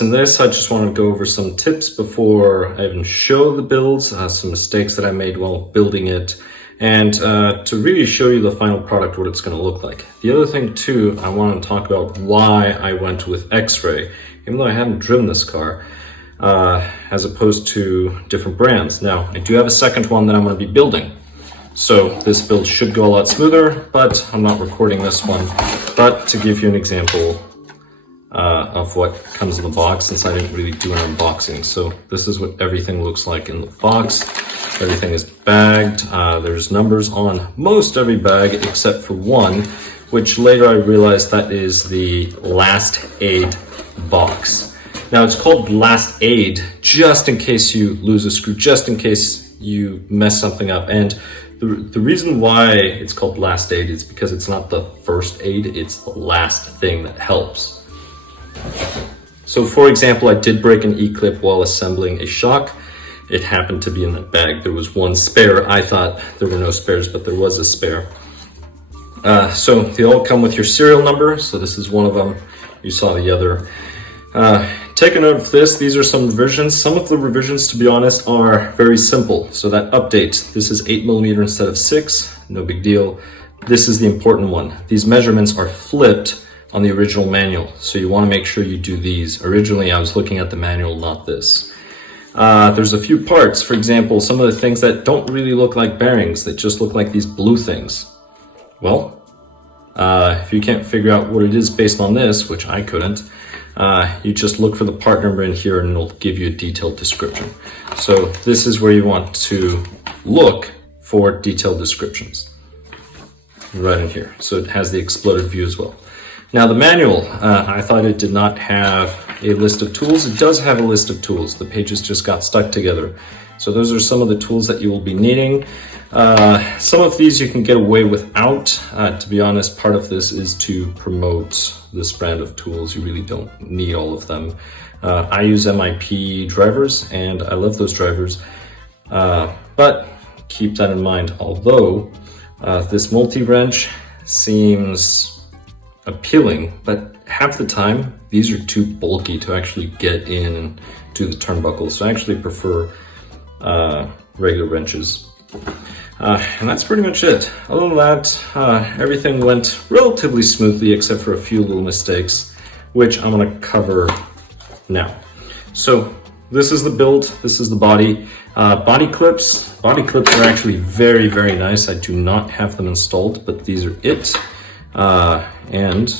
In this, I just want to go over some tips before I even show the builds, some mistakes that I made while building it, and to really show you the final product, what it's going to look like. The other thing too, I want to talk about why I went with Xray, even though I hadn't driven this car, as opposed to different brands. Now, I do have a second one that I'm going to be building, so this build should go a lot smoother, but I'm not recording this one. But to give you an example of what comes in the box, since I didn't really do an unboxing. So this is what everything looks like in the box. Everything is bagged. There's numbers on most every bag except for one, which later I realized that is the last aid box. Now it's called last aid just in case you lose a screw, just in case you mess something up. And the reason why it's called last aid is because it's not the first aid, it's the last thing that helps. So for example, I did break an E-clip while assembling a shock. It happened to be in that bag. There was one spare. I thought there were no spares, but there was a spare. So they all come with your serial number. So this is one of them. You saw the other. Take a note of this. These are some revisions. Some of the revisions, to be honest, are very simple. So that update, this is 8mm instead of 6. No big deal. This is the important one. These measurements are flipped on the original manual, so you want to make sure you do these. Originally, I was looking at the manual, not this. There's a few parts, for example, some of the things that don't really look like bearings, that just look like these blue things. Well, if you can't figure out what it is based on this, which I couldn't, you just look for the part number in here and it'll give you a detailed description. So this is where you want to look for detailed descriptions, right in here. So it has the exploded view as well. Now the manual, I thought it did not have a list of tools. It does have a list of tools. The pages just got stuck together. So those are some of the tools that you will be needing. Some of these you can get away without. To be honest, part of this is to promote this brand of tools. You really don't need all of them. I use MIP drivers and I love those drivers. But keep that in mind. Although this multi-wrench seems appealing, but half the time these are too bulky to actually get in to the turnbuckle, so I actually prefer regular wrenches. And that's pretty much it. Other than that, everything went relatively smoothly except for a few little mistakes, which I'm going to cover now. So this is the build, this is the body. Body clips are actually very, very nice. I do not have them installed, but these are it. And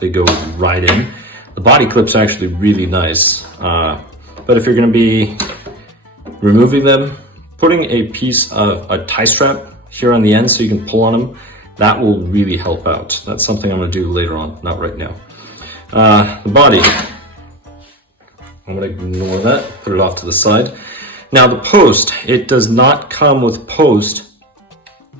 they go right in. The body clips are actually really nice, but if you're going to be removing them, putting a piece of a tie strap here on the end so you can pull on them, that will really help out. That's something I'm going to do later on, not right now. The body, I'm going to ignore that, put it off to the side. Now the post, it does not come with post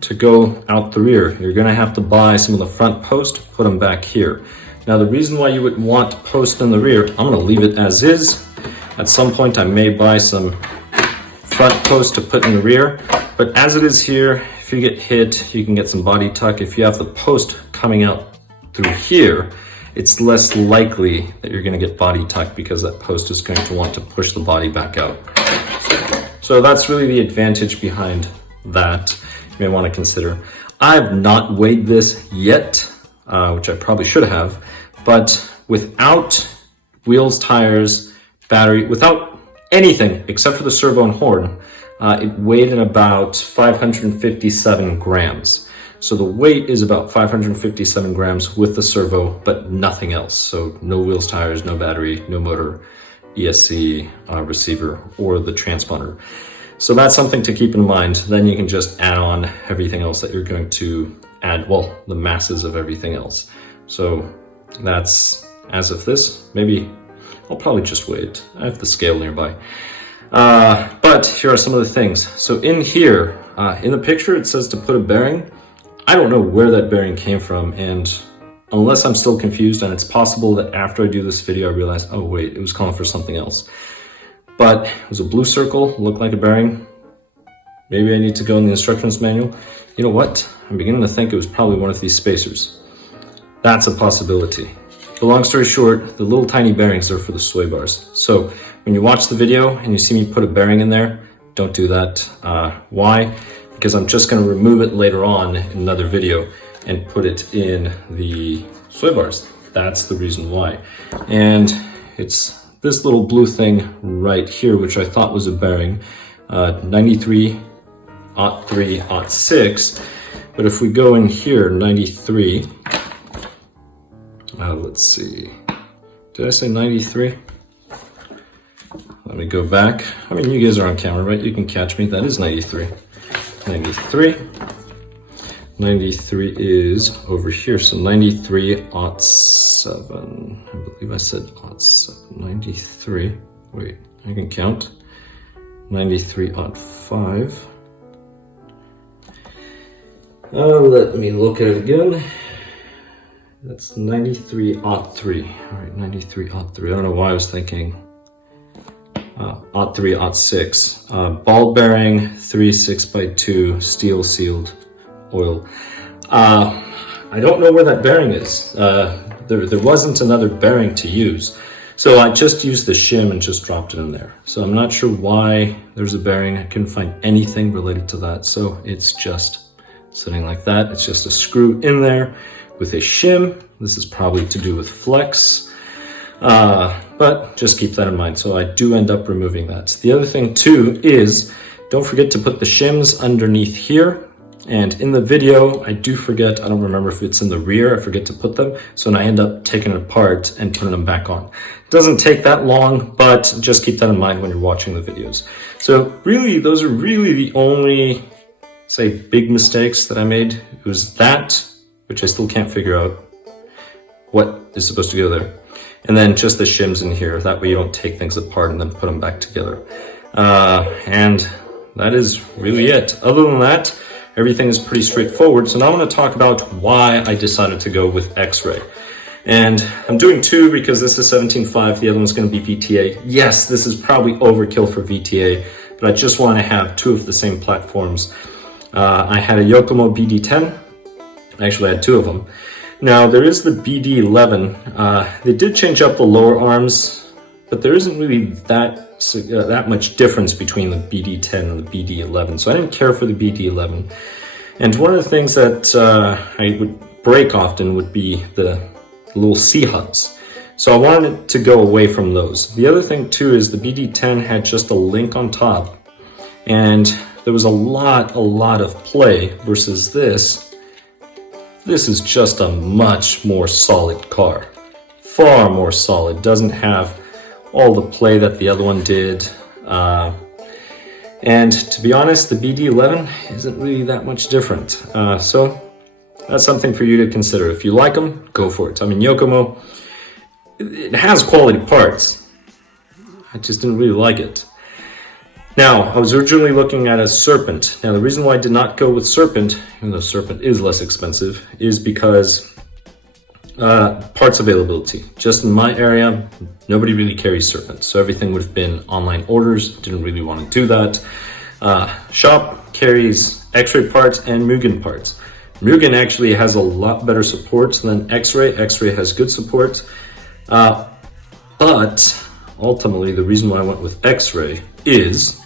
to go out the rear. You're going to have to buy some of the front post, put them back here. Now the reason why you would want post in the rear, I'm going to leave it as is. At some point I may buy some front post to put in the rear, but as it is here, if you get hit, you can get some body tuck. If you have the post coming out through here, it's less likely that you're going to get body tuck because that post is going to want to push the body back out. So that's really the advantage behind that. May want to consider. I've not weighed this yet, which I probably should have, but without wheels, tires, battery, without anything except for the servo and horn, it weighed in about 557 grams. So the weight is about 557 grams with the servo, but nothing else. So no wheels, tires, no battery, no motor, ESC, receiver, or the transponder. So that's something to keep in mind. Then you can just add on everything else that you're going to add, well, the masses of everything else. So that's as of this. Maybe I'll probably just wait. I have the scale nearby. But here are some of the things. So in here, in the picture, it says to put a bearing. I don't know where that bearing came from, and unless I'm still confused, and it's possible that after I do this video, I realize, oh wait, it was calling for something else. But it was a blue circle, looked like a bearing. Maybe I need to go in the instructions manual. You know what? I'm beginning to think it was probably one of these spacers. That's a possibility. But long story short, the little tiny bearings are for the sway bars. So when you watch the video and you see me put a bearing in there, don't do that. Why? Because I'm just going to remove it later on in another video and put it in the sway bars. That's the reason why. And it's this little blue thing right here, which I thought was a bearing, 93/3/6. But if we go in here, 93, let's see, did I say 93? Let me go back. I mean, you guys are on camera, right? You can catch me. That is 93. 93. 93 is over here, so 93/7. I believe I said 07. 93. Wait, I can count. 93/5. Let me look at it again. That's 93/3. All right, 93/3. I don't know why I was thinking 03/6. Ball bearing, 3 6x2, steel sealed, oil. I don't know where that bearing is. There wasn't another bearing to use. So I just used the shim and just dropped it in there. So I'm not sure why there's a bearing. I couldn't find anything related to that. So it's just sitting like that. It's just a screw in there with a shim. This is probably to do with flex. But just keep that in mind. So I do end up removing that. The other thing too is don't forget to put the shims underneath here. And in the video, I do forget, I don't remember if it's in the rear, I forget to put them. So then I end up taking it apart and putting them back on. It doesn't take that long, but just keep that in mind when you're watching the videos. So really, those are really the only, say, big mistakes that I made. It was that, which I still can't figure out what is supposed to go there. And then just the shims in here. That way you don't take things apart and then put them back together. And that is really it. Other than that, everything is pretty straightforward. So now I'm going to talk about why I decided to go with Xray. And I'm doing two because this is 17.5, the other one's going to be VTA. Yes, this is probably overkill for VTA, but I just want to have two of the same platforms. I had a Yokomo BD10. Actually, I had two of them. Now, there is the BD11. They did change up the lower arms, but there isn't really that much difference between the BD10 and the BD11. So I didn't care for the BD11. And one of the things that I would break often would be the little C-hubs. So I wanted it to go away from those. The other thing too is the BD10 had just a link on top, and there was a lot of play versus this. This is just a much more solid car. Far more solid. Doesn't have all the play that the other one did. And to be honest, the BD11 isn't really that much different. So that's something for you to consider. If you like them, go for it. I mean, Yokomo, it has quality parts. I just didn't really like it. Now, I was originally looking at a Serpent. Now, the reason why I did not go with Serpent, even though Serpent is less expensive, is because parts availability. Just in my area, nobody really carries Serpent. So everything would have been online orders. Didn't really want to do that. Shop carries Xray parts and Mugen parts. Mugen actually has a lot better support than Xray. Xray has good support. But ultimately, the reason why I went with Xray is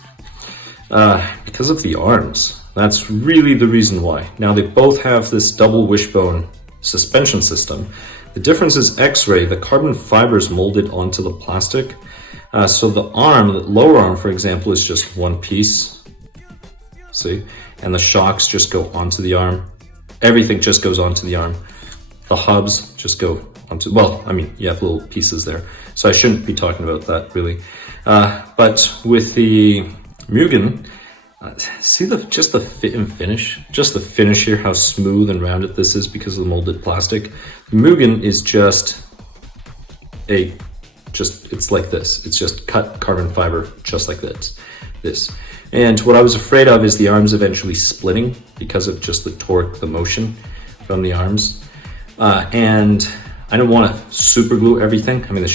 because of the arms. That's really the reason why. Now, they both have this double wishbone suspension system. The difference is Xray, the carbon fiber is molded onto the plastic. So the arm, the lower arm, for example, is just one piece. See? And the shocks just go onto the arm. Everything just goes onto the arm. The hubs just go onto, well, I mean, you have little pieces there. So I shouldn't be talking about that really. But with the Mugen, see just the fit and finish? Just the finish here, how smooth and rounded this is because of the molded plastic. The Mugen is just it's like this. It's just cut carbon fiber just like this. And what I was afraid of is the arms eventually splitting because of just the torque, the motion from the arms. And I don't want to super glue everything. I mean, the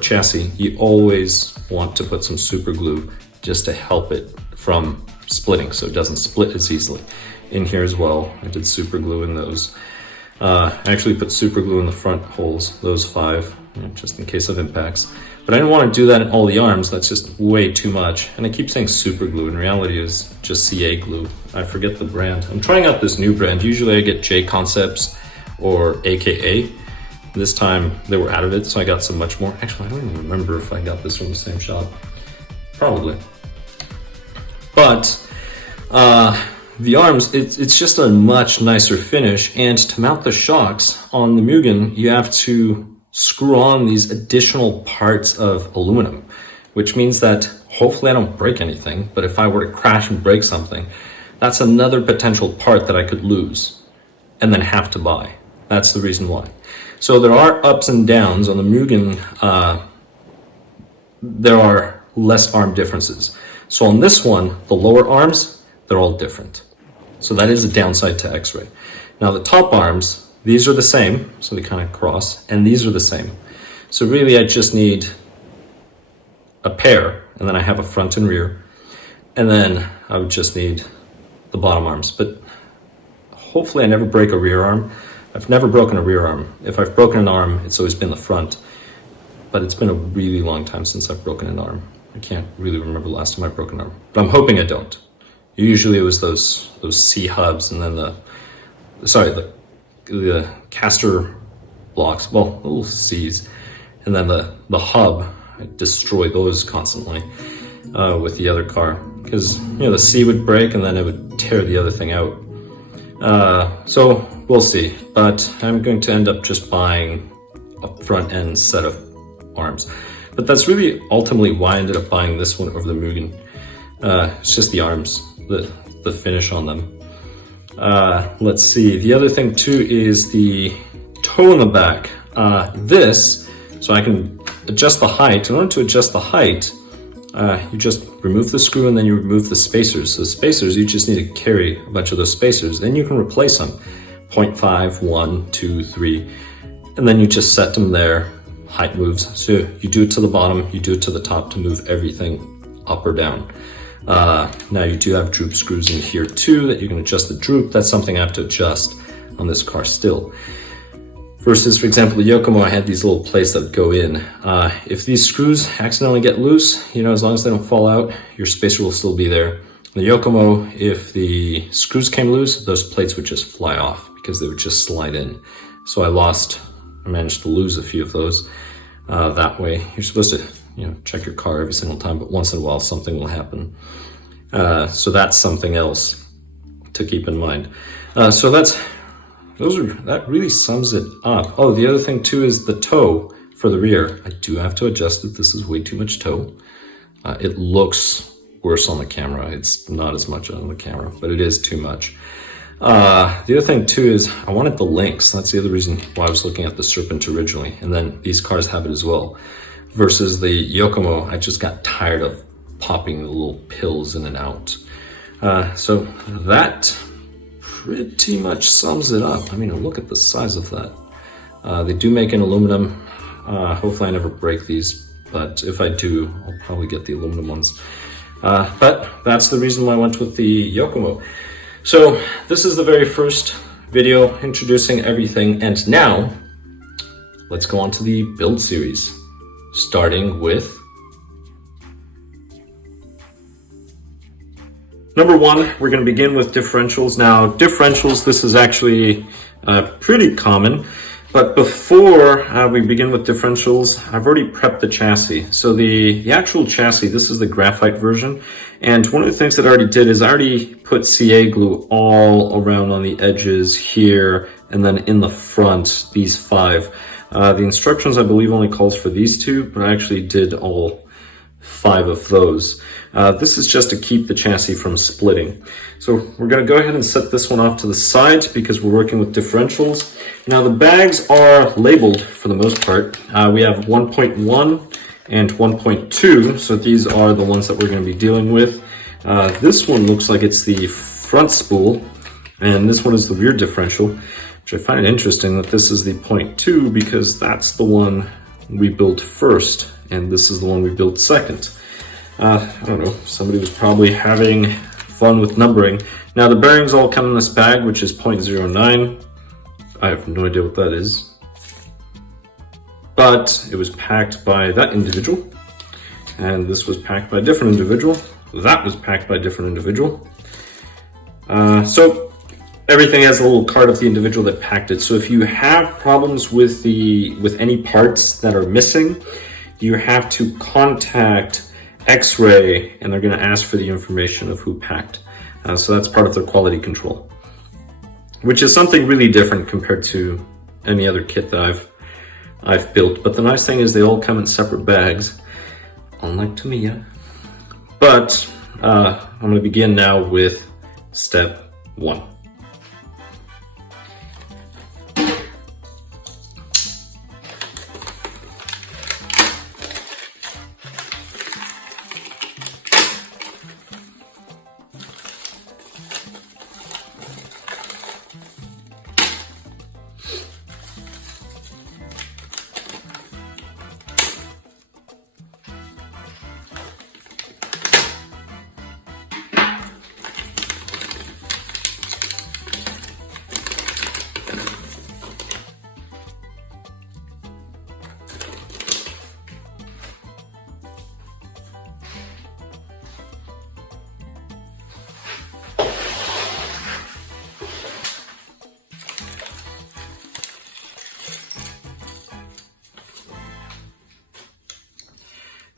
chassis, you always want to put some super glue just to help it from splitting so it doesn't split as easily. In here as well, I did super glue in those. I actually put super glue in the front holes, those 5, just in case of impacts. But I didn't want to do that in all the arms, that's just way too much. And I keep saying super glue, in reality it's just CA Glue. I forget the brand. I'm trying out this new brand. Usually I get JConcepts or AKA. This time they were out of it, so I got some much more. Actually, I don't even remember if I got this from the same shop. Probably. But the arms, it's just a much nicer finish, and to mount the shocks on the Mugen, you have to screw on these additional parts of aluminum, which means that hopefully I don't break anything, but if I were to crash and break something, that's another potential part that I could lose and then have to buy. That's the reason why. So there are ups and downs on the Mugen. There are less arm differences. So on this one, the lower arms, they're all different. So that is a downside to Xray. Now the top arms, these are the same, so they kind of cross, and these are the same. So really I just need a pair, and then I have a front and rear, and then I would just need the bottom arms. But hopefully I never break a rear arm. I've never broken a rear arm. If I've broken an arm, it's always been the front. But it's been a really long time since I've broken an arm. I can't really remember the last time I broke an arm, but I'm hoping I don't. Usually it was those C hubs, and then the caster blocks, well, little C's, and then the hub. I destroy those constantly with the other car, because the C would break and then it would tear the other thing out. So we'll see, but I'm going to end up just buying a front end set of arms. But that's really ultimately why I ended up buying this one over the Mugen. It's just the arms, the finish on them. Let's see, the other thing too is the toe in the back. So I can adjust the height. In order to adjust the height, you just remove the screw and then you remove the spacers. So the spacers, you just need to carry a bunch of those spacers. Then you can replace them. 0.5, 1, 2, 3. And then you just set them there. Height moves. So you do it to the bottom, you do it to the top to move everything up or down. Now you do have droop screws in here too that you can adjust the droop. That's something I have to adjust on this car still. Versus, for example, the Yokomo, I had these little plates that would go in. If these screws accidentally get loose, as long as they don't fall out, your spacer will still be there. The Yokomo, if the screws came loose, those plates would just fly off because they would just slide in. So I managed to lose a few of those that way. You're supposed to check your car every single time, but once in a while something will happen. So that's something else to keep in mind. So that really sums it up. Oh, the other thing too is the toe for the rear. I do have to adjust it. This is way too much toe. It looks worse on the camera. It's not as much on the camera, but it is too much. The other thing too is I wanted the links. That's the other reason why I was looking at the Serpent originally, and then these cars have it as well. Versus the Yokomo, I just got tired of popping the little pills in and out. So that pretty much sums it up. I mean, look at the size of that. They do make in aluminum. Hopefully I never break these, but if I do, I'll probably get the aluminum ones. But that's the reason why I went with the Yokomo. So this is the very first video introducing everything, and now let's go on to the build series, starting with number 1. We're going to begin with differentials. Now differentials, this is actually pretty common, but before we begin with differentials, I've already prepped the chassis. So the actual chassis, this is the graphite version. And one of the things that I already did is I already put CA glue all around on the edges here, and then in the front, these 5. The instructions, I believe, only calls for these 2, but I actually did all 5 of those. This is just to keep the chassis from splitting. So we're going to go ahead and set this one off to the side because we're working with differentials. Now the bags are labeled for the most part. We have 1.1 and 1.2, so these are the ones that we're going to be dealing with. This one looks like it's the front spool, and this one is the rear differential, which I find it interesting that this is the 0.2 because that's the one we built first, and this is the one we built second. I don't know, somebody was probably having fun with numbering. Now the bearings all come in this bag, which is 0.09. I have no idea what that is. But it was packed by that individual. And this was packed by a different individual. That was packed by a different individual. So everything has a little card of the individual that packed it. So if you have problems with any parts that are missing, you have to contact Xray, and they're going to ask for the information of who packed. So that's part of their quality control, which is something really different compared to any other kit that I've built. But the nice thing is they all come in separate bags, unlike Tamiya. But I'm going to begin now with step 1.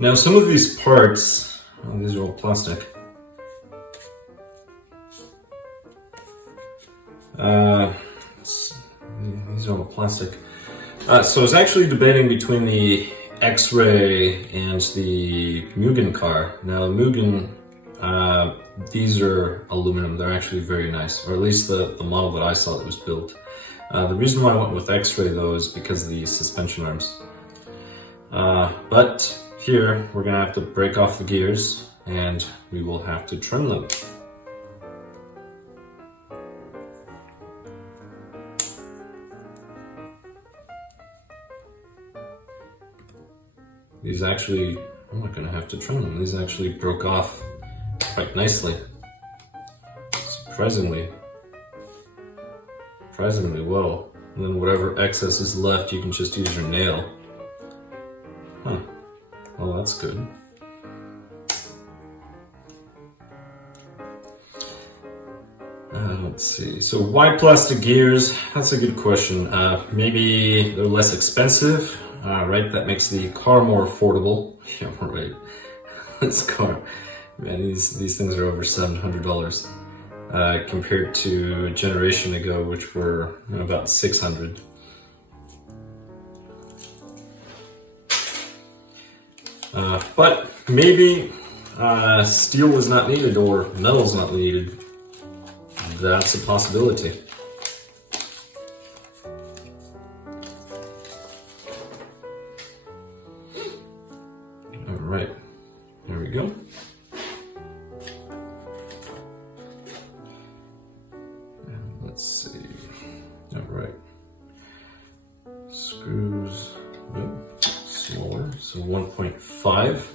Now some of these parts, these are all plastic. These are all plastic. So I was actually debating between the Xray and the Mugen car. Now the Mugen, these are aluminum. They're actually very nice, or at least the model that I saw that was built. The reason why I went with Xray though is because of the suspension arms. But here we're gonna have to break off the gears and we will have to trim them. These actually, I'm not gonna have to trim them. These actually broke off quite nicely. Surprisingly well. And then whatever excess is left, you can just use your nail. Huh. Well, that's good. Let's see. So why plastic gears? That's a good question. Maybe they're less expensive, right? That makes the car more affordable. Yeah, right. This car, man, these things are over $700 compared to a generation ago, which were about $600. But maybe steel is not needed or metal is not needed. That's a possibility. All right, there we go. And let's see. All right, screws. Smaller, so 1.5.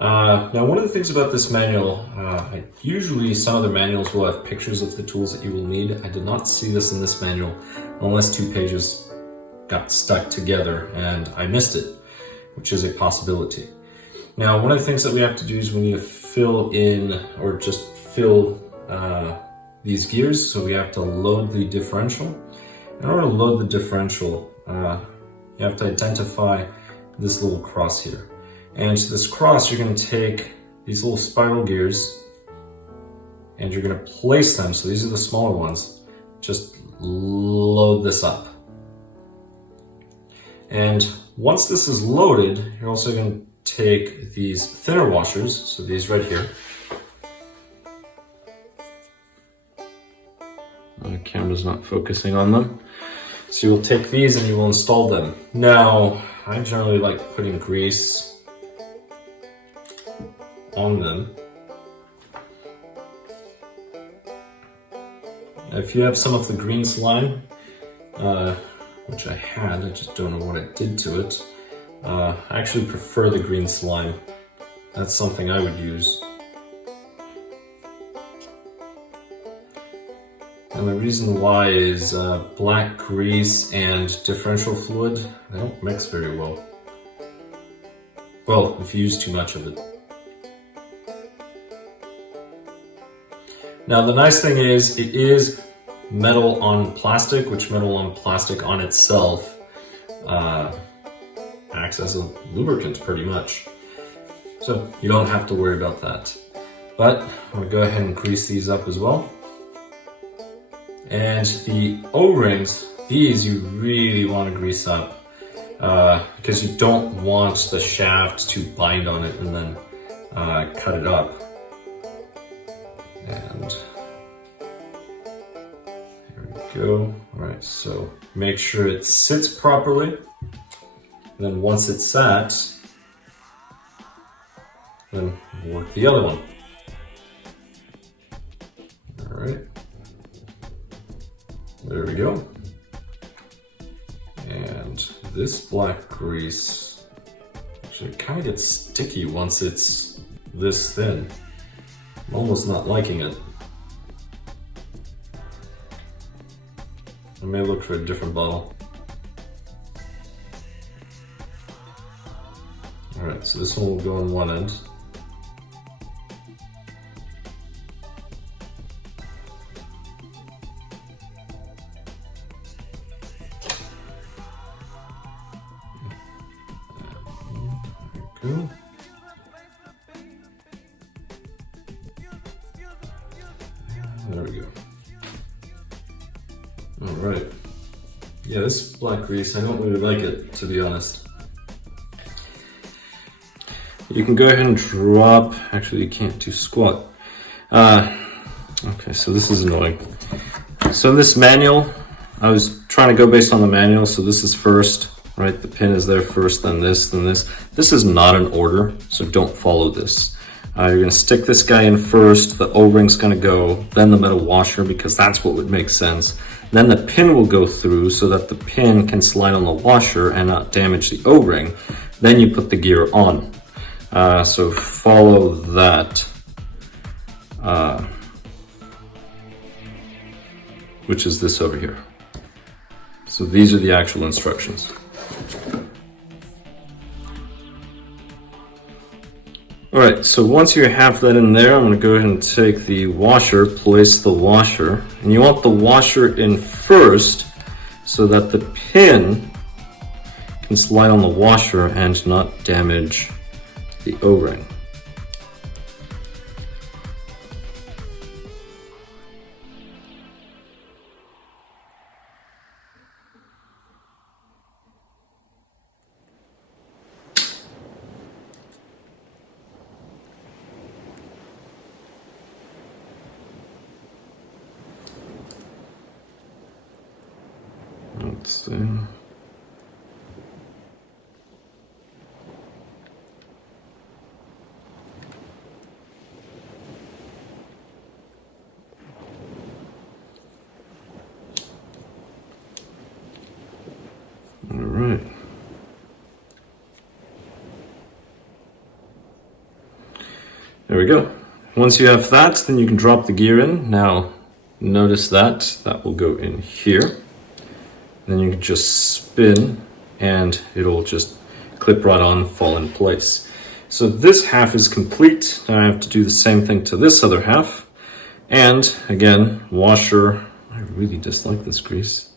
Now one of the things about this manual, usually some other manuals will have pictures of the tools that you will need. I did not see this in this manual unless 2 pages got stuck together and I missed it, which is a possibility. Now one of the things that we have to do is we need to fill in, or just fill these gears, so we have to load the differential. In order to load the differential, you have to identify this little cross here. And this cross, you're going to take these little spiral gears and you're going to place them, so these are the smaller ones, just load this up. And once this is loaded, you're also going to take these thinner washers, so these right here. The camera's not focusing on them. So you will take these and you will install them. Now, I generally like putting grease on them. If you have some of the green slime, which I had, I just don't know what I did to it. I actually prefer the green slime. That's something I would use. And the reason why is black grease and differential fluid, they don't mix very well. Well, if you use too much of it. Now the nice thing is, it is metal on plastic, which metal on plastic on itself acts as a lubricant pretty much. So you don't have to worry about that. But I'm going to go ahead and grease these up as well. And the O-rings, these you really want to grease up because you don't want the shaft to bind on it and then cut it up. And here we go. All right, so make sure it sits properly. And then once it's sat, then work the other one. All right. There we go. And this black grease actually kind of gets sticky once it's this thin. I'm almost not liking it. I may look for a different bottle. Alright, so this one will go on one end. There we go. Alright. Yeah, this black grease, I don't really like it, to be honest. You can go ahead and drop, actually you can't do squat. Okay, so this is annoying. So in this manual, I was trying to go based on the manual, so this is first, right? The pin is there first, then this, then this. This is not an order, so don't follow this. You're gonna stick this guy in first, the O-ring's gonna go, then the metal washer, because that's what would make sense. Then the pin will go through so that the pin can slide on the washer and not damage the O-ring. Then you put the gear on. So follow that. Which is this over here. So these are the actual instructions. Alright, so once you have that in there, I'm going to go ahead and take the washer, place the washer, and you want the washer in first so that the pin can slide on the washer and not damage the O-ring. Let's see. All right. There we go. Once you have that, then you can drop the gear in. Now, notice that will go in here. Then you can just spin and it'll just clip right on, fall in place. So this half is complete. Now I have to do the same thing to this other half. And again, washer. I really dislike this grease.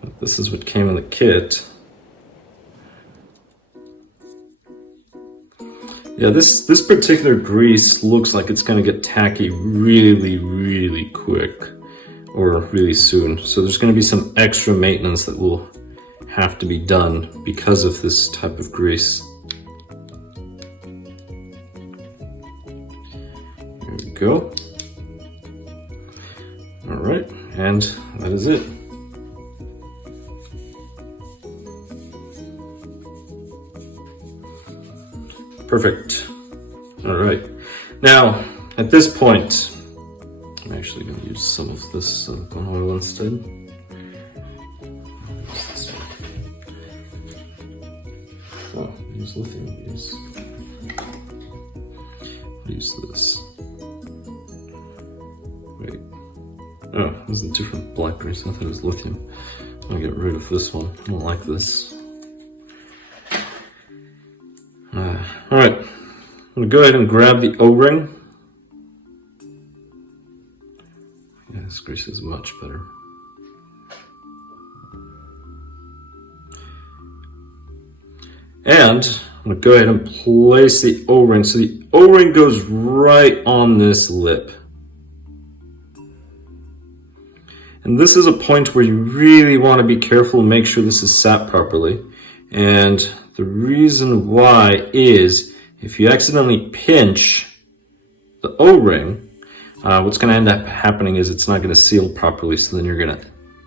But this is what came in the kit. Yeah, this particular grease looks like it's gonna get tacky really, really quick. Or really soon. So there's going to be some extra maintenance that will have to be done because of this type of grease. There we go. All right, and that is it. Perfect. All right. Now, at this point, I'm actually going to use some of this silicone oil instead. Oh, use lithium. Use this. Wait. Oh, this is a different black grease. I thought it was lithium. I'm gonna get rid of this one. I don't like this. Alright, I'm gonna go ahead and grab the O-ring. Yeah, this grease is much better. And I'm gonna go ahead and place the O-ring. So the O-ring goes right on this lip. And this is a point where you really want to be careful and make sure this is sat properly. And the reason why is if you accidentally pinch the O-ring, what's going to end up happening is it's not going to seal properly, so then you're going to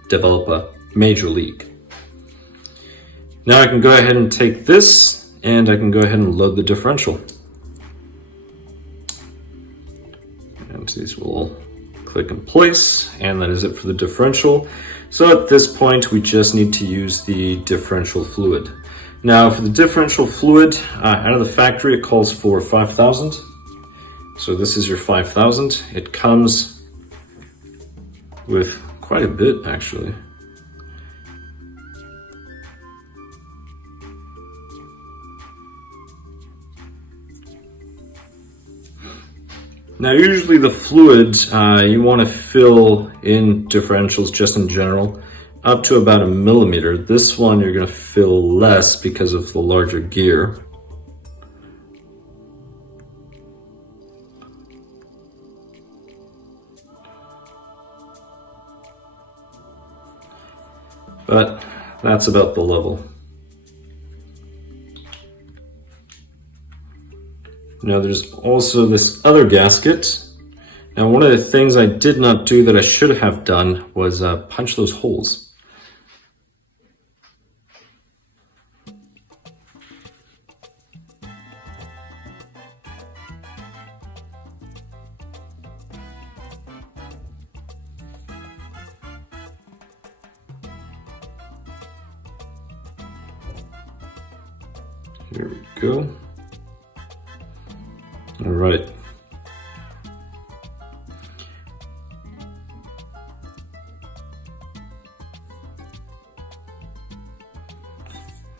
develop a major leak. Now I can go ahead and take this and I can go ahead and load the differential. And these will all click in place, and that is it for the differential. So at this point we just need to use the differential fluid. Now for the differential fluid, out of the factory it calls for 5,000. So this is your 5,000. It comes with quite a bit actually. Now usually the fluids you want to fill in differentials just in general up to about 1 millimeter. This one you're going to fill less because of the larger gear. But that's about the level. Now there's also this other gasket. Now one of the things I did not do that I should have done was punch those holes. Here we go. All right.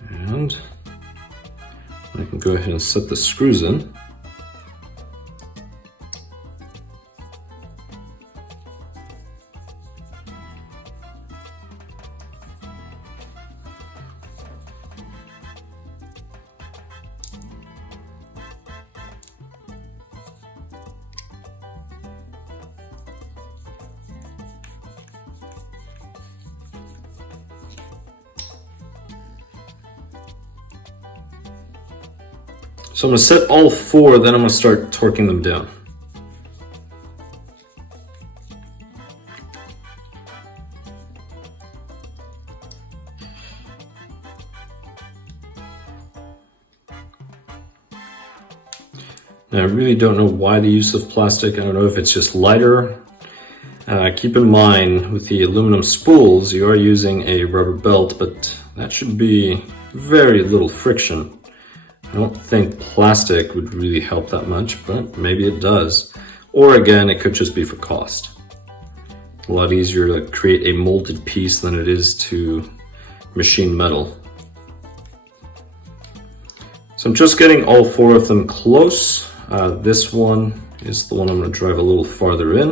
And I can go ahead and set the screws in. So I'm going to set all 4, then I'm going to start torquing them down. Now I really don't know why the use of plastic. I don't know if it's just lighter. Keep in mind with the aluminum spools you are using a rubber belt, but that should be very little friction. I don't think plastic would really help that much, but maybe it does. Or again, it could just be for cost. A lot easier to create a molded piece than it is to machine metal. So I'm just getting all 4 of them close. This one is the one I'm going to drive a little farther in.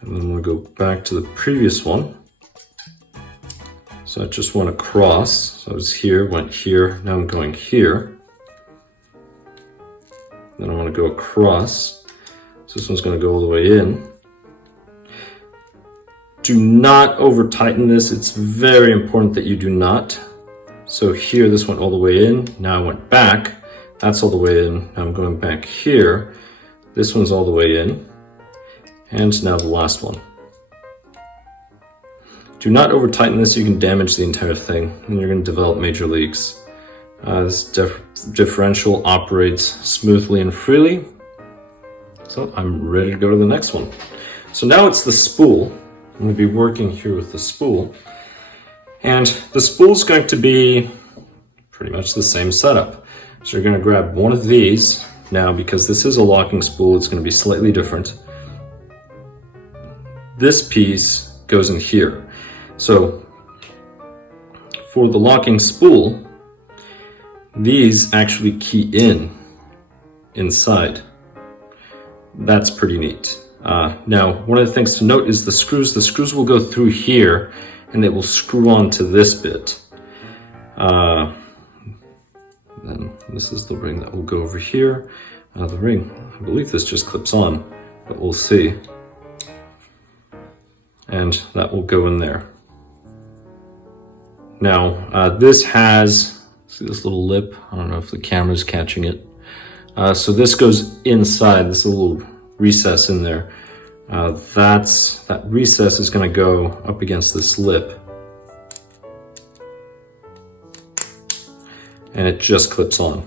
And then I'm going to go back to the previous one. So I just went across. So I was here, went here, now I'm going here. Then I want to go across. So this one's going to go all the way in. Do not over tighten this. It's very important that you do not. So here, this went all the way in. Now I went back. That's all the way in. Now I'm going back here. This one's all the way in. And now the last one. Do not over tighten this, you can damage the entire thing and you're going to develop major leaks. This differential operates smoothly and freely. So I'm ready to go to the next one. So now it's the spool. I'm going to be working here with the spool. And the spool is going to be pretty much the same setup. So you're going to grab one of these. Now because this is a locking spool, it's going to be slightly different. this piece goes in here. So for the locking spool, these actually key inside. That's pretty neat. Now, one of the things to note is the screws. The screws will go through here and it will screw onto this bit. Then this is the ring that will go over here. The ring, I believe this just clips on, but we'll see. And that will go in there. Now, this has, see this little lip? I don't know if the camera's catching it. So this goes inside, this little recess in there. That recess is going to go up against this lip. And it just clips on.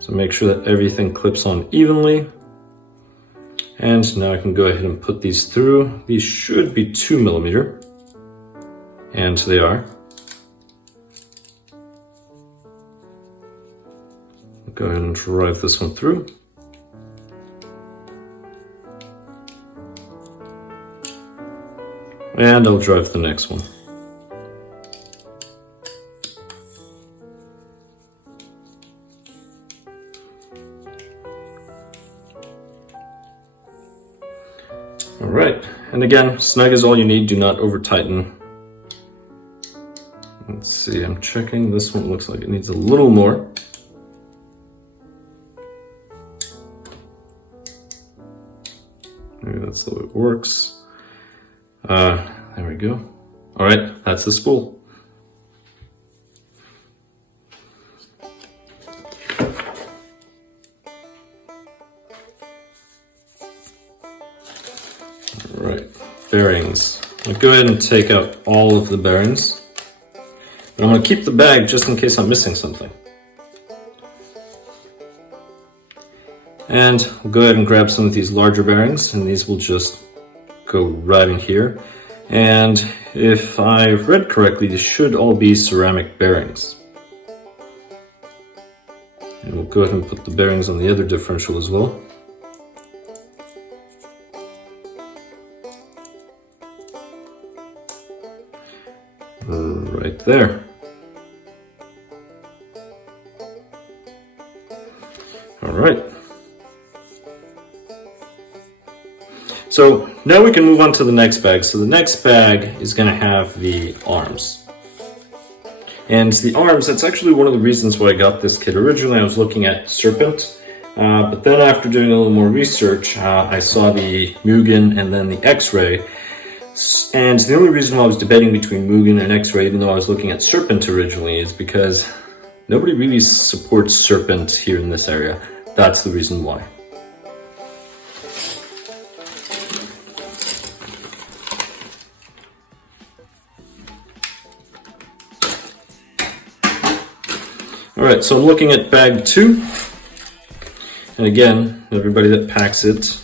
So make sure that everything clips on evenly. And now I can go ahead and put these through. These should be 2mm. And they are. Go ahead and drive this one through. And I'll drive the next one. All right, and again, snug is all you need. Do not over tighten. Let's see, I'm checking. This one looks like it needs a little more. Maybe that's the way it works. There we go. All right, that's the spool. All right, bearings. I'll go ahead and take out all of the bearings. And I'm going to keep the bag just in case I'm missing something. And we'll go ahead and grab some of these larger bearings, and these will just go right in here. And if I've read correctly, these should all be ceramic bearings. And we'll go ahead and put the bearings on the other differential as well. Right there. All right. So now we can move on to the next bag. So the next bag is going to have the arms. And the arms, that's actually one of the reasons why I got this kit. Originally I was looking at Serpent, but then after doing a little more research, I saw the Mugen and then the Xray. And the only reason why I was debating between Mugen and Xray, even though I was looking at Serpent originally, is because nobody really supports Serpent here in this area. That's the reason why. Alright, so I'm looking at bag 2. And again, everybody that packs it,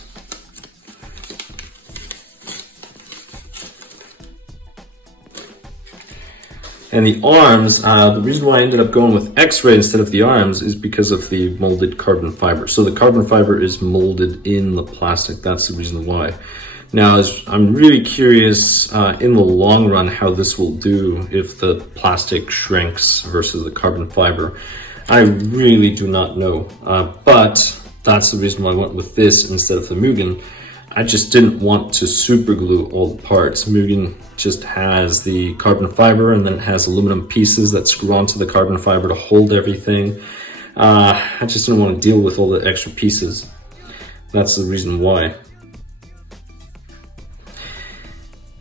and the arms, the reason why I ended up going with Xray instead of the arms is because of the molded carbon fiber. So the carbon fiber is molded in the plastic. That's the reason why. Now, I'm really curious in the long run how this will do if the plastic shrinks versus the carbon fiber. I really do not know, but that's the reason why I went with this instead of the Mugen. I just didn't want to super glue all the parts. Mugen just has the carbon fiber and then it has aluminum pieces that screw onto the carbon fiber to hold everything. I just didn't want to deal with all the extra pieces. That's the reason why.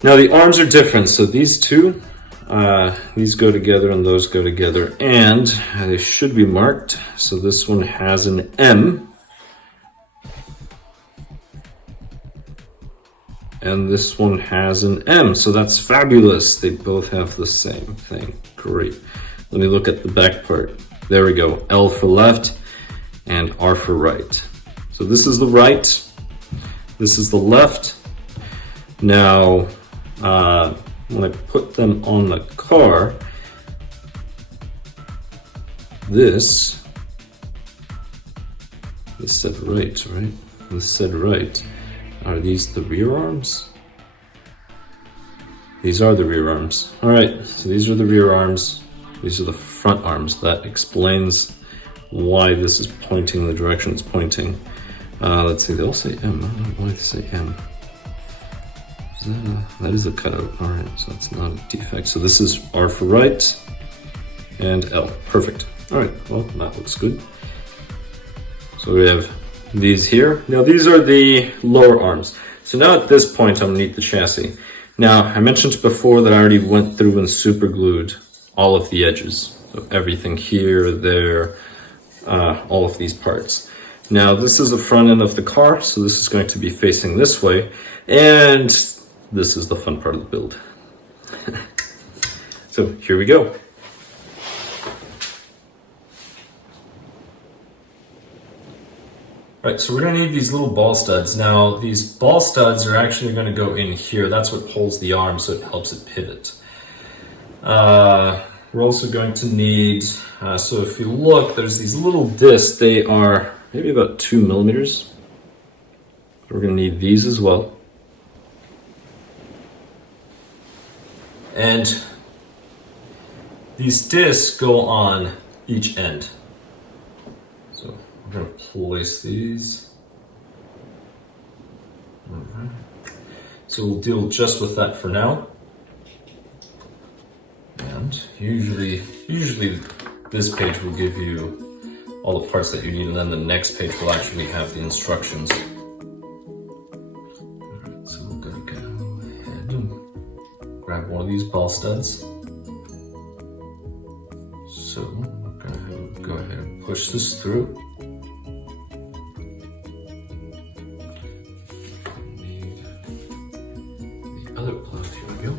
Now the arms are different. So these two, these go together and those go together, and they should be marked. So this one has an M. And this one has an M, so that's fabulous. They both have the same thing. Great. Let me look at the back part. There we go. L for left and R for right. So this is the right, this is the left. Now, when I put them on the car, this said right? This said right. Are these the rear arms? These are the rear arms. All right, so these are the rear arms. These are the front arms. That explains why this is pointing the direction it's pointing. Let's see, they all say M. I don't know why they say M. That is a cutout. All right, so that's not a defect. So this is R for right and L. Perfect. All right, well, that looks good. So we have these here. Now these are the lower arms. So now at this point, I'm underneath the chassis. Now, I mentioned before that I already went through and super glued all of the edges. So everything here, there, all of these parts. Now, this is the front end of the car, so this is going to be facing this way. And this is the fun part of the build. So here we go. Right, so we're gonna need these little ball studs. Now, these ball studs are actually gonna go in here. That's what holds the arm, so it helps it pivot. We're also going to need, so if you look, there's these little discs. They are maybe about 2 millimeters. We're gonna need these as well. And these discs go on each end. So we're going to place these. Right. So we'll deal just with that for now. And usually this page will give you all the parts that you need, and then the next page will actually have the instructions. Alright, so we're going to go ahead and grab one of these ball studs. So we're going to go ahead and push this through. Need the other plug, here we go.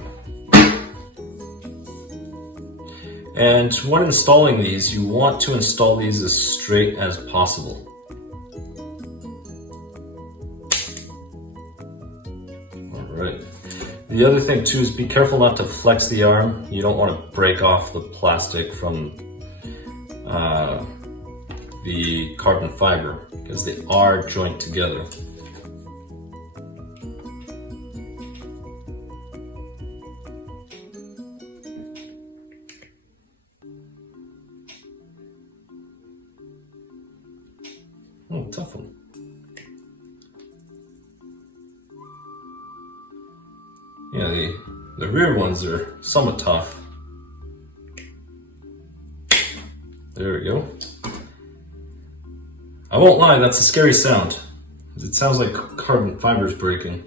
And when installing these, you want to install these as straight as possible. Alright. The other thing too is be careful not to flex the arm. You don't want to break off the plastic from the carbon fiber because they are joined together. Oh, tough one. Yeah, the rear ones are somewhat tough. There we go. I won't lie, that's a scary sound. It sounds like carbon fibers breaking.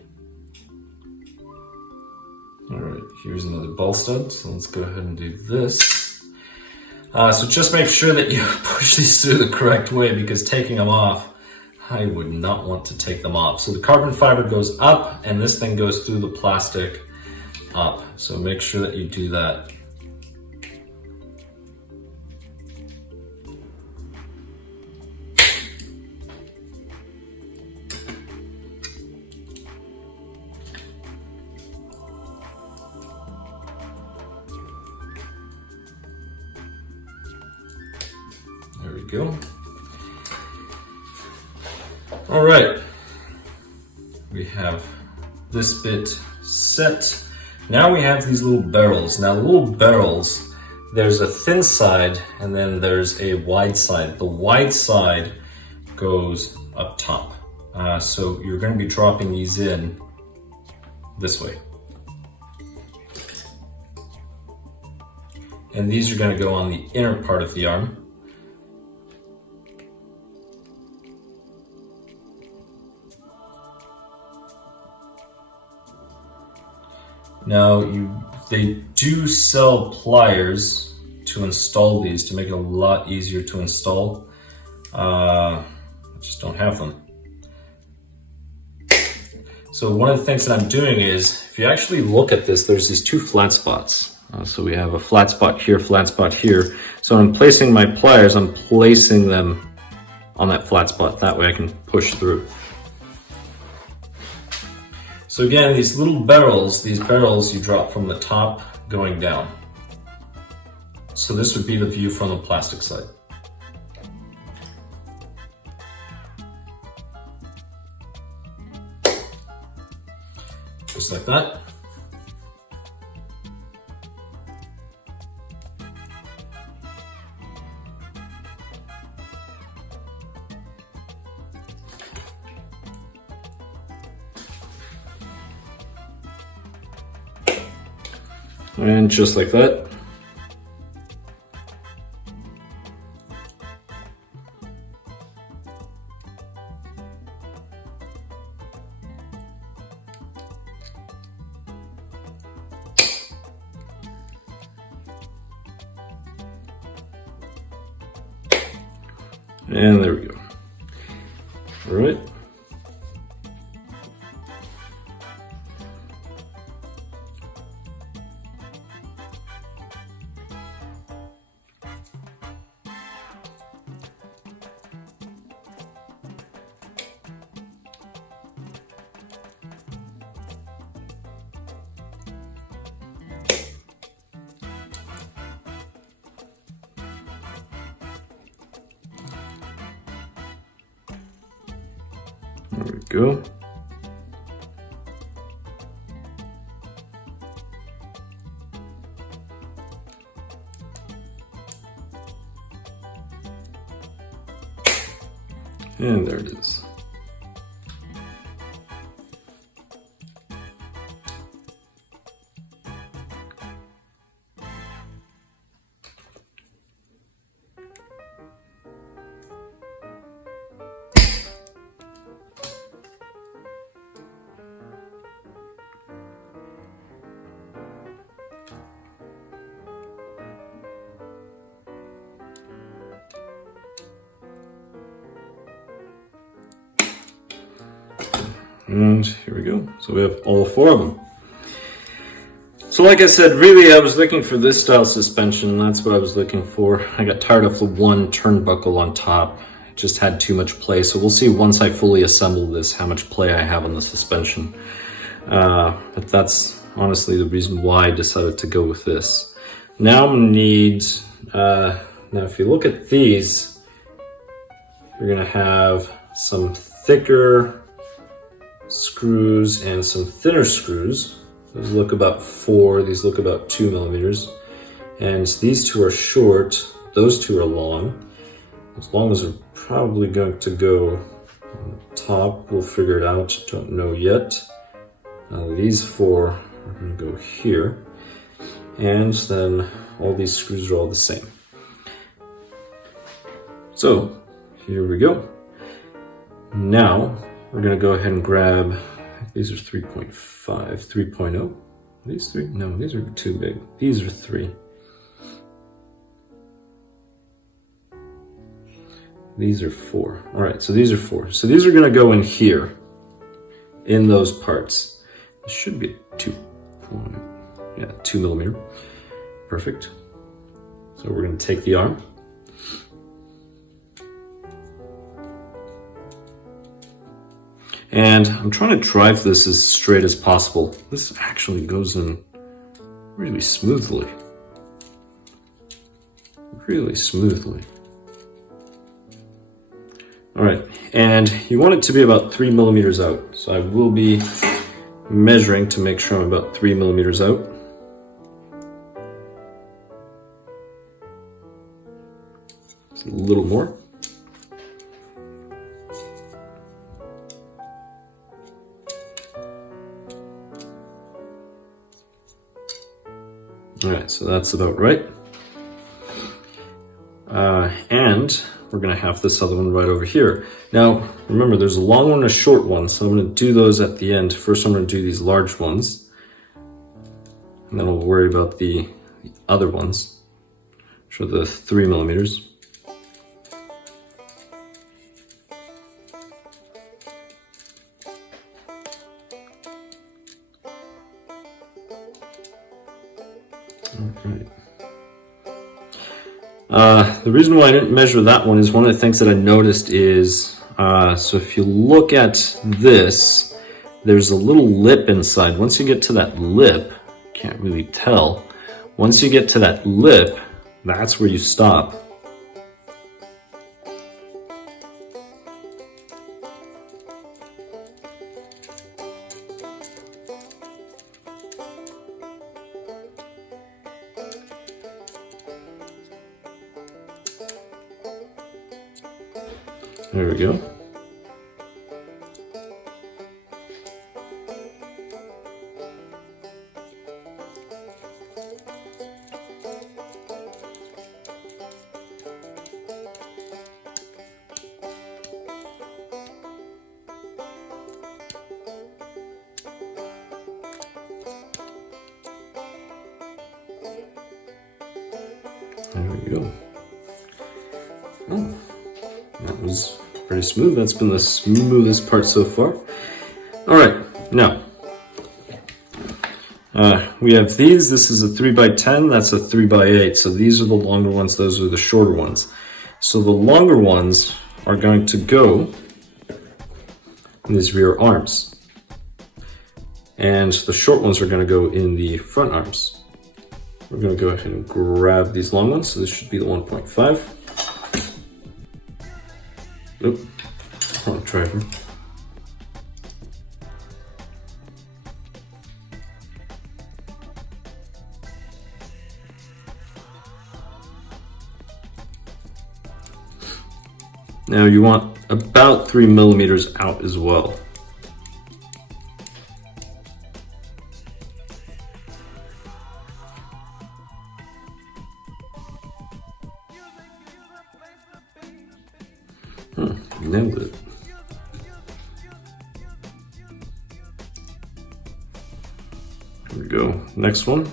Alright, here's another ball stud, so let's go ahead and do this. So just make sure that you push these through the correct way, because taking them off, I would not want to take them off. So the carbon fiber goes up and this thing goes through the plastic up. So make sure that you do that. There we go. All right, we have this bit set. Now we have these little barrels. Now the little barrels, there's a thin side and then there's a wide side. The wide side goes up top. So you're going to be dropping these in this way. And these are going to go on the inner part of the arm. Now, they do sell pliers to install these to make it a lot easier to install. I just don't have them. So one of the things that I'm doing is, if you actually look at this, there's these two flat spots. So we have a flat spot here, flat spot here. So when I'm placing my pliers, I'm placing them on that flat spot. That way I can push through. So again, these little barrels, you drop from the top going down. So this would be the view from the plastic side. just like that. And just like that. And there we go. All right. There we go. And there it is. And here we go. So we have all 4 of them. So like I said, really I was looking for this style suspension. That's what I was looking for. I got tired of the one turnbuckle on top. It just had too much play. So we'll see once I fully assemble this how much play I have on the suspension. But that's honestly the reason why I decided to go with this. Now I'm gonna need, now if you look at these, you're gonna have some thicker screws and some thinner screws. Those look about 4, these look about 2 millimeters. And these 2 are short, those 2 are long. As long as we're probably going to go on the top, we'll figure it out, don't know yet. These 4 are going to go here. And then all these screws are all the same. So here we go. Now we're going to go ahead and grab, these are 3.5, 3.0. These 3? No, these are too big. These are 3. These are 4. All right, so these are 4. So these are going to go in here, in those parts. This should be 2 millimeter. Perfect. So we're going to take the arm. And I'm trying to drive this as straight as possible. This actually goes in really smoothly. Really smoothly. All right, and you want it to be about 3 millimeters out. So I will be measuring to make sure I'm about 3 millimeters out. Just a little more. All right, so that's about right. And we're gonna have this other one right over here. Now, remember, there's a long one and a short one, so I'm gonna do those at the end. First, I'm gonna do these large ones, and then we'll worry about the other ones, which are the 3 millimeters. The reason why I didn't measure that one is one of the things that I noticed is, so if you look at this, there's a little lip inside. Once you get to that lip, can't really tell. Once you get to that lip, that's where you stop. There we go. There we go. Oh, that was pretty smooth. That's been the smoothest part so far. All right, now we have these. This is a 3x10. That's a 3x8. So these are the longer ones. Those are the shorter ones. So the longer ones are going to go in these rear arms, and the short ones are going to go in the front arms. We're going to go ahead and grab these long ones. So this should be the 1.5. Oop, wrong driver. Now you want about 3 millimeters out as well. Nailed it. There we go. Next one.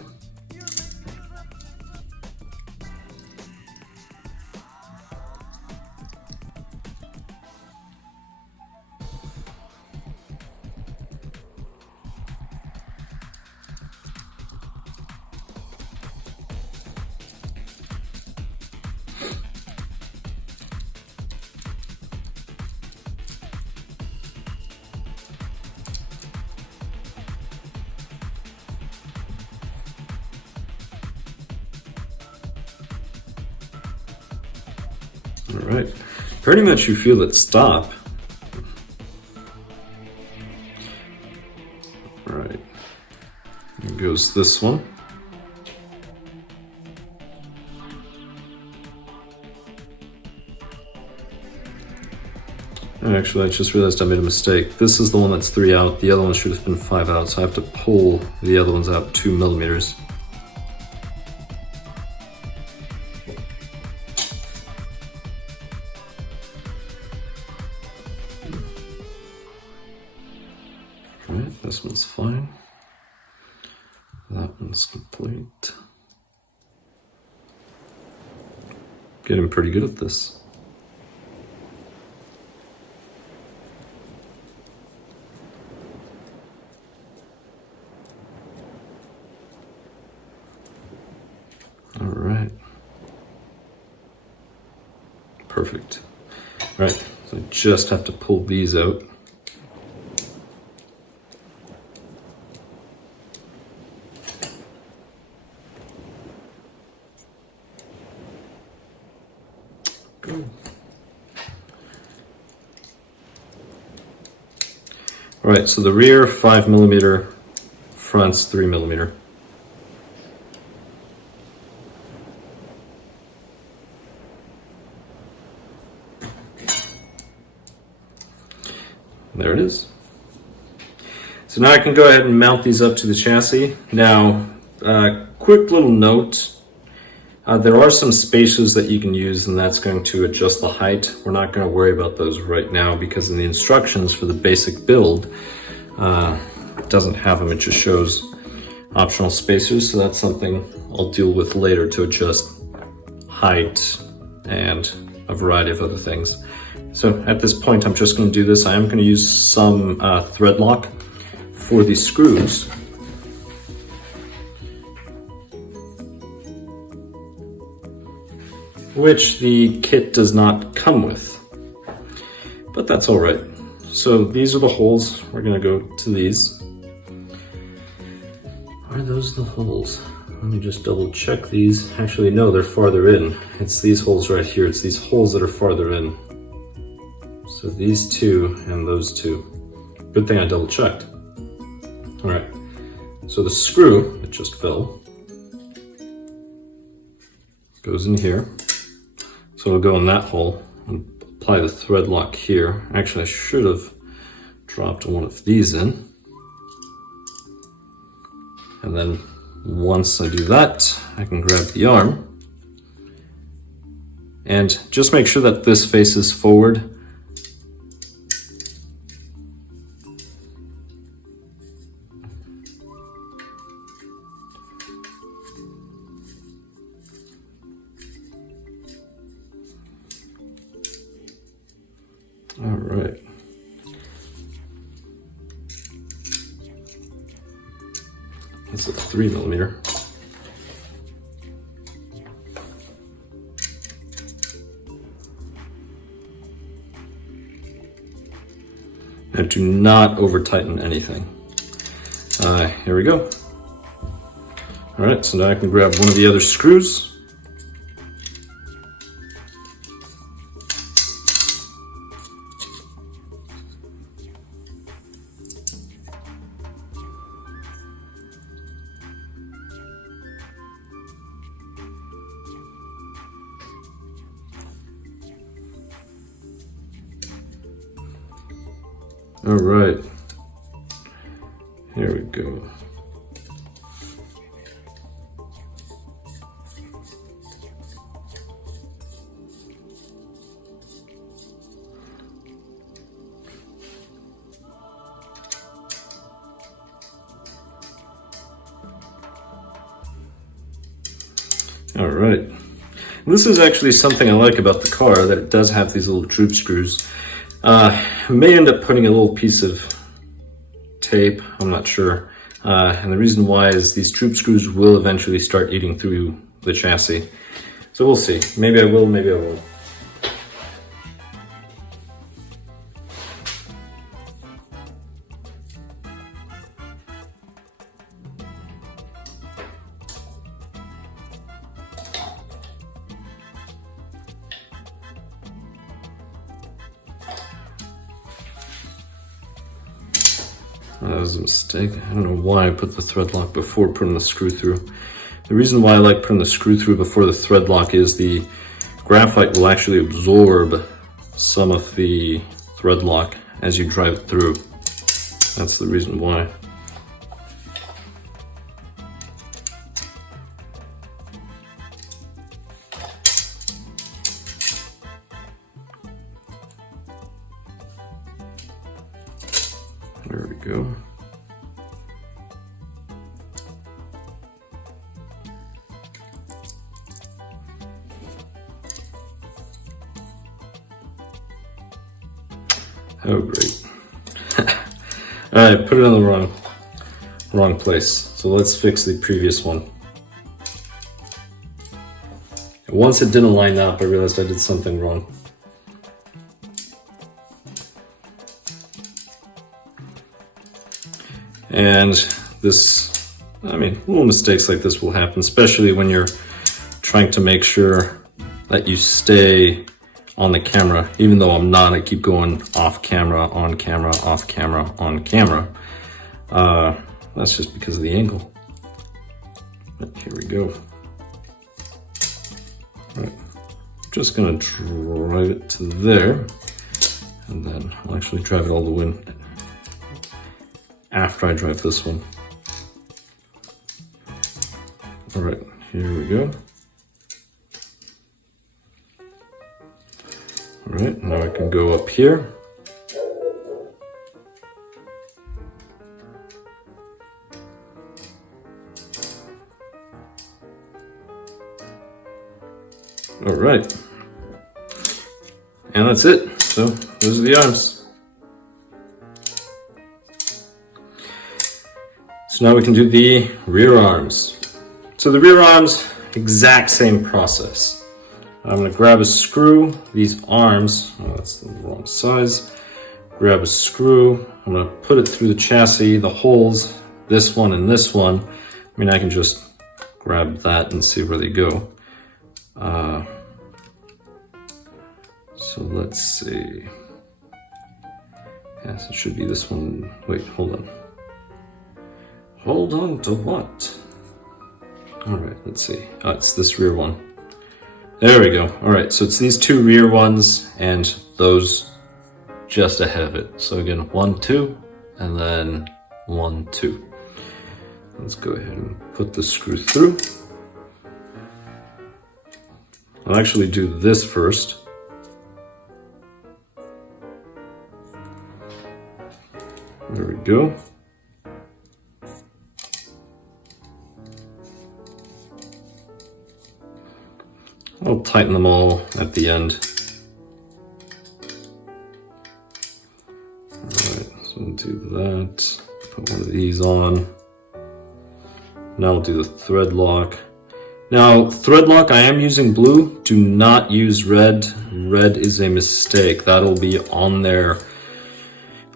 All right, pretty much you feel it stop. All right, here goes this one. Actually, I just realized I made a mistake. This is the one that's 3 out. The other one should have been 5 out, so I have to pull the other ones out 2 millimeters. Alright, this one's fine. That one's complete. Getting pretty good at this. All right. Perfect. All right, so I just have to pull these out. Go. All right, so the rear 5 millimeter, front's 3 millimeter. There it is. So now I can go ahead and mount these up to the chassis. Now, quick little note. There are some spacers that you can use, and that's going to adjust the height. We're not going to worry about those right now because in the instructions for the basic build, it doesn't have them. It just shows optional spacers. So that's something I'll deal with later to adjust height and a variety of other things. So at this point, I'm just going to do this. I am going to use some thread lock for these screws. Which the kit does not come with, but that's all right. So these are the holes. We're going to go to these. Are those the holes? Let me just double check these. Actually, no, they're farther in. It's these holes right here. It's these holes that are farther in. So these two and those two. Good thing I double checked. All right, so the screw that just fell goes in here. So it'll go in that hole and apply the thread lock here. Actually, I should have dropped one of these in. And then once I do that, I can grab the arm. And just make sure that this faces forward. All right. That's a 3mm. Now do not over tighten anything. Here we go. All right, so now I can grab one of the other screws. All right, here we go. All right, this is actually something I like about the car, that it does have these little droop screws. I may end up putting a little piece of tape, I'm not sure. And the reason why is these droop screws will eventually start eating through the chassis. So we'll see. Maybe I will, maybe I won't. That was a mistake. I don't know why I put the thread lock before putting the screw through. The reason why I like putting the screw through before the thread lock is the graphite will actually absorb some of the thread lock as you drive it through. That's the reason why. There we go. Oh, great. All right, put it in the wrong place. So let's fix the previous one. Once it didn't line up, I realized I did something wrong. And this, I mean, little mistakes like this will happen, especially when you're trying to make sure that you stay on the camera. Even though I'm not, I keep going off camera, on camera, off camera, on camera. That's just because of the angle. But here we go. All right, just gonna drive it to there, and then I'll actually drive it all the way after I drive this one. All right, here we go. All right, now I can go up here. All right, and that's it. So those are the arms. So now we can do the rear arms. So the rear arms, exact same process. I'm going to grab a screw, these arms, oh, that's the wrong size. Grab a screw, I'm going to put it through the chassis, the holes, this one and this one. I mean, I can just grab that and see where they go. So let's see. Yes, it should be this one. Wait, hold on. Hold on to what? All right, let's see. Oh, it's this rear one. There we go. All right, so it's these two rear ones, and those just ahead of it. So again, 1, 2, and then 1, 2. Let's go ahead and put the screw through. I'll actually do this first. There we go. I'll tighten them all at the end. Alright, so we'll do that. Put one of these on. Now I'll do the thread lock. Now, thread lock, I am using blue. Do not use red. Red is a mistake. That'll be on there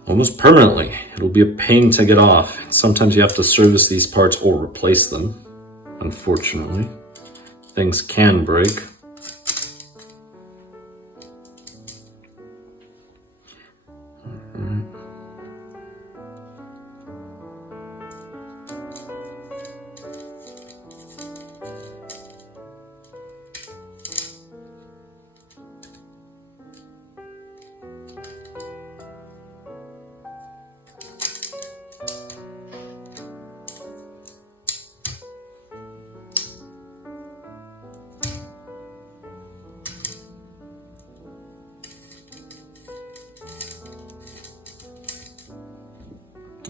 almost permanently. It'll be a pain to get off. Sometimes you have to service these parts or replace them, unfortunately. Things can break.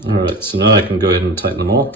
Alright, so now I can go ahead and tighten them all.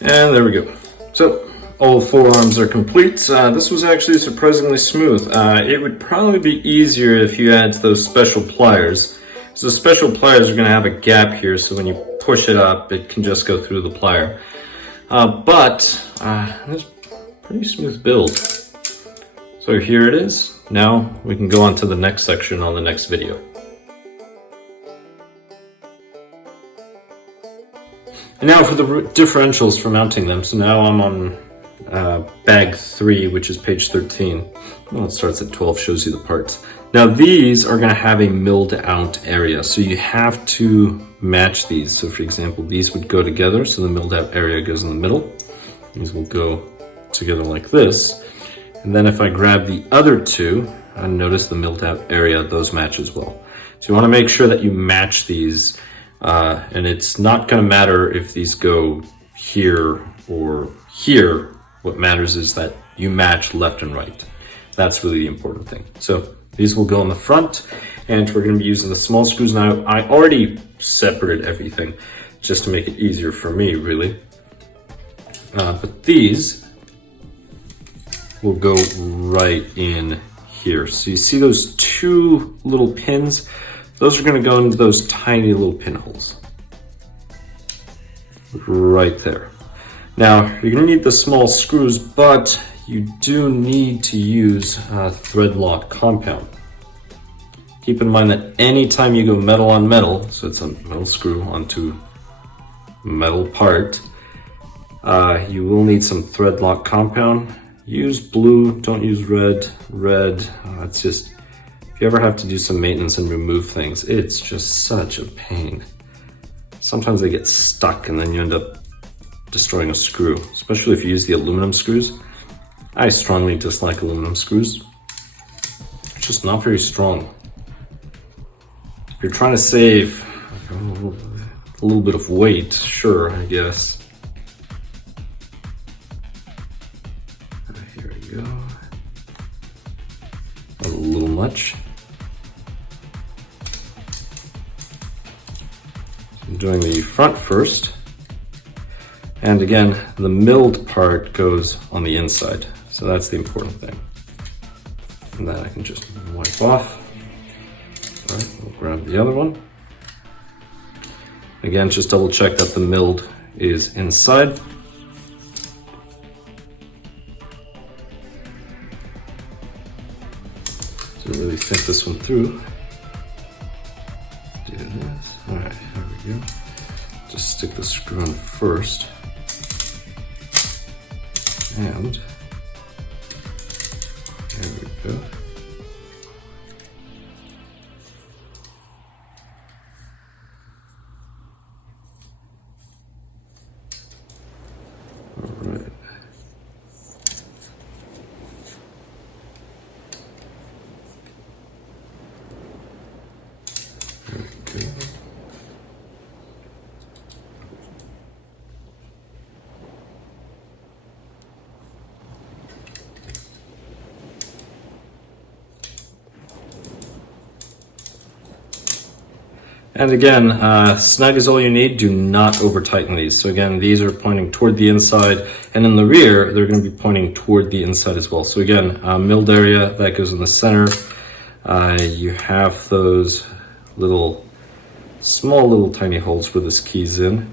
And there we go. So all 4 arms are complete. This was actually surprisingly smooth. It would probably be easier if you had those special pliers. So the special pliers are going to have a gap here, so when you push it up, it can just go through the plier. But it's a pretty smooth build. So here it is. Now we can go on to the next section on the next video. And now for the differentials for mounting them. So now I'm on bag 3, which is page 13. Well, it starts at 12, shows you the parts. Now these are going to have a milled out area, so you have to match these. So for example, these would go together, so the milled out area goes in the middle. These will go together like this. And then if I grab the other 2, and notice the milled out area, those match as well. So you want to make sure that you match these. And it's not going to matter if these go here or here. What matters is that you match left and right. That's really the important thing. So these will go on the front, and we're going to be using the small screws. Now I already separated everything just to make it easier for me, really. But these will go right in here. So you see those 2 little pins? Those are going to go into those tiny little pinholes. Right there. Now, you're going to need the small screws, but you do need to use thread lock compound. Keep in mind that anytime you go metal on metal, so it's a metal screw onto metal part, you will need some thread lock compound. Use blue, don't use red. Red, it's just, if you ever have to do some maintenance and remove things, it's just such a pain. Sometimes they get stuck and then you end up destroying a screw, especially if you use the aluminum screws. I strongly dislike aluminum screws. It's just not very strong. If you're trying to save a little bit of weight, sure, I guess. Here we go. A little much. I'm doing the front first. And again, the milled part goes on the inside. So that's the important thing. And then I can just wipe off. All right, we'll grab the other one. Again, just double check that the milled is inside. Didn't really think this one through. Do this. Alright, here we go. Just stick the screw in first. And there we go. Alright. There we go. And again, snug is all you need. Do not over tighten these. So again, these are pointing toward the inside, and in the rear, they're going to be pointing toward the inside as well. So again, milled area, that goes in the center. You have those small little tiny holes where this key's in.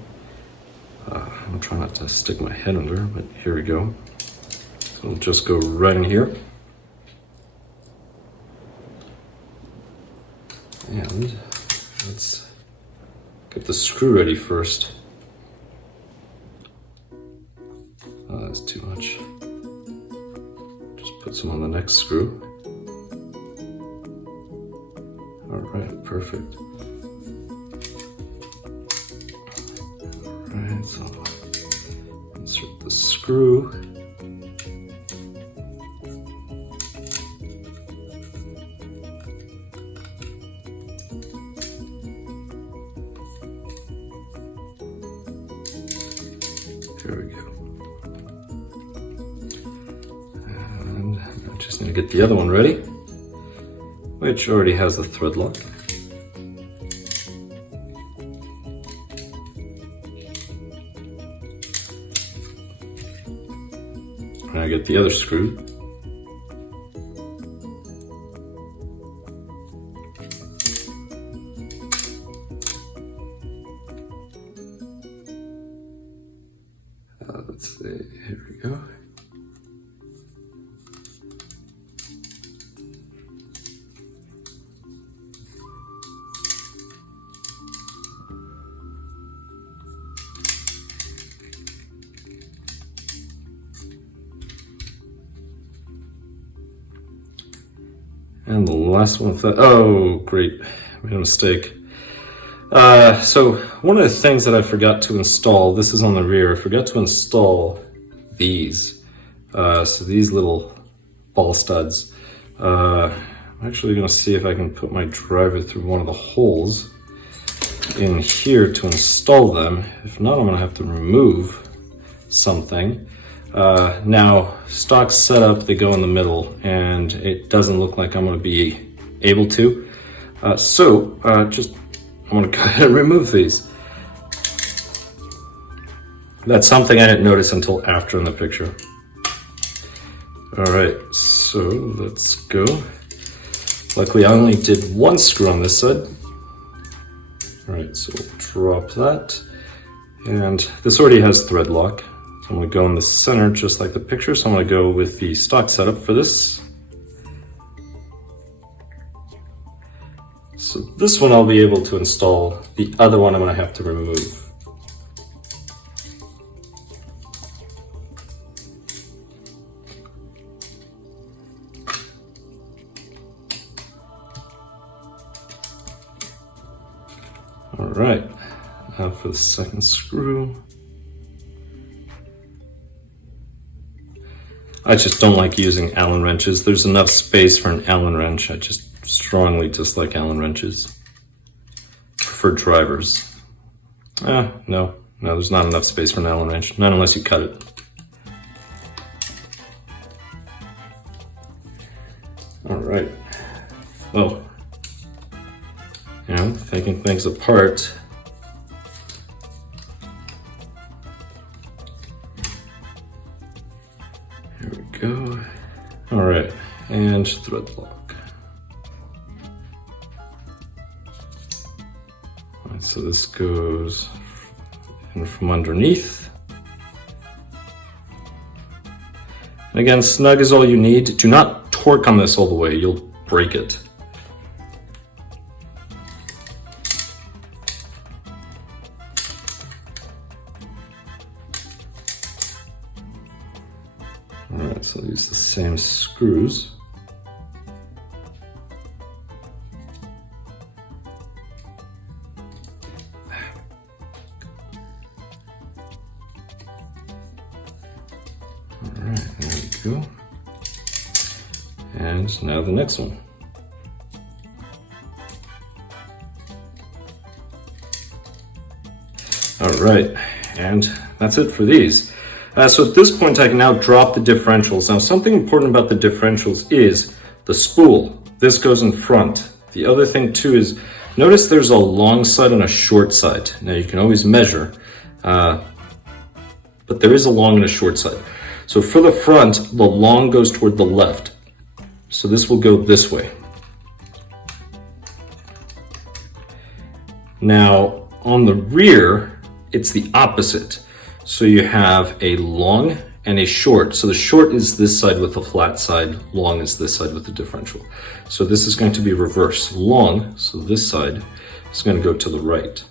I'm trying not to stick my head under, but here we go. So we'll just go right in here. And let's get the screw ready first. Oh, that's too much. Just put some on the next screw. All right, perfect. All right, so insert the screw. There we go. And I just need to get the other one ready, which already has the thread lock. And I get the other screw. Let's see, here we go. And the last one with that, oh great, made a mistake. So one of the things that I forgot to install, this is on the rear, I forgot to install these. So these little ball studs. I'm actually gonna see if I can put my driver through one of the holes in here to install them. If not, I'm gonna have to remove something. Now, stock setup, they go in the middle, and it doesn't look like I'm gonna be able to. I'm gonna go ahead and remove these. That's something I didn't notice until after in the picture. All right, so let's go. Luckily, I only did one screw on this side. All right, so we'll drop that. And this already has thread lock. So I'm gonna go in the center just like the picture. So I'm gonna go with the stock setup for this. So this one I'll be able to install. The other one I'm gonna have to remove. All right, now for the second screw. I just don't like using Allen wrenches. There's enough space for an Allen wrench. I just strongly dislike Allen wrenches for drivers. No, there's not enough space for an Allen wrench, not unless you cut it. All right. Oh, taking things apart. Here we go. All right, and thread lock. All right, so this goes in from underneath. And again, snug is all you need. Do not torque on this all the way. You'll break it. Alright, so I'll use the same screws. Alright, there we go. And now the next one. Alright, and that's it for these. So at this point I can now drop the differentials. Now something important about the differentials is the spool. This goes in front. The other thing too is, notice there's a long side and a short side. Now you can always measure, but there is a long and a short side. So for the front, the long goes toward the left. So this will go this way. Now on the rear, it's the opposite. So you have a long and a short. So the short is this side with the flat side, long is this side with the differential. So this is going to be reverse. Long, so this side is going to go to the right.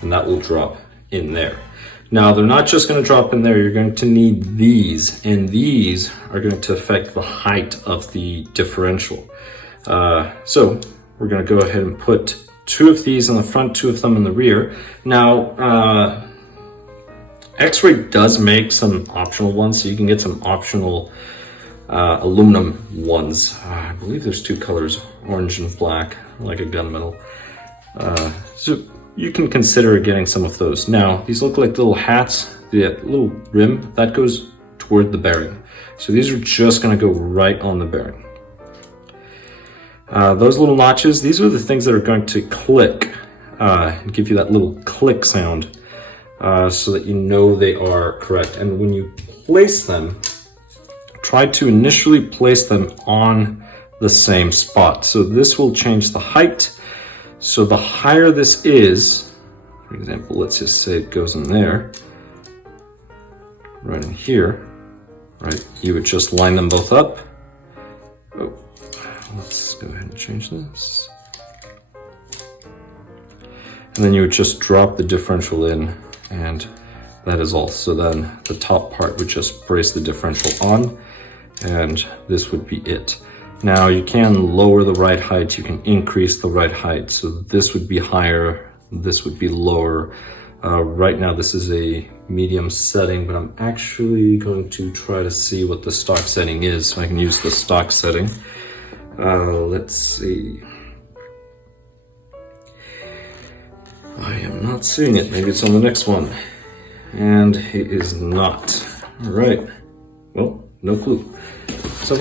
And that will drop in there. Now they're not just going to drop in there, you're going to need these, and these are going to affect the height of the differential. So we're going to go ahead and put 2 of these in the front, 2 of them in the rear. Now, Xray does make some optional ones, so you can get some optional aluminum ones. I believe there's 2 colors, orange and black, like a gunmetal. So you can consider getting some of those. Now, these look like little hats. The little rim, that goes toward the bearing. So these are just gonna go right on the bearing. Those little notches, these are the things that are going to click and give you that little click sound so that you know they are correct. And when you place them, try to initially place them on the same spot. So this will change the height. So the higher this is, for example, let's just say it goes in there, right in here, right? You would just line them both up. Oh, let's go ahead and change this. And then you would just drop the differential in, and that is all. So then the top part would just brace the differential on, and this would be it. Now you can lower the right height, you can increase the right height. So this would be higher, this would be lower. Right now this is a medium setting, but I'm actually going to try to see what the stock setting is so I can use the stock setting. Let's see. I am not seeing it, maybe it's on the next one. And it is not. All right, well, no clue. So,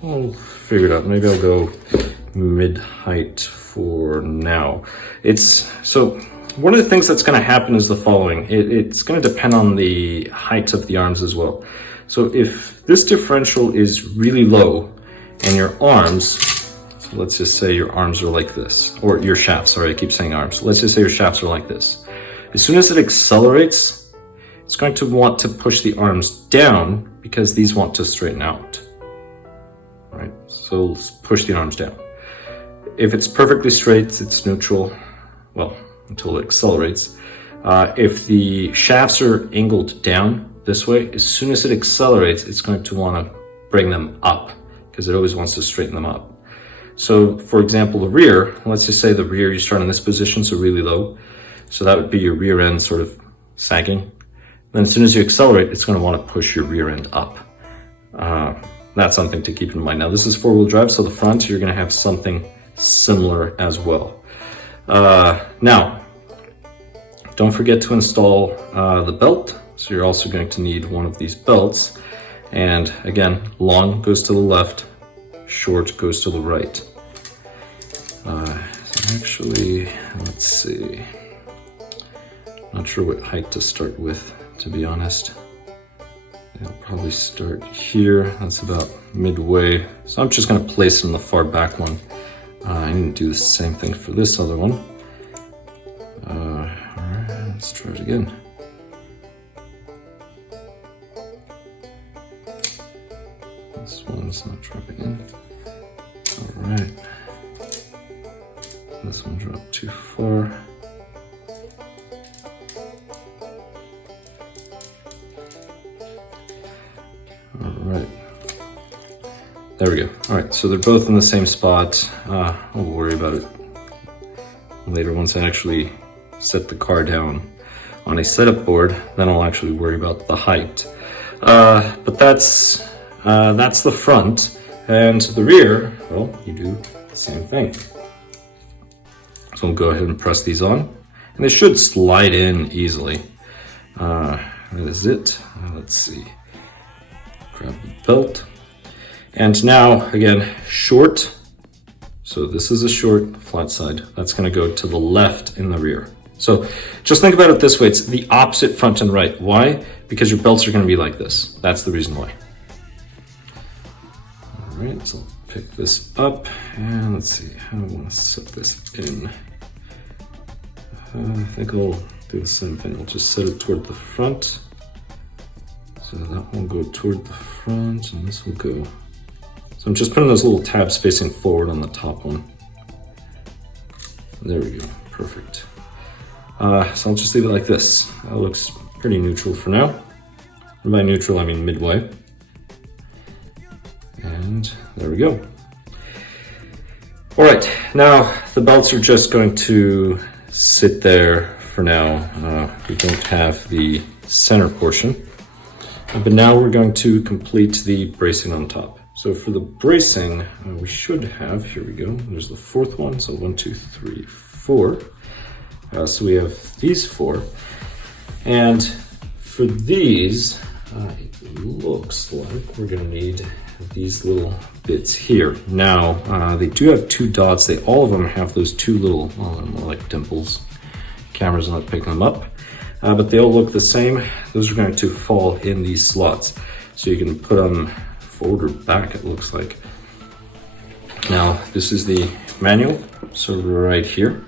I'll figure it out. Maybe I'll go mid-height for now. So one of the things that's going to happen is the following. It's going to depend on the height of the arms as well. So if this differential is really low and your arms, so let's just say your arms are like this, or your shafts, sorry, I keep saying arms. Let's just say your shafts are like this. As soon as it accelerates, it's going to want to push the arms down because these want to straighten out. Right, so push the arms down. If it's perfectly straight, it's neutral, well, until it accelerates. If the shafts are angled down this way, as soon as it accelerates, it's going to want to bring them up because it always wants to straighten them up. So for example, the rear, let's just say the rear, you start in this position, so really low. So that would be your rear end sort of sagging. Then as soon as you accelerate, it's going to want to push your rear end up. That's something to keep in mind. Now this is 4-wheel drive, so the front, you're going to have something similar as well. Now, don't forget to install the belt. So you're also going to need one of these belts. And again, long goes to the left, short goes to the right. So actually, let's see. Not sure what height to start with, to be honest. I'll probably start here. That's about midway. So I'm just going to place it in the far back one. I need to do the same thing for this other one. Alright, let's try it again. This one one's not dropping in. All right. This one dropped too far. All right. There we go. All right, so they're both in the same spot. I'll worry about it later once I actually set the car down on a setup board. Then I'll actually worry about the height. But that's the front, and the rear, well, you do the same thing. So we'll go ahead and press these on, and they should slide in easily. That is it. Let's see. Grab the belt. And now, again, short. So this is a short flat side. That's gonna go to the left in the rear. So just think about it this way. It's the opposite front and right. Why? Because your belts are gonna be like this. That's the reason why. All right, so I'll pick this up and let's see how I wanna set this in. I think I'll do the same thing. I'll just set it toward the front. So that will go toward the front and this will go. So I'm just putting those little tabs facing forward on the top one. There we go, perfect. So I'll just leave it like this. That looks pretty neutral for now. And by neutral, I mean midway. And there we go. All right, now the belts are just going to sit there for now. We don't have the center portion. But now we're going to complete the bracing on top. So for the bracing, we should have, here we go, there's the fourth one. So 1, 2, 3, 4. So we have these 4. And for these, it looks like we're gonna need these little bits here. Now, they do have 2 dots. All of them have those 2 little, well, more like dimples. Camera's not picking them up. But they all look the same. Those are going to fall in these slots. So you can put them forward or back, it looks like. Now, this is the manual, so right here.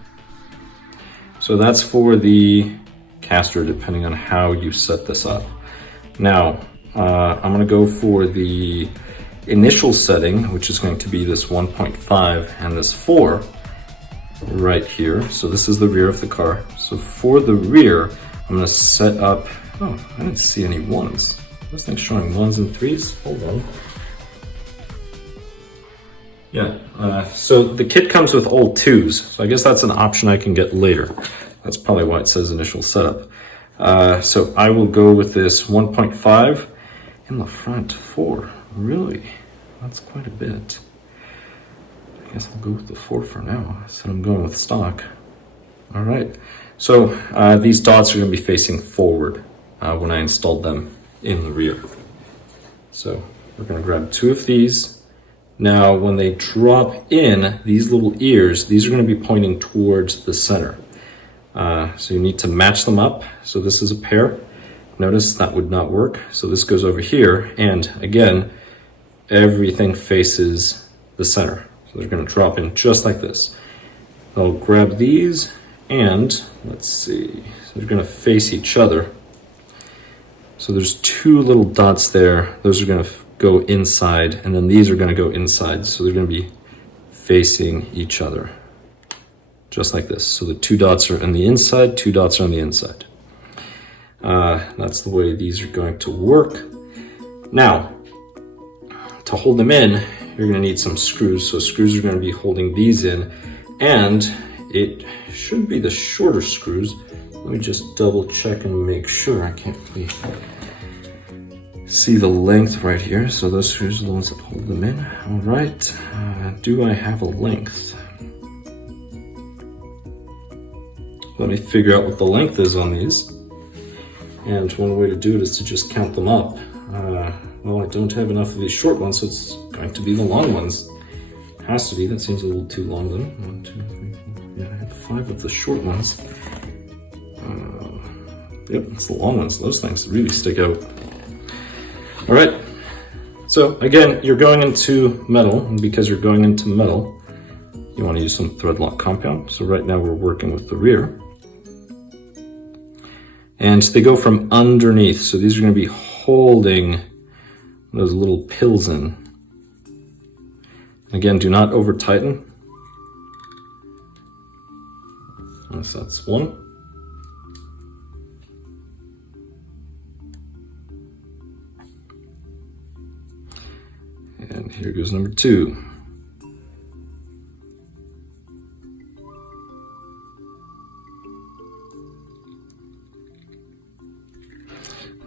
So that's for the caster, depending on how you set this up. Now, I'm gonna go for the initial setting, which is going to be this 1.5 and this 4 right here. So this is the rear of the car. So for the rear, I'm gonna set up, oh, I didn't see any 1s. This thing's showing 1s and 3s, hold on. Yeah, so the kit comes with all 2s. So I guess that's an option I can get later. That's probably why it says initial setup. So I will go with this 1.5 in the front 4. Really? That's quite a bit. I guess I'll go with the 4 for now. So I'm going with stock. All right. So these dots are going to be facing forward when I installed them in the rear. So we're going to grab 2 of these. Now when they drop in, these little ears, these are going to be pointing towards the center. So you need to match them up. So this is a pair. Notice that would not work. So this goes over here. And again, everything faces the center. So they're going to drop in just like this. I'll grab these. And let's see, so they're gonna face each other. So there's 2 little dots there. Those are gonna go inside, and then these are gonna go inside. So they're gonna be facing each other, just like this. So the 2 dots are on the inside, 2 dots are on the inside. That's the way these are going to work. Now, to hold them in, you're gonna need some screws. So screws are gonna be holding these in, and it should be the shorter screws. Let me just double check and make sure. I can't really see the length right here. So those screws are the ones that hold them in. All right, do I have a length? Let me figure out what the length is on these. And one way to do it is to just count them up. Well, I don't have enough of these short ones, so it's going to be the long ones. Has to be, that seems a little too long then. 1, 2, 3, 4. Yeah, I have 5 of the short ones. Yep, it's the long ones. Those things really stick out. All right. So again, you're going into metal, and because you're going into metal, you want to use some thread lock compound. So right now we're working with the rear. And they go from underneath. So these are going to be holding those little pills in. Again, do not over tighten. So that's one. And here goes number two.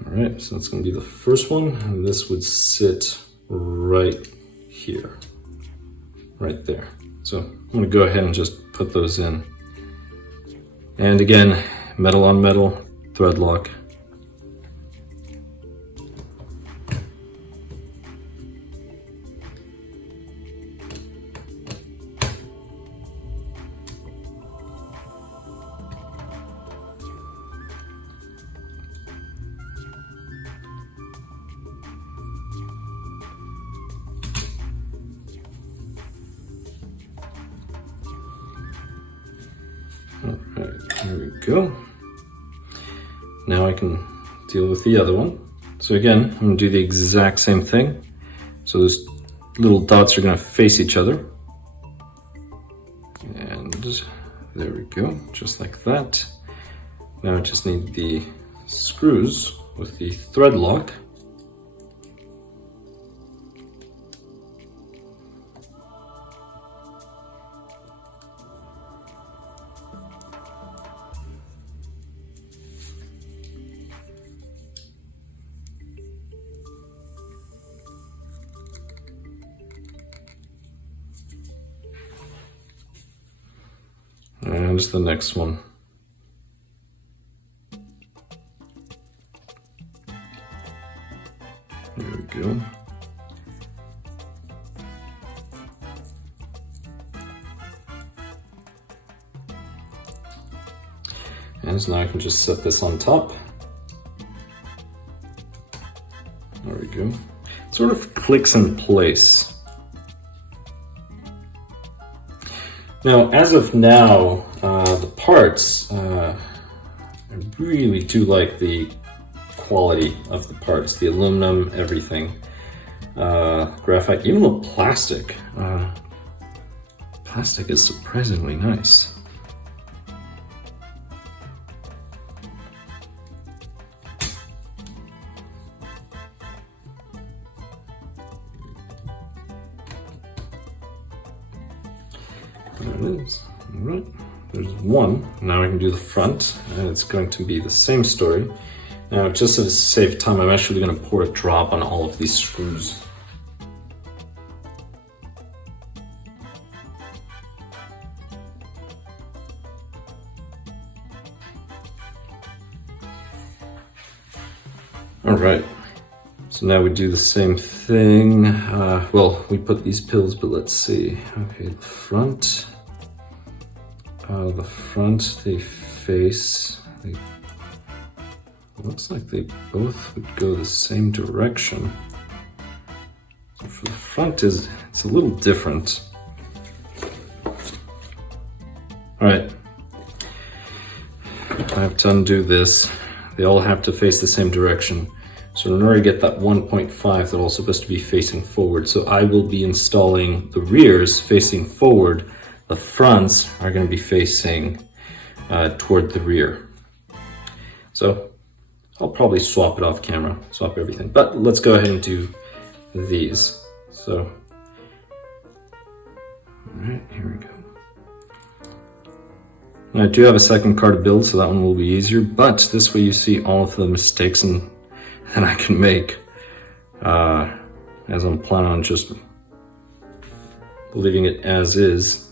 All right, so that's going to be the first one, and this would sit right here, right there. So I'm going to go ahead and just put those in. And again, metal on metal, thread lock. Alright, there we go. Now I can deal with the other one. So again, I'm going to do the exact same thing. So those little dots are going to face each other. And there we go, just like that. Now I just need the screws with the thread lock. And the next one. There we go. And so now I can just set this on top. There we go. It sort of clicks in place. Now, as of now, the parts, I really do like the quality of the parts, the aluminum, everything. Graphite, even the plastic. Plastic is surprisingly nice. There it is. All right, there's one. Now I can do the front, and it's going to be the same story. Now, just to save time, I'm actually going to pour a drop on all of these screws. All right, so now we do the same thing. Well, we put these pills, but let's see. Okay, the front, they face, looks like they both would go the same direction. So for the front, it's a little different. All right, I have to undo this. They all have to face the same direction. So in order to get that 1.5, they're all supposed to be facing forward. So I will be installing the rears facing forward. The fronts are going to be facing toward the rear. So I'll probably swap it off camera, swap everything. But let's go ahead and do these. So, all right, here we go. I do have a second car to build, so that one will be easier, but this way you see all of the mistakes that I can make as I'm planning on just leaving it as is.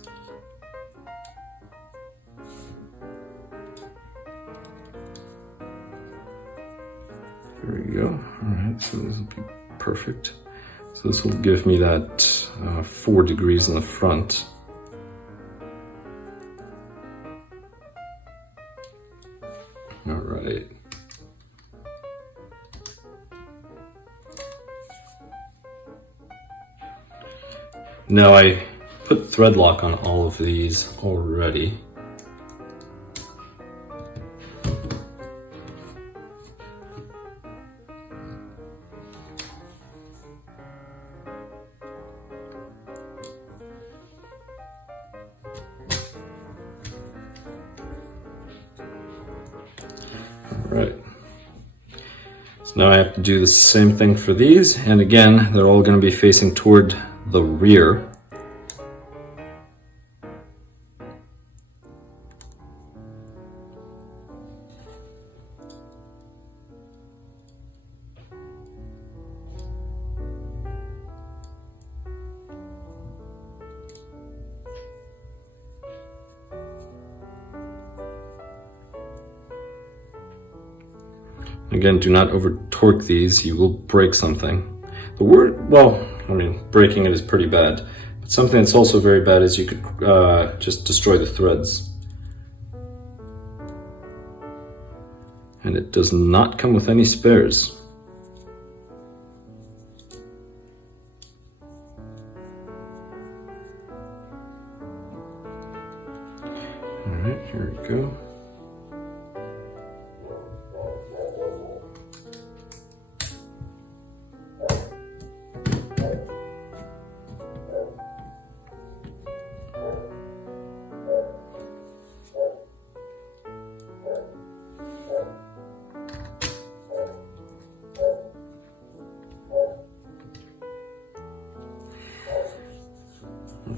There we go. All right, so this will be perfect. So this will give me that 4 degrees in the front. All right. Now I put thread lock on all of these already. So now I have to do the same thing for these, and again, they're all going to be facing toward the rear. Again, do not over torque these, you will break something. The word, well, I mean, breaking it is pretty bad, but something that's also very bad is you could just destroy the threads. And it does not come with any spares. All right, here we go.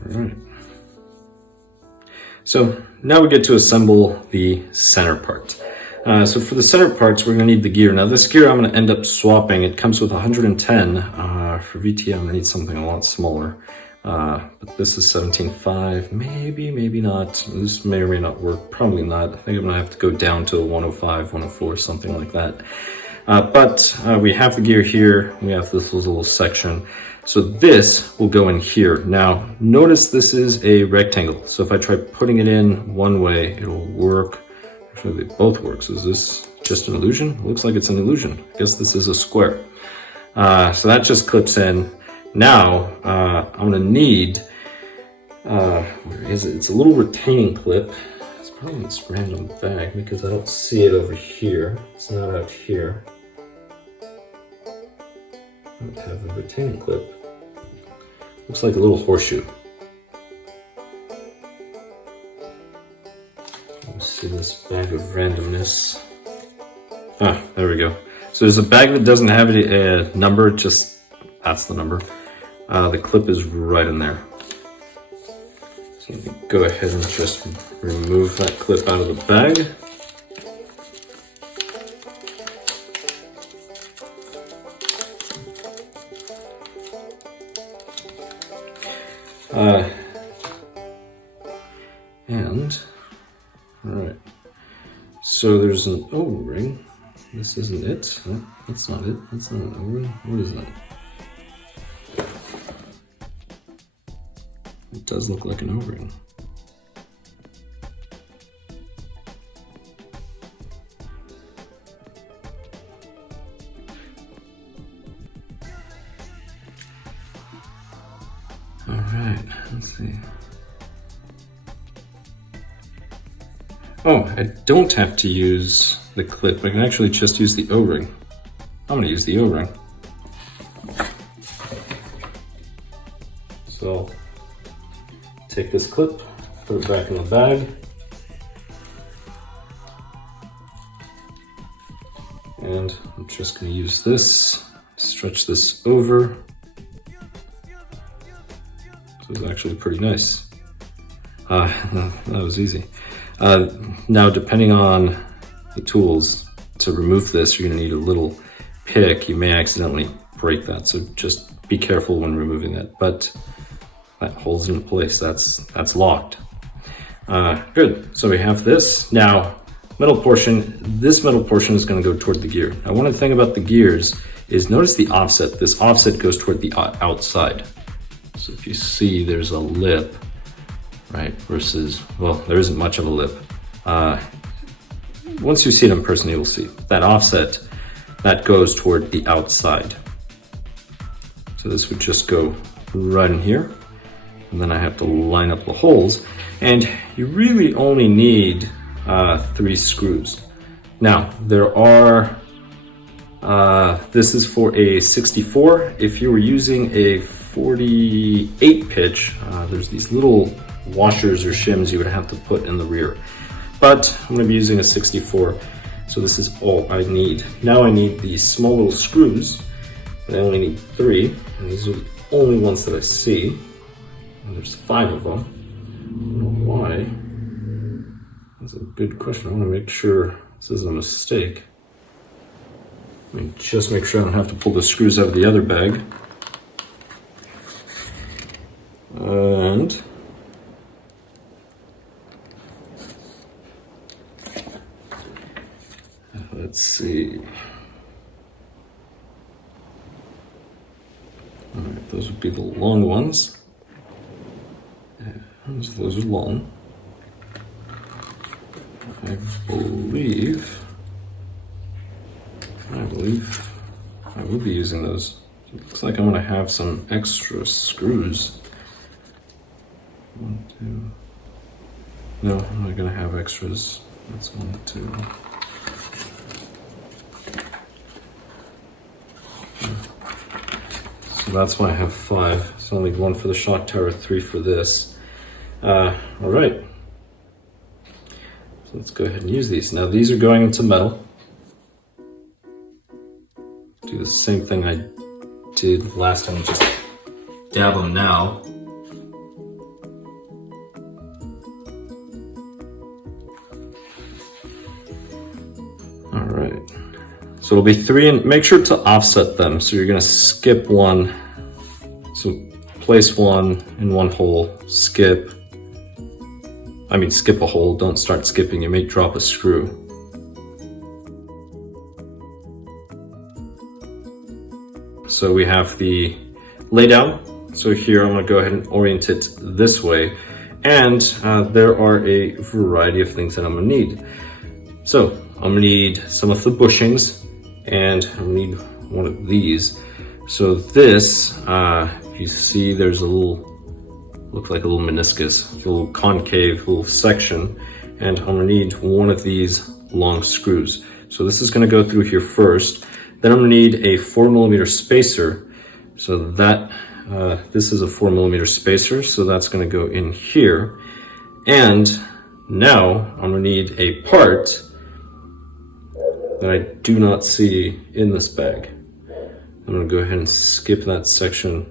Alright. So now we get to assemble the center part. So for the center parts, we're going to need the gear. Now this gear I'm going to end up swapping. It comes with 110. For VT, I'm going to need something a lot smaller. But this is 17.5. Maybe not. This may or may not work. Probably not. I think I'm going to have to go down to 105, 104, something like that. But we have the gear here. We have this little section. So this will go in here. Now, notice this is a rectangle. So if I try putting it in one way, it'll work. Actually, they both work. So is this just an illusion? It looks like it's an illusion. I guess this is a square. So that just clips in. Now, I'm gonna need, where is it? It's a little retaining clip. It's probably in this random bag because I don't see it over here. It's not out here. I don't have a retaining clip. Looks like a little horseshoe. Let's see this bag of randomness. Ah, there we go. So there's a bag that doesn't have a number, just that's the number. The clip is right in there. So let me go ahead and just remove that clip out of the bag. Alright, so there's an O-ring. This isn't it. Oh, that's not it. That's not an O-ring. What is that? It does look like an O-ring. Alright, let's see. Oh, I don't have to use the clip. I can actually just use the O-ring. I'm going to use the O-ring. So, take this clip, put it back in the bag. And I'm just going to use this, stretch this over. So it's actually pretty nice. That was easy. Now, depending on the tools, to remove this, you're going to need a little pick. You may accidentally break that, so just be careful when removing that. But that holds it in place. That's locked. Good. So we have this. Now, metal portion. This metal portion is going to go toward the gear. Now, one of the things about the gears is notice the offset. This offset goes toward the outside. So if you see, there's a lip. Right, versus, well, there isn't much of a lip. Once you see it in person, you will see that offset, that goes toward the outside. So this would just go right in here, and then I have to line up the holes, and you really only need 3 screws. Now, there are, this is for a 64. If you were using a 48 pitch, there's these little washers or shims you would have to put in the rear. But I'm going to be using a 64. So this is all I need. Now I need these small little screws. I only need 3, and these are the only ones that I see. And there's 5 of them. I don't know why. That's a good question. I want to make sure this isn't a mistake. Let me just make sure I don't have to pull the screws out of the other bag. And let's see. All right, those would be the long ones. Those are long. I believe I will be using those. It looks like I'm going to have some extra screws. 1, 2. No, I'm not going to have extras. That's 1, 2. So that's why I have 5. It's only 1 for the shock tower, 3 for this. All right. So let's go ahead and use these. Now these are going into metal. Do the same thing I did last time, just dab them now. All right. So it'll be 3, and make sure to offset them. So you're gonna skip 1. So place 1 in 1 hole, skip a hole, don't start skipping, you may drop a screw. So we have the laydown. So here I'm gonna go ahead and orient it this way. And there are a variety of things that I'm gonna need. So I'm gonna need some of the bushings, and I'm gonna need one of these. So this, if you see, there's a little, looks like a little meniscus, a little concave little section, and I'm gonna need one of these long screws. So this is gonna go through here first. Then I'm gonna need a 4mm spacer. So that, this is a 4mm spacer, so that's gonna go in here. And now I'm gonna need a part that I do not see in this bag. I'm gonna go ahead and skip that section.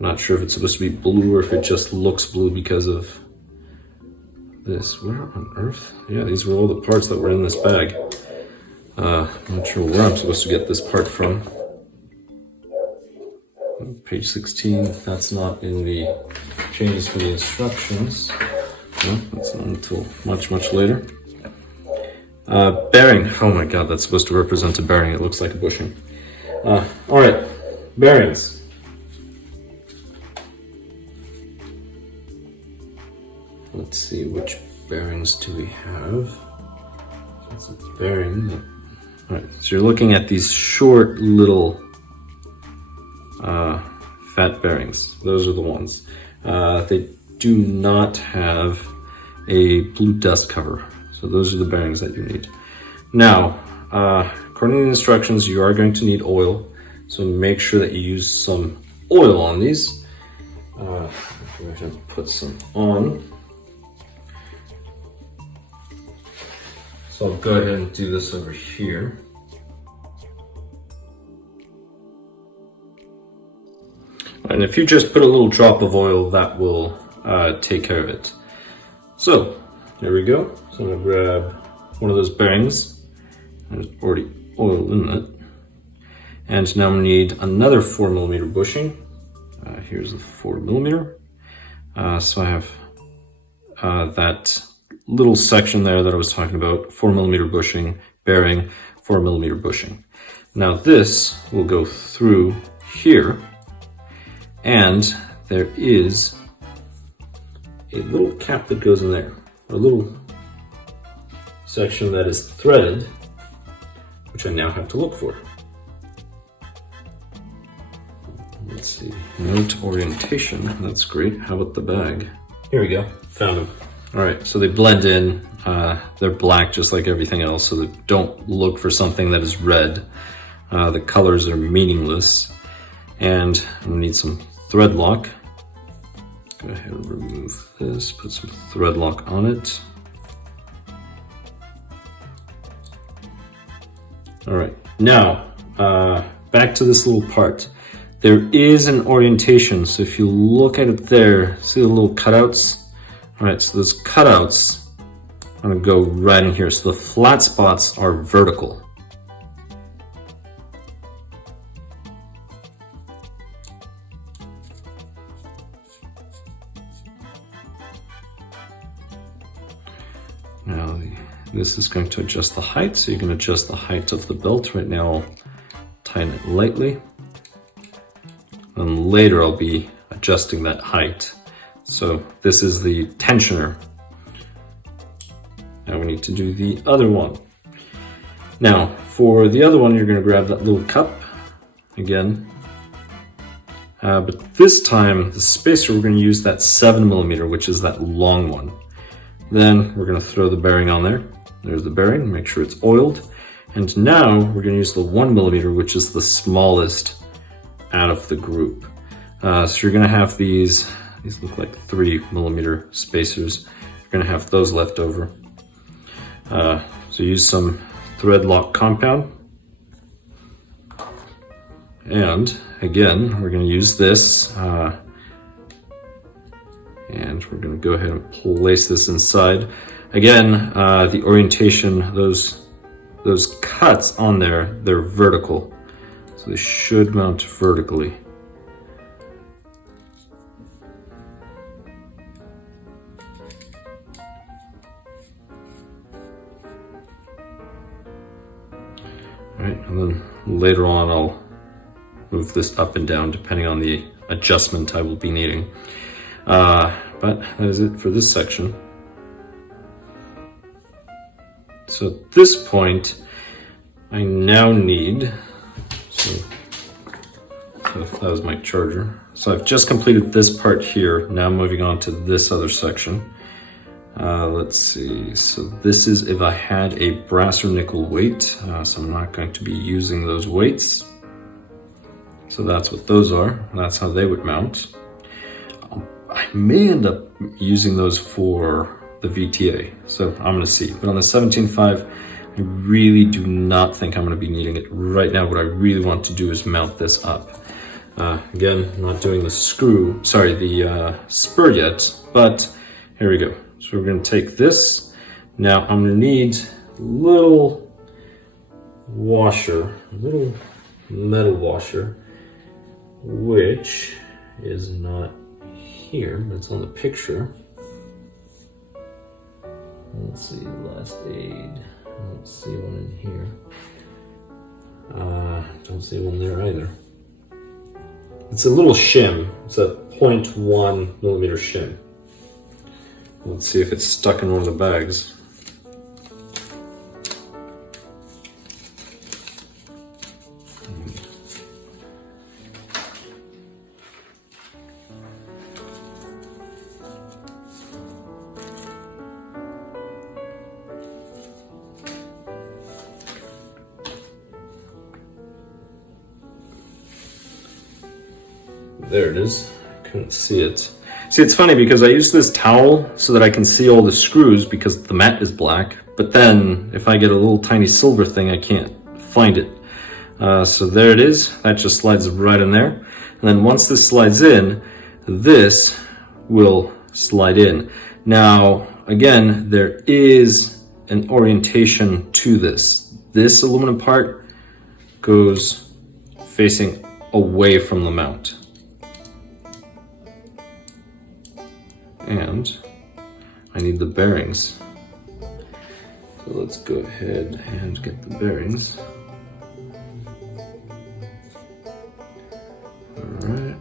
I'm not sure if it's supposed to be blue or if it just looks blue because of this. Where on earth? Yeah, these were all the parts that were in this bag. I'm not sure where I'm supposed to get this part from. Page 16, that's not in the changes for the instructions. No, that's not until much, much later. Bearing, oh my god, that's supposed to represent a bearing. It looks like a bushing. All right, bearings. Let's see, which bearings do we have? That's a bearing. All right, so you're looking at these short little fat bearings. Those are the ones. They do not have a blue dust cover. So those are the bearings that you need. Now, according to the instructions, you are going to need oil. So make sure that you use some oil on these. I'm going to put some on. So I'll go ahead and do this over here. And if you just put a little drop of oil, that will take care of it. So there we go. So I'm gonna grab one of those bearings. There's already oil in it. And now I'm gonna need another 4mm bushing. Here's the 4mm. So I have that little section there that I was talking about, 4mm bushing, bearing, 4mm bushing. Now this will go through here, and there is a little cap that goes in there, a little section that is threaded, which I now have to look for. Let's see, note orientation, that's great. How about the bag? Here we go, found them. All right, so they blend in. They're black just like everything else, so don't look for something that is red. The colors are meaningless. And I'm gonna need some thread lock. Go ahead and remove this, put some thread lock on it. All right, now back to this little part. There is an orientation, so if you look at it there, see the little cutouts? All right, so those cutouts, I'm gonna go right in here. So the flat spots are vertical. Now this is going to adjust the height, so you can adjust the height of the belt. Right now I'll tighten it lightly. And later I'll be adjusting that height. So this is the tensioner. Now we need to do the other one. Now for the other one, you're going to grab that little cup again. But this time the spacer, we're going to use that 7mm, which is that long one. Then we're going to throw the bearing on there. There's the bearing, make sure it's oiled. And now we're going to use the 1mm, which is the smallest out of the group. So you're going to have these look like 3mm spacers. You're going to have those left over. So use some thread lock compound. And again, we're going to use this. And we're going to go ahead and place this inside. Again, the orientation, those cuts on there, they're vertical. So they should mount vertically. All right, and then later on I'll move this up and down depending on the adjustment I will be needing. But that is it for this section. So at this point, I now need, so that was my charger. So I've just completed this part here. Now moving on to this other section. Let's see, so this is if I had a brass or nickel weight, so I'm not going to be using those weights. So that's what those are, that's how they would mount. I may end up using those for the VTA, so I'm gonna see. But on the 17.5, I really do not think I'm gonna be needing it right now. What I really want to do is mount this up. Again, I'm not doing the spur yet, but here we go. So we're gonna take this. Now I'm gonna need a little washer, a little metal washer, which is not here, but it's on the picture. Let's see, last aid. I don't see one in here. Don't see one there either. It's a little shim. It's a 0.1mm shim. Let's see if it's stuck in one of the bags. There it is. Couldn't see it. See, it's funny because I use this towel so that I can see all the screws because the mat is black, but then if I get a little tiny silver thing, I can't find it. So there it is. That just slides right in there. And then once this slides in, this will slide in. Now, again, there is an orientation to this. This aluminum part goes facing away from the mount. And I need the bearings. So let's go ahead and get the bearings. Alright,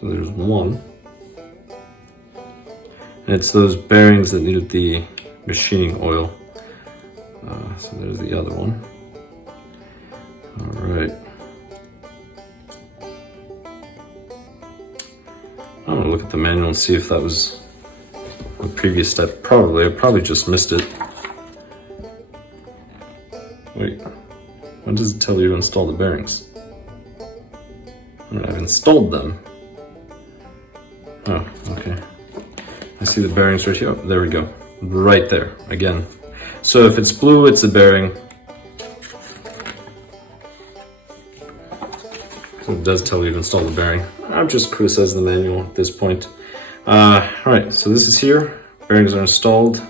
so there's one. And it's those bearings that needed the machining oil. So there's the other one. Alright. I'm gonna look at the manual and see if that was the previous step. I probably just missed it. Wait, when does it tell you to install the bearings? I mean, I've installed them. Oh, okay. I see the bearings right here. Oh, there we go. Right there, again. So if it's blue, it's a bearing. So it does tell you to install the bearing. I'm just criticizing the manual at this point. Alright, so this is here. Bearings are installed.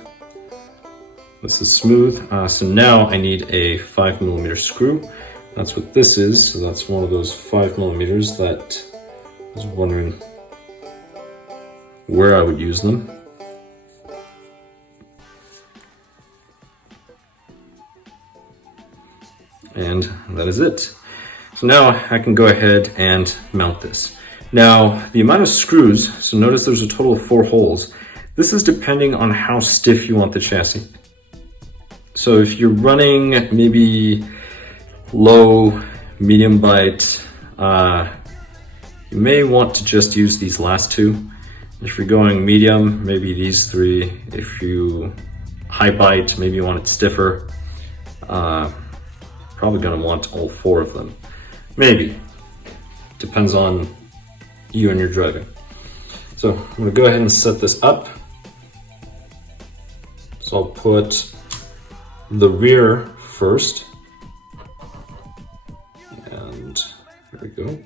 This is smooth. So now I need a 5mm screw. That's what this is. So that's one of those 5mm that I was wondering where I would use them. And that is it. So now I can go ahead and mount this. Now, the amount of screws, so notice there's a total of 4 holes. This is depending on how stiff you want the chassis. So if you're running maybe low, medium bite, you may want to just use these last 2. If you're going medium, maybe these 3. If you high bite, maybe you want it stiffer. Probably gonna want all 4 of them. Maybe. Depends on you and your driving. So I'm gonna go ahead and set this up. So I'll put the rear first. And there we go.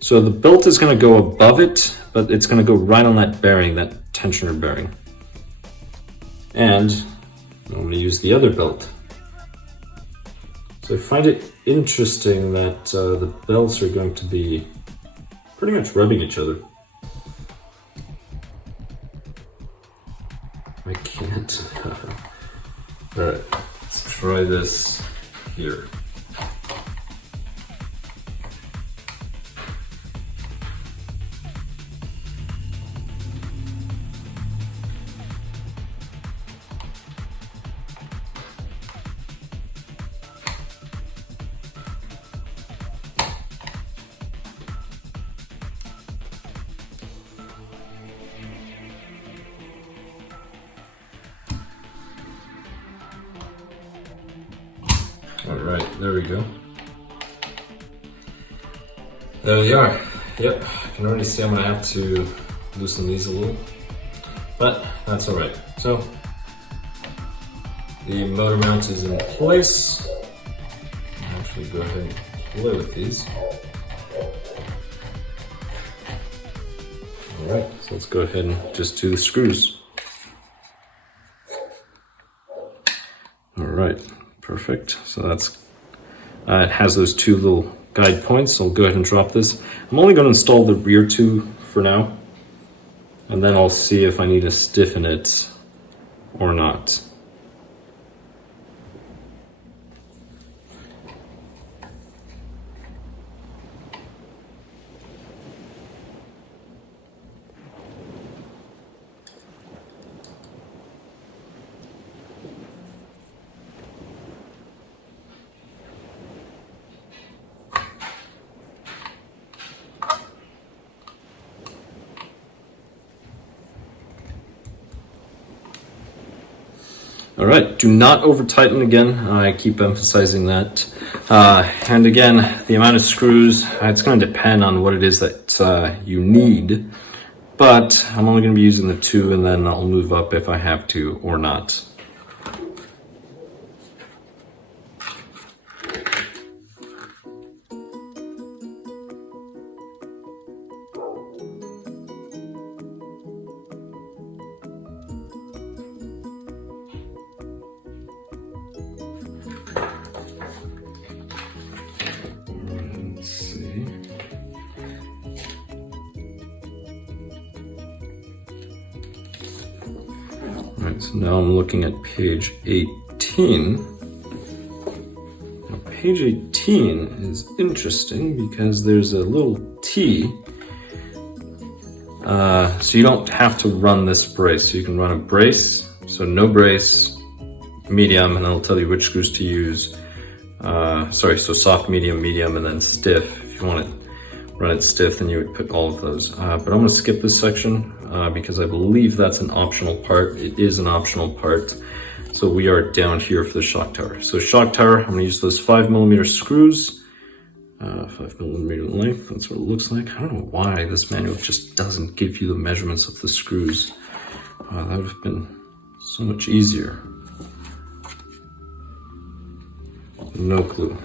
So the belt is gonna go above it, but it's gonna go right on that bearing, that tensioner bearing. And I'm gonna use the other belt. So I find it interesting that the belts are going to be pretty much rubbing each other. I can't. All right, let's try this here. All right, there we go. There they are. Yep, I can already see I'm gonna have to loosen these a little, but that's all right. So the motor mount is in place. I'll actually go ahead and play with these. All right, so let's go ahead and just do the screws. All right. Perfect. So that's, it has those 2 little guide points. So I'll go ahead and drop this. I'm only going to install the rear 2 for now. And then I'll see if I need to stiffen it or not. All right, do not over tighten again. I keep emphasizing that. And again, the amount of screws, it's going to depend on what it is that you need, but I'm only going to be using the 2 and then I'll move up if I have to or not. Alright, so now I'm looking at page 18. Now, page 18 is interesting because there's a little T. So you don't have to run this brace. So you can run a brace, so no brace, medium, and it'll tell you which screws to use. So soft, medium, medium, and then stiff. If you want to run it stiff, then you would put all of those. But I'm going to skip this section because I believe that's an optional part. It is an optional part. So we are down here for the shock tower. So shock tower, I'm going to use those 5mm screws. 5mm length, that's what it looks like. I don't know why this manual just doesn't give you the measurements of the screws. That would have been so much easier. No clue.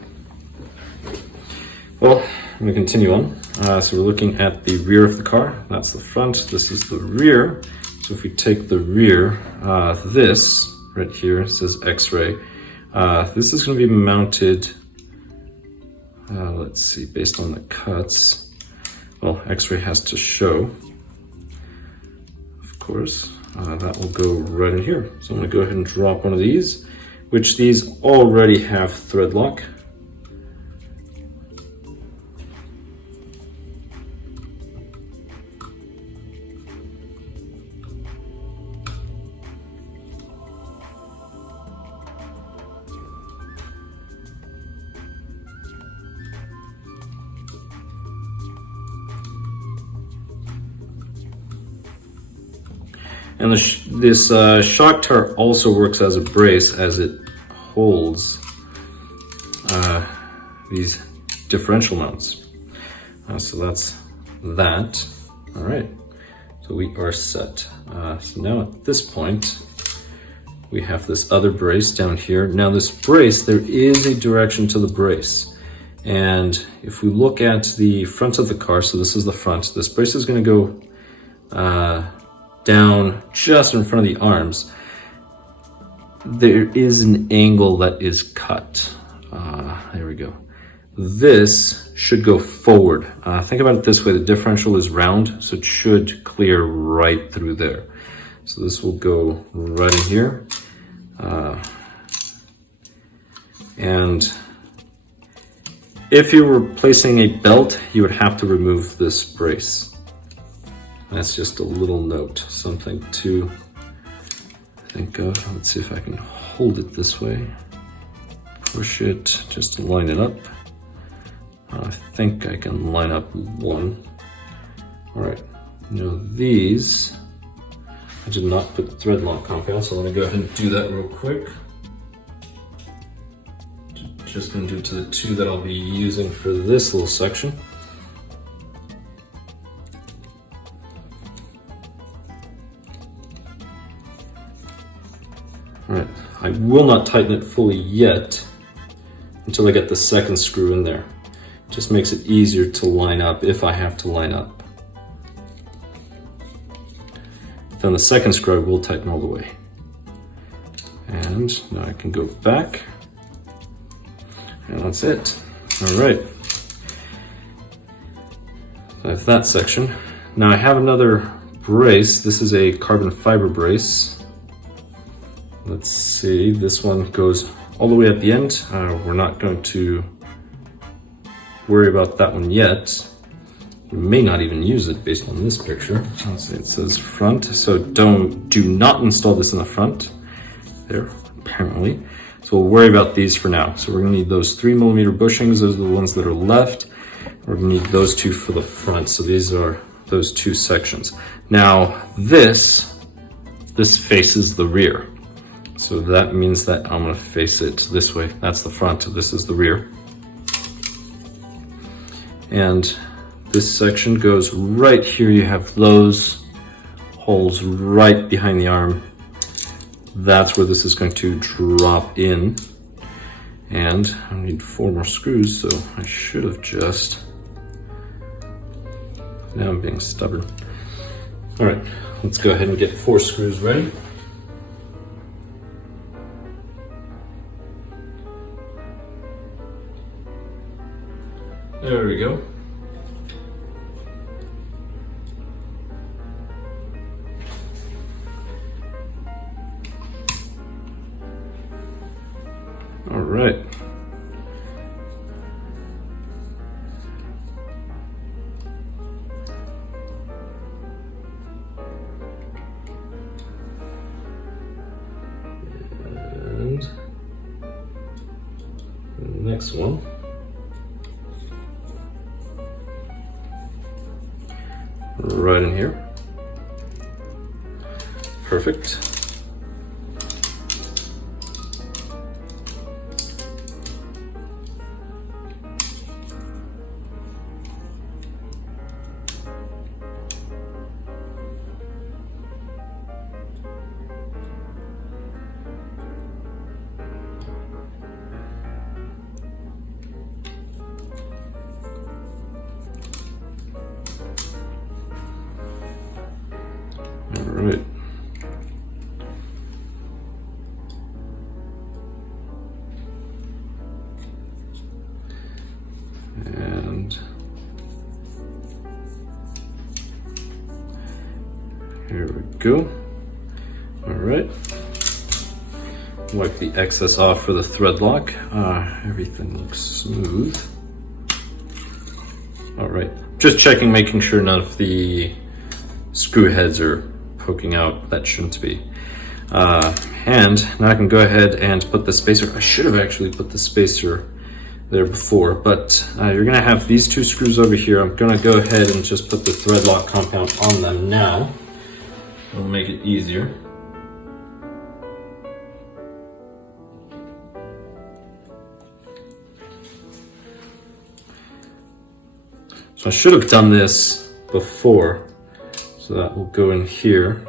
Well, I'm going to continue on. So we're looking at the rear of the car. That's the front. This is the rear. So if we take the rear, this right here says Xray. This is going to be mounted, let's see, based on the cuts. Well, Xray has to show, of course. That will go right in here. So I'm going to go ahead and drop one of these, which these already have thread lock. And this shock tower also works as a brace as it holds these differential mounts. So that's that. All right, so we are set. So now at this point, we have this other brace down here. Now this brace, there is a direction to the brace. And if we look at the front of the car, so this is the front, this brace is gonna go down just in front of the arms. There is an angle that is cut. There we go. This should go forward. Think about it this way, the differential is round, so it should clear right through there. So this will go right in here. And if you were placing a belt, you would have to remove this brace. That's just a little note, something to think of. Let's see if I can hold it this way. Push it just to line it up. I think I can line up one. All right, now these, I did not put thread lock compound, so I'm gonna go ahead and do that real quick. Just gonna do it to the two that I'll be using for this little section. All right, I will not tighten it fully yet until I get the second screw in there. Just makes it easier to line up if I have to line up. Then the second screw I will tighten all the way. And now I can go back. And that's it. All right. So I have that section. Now I have another brace. This is a carbon fiber brace. Let's see, this one goes all the way at the end. We're not going to worry about that one yet. We may not even use it based on this picture. Let's see, it says front, so do not install this in the front. There, apparently. So we'll worry about these for now. So we're gonna need those 3mm bushings. Those are the ones that are left. We're gonna need those two for the front. So these are those two sections. Now this faces the rear. So that means that I'm gonna face it this way. That's the front, this is the rear. And this section goes right here. You have those holes right behind the arm. That's where this is going to drop in. And I need 4 more screws, so I should have just, now I'm being stubborn. All right, let's go ahead and get 4 screws ready. There we go. All right. And the next one. Right in here. Perfect. right. And here we go. All right. Wipe the excess off for the thread lock. Everything looks smooth. All right. Just checking, making sure none of the screw heads are poking out. That shouldn't be. And now I can go ahead and put the spacer. I should have actually put the spacer there before, but you're gonna have these two screws over here. I'm gonna go ahead and just put the thread lock compound on them now. It'll make it easier. So I should have done this before, so that will go in here.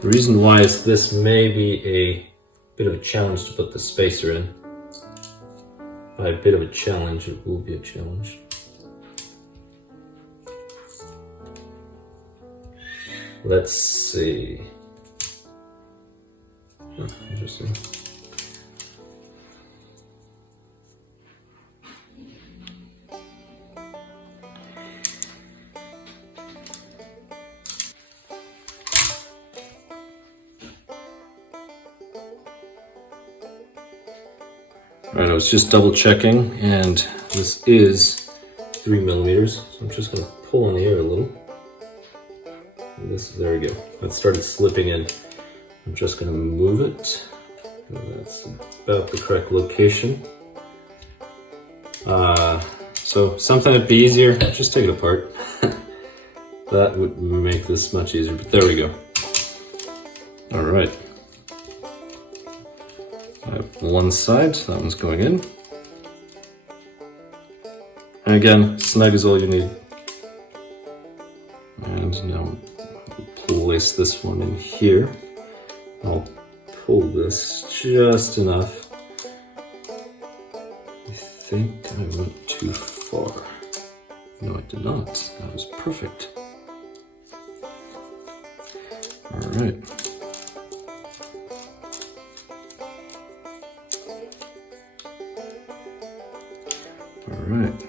The reason why is this may be a bit of a challenge to put the spacer in. By a bit of a challenge, it will be a challenge. Let's see. Oh, interesting. All right, I was just double checking, and this is 3 millimeters. So I'm just gonna pull on the air a little. And there we go. That started slipping in. I'm just gonna move it. That's about the correct location. So something that'd be easier, just take it apart. That would make this much easier, but there we go. All right. I have one side, that one's going in. And again, snug is all you need. And now we'll place this one in here. I'll pull this just enough. I think I went too far. No, I did not. That was perfect. All right. Alright.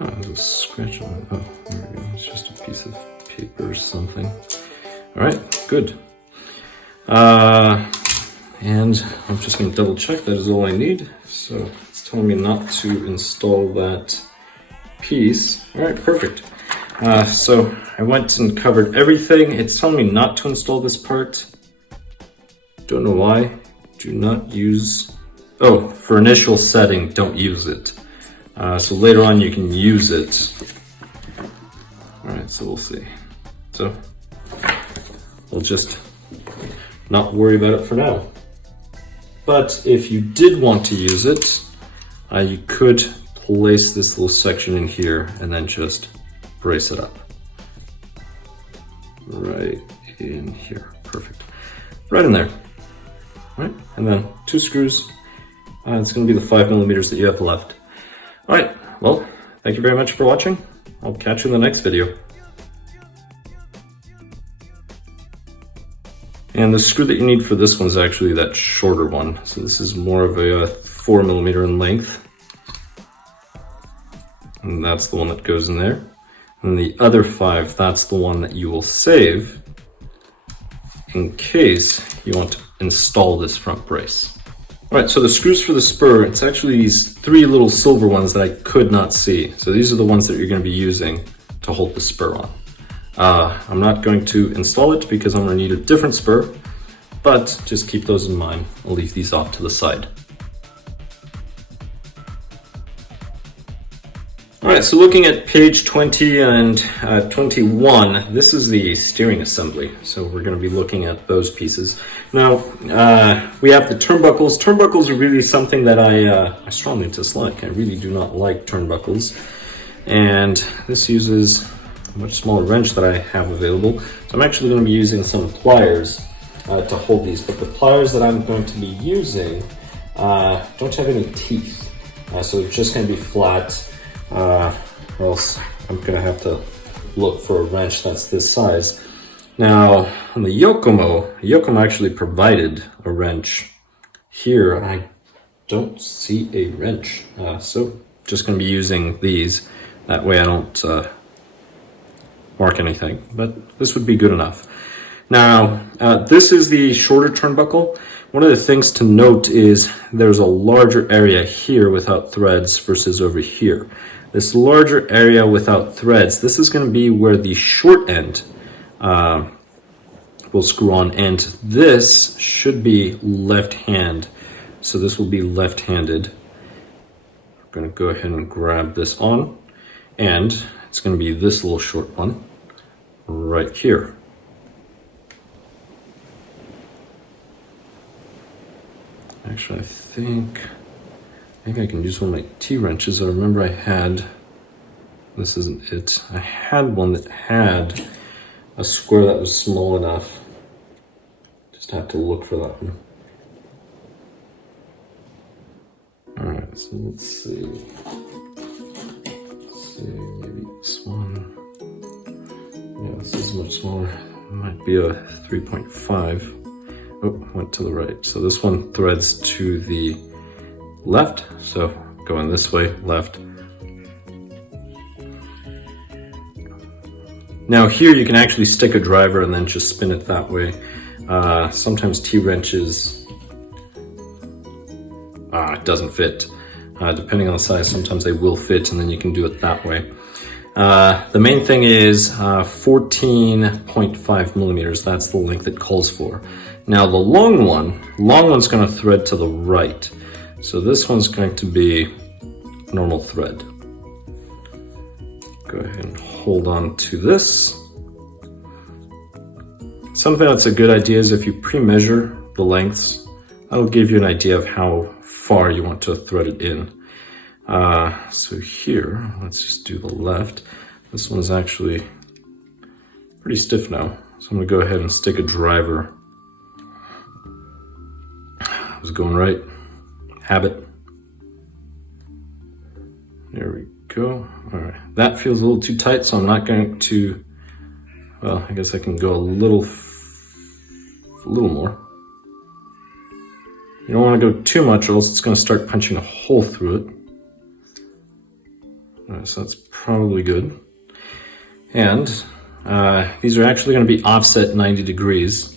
Oh, there's a scratch on it. Oh, there we go. It's just a piece of paper or something. Alright, good. And I'm just going to double check that is all I need. So it's telling me not to install that piece. Alright, perfect. So I went and covered everything. It's telling me not to install this part. Don't know why. Do not use... Oh, for initial setting, don't use it. So later on you can use it. All right, so we'll see. So we'll just not worry about it for now. But if you did want to use it, you could place this little section in here and then just brace it up. Right in here, perfect. Right in there. All right, and then 2 screws. It's going to be the 5 millimeters that you have left. All right, well, thank you very much for watching. I'll catch you in the next video. And the screw that you need for this one is actually that shorter one. So this is more of a 4 millimeter in length. And that's the one that goes in there. And the other 5, that's the one that you will save in case you want to install this front brace. All right, so the screws for the spur, it's actually these 3 little silver ones that I could not see. So these are the ones that you're going to be using to hold the spur on. I'm not going to install it because I'm going to need a different spur, but just keep those in mind. I'll leave these off to the side. All right, so looking at page 20 and 21, this is the steering assembly. So we're going to be looking at those pieces. Now, we have the turnbuckles. Turnbuckles are really something that I strongly dislike. I really do not like turnbuckles. And this uses a much smaller wrench that I have available. So I'm actually going to be using some pliers to hold these. But the pliers that I'm going to be using don't have any teeth. So it's just going to be flat. Or else I'm gonna have to look for a wrench that's this size. Now, on the Yokomo actually provided a wrench. Here, I don't see a wrench, so just going to be using these. That way I don't mark anything, but this would be good enough. Now, this is the shorter turnbuckle. One of the things to note is there's a larger area here without threads versus over here. This larger area without threads, this is going to be where the short end will screw on, and this should be left hand. So this will be left-handed. I'm going to go ahead and grab this on, and it's going to be this little short one right here. Actually, I think I can use one of my T-wrenches. I remember I had, this isn't it, I had one that had a square that was small enough. Just have to look for that one. Alright, so let's see. Maybe this one. Yeah, this is much smaller. It might be a 3.5. Oh, went to the right. So this one threads to the left. So going this way, left. Now here you can actually stick a driver and then just spin it that way. Sometimes T-wrenches, it doesn't fit. Depending on the size, sometimes they will fit and then you can do it that way. The main thing is 14.5 millimeters. That's the length it calls for. Now the long one's going to thread to the right. So this one's going to be normal thread. Go ahead and hold on to this. Something that's a good idea is if you pre-measure the lengths, that'll give you an idea of how far you want to thread it in. So here, let's just do the left. This one is actually pretty stiff now. So I'm gonna go ahead and stick a driver. I was going right. Habit. There we go. All right, that feels a little too tight, so I'm not going to, well, I guess I can go a little more. You don't want to go too much or else it's going to start punching a hole through it. All right, so that's probably good. And these are actually going to be offset 90 degrees.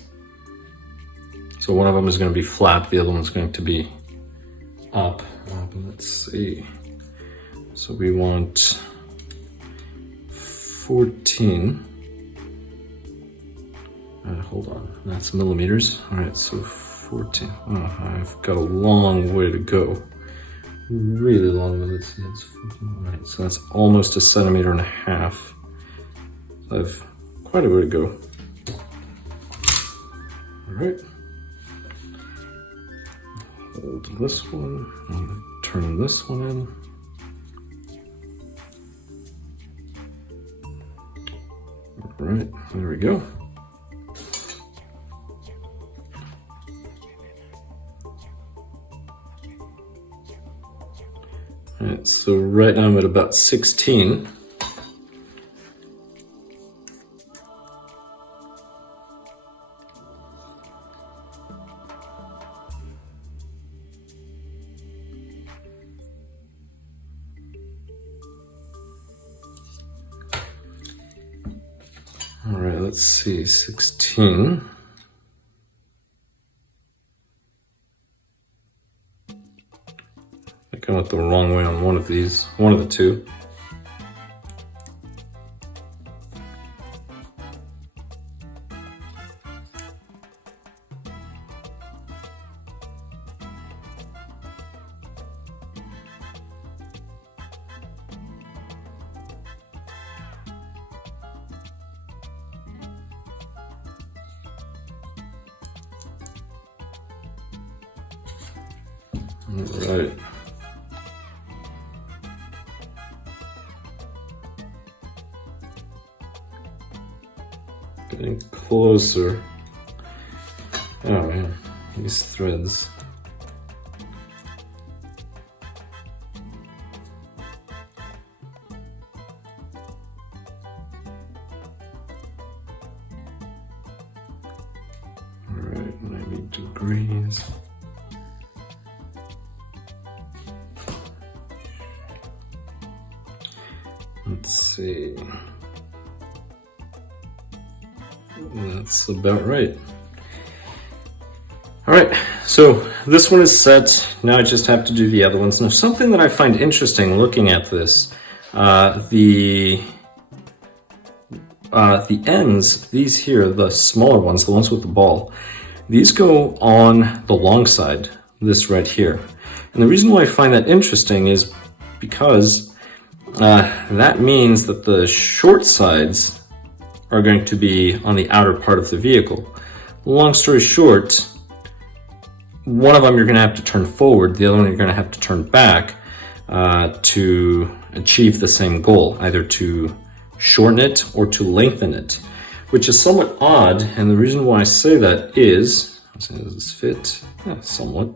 So one of them is going to be flat, the other one's going to be up. Let's see. So we want 14. Hold on, that's millimeters. All right, so 14. Oh, I've got a long way to go. Really long way. Let's see, it's 14. All right, so that's almost 1.5 centimeters. So I've quite a way to go. All right. Hold this one. I'm going to turn this one in. All right, there we go. All right, so right now I'm at about 16. All right, let's see, 16. I think I went the wrong way on one of these, one of the two. All right. Getting closer. Oh man, these threads. 90 degrees. Let's see. That's about right. All right, so this one is set. Now I just have to do the other ones. Now, something that I find interesting looking at this, the ends, these here, the smaller ones, the ones with the ball, these go on the long side, this right here. And the reason why I find that interesting is because that means that the short sides are going to be on the outer part of the vehicle. Long story short, one of them you're going to have to turn forward, the other one you're going to have to turn back to achieve the same goal, either to shorten it or to lengthen it, which is somewhat odd. And the reason why I say that is, does this fit? Yeah, somewhat.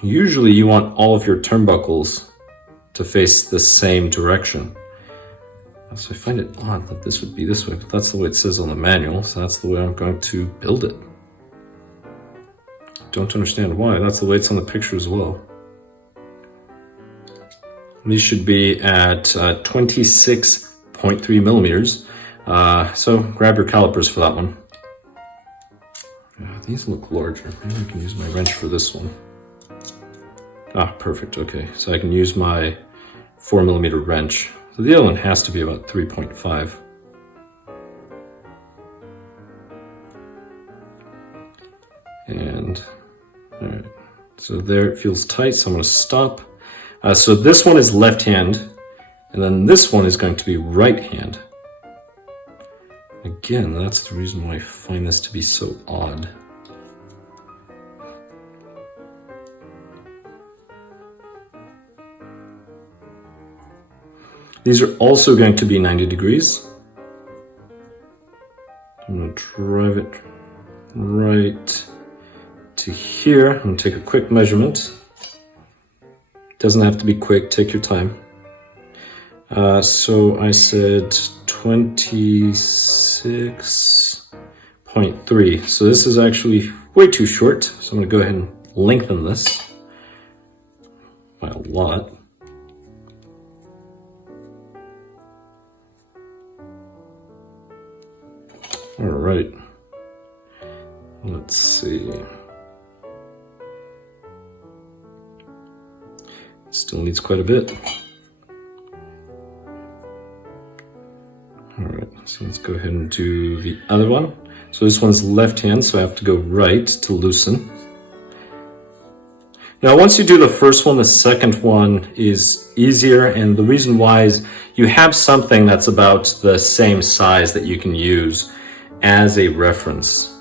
Usually you want all of your turnbuckles to face the same direction. So I find it odd that this would be this way, but that's the way it says on the manual, so that's the way I'm going to build it. Don't understand why. That's the way it's on the picture as well. These should be at 26.3 millimeters. So grab your calipers for that one. These look larger. Maybe I can use my wrench for this one. Ah, perfect. Okay, so I can use my 4 millimeter wrench. So the other one has to be about 3.5. And all right, so there it feels tight, so I'm going to stop. So this one is left hand, and then this one is going to be right hand. Again, that's the reason why I find this to be so odd. These are also going to be 90 degrees. I'm going to drive it right to here. I'm going to take a quick measurement. Doesn't have to be quick, take your time. So I said 26.3. So this is actually way too short. So I'm going to go ahead and lengthen this by a lot. All right, let's see. Still needs quite a bit. All right, so let's go ahead and do the other one. So this one's left hand, so I have to go right to loosen. Now, once you do the first one, the second one is easier, and the reason why is you have something that's about the same size that you can use as a reference.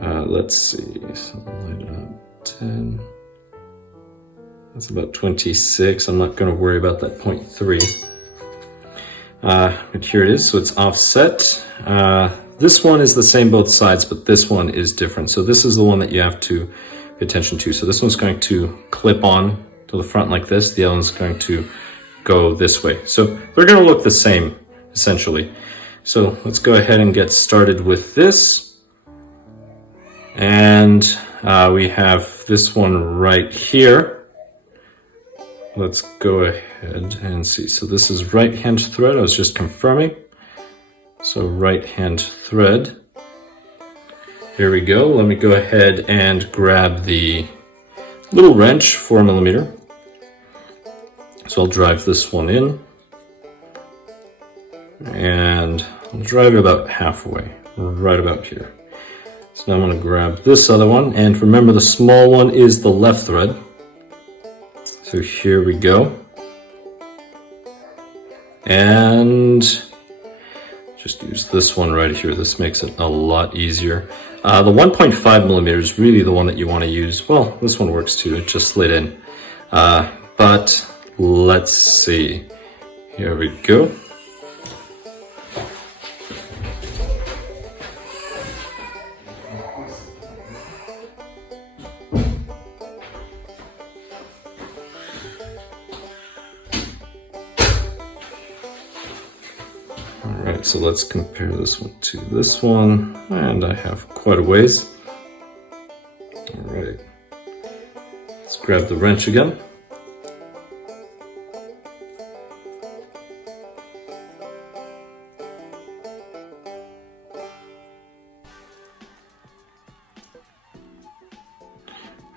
Let's see, so light up 10. That's about 26. I'm not going to worry about that 0.3. But here it is, so it's offset. This one is the same both sides, but this one is different. So this is the one that you have to pay attention to. So this one's going to clip on to the front like this. The other one's going to go this way. So they're going to look the same, essentially. So let's go ahead and get started with this. And we have this one right here. Let's go ahead and see. So this is right hand thread. I was just confirming. So right hand thread. Here we go. Let me go ahead and grab the little wrench, 4 millimeter. So I'll drive this one in. And I'll drive it about halfway, right about here. So now I'm going to grab this other one, and remember the small one is the left thread. So here we go. And just use this one right here. This makes it a lot easier. The 1.5 millimeter is really the one that you want to use. Well, this one works too. It just slid in. But let's see. Here we go. All right, so let's compare this one to this one, and I have quite a ways. All right, let's grab the wrench again.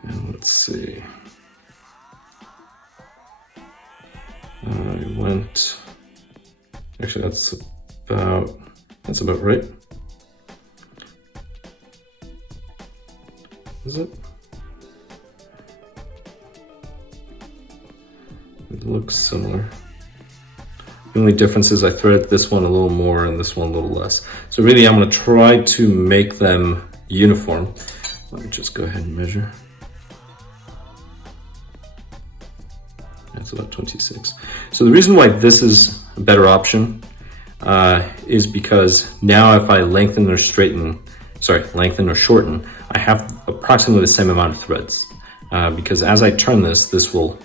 And let's see. I went, actually that's about right. Is it? It looks similar. The only difference is I threaded this one a little more and this one a little less. So really I'm going to try to make them uniform. Let me just go ahead and measure. That's about 26. So the reason why this is a better option is because now if I lengthen or shorten, I have approximately the same amount of threads. Because as I turn this, this will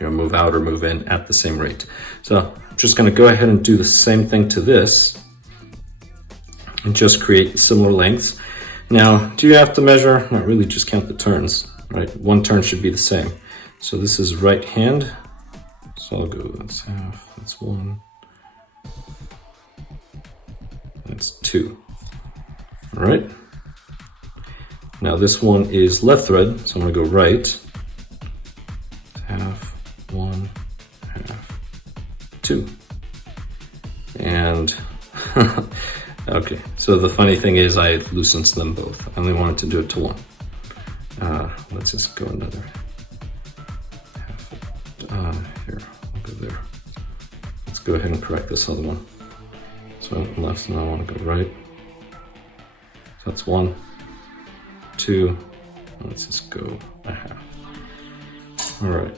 move out or move in at the same rate. So I'm just going to go ahead and do the same thing to this and just create similar lengths. Now, do you have to measure? Not really, just count the turns, right? One turn should be the same. So this is right hand. So I'll go, that's half, that's one, that's two. All right. Now this one is left thread, so I'm gonna go right. Half, one, half, two. And okay, so the funny thing is I loosened them both. I only wanted to do it to one. Let's just go another half. Here, I'll go there. Let's go ahead and correct this other one. So I went left, and I want to go right. So that's one, two. Let's just go a half. All right.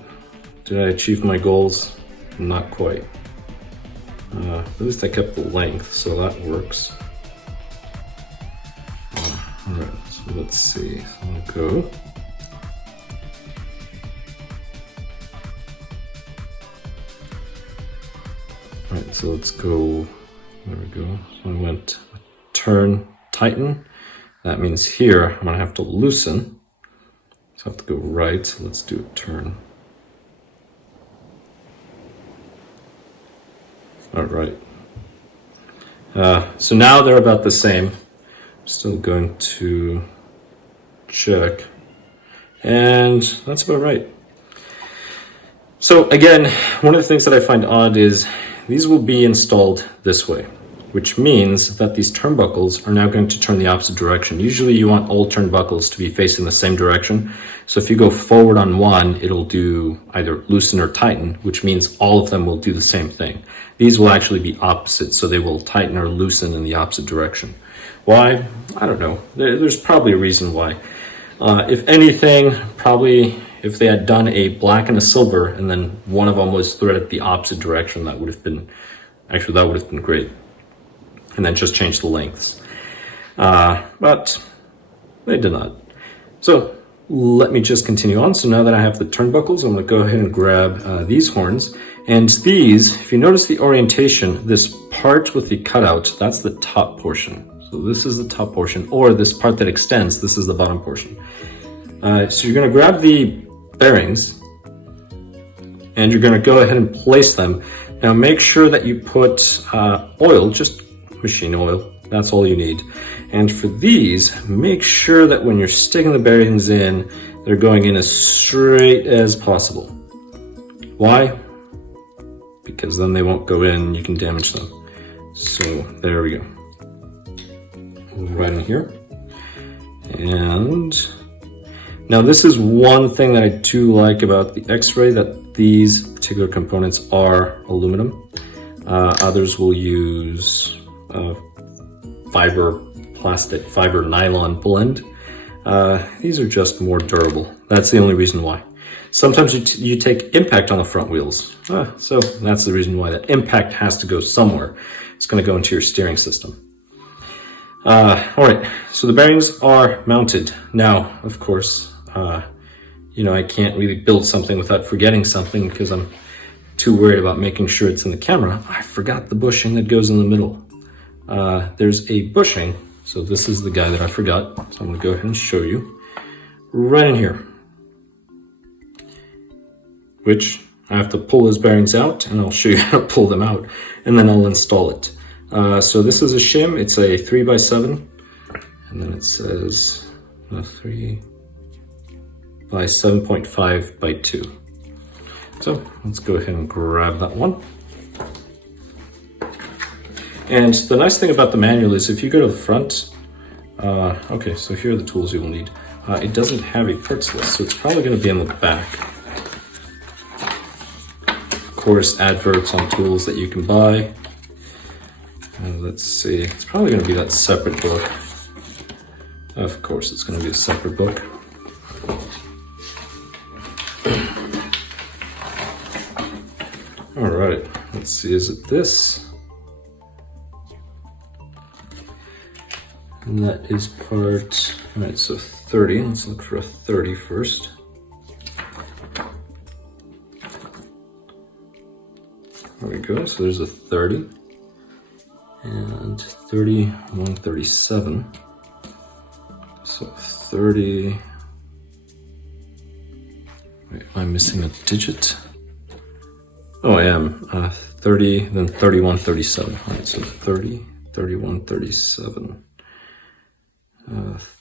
Did I achieve my goals? Not quite. At least I kept the length, so that works. All right. So let's see. So I'm gonna go. All right, so let's go, there we go. So I went turn, tighten. That means here I'm gonna have to loosen. So I have to go right, so let's do a turn. All right. So now they're about the same. I'm still going to check. And that's about right. So again, one of the things that I find odd is these will be installed this way, which means that these turnbuckles are now going to turn the opposite direction. Usually you want all turnbuckles to be facing the same direction. So if you go forward on one, it'll do either loosen or tighten, which means all of them will do the same thing. These will actually be opposite, so they will tighten or loosen in the opposite direction. Why? I don't know. There's probably a reason why. If anything, probably if they had done a black and a silver and then one of them was threaded the opposite direction, that would have been great. And then just change the lengths. But they did not. So let me just continue on. So now that I have the turnbuckles, I'm gonna go ahead and grab these horns. And these, if you notice the orientation, this part with the cutout, that's the top portion. So this is the top portion, or this part that extends, this is the bottom portion. So you're gonna grab the bearings and you're gonna go ahead and place them. Now make sure that you put oil, just machine oil, that's all you need. And for these, make sure that when you're sticking the bearings in, they're going in as straight as possible. Why? Because then they won't go in, you can damage them. So there we go. Right in here. And now this is one thing that I do like about the Xray, that these particular components are aluminum. Others will use fiber nylon blend. These are just more durable. That's the only reason why. Sometimes you take impact on the front wheels. So that's the reason why that impact has to go somewhere. It's going to go into your steering system. All right, so the bearings are mounted. Now, of course, I can't really build something without forgetting something because I'm too worried about making sure it's in the camera, I forgot the bushing that goes in the middle. There's a bushing, so this is the guy that I forgot. So I'm gonna go ahead and show you right in here, which I have to pull those bearings out, and I'll show you how to pull them out, and then I'll install it. So this is a shim, it's a 3x7, and then it says 3 by 7.5 by 2. So let's go ahead and grab that one. And the nice thing about the manual is if you go to the front, okay, so here are the tools you will need. It doesn't have a parts list, so it's probably going to be in the back. Of course, adverts on tools that you can buy. Let's see, it's probably going to be that separate book. Of course, it's going to be a separate book. All right, let's see, is it this? And that is part, all right, so 30, let's look for a 30 first. There we go, so there's a 30. And 31, 37. So 30, wait, am I missing a digit? Oh, I am, 30, then 31, 37. All right, so 30, 31, 37.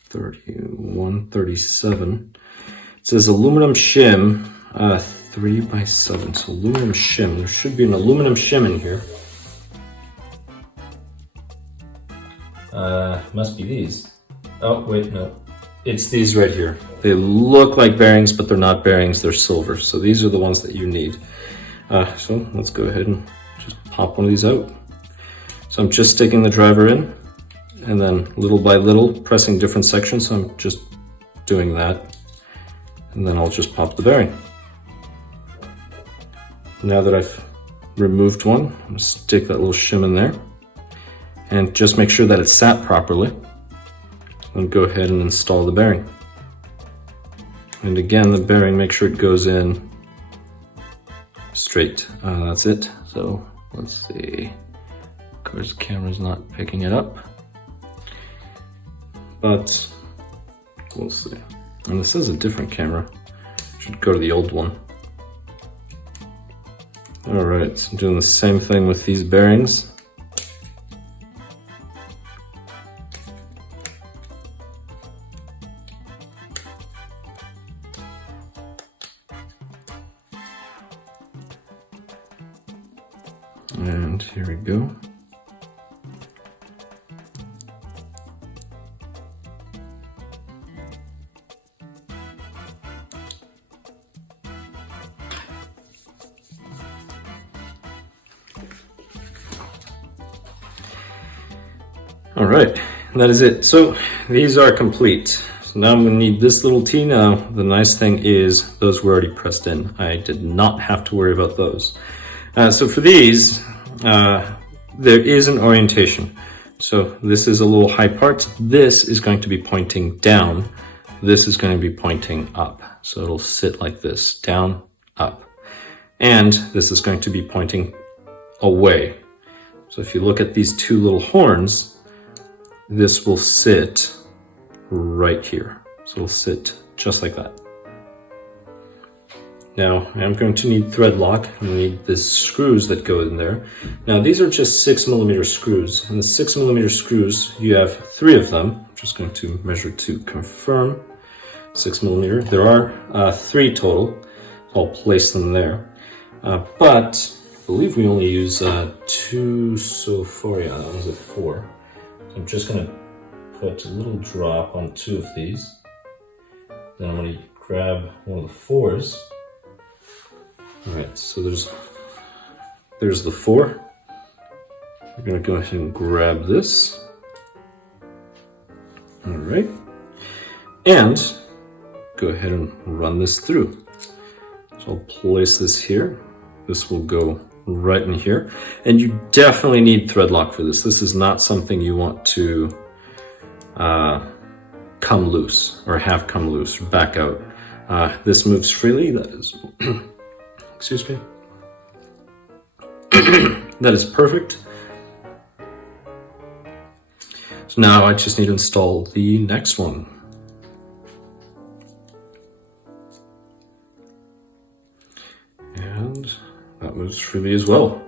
31, 37. It says aluminum shim, 3x7. So aluminum shim. There should be an aluminum shim in here. Must be these. Oh, wait, no. It's these right here. They look like bearings, but they're not bearings, they're silver. So these are the ones that you need. So let's go ahead and just pop one of these out. So I'm just sticking the driver in, and then little by little pressing different sections. So I'm just doing that, and then I'll just pop the bearing. Now that I've removed one, I'm gonna stick that little shim in there and just make sure that it's sat properly, and go ahead and install the bearing. And again, the bearing, make sure it goes in straight. That's it. So let's see. Of course, the camera's not picking it up, but we'll see. And this is a different camera. Should go to the old one. All right, so I'm doing the same thing with these bearings. And here we go. All right, that is it. So these are complete. So now I'm gonna need this little T. Now, the nice thing is those were already pressed in. I did not have to worry about those. So for these, there is an orientation. So this is a little high part. This is going to be pointing down. This is going to be pointing up. So it'll sit like this, down, up. And this is going to be pointing away. So if you look at these two little horns, this will sit right here. So it'll sit just like that. Now, I'm going to need thread lock. I'm going to need the screws that go in there. Now, these are just 6mm screws. And the 6mm screws, you have 3 of them. I'm just going to measure to confirm. 6mm. There are 3 total. So I'll place them there. But I believe we only use 2 so far. Yeah, that was a 4. So I'm just going to put a little drop on 2 of these. Then I'm going to grab one of the 4s. All right, so there's the 4. We're going to go ahead and grab this. All right, and go ahead and run this through. So I'll place this here. This will go right in here, and you definitely need thread lock for this. This is not something you want to come loose or have come loose or back out. This moves freely. That is. Excuse me. That is perfect. So now I just need to install the next one. And that moves freely as well.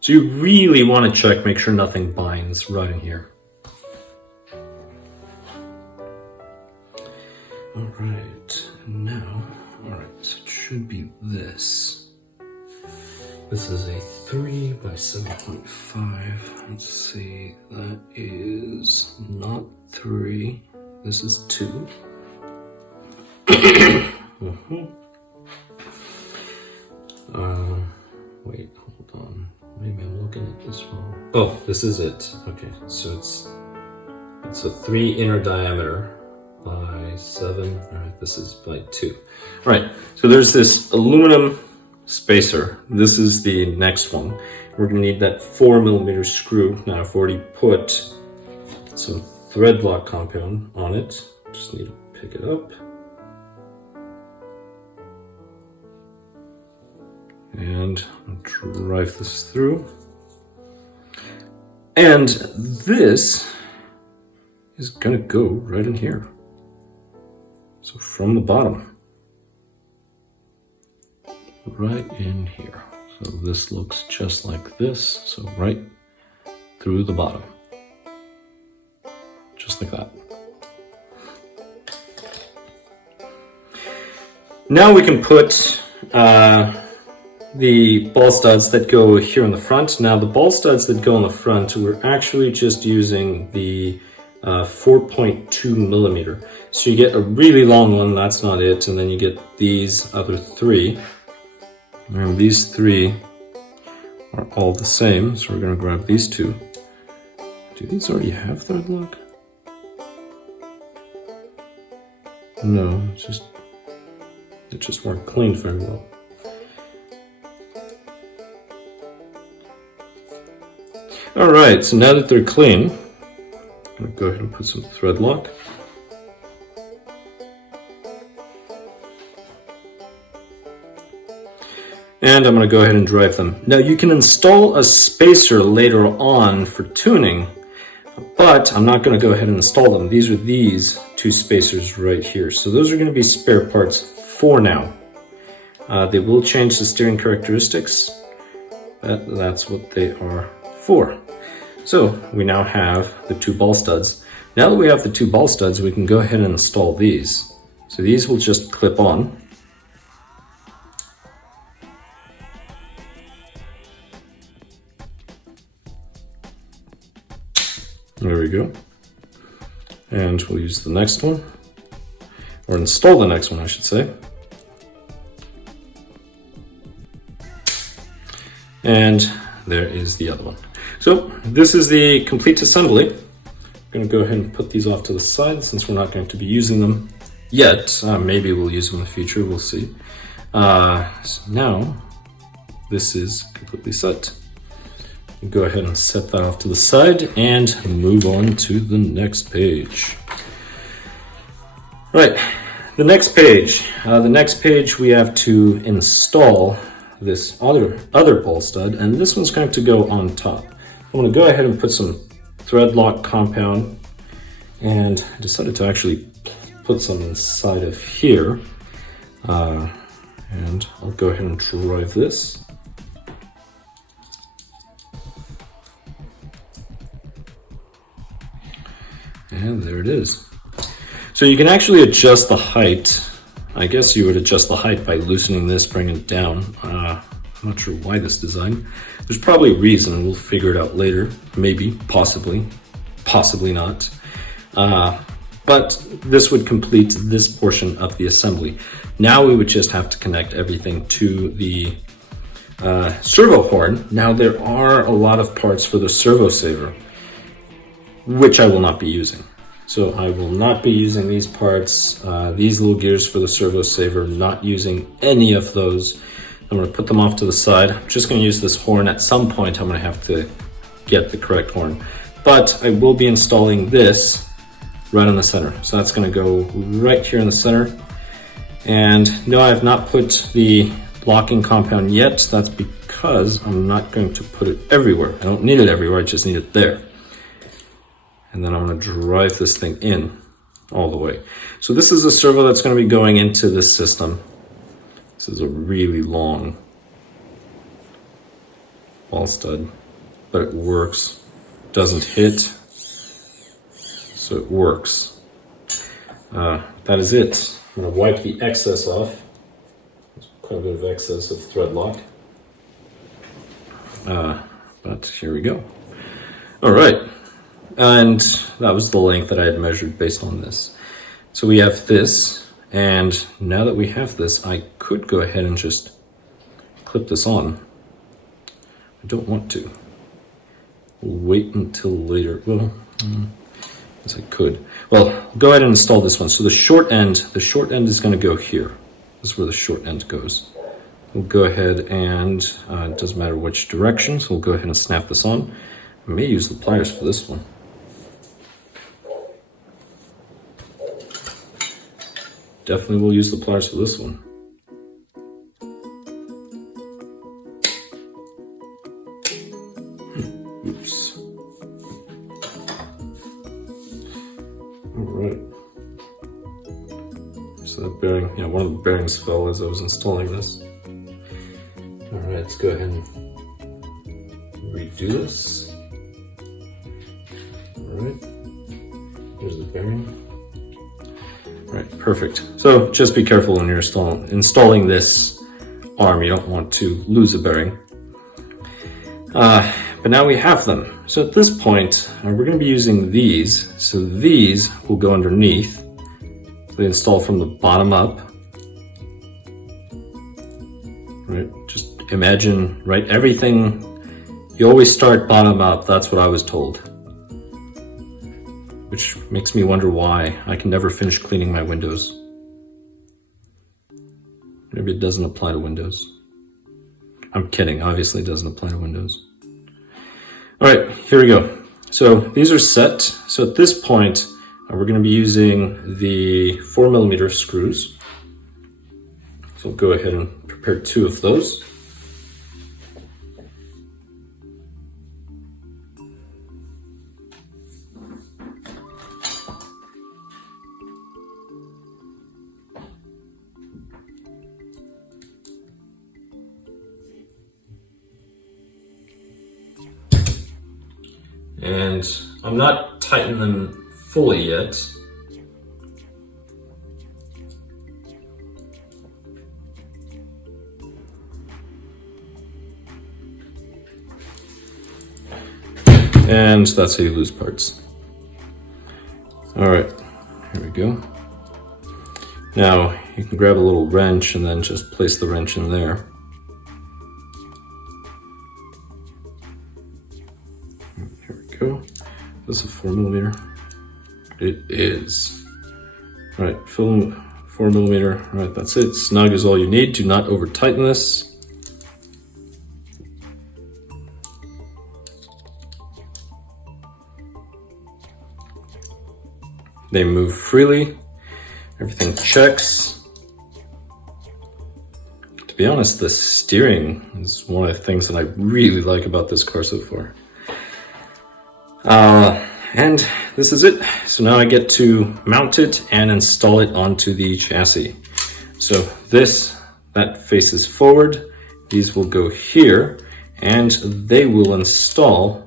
So you really want to check, make sure nothing binds right in here. All right, now, all right, so it should be this. This is a 3 by 7.5. Let's see, that is not 3. This is 2. Wait, hold on. Maybe I'm looking at this wrong. Oh, this is it. Okay, so it's a 3 inner diameter by 7. All right, this is by 2. All right, so there's this aluminum spacer. This is the next one. We're gonna need that 4mm screw. Now I've already put some thread lock compound on it. Just need to pick it up. And I'll drive this through. And this is gonna go right in here. So from the bottom, right in here. So this looks just like this. So right through the bottom, just like that. Now we can put the ball studs that go here in the front. Now the ball studs that go in the front, we're actually just using the 4.2mm. So you get a really long one, that's not it, and then you get these other 3. Remember, these 3 are all the same, so we're going to grab these 2. Do these already have thread lock? No, it just weren't cleaned very well. Alright, so now that they're clean, I'm going to go ahead and put some thread lock. And I'm going to go ahead and drive them. Now you can install a spacer later on for tuning, but I'm not going to go ahead and install them. These are these 2 spacers right here. So those are going to be spare parts for now. They will change the steering characteristics, but that's what they are for. So we now have the 2 ball studs. Now that we have the 2 ball studs, we can go ahead and install these. So these will just clip on. There we go. And we'll use the next one, or install the next one, I should say. And there is the other one. So this is the complete assembly. I'm going to go ahead and put these off to the side since we're not going to be using them yet. Maybe we'll use them in the future, we'll see. So now this is completely set. Go ahead and set that off to the side and move on to the next page. Right, the next page. The next page we have to install this other ball stud, and this one's going to go on top. I'm going to go ahead and put some thread lock compound, and I decided to actually put some inside of here. And I'll go ahead and drive this. And there it is. So you can actually adjust the height. I guess you would adjust the height by loosening this, bringing it down. I'm not sure why this design. There's probably a reason, we'll figure it out later. Maybe, possibly not. But this would complete this portion of the assembly. Now we would just have to connect everything to the servo horn. Now there are a lot of parts for the servo saver, which I will not be using. So I will not be using these parts, these little gears for the servo saver, not using any of those. I'm going to put them off to the side. I'm just going to use this horn. At some point I'm going to have to get the correct horn. But I will be installing this right in the center. So that's going to go right here in the center. And no, I have not put the locking compound yet. That's because I'm not going to put it everywhere. I don't need it everywhere, I just need it there. And then I'm going to drive this thing in all the way. So this is a servo that's going to be going into this system. This is a really long ball stud, but it works. Doesn't hit, so it works. That is it. I'm going to wipe the excess off. There's quite a bit of excess of thread lock. But here we go. All right. And that was the length that I had measured based on this. So we have this, and now that we have this, I could go ahead and just clip this on. I don't want to. We'll wait until later. Well, yes, I could. Well, go ahead and install this one. So the short end is going to go here. This is where the short end goes. We'll go ahead and, it doesn't matter which direction, so we'll go ahead and snap this on. I may use the pliers for this one. Definitely will use the pliers for this one. Oops. Alright. So that bearing, yeah, one of the bearings fell as I was installing this. Alright, let's go ahead and redo this. Alright. Here's the bearing. Right, perfect. So just be careful when you're installing this arm. You don't want to lose a bearing. But now we have them. So at this point, we're going to be using these. So these will go underneath. So they install from the bottom up. Right, just imagine, right, everything, you always start bottom up. That's what I was told. Which makes me wonder why I can never finish cleaning my windows. Maybe it doesn't apply to Windows. I'm kidding, obviously it doesn't apply to Windows. All right, here we go. So these are set. So at this point, we're going to be using the 4mm screws. So I'll go ahead and prepare 2 of those. And I'm not tightening them fully yet. And that's how you lose parts. All right, here we go. Now you can grab a little wrench and then just place the wrench in there. Is this a 4mm? It is. All right, fill 4mm. All right, that's it. Snug is all you need. Do not over tighten this. They move freely. Everything checks. To be honest, the steering is one of the things that I really like about this car so far. And this is it. So now I get to mount it and install it onto the chassis. So that faces forward. These will go here and they will install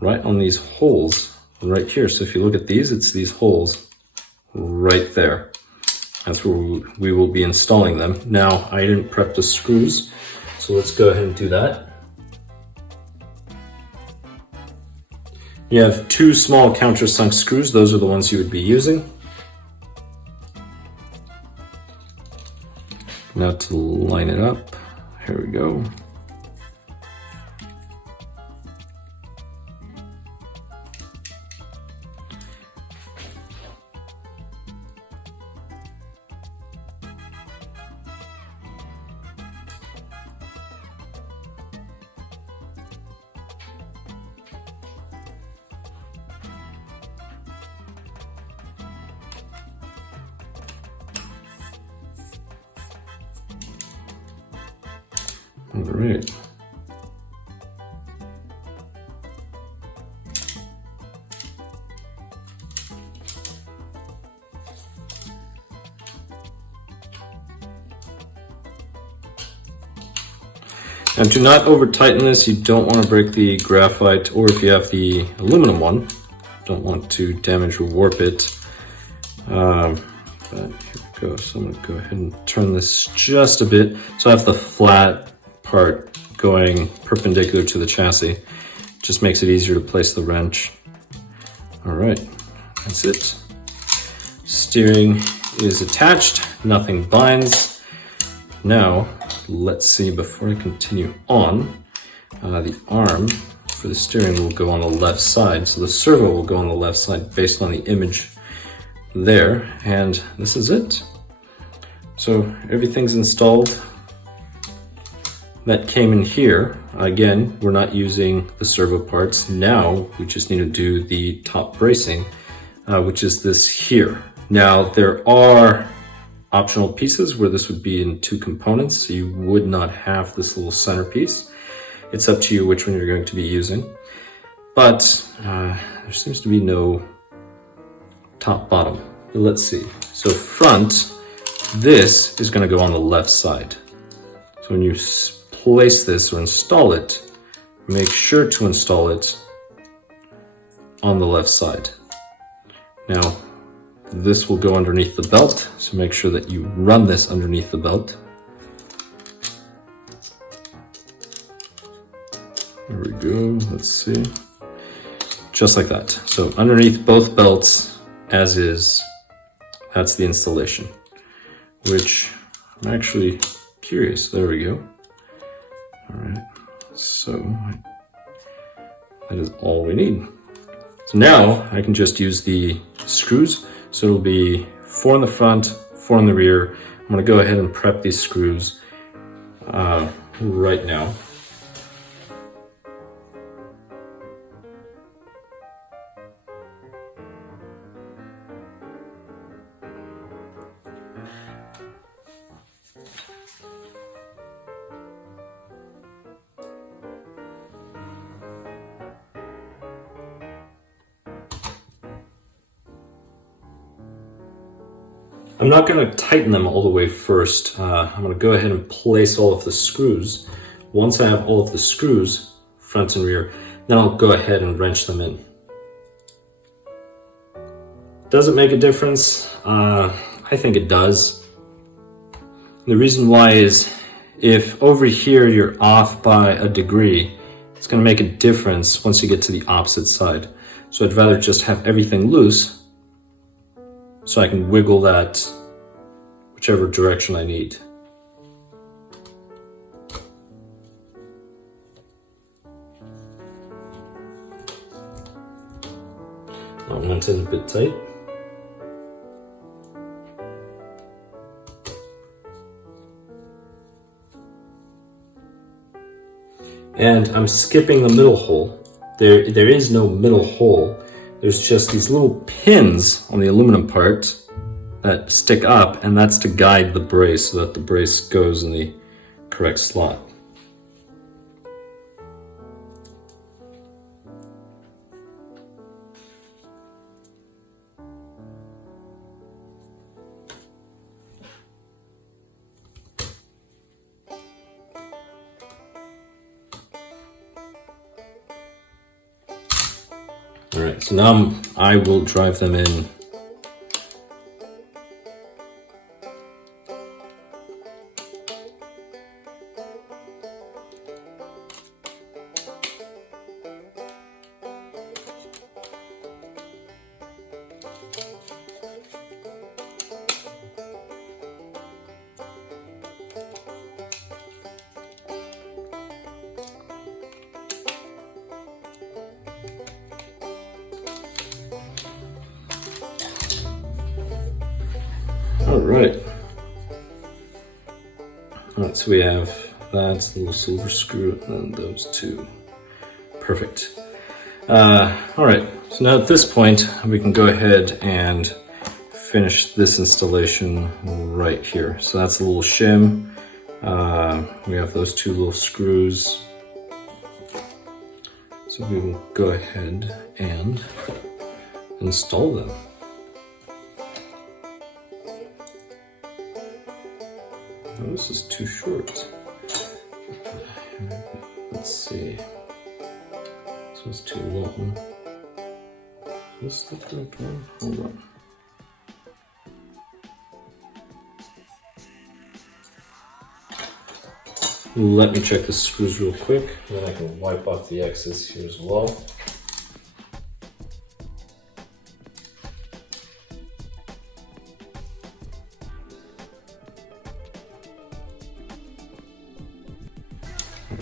right on these holes right here. So if you look at these, it's these holes right there. That's where we will be installing them. Now, I didn't prep the screws, so let's go ahead and do that. You have 2 small countersunk screws. Those are the ones you would be using. Now to line it up, here we go. All right, Now do not over tighten this, you don't want to break the graphite, or if you have the aluminum one, don't want to damage or warp it. But here we go, so I'm going to go ahead and turn this just a bit. So I have the flat part going perpendicular to the chassis. Just makes it easier to place the wrench. All right, that's it. Steering is attached, nothing binds. Now, let's see, before I continue on, the arm for the steering will go on the left side. So the servo will go on the left side based on the image there, and this is it. So everything's installed. That came in here. Again, we're not using the servo parts. Now we just need to do the top bracing, which is this here. Now there are optional pieces where this would be in two components, so you would not have this little centerpiece. It's up to you which one you're going to be using. But there seems to be no top bottom. Let's see. So front, this is going to go on the left side. So when you place this or install it, make sure to install it on the left side. Now, this will go underneath the belt, so make sure that you run this underneath the belt. There we go, let's see. Just like that. So underneath both belts, as is, that's the installation, which I'm actually curious. There we go. All right, so that is all we need. So now I can just use the screws. So it'll be 4 in the front, 4 in the rear. I'm gonna go ahead and prep these screws right now. I'm not going to tighten them all the way first. I'm going to go ahead and place all of the screws. Once I have all of the screws, front and rear, then I'll go ahead and wrench them in. Does it make a difference? I think it does. The reason why is if over here you're off by a degree, it's going to make a difference once you get to the opposite side. So I'd rather just have everything loose so I can wiggle that whichever direction I need. That went in a bit tight. And I'm skipping the middle hole. There is no middle hole. There's just these little pins on the aluminum part that stick up, and that's to guide the brace so that the brace goes in the correct slot. All right, so now I will drive them in. Alright, so we have that, the little silver screw, and then those two. Perfect. Alright, so now at this point, we can go ahead and finish this installation right here. So that's a little shim. We have those two little screws. So we will go ahead and install them. Oh, this is too short. Here let's see. This was too long. Is this the correct one? Hold on. Let me check the screws real quick, and then I can wipe off the excess here as well.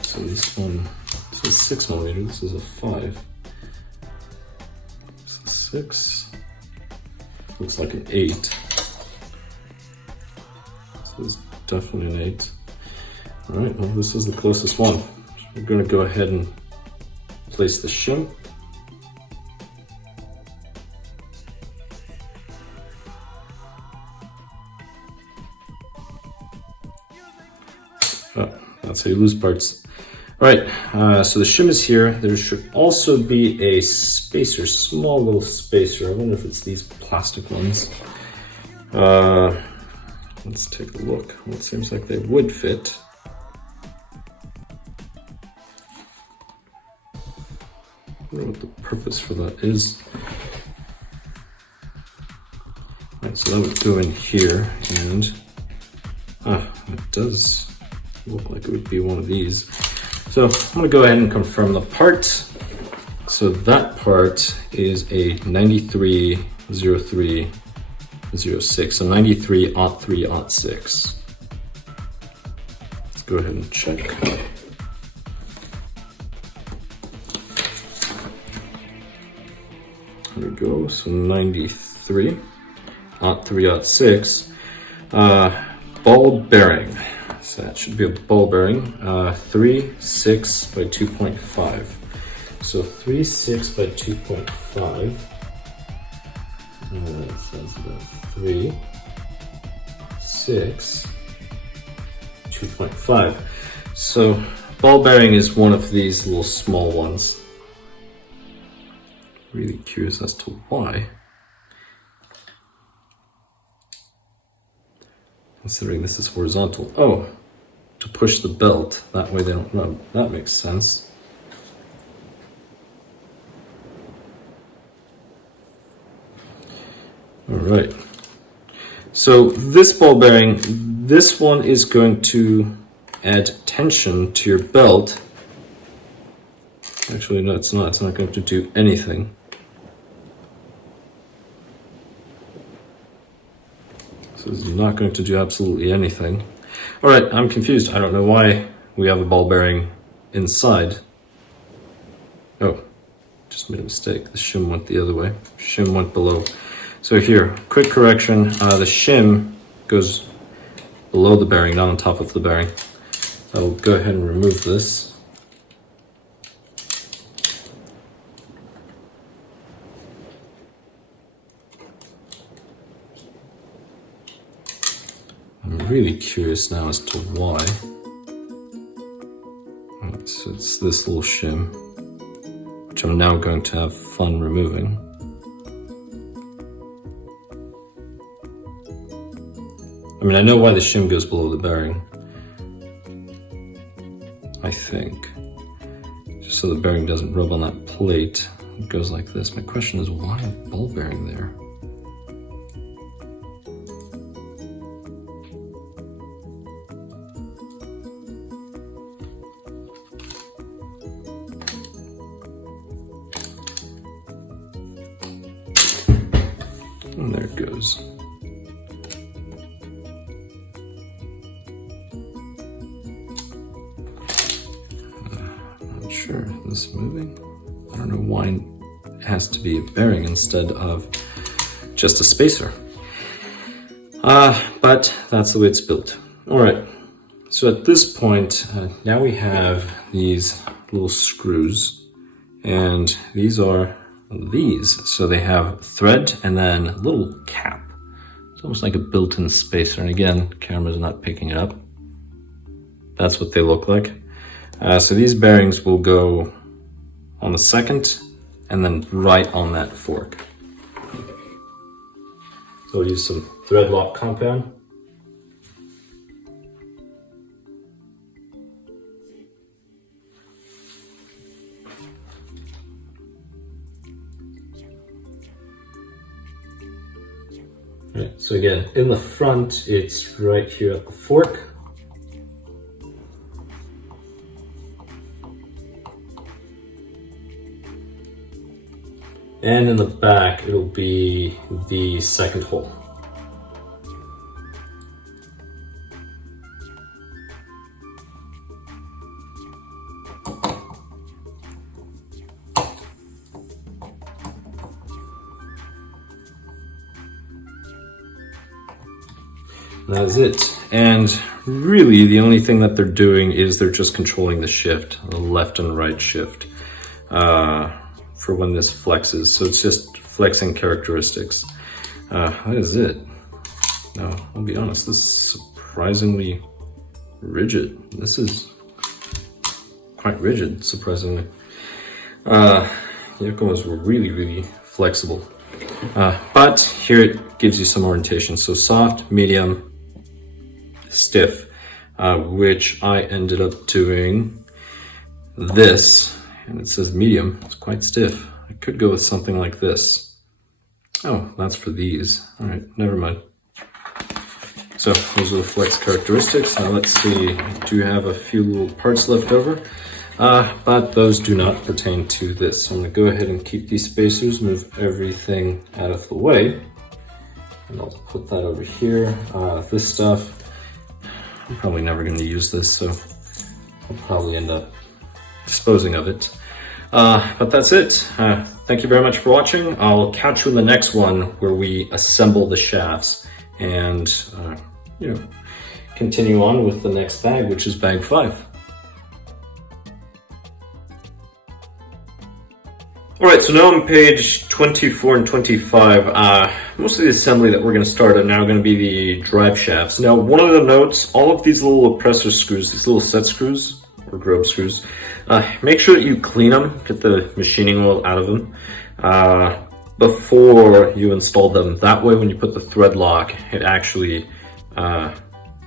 So this one, this is 6mm, this is a 5. This is 6. Looks like an 8. This is definitely an 8. Alright, well this is the closest one. So we're going to go ahead and place the shim. Oh, that's how you lose parts. Alright, so the shim is here. There should also be a spacer, small little spacer. I wonder if it's these plastic ones. Let's take a look. Well, it seems like they would fit. I don't know what the purpose for that is. Alright, so that would go in here, and it does look like it would be one of these. So I'm going to go ahead and confirm the part. So that part is a 930306, so 93-03-06. Let's go ahead and check. There we go, so 93-03-06. Ball bearing. So that should be a ball bearing, 3/6 by 2.5. So 3/6 by 2.5. That sounds about 3/6, 2.5. So ball bearing is one of these little small ones. Really curious as to why. Considering this is horizontal. Oh, to push the belt, that way they don't rub. That makes sense. Alright. So this ball bearing, this one is going to add tension to your belt. Actually, no, it's not. It's not going to do anything. So this is not going to do absolutely anything. Alright, I'm confused. I don't know why we have a ball bearing inside. Oh, just made a mistake. The shim went the other way. Shim went below. So here, quick correction. The shim goes below the bearing, not on top of the bearing. I'll go ahead and remove this. I'm really curious now as to why. So it's this little shim, which I'm now going to have fun removing. I mean, I know why the shim goes below the bearing. I think. Just so the bearing doesn't rub on that plate. It goes like this. My question is, why a ball bearing there? And there it goes. Not sure. Is this moving? I don't know why it has to be a bearing instead of just a spacer. But that's the way it's built. Alright, so at this point, now we have these little screws, and these are these. So they have thread and then a little cap. It's almost like a built-in spacer. And again, camera's not picking it up. That's what they look like. So these bearings will go on the second and then right on that fork. So we'll use some thread lock compound. Right, so again, in the front, it's right here at the fork. And in the back, it'll be the second hole. That is it. And really the only thing that they're doing is they're just controlling the shift, the left and right shift, for when this flexes. So it's just flexing characteristics. That is it. Now, I'll be honest, this is surprisingly rigid. This is quite rigid, surprisingly. Yokomo is really, really flexible. But here it gives you some orientation. So soft, medium, stiff, which I ended up doing this, and it says medium. It's quite stiff. I could go with something like this. Oh, that's for these. All right, never mind. So those are the flex characteristics. Now let's see, I do have a few little parts left over, but those do not pertain to this. So I'm gonna go ahead and keep these spacers, move everything out of the way, and I'll put that over here. This stuff, I'm probably never going to use this, so I'll probably end up disposing of it. But that's it. Thank you very much for watching. I'll catch you in the next one where we assemble the shafts and continue on with the next bag, which is bag 5. All right, so now on page 24 and 25, most of the assembly that we're going to start are now going to be the drive shafts. Now, one of the notes, all of these little oppressor screws, these little set screws, or grub screws, make sure that you clean them, get the machining oil out of them, before you install them. That way, when you put the thread lock, it actually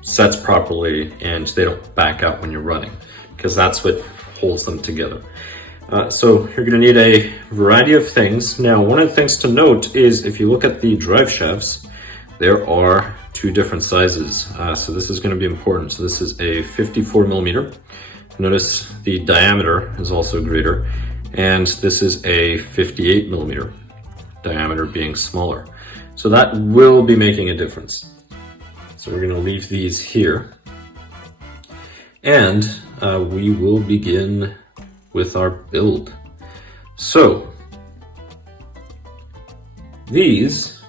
sets properly and they don't back out when you're running, because that's what holds them together. So you're going to need a variety of things. Now, one of the things to note is if you look at the drive shafts, there are 2 different sizes. So this is going to be important. So this is a 54 millimeter. Notice the diameter is also greater. And this is a 58 millimeter, diameter being smaller. So that will be making a difference. So we're going to leave these here. And we will begin with our build. So these,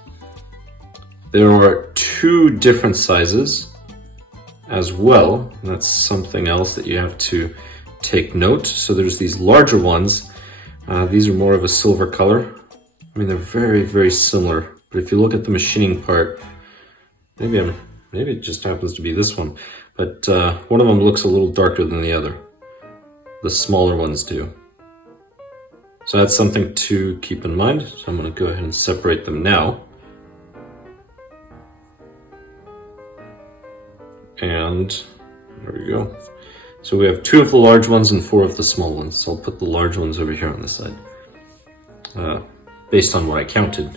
there are 2 different sizes as well. That's something else that you have to take note. So there's these larger ones. These are more of a silver color. I mean, they're very, very similar. But if you look at the machining part, maybe it just happens to be this one. But one of them looks a little darker than the other. The smaller ones do. So that's something to keep in mind. So I'm going to go ahead and separate them now. And there we go. So we have 2 of the large ones and 4 of the small ones. So I'll put the large ones over here on this side, based on what I counted.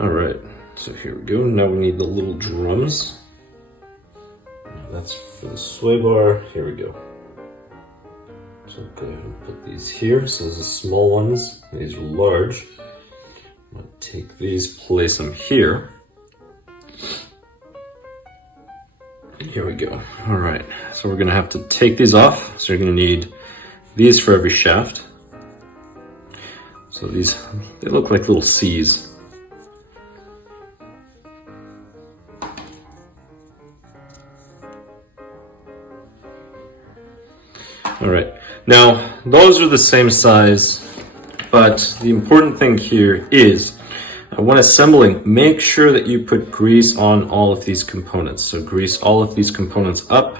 All right, so here we go. Now we need the little drums. That's for the sway bar. Here we go. So go ahead and put these here. So those are small ones. These are large. I'm going to take these, place them here. Here we go. All right. So we're going to have to take these off. So you're going to need these for every shaft. So these, they look like little C's. All right, now those are the same size, but the important thing here is when assembling, make sure that you put grease on all of these components. So grease all of these components up.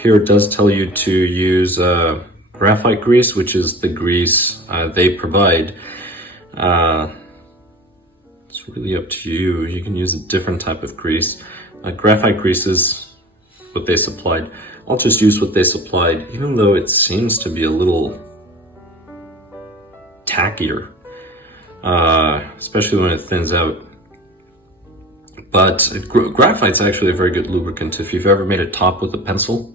Here it does tell you to use graphite grease, which is the grease they provide. It's really up to you. You can use a different type of grease. Graphite grease is what they supplied. I'll just use what they supplied, even though it seems to be a little tackier, especially when it thins out. But graphite's actually a very good lubricant. If you've ever made a top with a pencil,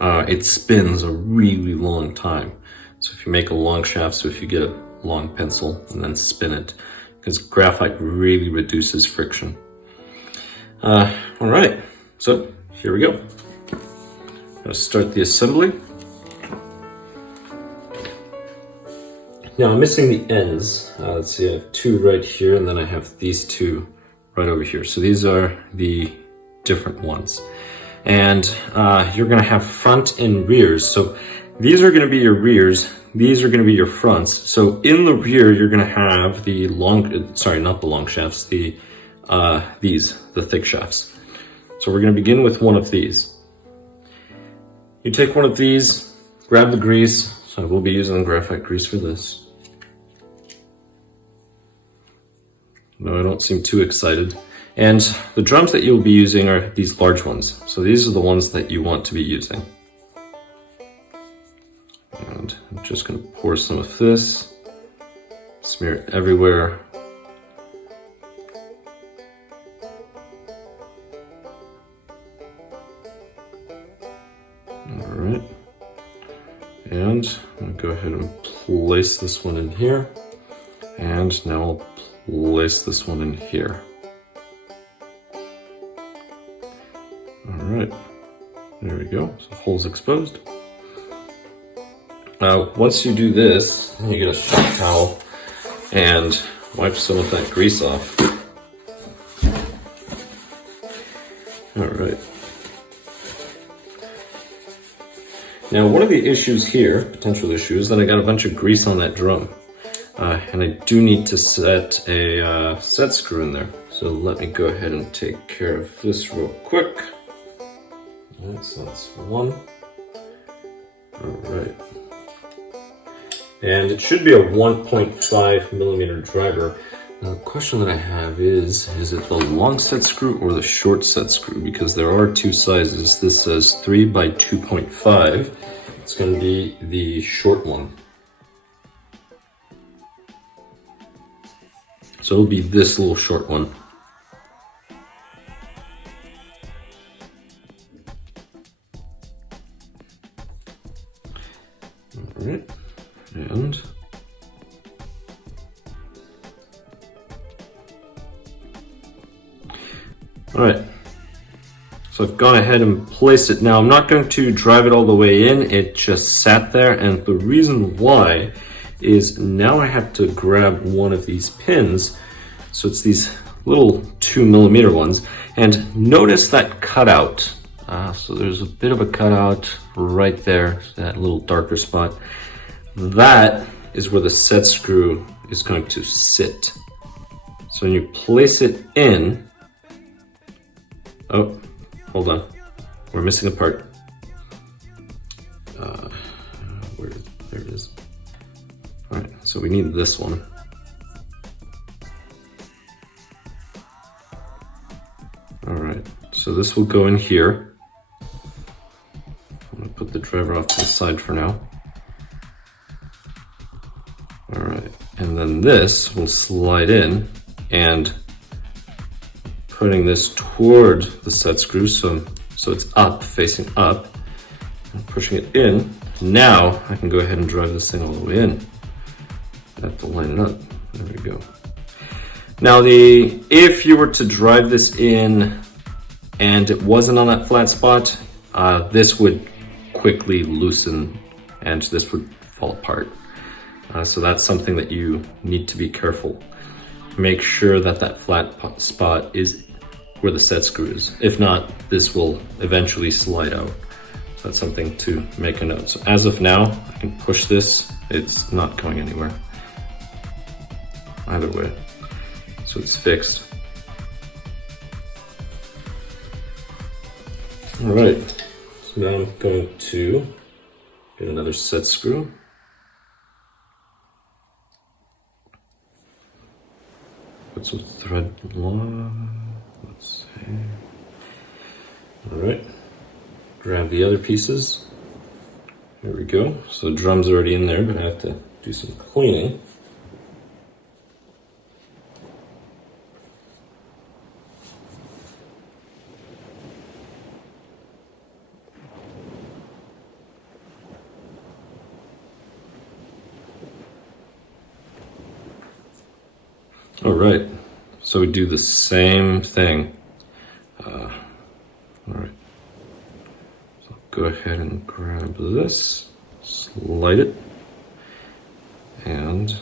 it spins a really long time. So if you make a long shaft, so if you get a long pencil and then spin it, because graphite really reduces friction. All right, so here we go. Let's start the assembly. Now I'm missing the ends. Let's see, I have two right here, and then I have these two right over here. So these are the different ones. And you're gonna have front and rears. So these are gonna be your rears, these are gonna be your fronts. So in the rear, you're gonna have the long, sorry, not the long shafts, the thick shafts. So we're gonna begin with one of these. You take one of these, grab the grease. So I will be using graphite grease for this. No, I don't seem too excited. And the drums that you'll be using are these large ones. So these are the ones that you want to be using. And I'm just gonna pour some of this, smear it everywhere. All right. And I'm gonna go ahead and place this one in here. And now I'll place this one in here. All right, there we go. So the hole's exposed. Once you do this, you get a shop towel and wipe some of that grease off. All right. Now, one of the issues here, potential issues, is that I got a bunch of grease on that drum. And I do need to set a set screw in there. So let me go ahead and take care of this real quick. All right, so that's one. All right. And it should be a 1.5 millimeter driver. Now the question that I have is it the long set screw or the short set screw? Because there are two sizes. This says 3 by 2.5. It's going to be the short one. So it'll be this little short one. All right, and all right. So I've gone ahead and placed it. Now I'm not going to drive it all the way in. It just sat there, and the reason why is now I have to grab one of these pins. So it's these little 2 millimeter ones, and notice that cutout. So there's a bit of a cutout right there, that little darker spot. That is where the set screw is going to sit. So when you place it in, oh, hold on, we're missing a part. There it is. All right, so we need this one. All right, so this will go in here. I'm gonna put the driver off to the side for now. All right, and then this will slide in, and putting this toward the set screw, so it's up, facing up, and pushing it in. Now I can go ahead and drive this thing all the way in. I have to line it up. There we go. Now if you were to drive this in and it wasn't on that flat spot, this would quickly loosen and this would fall apart. So that's something that you need to be careful. Make sure that that flat spot is where the set screw is. If not, this will eventually slide out. So that's something to make a note. So as of now, I can push this. It's not going anywhere. Either way. So it's fixed. All right, so now I'm going to get another set screw. Put some thread along. Let's see. All right, grab the other pieces. Here we go. So the drum's already in there, but I have to do some cleaning. All right, so we do the same thing. All right, so go ahead and grab this, slide it, and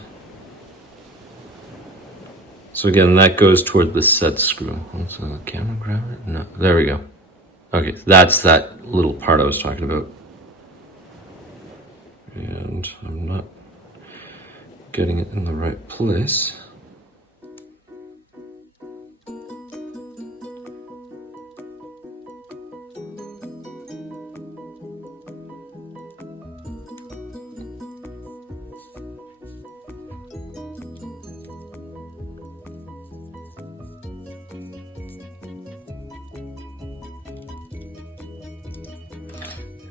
so again, that goes toward the set screw. So the camera grab it? No, there we go. Okay, that's that little part I was talking about. And I'm not getting it in the right place.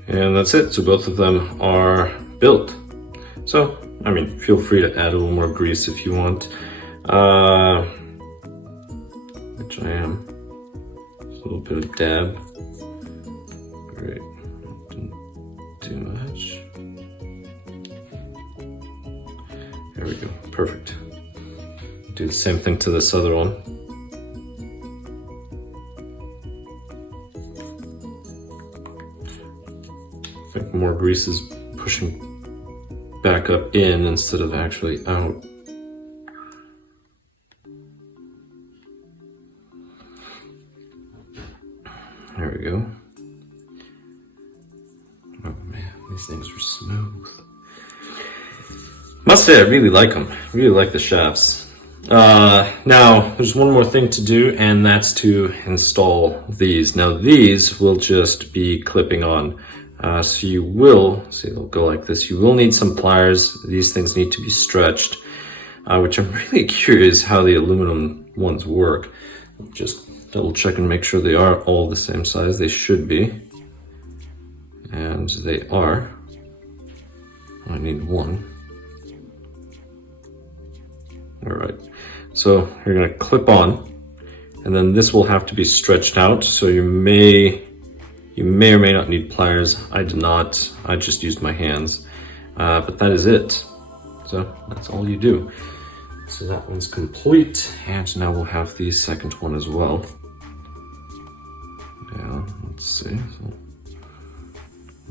And that's it, so both of them are built. So, I mean, feel free to add a little more grease if you want, which I am. Just a little bit of dab. Great, didn't do much. There we go, perfect. Do the same thing to this other one. I think more grease is pushing back up in instead of actually out. There we go. Oh man, these things are smooth. Must say I really like them. Really like the shafts. Now, there's one more thing to do, and that's to install these. Now these will just be clipping on. So you will, see they'll go like this, you will need some pliers. These things need to be stretched, which I'm really curious how the aluminum ones work. Just double check and make sure they are all the same size. They should be. And they are. I need one. Alright, so you're going to clip on, and then this will have to be stretched out, so you may or may not need pliers. I did not, I just used my hands, but that is it. So that's all you do. So that one's complete, and now we'll have the second one as well. Yeah, let's see. So,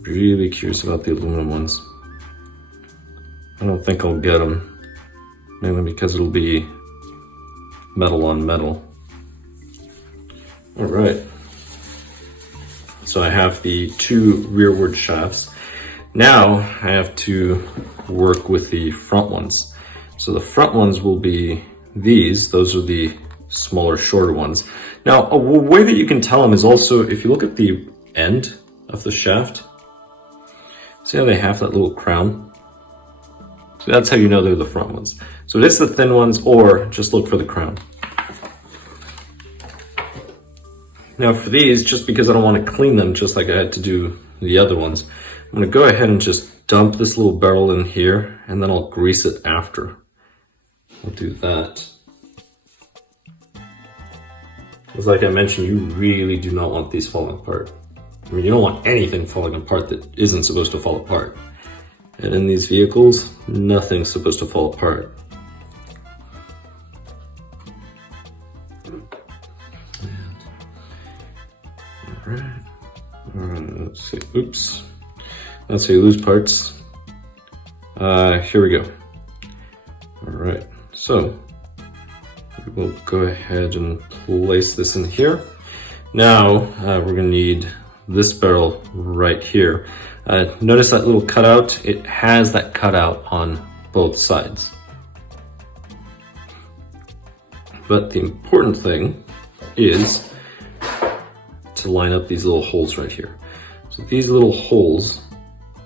really curious about the aluminum ones. I don't think I'll get them, mainly because it'll be metal on metal. All right. So I have the two rearward shafts. Now I have to work with the front ones. So the front ones will be these. Those are the smaller, shorter ones. Now, a way that you can tell them is also, if you look at the end of the shaft, see how they have that little crown? So that's how you know they're the front ones. So it is the thin ones, or just look for the crown. Now for these, just because I don't want to clean them just like I had to do the other ones, I'm going to go ahead and just dump this little barrel in here, and then I'll grease it after. I'll do that. Because like I mentioned, you really do not want these falling apart. I mean, you don't want anything falling apart that isn't supposed to fall apart. And in these vehicles, nothing's supposed to fall apart. Alright, let's see, oops. Let's see, loose parts. Here we go. Alright, so we will go ahead and place this in here. Now, we're gonna need this barrel right here. Notice that little cutout? It has that cutout on both sides. But the important thing is to line up these little holes right here. So these little holes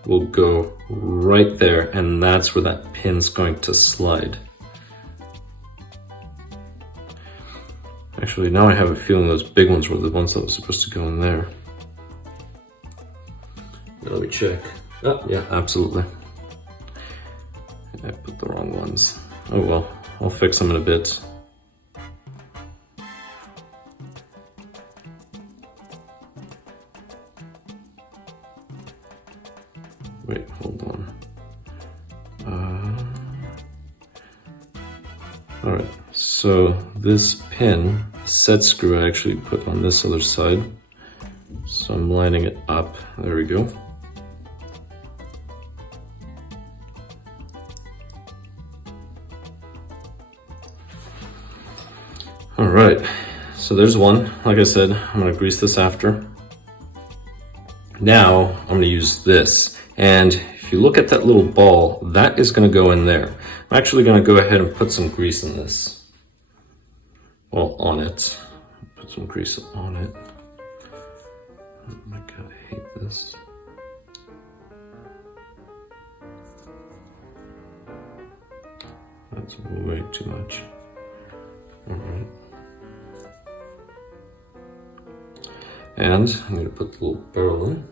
will go right there, and that's where that pin's going to slide. Actually, now I have a feeling those big ones were the ones that were supposed to go in there. Let me check. Oh, yeah, absolutely. I put the wrong ones. Oh well, I'll fix them in a bit. Wait, hold on. Alright, So this pin, set screw, I actually put on this other side. So I'm lining it up. There we go. All right, so there's one. Like I said, I'm gonna grease this after. Now I'm gonna use this. And if you look at that little ball, that is gonna go in there. I'm actually gonna go ahead and put some grease in this. Well, on it. Put some grease on it. Oh my God, I hate this. That's way too much. All right. And I'm going to put the little barrel in.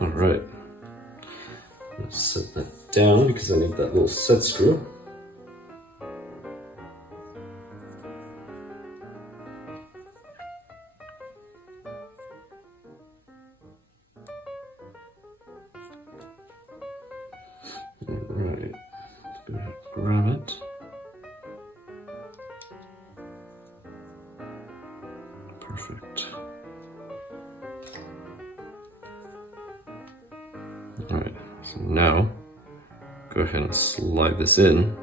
All right. I'm going to set that down because I need that little set screw. Alright, let's go ahead and grab it. Perfect. Alright, so now go ahead and slide this in.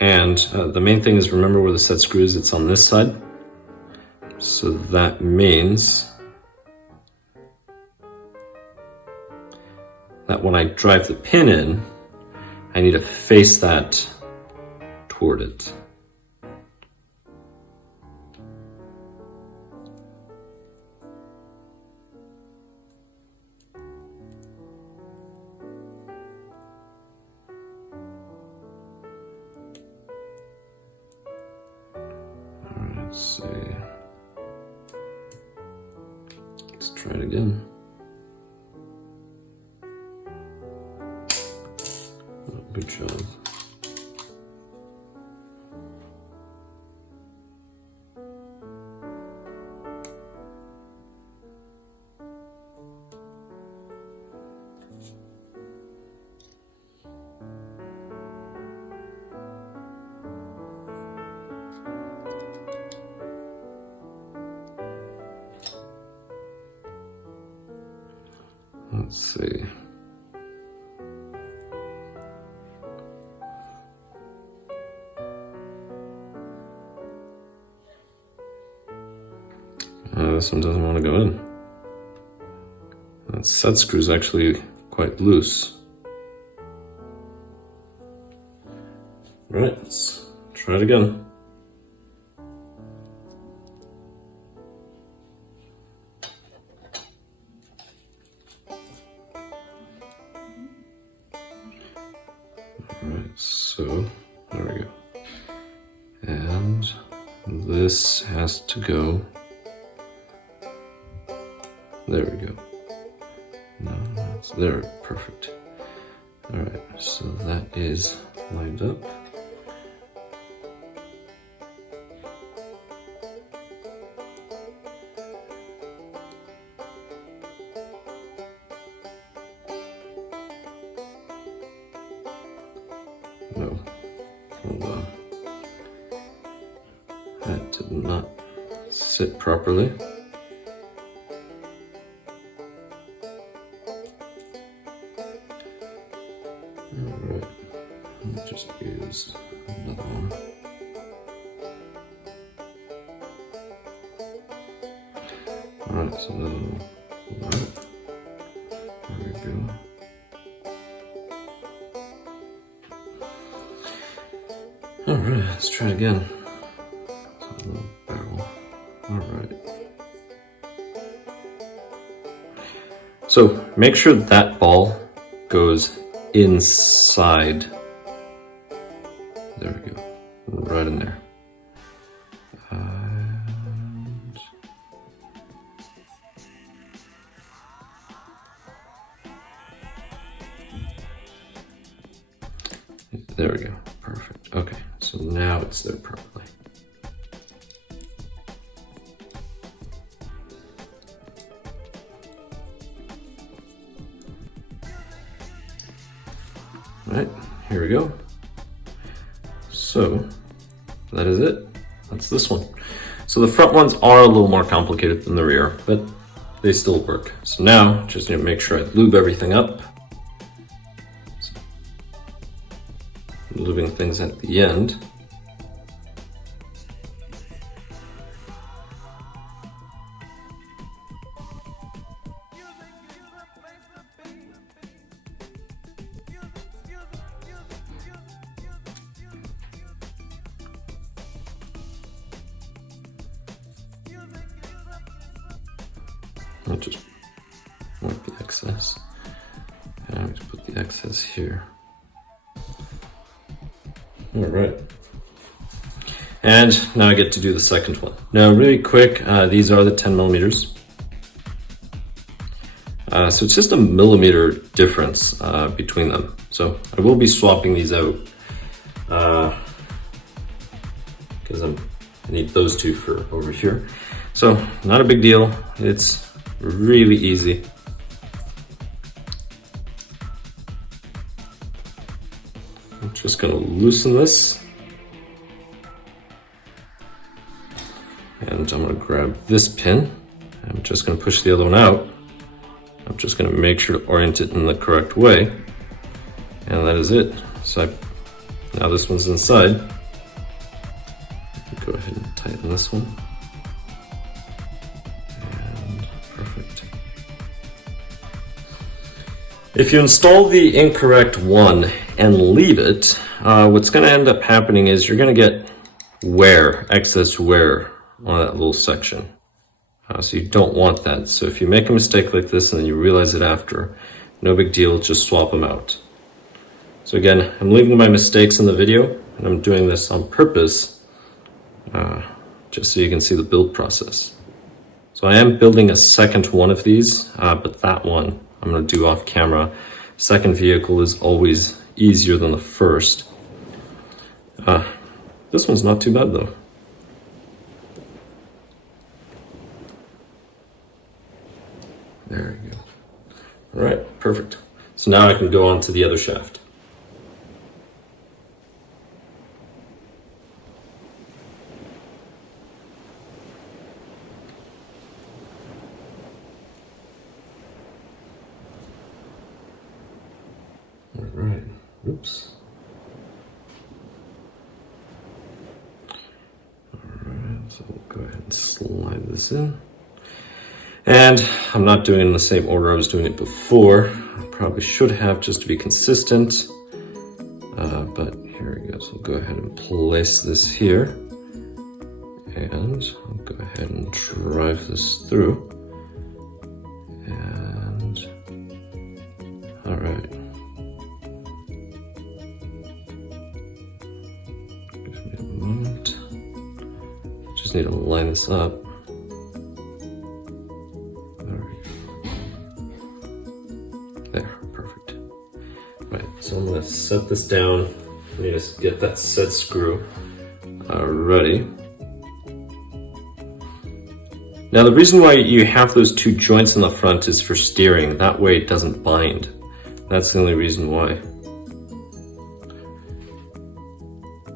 And the main thing is, remember where the set screw is, it's on this side. So that means that when I drive the pin in, I need to face that toward it. All right, let's see. Let's try it again. Good job. Let's see. This one doesn't want to go in. That set screw is actually quite loose. Right, let's try it again. Alright, so there we go. And this has to go. There we go. No, that's there. Perfect. All right, so that is lined up. No, hold on. That did not sit properly. Alright, I'll just use another one. Alright, so then, alright, there we go. Alright, let's try it again. Barrel. Alright. So make sure that ball goes inside. There we go. Right in there. And there we go. Perfect. Okay, so now it's there properly. All right, here we go. So that is it. That's this one. So the front ones are a little more complicated than the rear, but they still work. So now just need to make sure I lube everything up. So, lubing things at the end. I'll just wipe the excess, and I'll just put the excess here. All right. And now I get to do the second one. Now really quick, these are the 10 millimeters. So it's just a millimeter difference between them. So I will be swapping these out because I need those two for over here. So not a big deal. It's really easy. I'm just gonna loosen this. And I'm gonna grab this pin. I'm just gonna push the other one out. I'm just gonna make sure to orient it in the correct way. And that is it. So now this one's inside. Go ahead and tighten this one. If you install the incorrect one and leave it, what's going to end up happening is you're going to get wear, excess wear on that little section. So you don't want that. So if you make a mistake like this and then you realize it after, no big deal, just swap them out. So again, I'm leaving my mistakes in the video, and I'm doing this on purpose, just so you can see the build process. So I am building a second one of these, but that one I'm going to do off camera. Second vehicle is always easier than the first. This one's not too bad though. There we go. All right, perfect. So now I can go on to the other shaft. Alright, oops. Alright, so we'll go ahead and slide this in. And I'm not doing it in the same order I was doing it before. I probably should have, just to be consistent. But here we go. So we'll go ahead and place this here. And I'll go ahead and drive this through. And alright. Just need to line this up. There, perfect. Right, so I'm going to set this down. I need to get that set screw ready. Now the reason why you have those two joints in the front is for steering. That way it doesn't bind. That's the only reason why.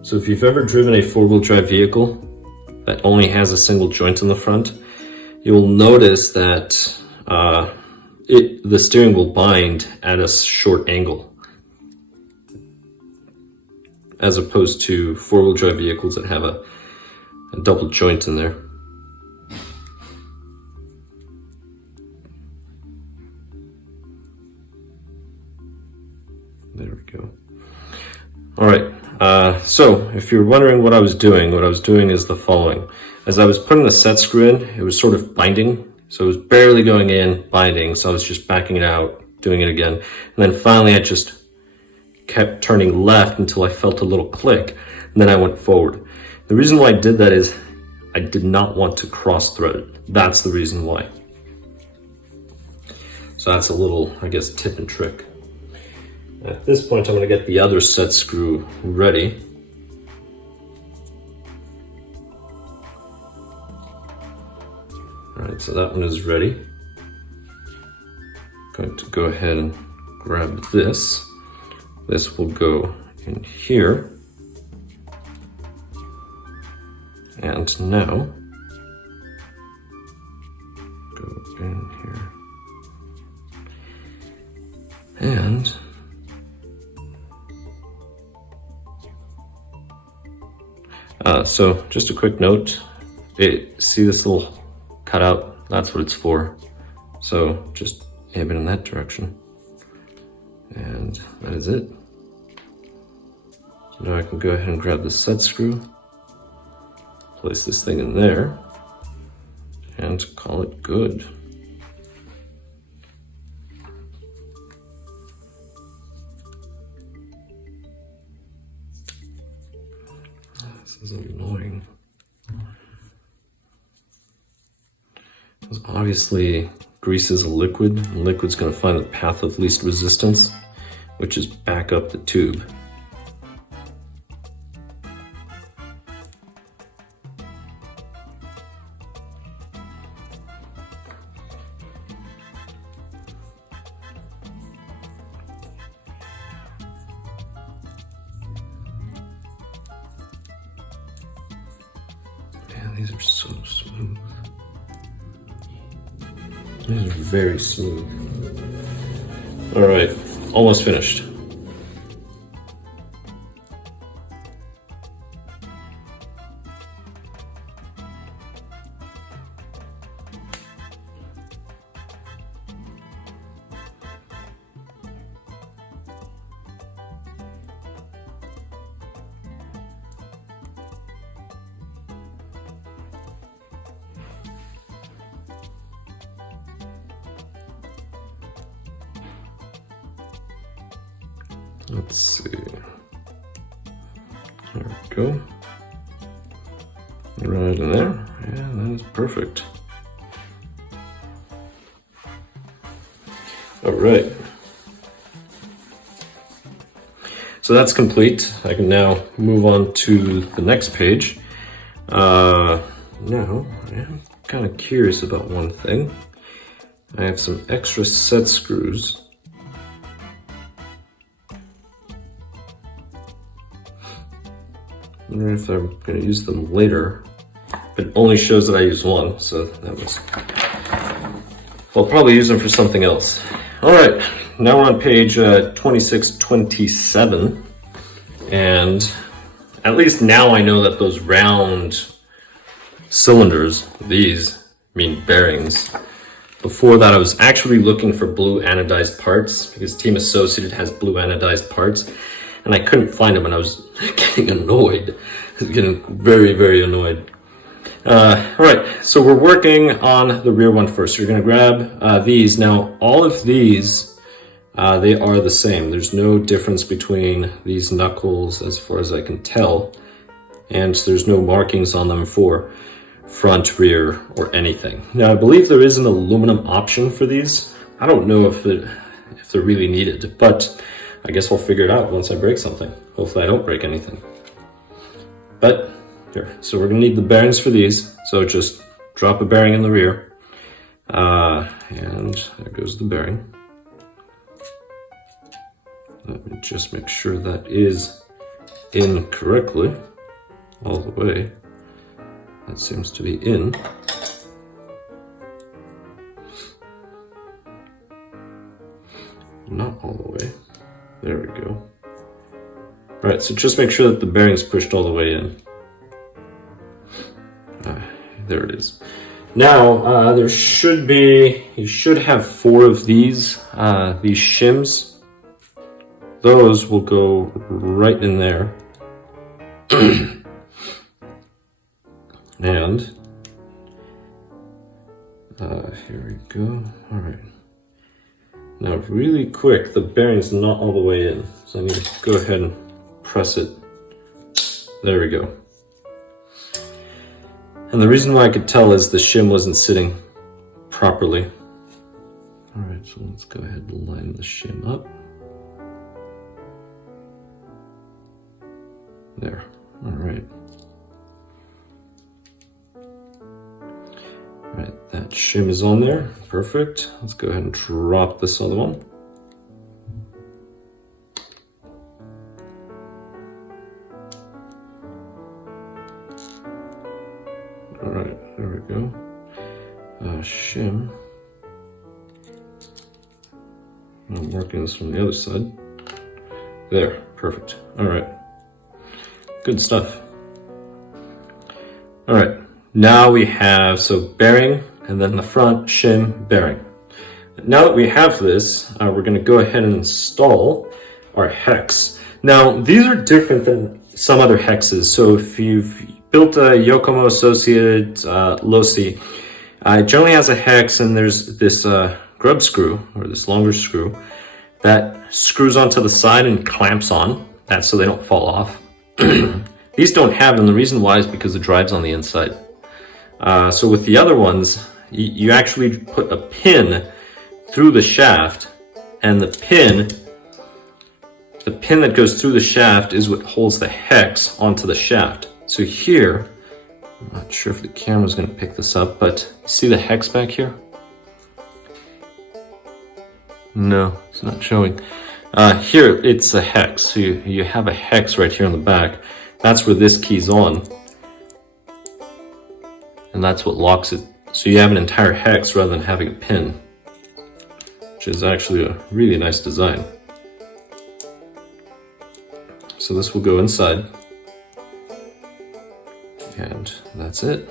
So if you've ever driven a four-wheel drive vehicle that only has a single joint in the front, you'll notice that the steering will bind at a short angle, as opposed to four-wheel drive vehicles that have a double joint in there. There we go. All right. So if you're wondering what I was doing is the following. As I was putting the set screw in, it was sort of binding. So it was barely going in, binding. So I was just backing it out, doing it again. And then finally I just kept turning left until I felt a little click. And then I went forward. The reason why I did that is I did not want to cross thread it. That's the reason why. So that's a little, I guess, tip and trick. At this point, I'm going to get the other set screw ready. All right, so that one is ready. I'm going to go ahead and grab this. This will go in here. And now, go in here. And so just a quick note, see this little cutout? That's what it's for. So just aim it in that direction. And that is it. So now I can go ahead and grab the set screw, place this thing in there, and call it good. This is annoying. Because obviously grease is a liquid, and liquid's going to find the path of least resistance, which is back up the tube. Man, these are so smooth. These are very smooth. All right, almost finished. Let's see. There we go. Right in there. Yeah, that is perfect. All right. So that's complete. I can now move on to the next page. Now, I'm kind of curious about one thing. I have some extra set screws. I wonder if I'm going to use them later. It only shows that I use one, so that was... I'll probably use them for something else. All right, now we're on page 2627, and at least now I know that those round cylinders, these, mean bearings. Before that, I was actually looking for blue anodized parts because Team Associated has blue anodized parts. And I couldn't find them, and I was getting annoyed. I was getting very, very annoyed. All right, so we're working on the rear one first. You're gonna grab these. Now, all of these, they are the same. There's no difference between these knuckles as far as I can tell. And there's no markings on them for front, rear, or anything. Now, I believe there is an aluminum option for these. I don't know if they're really needed, but I guess we'll figure it out once I break something. Hopefully I don't break anything. But here, so we're gonna need the bearings for these. So just drop a bearing in the rear. And there goes the bearing. Let me just make sure that is in correctly, all the way. That seems to be in. Not all the way. There we go. All right, so just make sure that the bearing's pushed all the way in. There it is. Now, there should be, you should have 4 of these shims. Those will go right in there. And, here we go. All right. Now, really quick, the bearing's not all the way in, so I need to go ahead and press it. There we go. And the reason why I could tell is the shim wasn't sitting properly. All right, so let's go ahead and line the shim up. There, all right. All right, that shim is on there, perfect. Let's go ahead and drop this other one. right, there we go. Shim. I'm working this from the other side. There, perfect. All right, good stuff. All right, now we have, so bearing, and then the front, shim, bearing. Now that we have this, we're gonna go ahead and install our hex. Now, these are different than some other hexes. So if you've built a Yokomo associated Losi, it generally has a hex, and there's this grub screw, or this longer screw, that screws onto the side and clamps on. That's so they don't fall off. These don't have, and the reason why is because the drive's on the inside. So with the other ones, you actually put a pin through the shaft, and the pin that goes through the shaft is what holds the hex onto the shaft. So here, I'm not sure if the camera's going to pick this up, but see the hex back here? No, it's not showing. Here, it's a hex. So you have a hex right here on the back. That's where this key's on. And that's what locks it. So you have an entire hex rather than having a pin, which is actually a really nice design. So this will go inside. And that's it.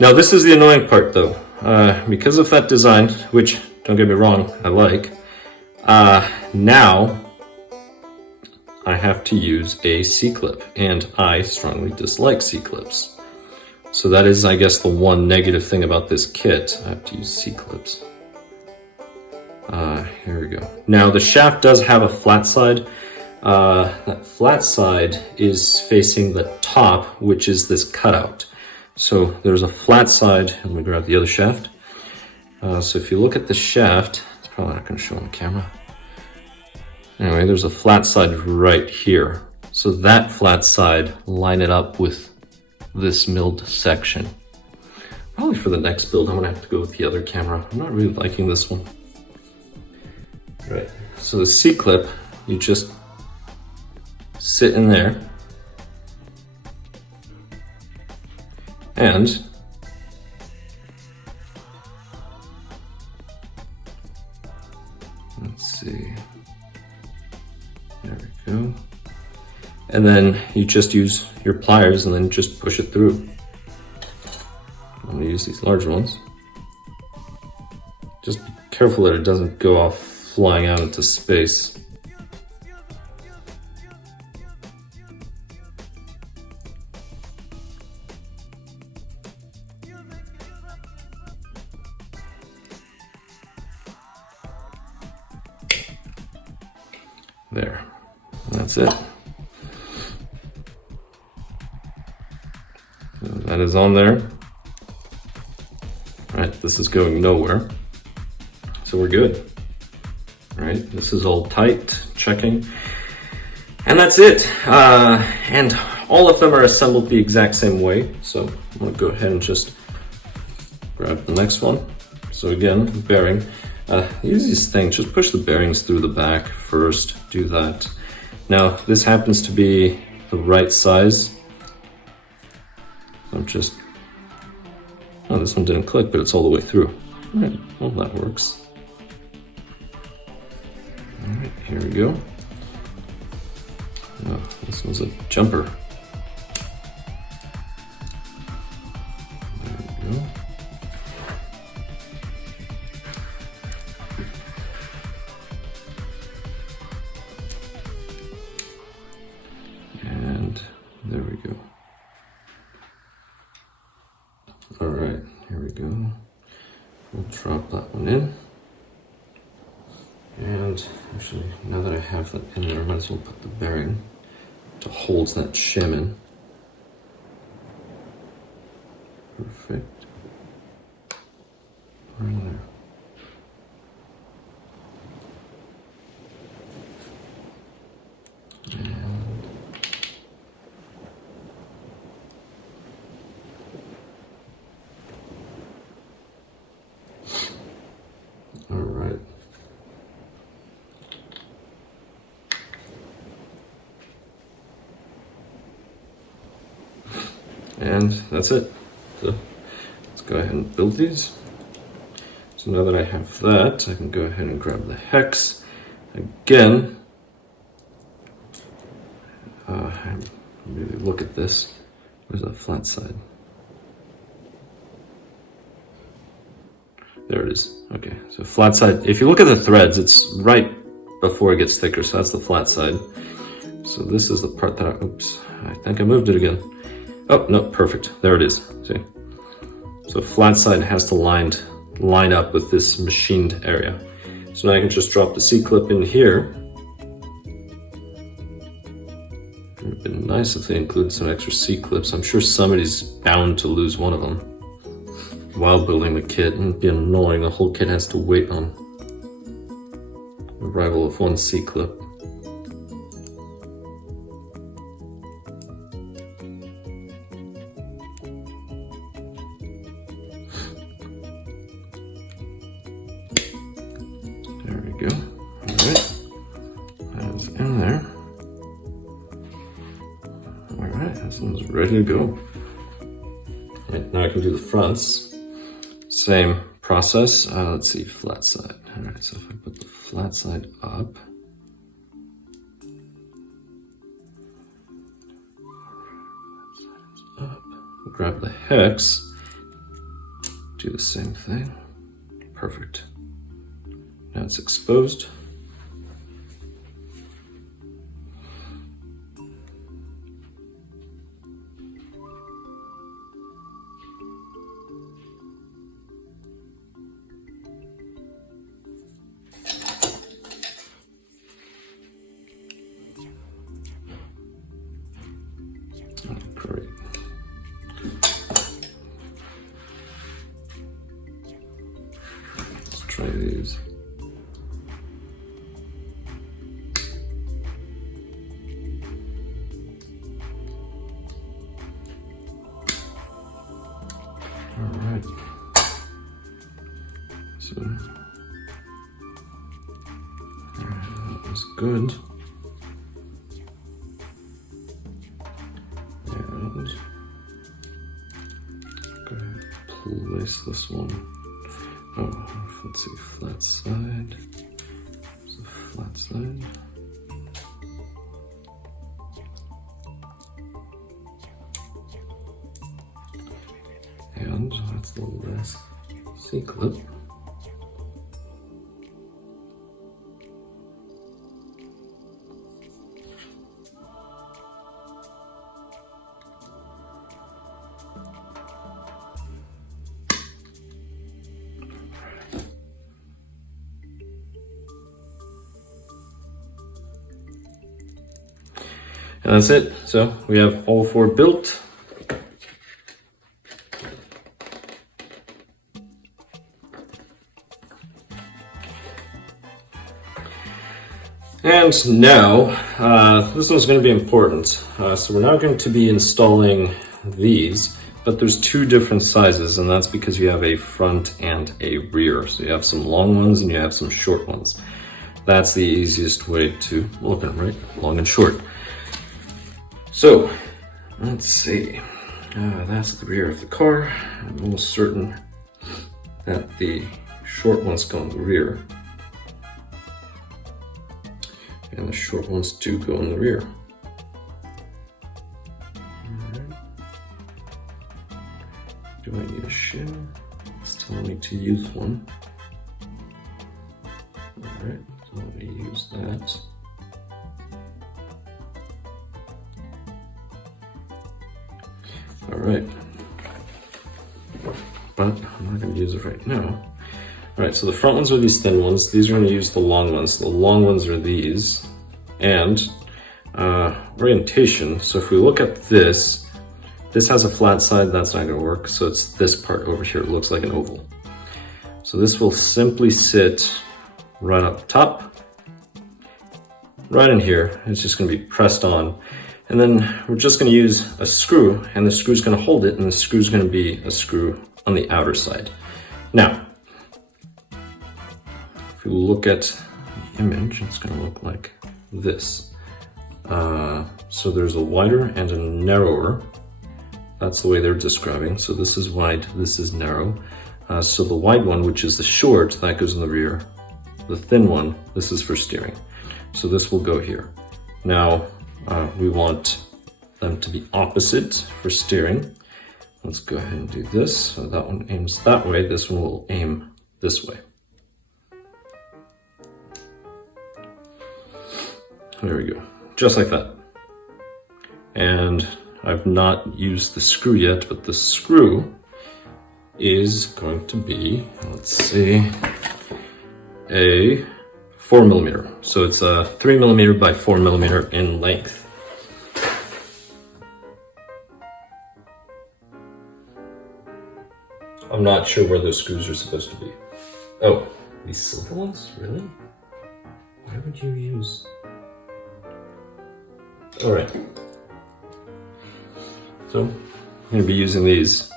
Now this is the annoying part though. Because of that design, which, don't get me wrong, I like, now I have to use a C-clip, and I strongly dislike C-clips. So that is, I guess, the one negative thing about this kit. I have to use C-clips. Here we go. Now the shaft does have a flat side. That flat side is facing the top, which is this cutout. So there's a flat side, and we grab the other shaft. So if you look at the shaft, it's probably not going to show on the camera. Anyway, there's a flat side right here. So that flat side, line it up with this milled section. Probably for the next build, I'm going to have to go with the other camera. I'm not really liking this one. Right, so the C-clip, you just sit in there, and let's see, there we go, and then you just use your pliers and then just push it through. I'm going to use these large ones. Just be careful that it doesn't go off flying out into space. There, and that's it. So that is on there. All right, this is going nowhere. So we're good. All right, this is all tight, checking. And that's it. And all of them are assembled the exact same way. So I'm gonna go ahead and just grab the next one. So again, bearing. The easiest thing, just push the bearings through the back first, do that. Now, this happens to be the right size. I'm just, oh, this one didn't click, but it's all the way through. All right, well, that works. All right, here we go. Oh, this one's a jumper. There we go. There we go. All right, here we go. We'll drop that one in. And actually, now that I have that in there, I might as well put the bearing to hold that shim in. Perfect. Right in there. And that's it. So let's go ahead and build these. So now that I have that, I can go ahead and grab the hex. Again, really look at this. Where's that flat side? There it is. Okay, so flat side. If you look at the threads, it's right before it gets thicker, so that's the flat side. So this is the part that oops, I think I moved it again. Oh, no, perfect. There it is. See? So flat side has to line up with this machined area. So now I can just drop the C-clip in here. It would have been nice if they included some extra C-clips. I'm sure somebody's bound to lose one of them while building the kit. It'd be annoying. The whole kit has to wait on the arrival of one C-clip. There we go. All right, that's in there. All right, this one's ready to go. All right, now I can do the fronts. Same process. Let's see, flat side. All right, so if I put the flat side up, grab the hex, do the same thing. Perfect. Now it's exposed. Great. Let's try these. All right. So that was good. Place this one. Oh, let's see, flat side. There's a flat side. And that's the last C-clip. And that's it. So we have all four built. And now, this one's going to be important. So we're now going to be installing these, but there's two different sizes, and that's because you have a front and a rear. So you have some long ones and you have some short ones. That's the easiest way to look at them, right? Long and short. So, let's see. That's the rear of the car. I'm almost certain that the short ones go in the rear. And the short ones do go in the rear. Alright. Do I need a shim? It's telling me to use one. Alright, so let me use that. All right, but I'm not going to use it right now. All right, so the front ones are these thin ones. These are going to use the long ones. The long ones are these. And orientation, so if we look at this has a flat side, that's not going to work. So it's this part over here. It looks like an oval. So this will simply sit right up top, right in here. It's just going to be pressed on. And then we're just going to use a screw, and the screw is going to hold it, and the screw is going to be a screw on the outer side. Now, if you look at the image, it's going to look like this. So there's a wider and a narrower That's the way they're describing. So this is wide, this is narrow. So the wide one, which is the short, that goes in the rear. The thin one, this is for steering. So this will go here. Now we want them to be opposite for steering. Let's go ahead and do this. So that one aims that way, this one will aim this way. There we go, just like that. And I've not used the screw yet, but the screw is going to be, let's see, a 4mm. So it's a 3mm by 4mm in length. I'm not sure where those screws are supposed to be. Oh, these silver ones? Really? Why would you use... All right. So I'm going to be using these.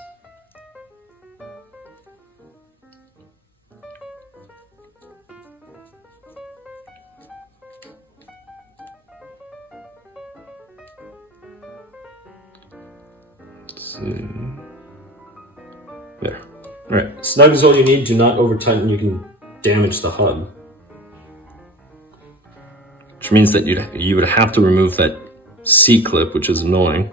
Let's see. There. All right. Snug is all you need. Do not over tighten. You can damage the hub. Which means that you would have to remove that C-clip, which is annoying.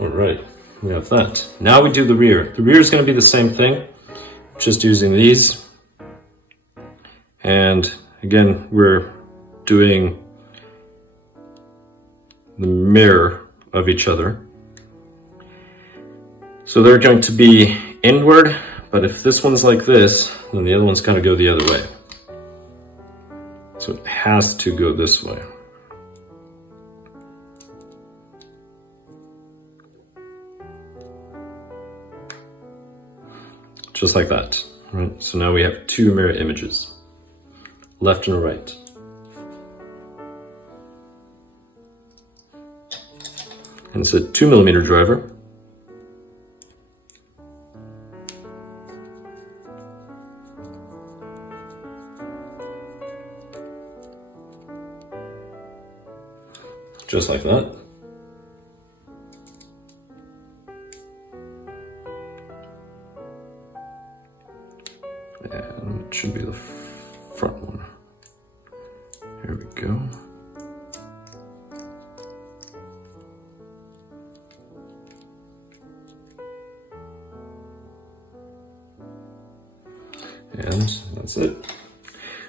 All right, we have that. Now we do the rear. The rear is going to be the same thing, just using these. And again, we're doing the mirror of each other. So they're going to be inward, but if this one's like this, then the other one's going to go the other way. So it has to go this way. Just like that, right? So now we have two mirror images, left and right. And it's a 2mm driver. Just like that. And it should be the front one. Here we go. And that's it.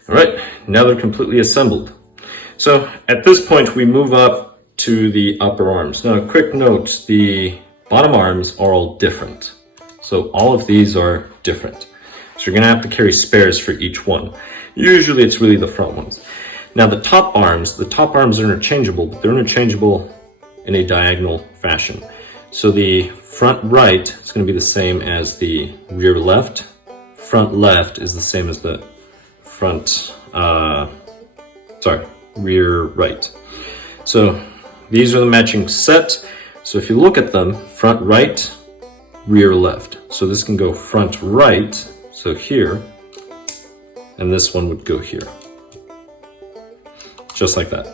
All right, now they're completely assembled. So at this point, we move up to the upper arms. Now, a quick note, the bottom arms are all different. So all of these are different. So you're gonna have to carry spares for each one. Usually it's really the front ones. Now the top arms are interchangeable, but they're interchangeable in a diagonal fashion. So the front right is gonna be the same as the rear left. Front left is the same as the front, rear right. So these are the matching set. So if you look at them, front right, rear left. So this can go front right, so here, and this one would go here. Just like that.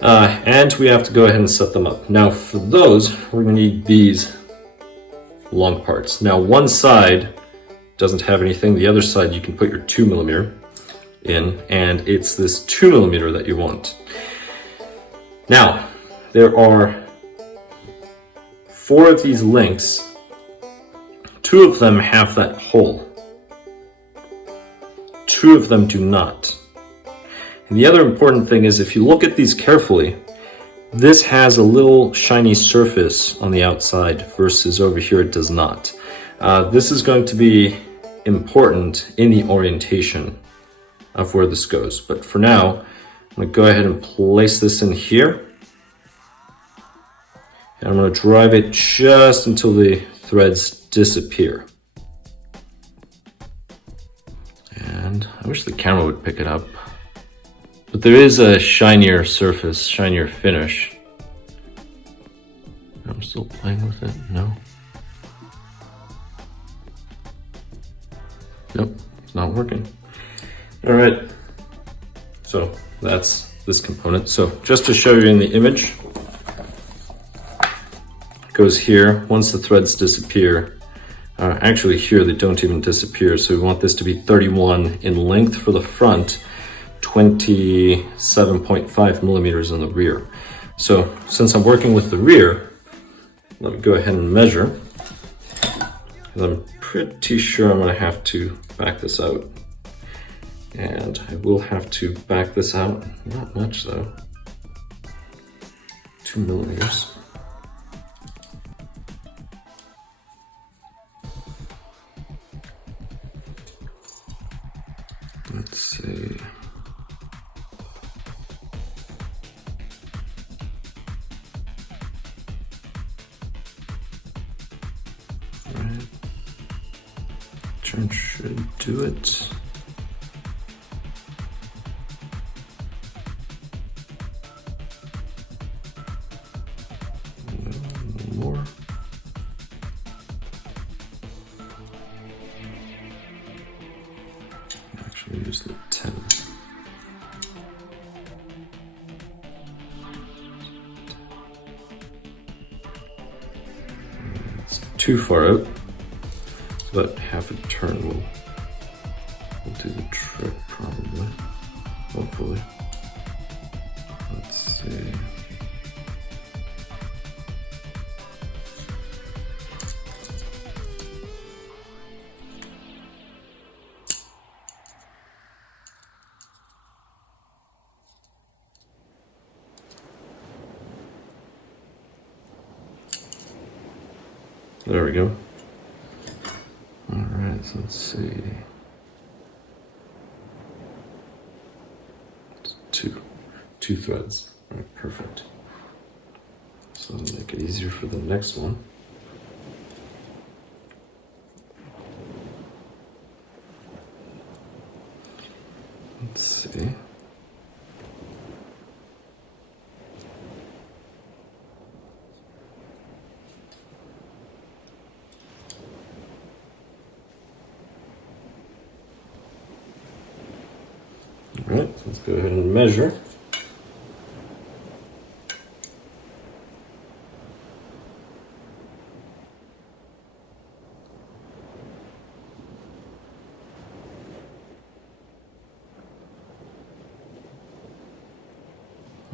And we have to go ahead and set them up. Now for those, we're gonna need these long parts. Now one side doesn't have anything. The other side, you can put your 2mm in, and it's this 2mm that you want. Now, there are 4 of these links. 2 of them have that hole. 2 of them do not. And the other important thing is if you look at these carefully, this has a little shiny surface on the outside versus over here it does not. This is going to be important in the orientation of where this goes. But for now, I'm going to go ahead and place this in here. And I'm going to drive it just until the threads disappear. And I wish the camera would pick it up. But there is a shinier surface, shinier finish. I'm still playing with it, no? Nope, it's not working. All right, so that's this component. So just to show you in the image, it goes here. Once the threads disappear, actually here they don't even disappear. So we want this to be 31 in length for the front, 27.5 millimeters in the rear. So since I'm working with the rear, let me go ahead and measure. And I'm pretty sure I'm gonna have to back this out. And I will have to back this out, not much though, 2 millimeters. Let's see. All right. Turn should do it. More. Actually use the 10. It's too far out, but half a turn will do the trick probably, hopefully. Let's see. There we go. All right, so let's see. Two threads. All right, perfect. So I'll make it easier for the next one. Let's see. All right, so let's go ahead and measure.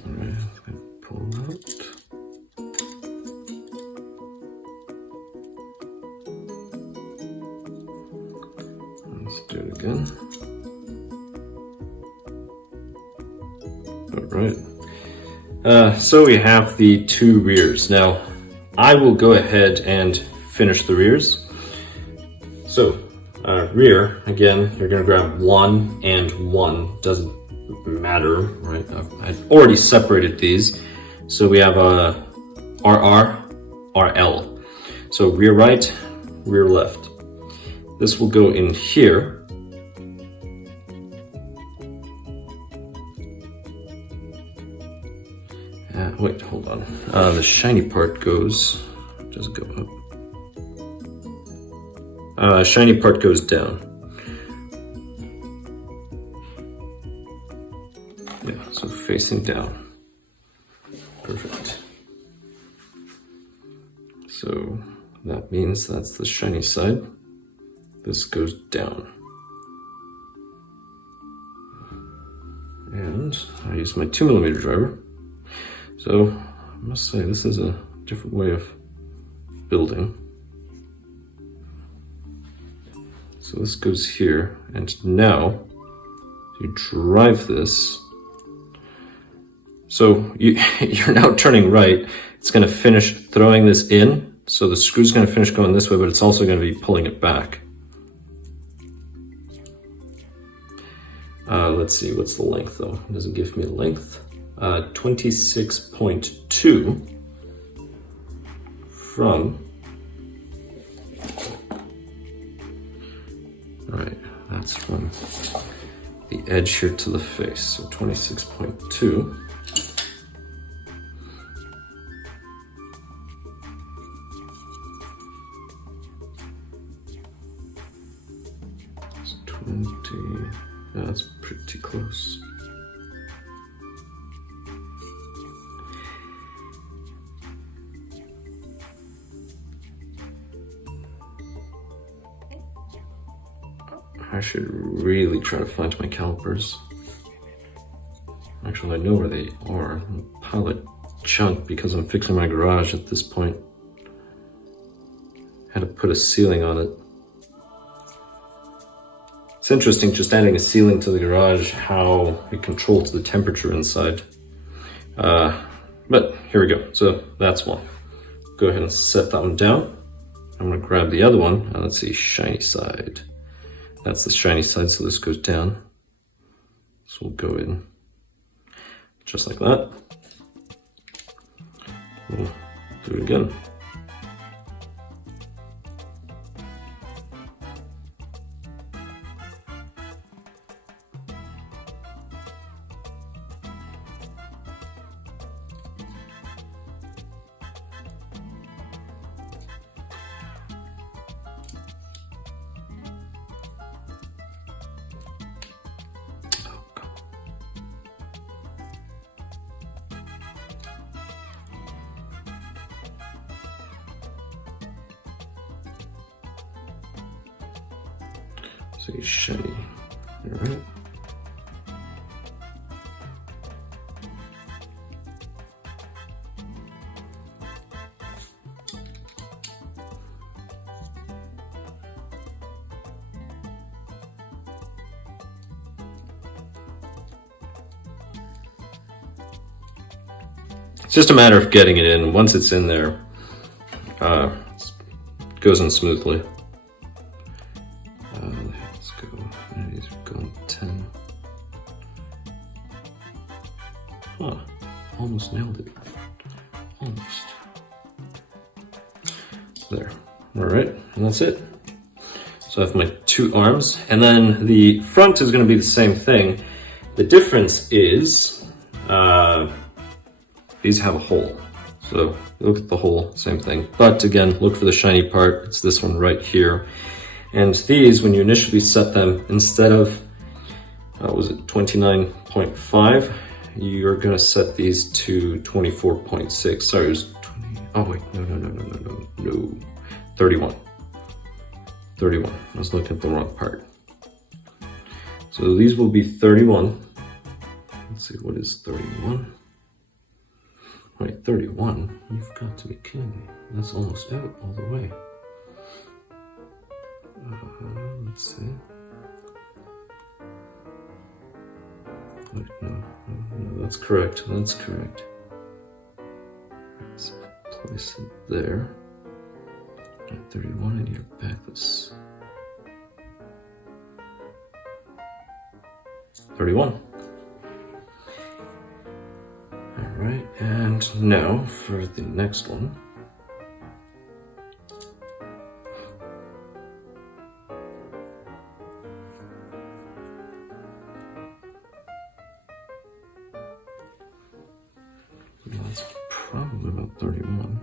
All right, let's go pull out. Let's do it again. All right. So we have the two rears. Now, I will go ahead and finish the rears. So, rear, again, you're gonna grab 1 and 1. Doesn't matter, right? I've already separated these. So we have a RR, RL. So rear right, rear left. This will go in here. Wait, hold on. The shiny part does go up. Shiny part goes down. Yeah, so facing down. Perfect. So that means that's the shiny side. This goes down. And I use my 2mm driver. So I must say this is a different way of building. So this goes here, and now you drive this. So you're now turning right. It's going to finish throwing this in. So the screw's going to finish going this way, but it's also going to be pulling it back. Let's see, what's the length though? It doesn't give me a length. 26.2 from, all right, that's from the edge here to the face. So 26.2. It's 20. Yeah, that's pretty close. I should really try to find my calipers. Actually, I know where they are. A pile of junk because I'm fixing my garage at this point. Had to put a ceiling on it. It's interesting just adding a ceiling to the garage, how it controls the temperature inside. But here we go. So that's one. Go ahead and set that one down. I'm gonna grab the other one. Let's see, shiny side. That's the shiny side, so this goes down. So we'll go in just like that. We'll do it again. So it's shiny, all right. It's just a matter of getting it in. Once it's in there, it goes in smoothly. Let's go. These are going 10. Huh. Almost nailed it. Almost. There. All right, and that's it. So I have my two arms, and then the front is going to be the same thing. The difference is these have a hole. So look at the hole, same thing. But again, look for the shiny part. It's this one right here. And these, when you initially set them, instead of, was it 29.5, you're gonna set these to 24.6. Sorry, it was 20, oh wait, no. 31. 31, I was looking at the wrong part. So these will be 31. Let's see, what is 31? Wait, 31? You've got to be kidding me. That's almost out all the way. Let's see. Wait, no, that's correct. That's correct. Let's place it there. At 31, I need to back this. 31. All right, and now for the next one. That's probably about 31.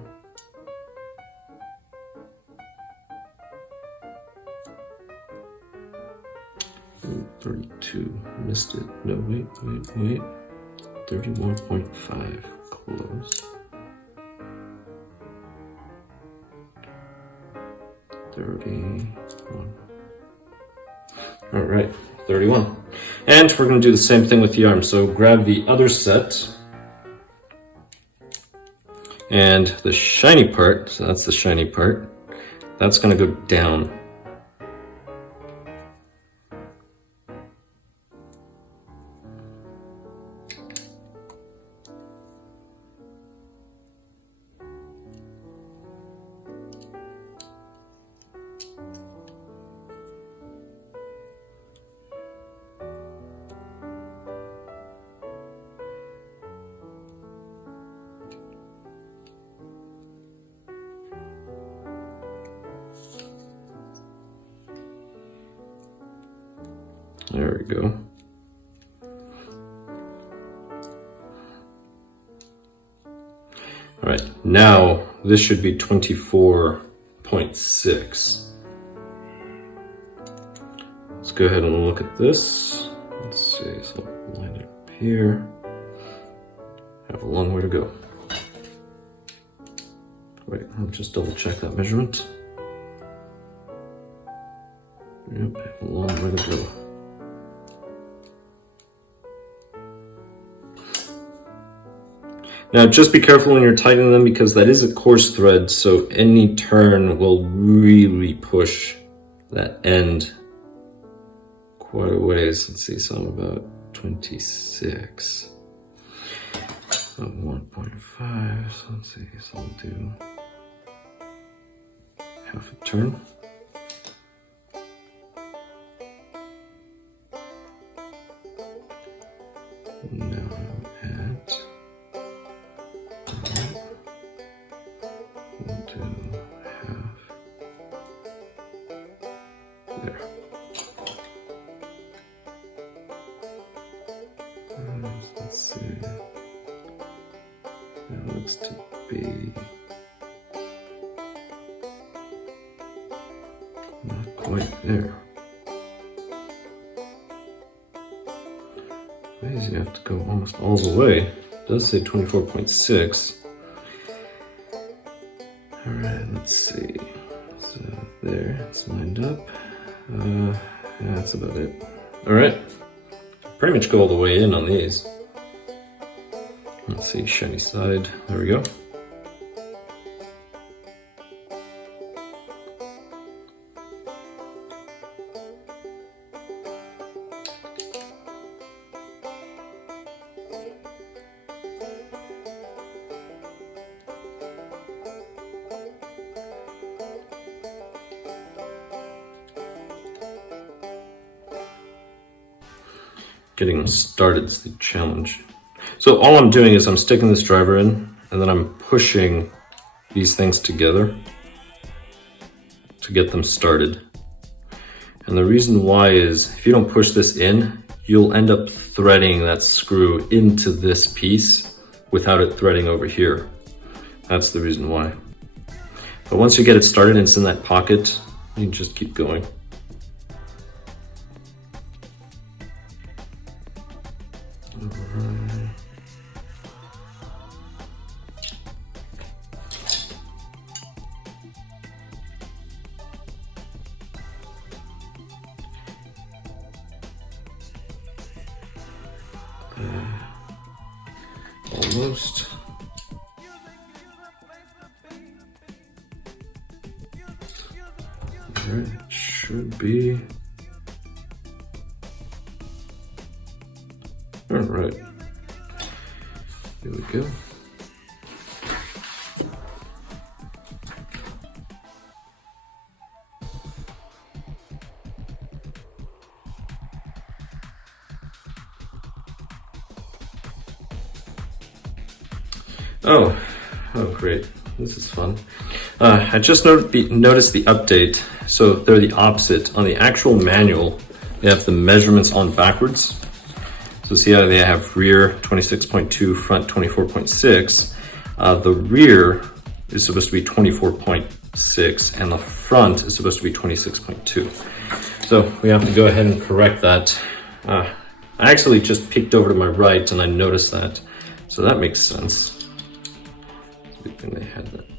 Ooh, 32, missed it. No, wait. 31.5, close. 31. All right, 31. And we're going to do the same thing with the arm. So grab the other set. And the shiny part, so that's the shiny part, that's going to go down. There we go. All right, now this should be 24.6. Let's go ahead and look at this. see, so I'll line it up here. Have a long way to go. Wait, I'll just double check that measurement. Yep, have a long way to go. Now just be careful when you're tightening them because that is a coarse thread, so any turn will really push that end quite a ways. Let's see, so I'm about 26. About 1.5, so let's see, so I'll do half a turn. Now I'm at, we'll do half there. Let's see, that looks to be not quite there. You have to go almost all the way. It does say 24.6. All right, let's see. So there, it's lined up. Yeah, that's about it. All right, pretty much go all the way in on these. Let's see, shiny side. There we go. Getting them started is the challenge. So all I'm doing is I'm sticking this driver in and then I'm pushing these things together to get them started. And the reason why is if you don't push this in, you'll end up threading that screw into this piece without it threading over here. That's the reason why. But once you get it started and it's in that pocket, you can just keep going. Almost. All right, it should be. All right, here we go. Oh great, this is fun. I just noticed the update, so they're the opposite. On the actual manual, they have the measurements on backwards. So see how they have rear 26.2, front 24.6. The rear is supposed to be 24.6 and the front is supposed to be 26.2. So we have to go ahead and correct that. I actually just peeked over to my right and I noticed that. So that makes sense. Good thing they had that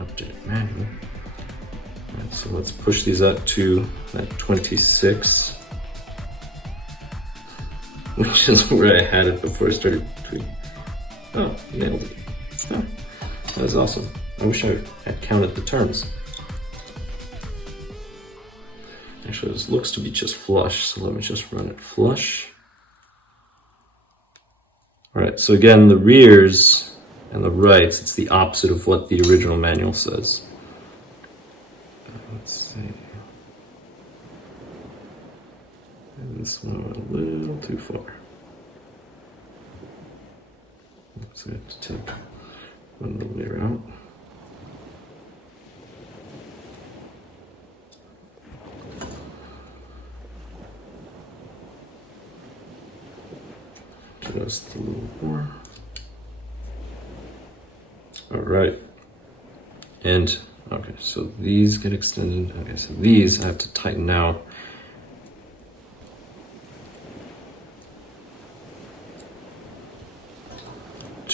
updated manual. Alright, so let's push these up to that 26, which is where I had it before I started tweeting. Oh, nailed it. Oh, that is awesome. I wish I had counted the turns. Actually, this looks to be just flush, so let me just run it flush. Alright, so again, the rears and the rights, it's the opposite of what the original manual says. Let's see. This one went a little too far. So I have to take one millimeter out. Just a little more. All right, and okay, so these get extended. Okay, so these I have to tighten now.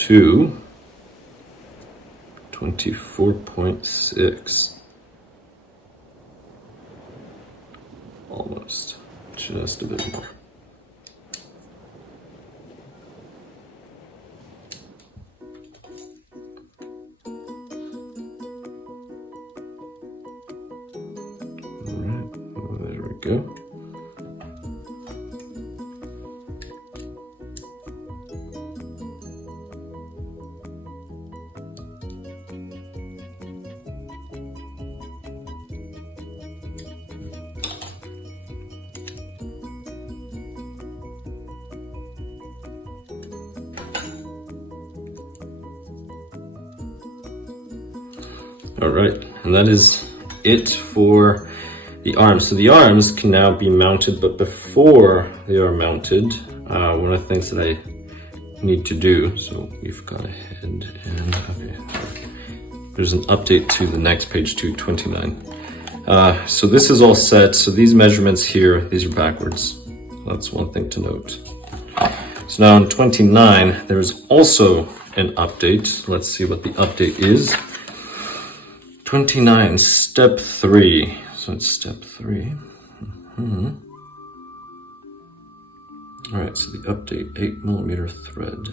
to 24.6. Almost, just a bit more. All right, there we go. All right, and that is it for the arms. So the arms can now be mounted, but before they are mounted, one of the things that I need to do, so we've gone ahead and, okay, there's an update to the next page, to 29. So this is all set. So these measurements here, these are backwards. That's one thing to note. So now in 29, there's also an update. Let's see what the update is. 29, step 3. So it's step 3. All right, so the update, 8mm thread.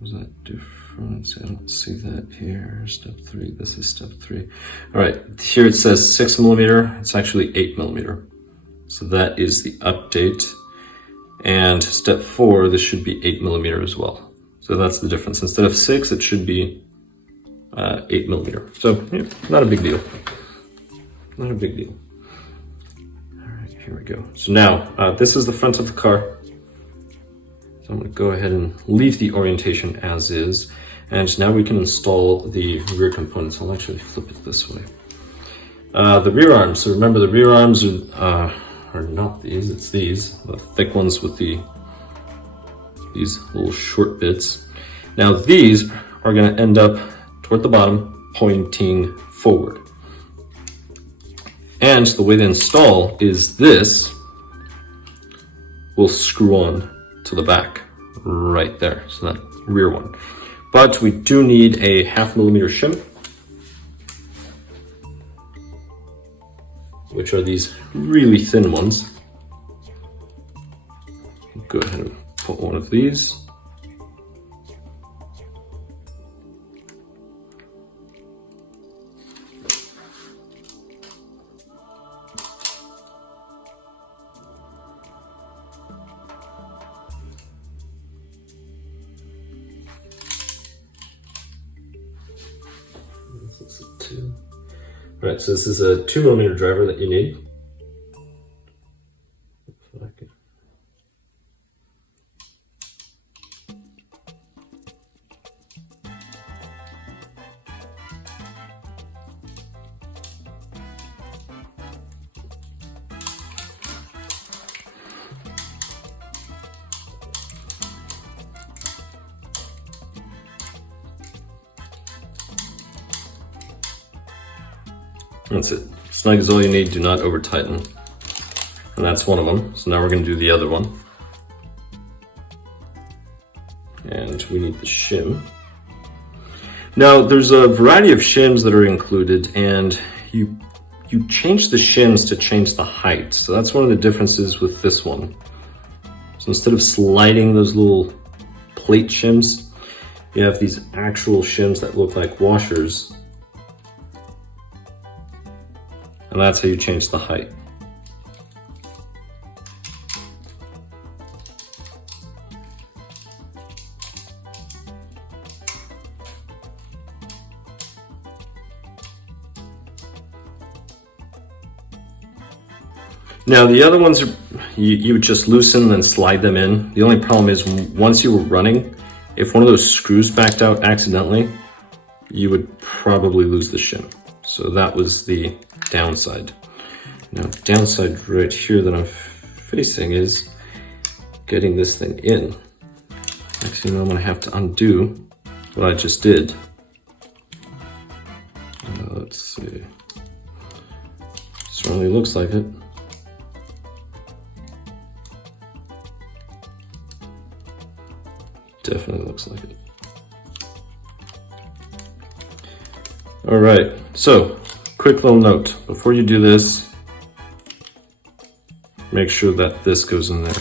Was that difference? I don't see that here. Step 3, this is step 3. All right, here it says 6mm, it's actually 8mm. So that is the update. And step 4, this should be 8mm as well. So that's the difference. Instead of 6, it should be 8mm. So yeah, not a big deal. Not a big deal. All right, here we go. So now this is the front of the car. So I'm going to go ahead and leave the orientation as is. And now we can install the rear components. I'll actually flip it this way. The rear arms. So remember, the rear arms are not these. It's these, the thick ones with these little short bits. Now these are going to end up toward the bottom, pointing forward. And the way to install is this will screw on to the back right there. So that rear one. But we do need a 0.5mm shim, which are these really thin ones. Go ahead and put one of these. All right, so this is a 2mm driver that you need. That's it. Snug is all you need. Do not over tighten. And that's one of them. So now we're going to do the other one. And we need the shim. Now there's a variety of shims that are included, and you change the shims to change the height. So that's one of the differences with this one. So instead of sliding those little plate shims, you have these actual shims that look like washers. And that's how you change the height. Now the other ones, you would just loosen and slide them in. The only problem is once you were running, if one of those screws backed out accidentally, you would probably lose the shim. So that was the downside. Now, downside right here that I'm facing is getting this thing in. Next thing you know, I'm going to have to undo what I just did. Let's see. Certainly looks like it. Definitely looks like it. All right, so quick little note. Before you do this, make sure that this goes in there.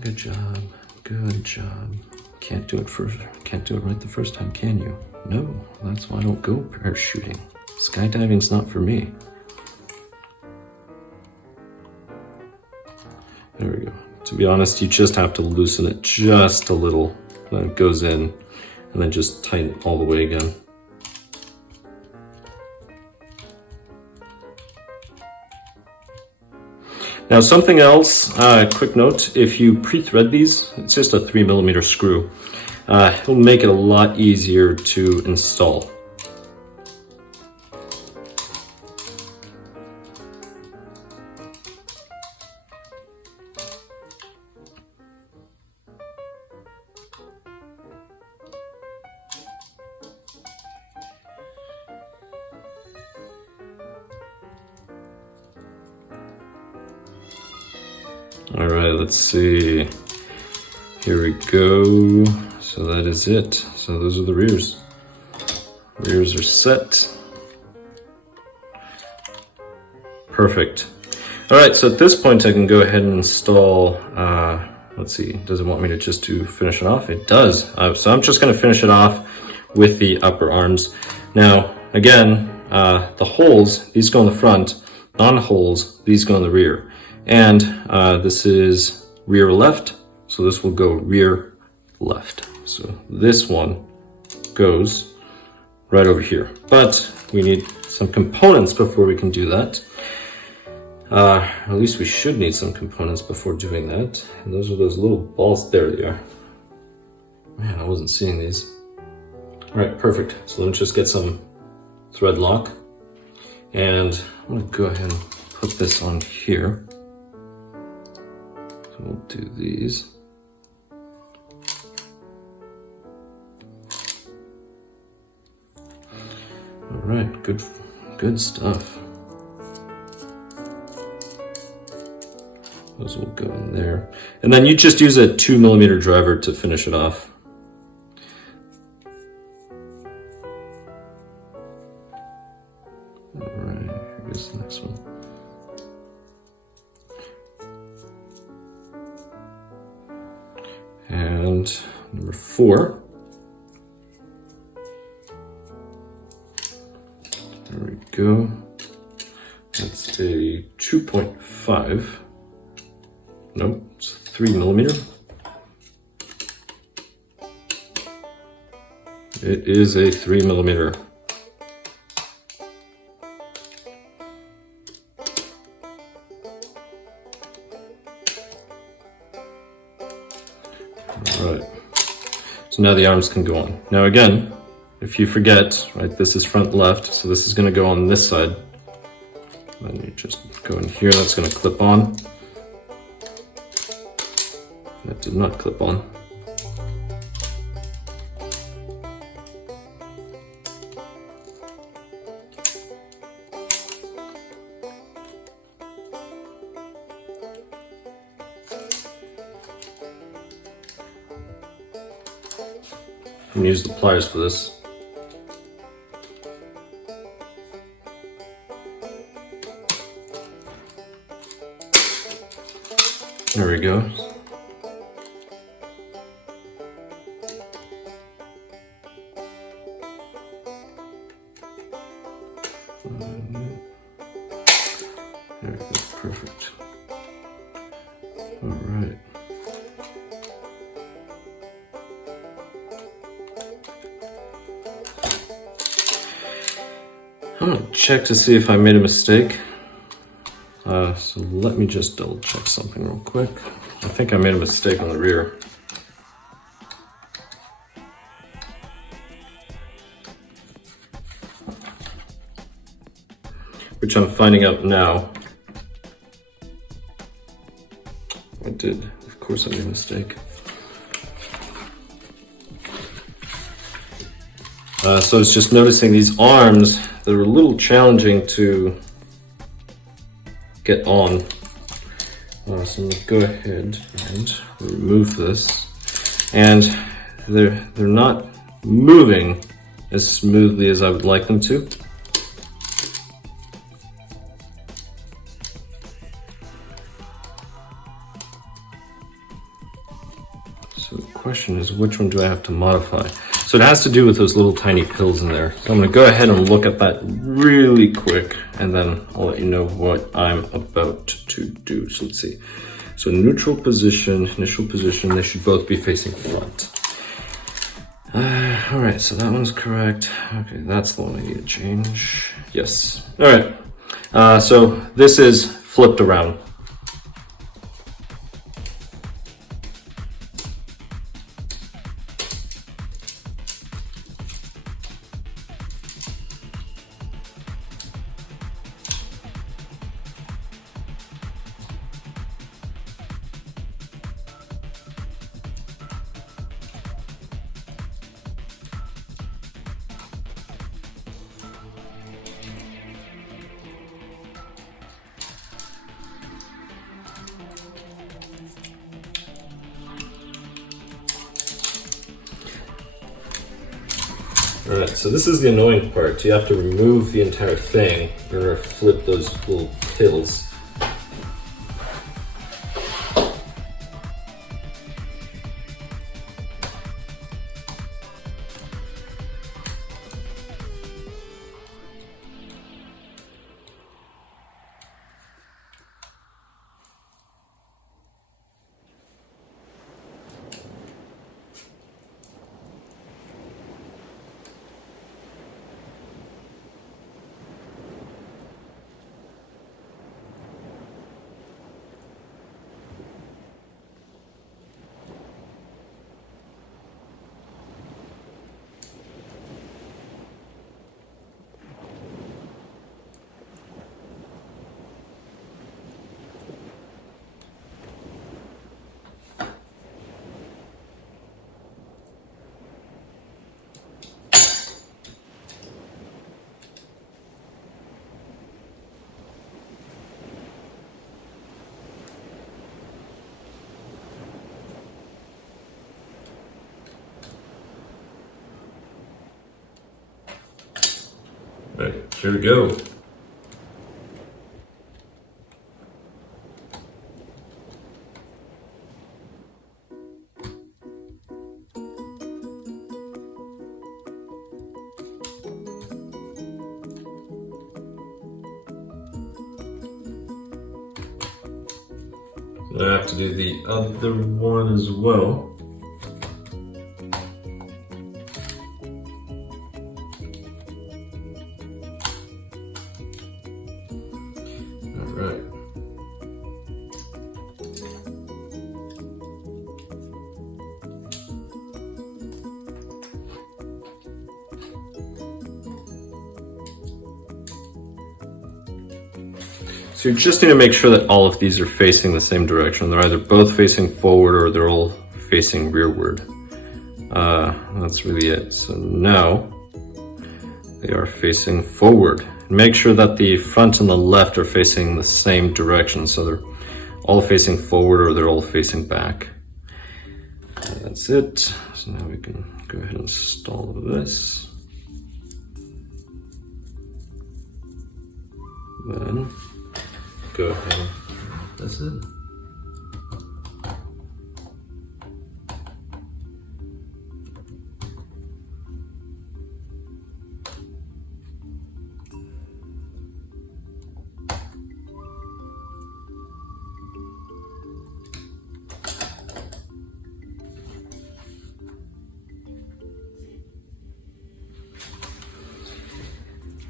Good job, good job. Can't do it right the first time, can you? No, that's why I don't go parachuting. Skydiving's not for me. There we go. To be honest, you just have to loosen it just a little. Then it goes in, and then just tighten it all the way again. Now something else, quick note, if you pre-thread these, it's just a 3mm screw. It'll make it a lot easier to install. All right, let's see. Here we go. So that is it. So those are the rears. Rears are set. Perfect. All right, so at this point I can go ahead and install, let's see, does it want me to just to finish it off? It does. So I'm just gonna finish it off with the upper arms. Now, again, the holes, these go in the front, non-holes, these go in the rear. And this is rear left, so this will go rear left. So this one goes right over here. But we need some components before we can do that. At least we should need some components before doing that. And those are those little balls. There they are. Man, I wasn't seeing these. All right, perfect. So let's just get some thread lock. And I'm gonna go ahead and put this on here. So we'll do these. All right, good stuff. Those will go in there. And then you just use a 2mm driver to finish it off. All right, here's the next one. And number 4. There we go. That's a 2.5. Nope, it's 3mm. It is a 3mm. Alright, so now the arms can go on. Now again, if you forget, right, this is front left, so this is going to go on this side. Then you just go in here, that's going to clip on. That did not clip on. I'm gonna use the pliers for this. There we go. There we go, perfect. All right. I'm gonna check to see if I made a mistake. So let me just double check something real quick. I think I made a mistake on the rear. Which I'm finding out now. I did, of course I made a mistake. So I was just noticing these arms, they're a little challenging to get on. So I'm going to go ahead and remove this. And they're not moving as smoothly as I would like them to. So the question is, which one do I have to modify? So it has to do with those little tiny pills in there. So I'm going to go ahead and look at that really quick, and then I'll let you know what I'm about to do. So let's see. So neutral position, initial position, they should both be facing front. All right, so that one's correct. Okay, that's the one I need to change. Yes. All right, so this is flipped around. Alright, so this is the annoying part. You have to remove the entire thing in order to flip those little pills. Right, here we go. I have to do the other one as well. So you just need to make sure that all of these are facing the same direction. They're either both facing forward or they're all facing rearward. That's really it. So now they are facing forward. Make sure that the front and the left are facing the same direction. So they're all facing forward or they're all facing back. That's it. So now we can go ahead and install this. Then go ahead, that's it.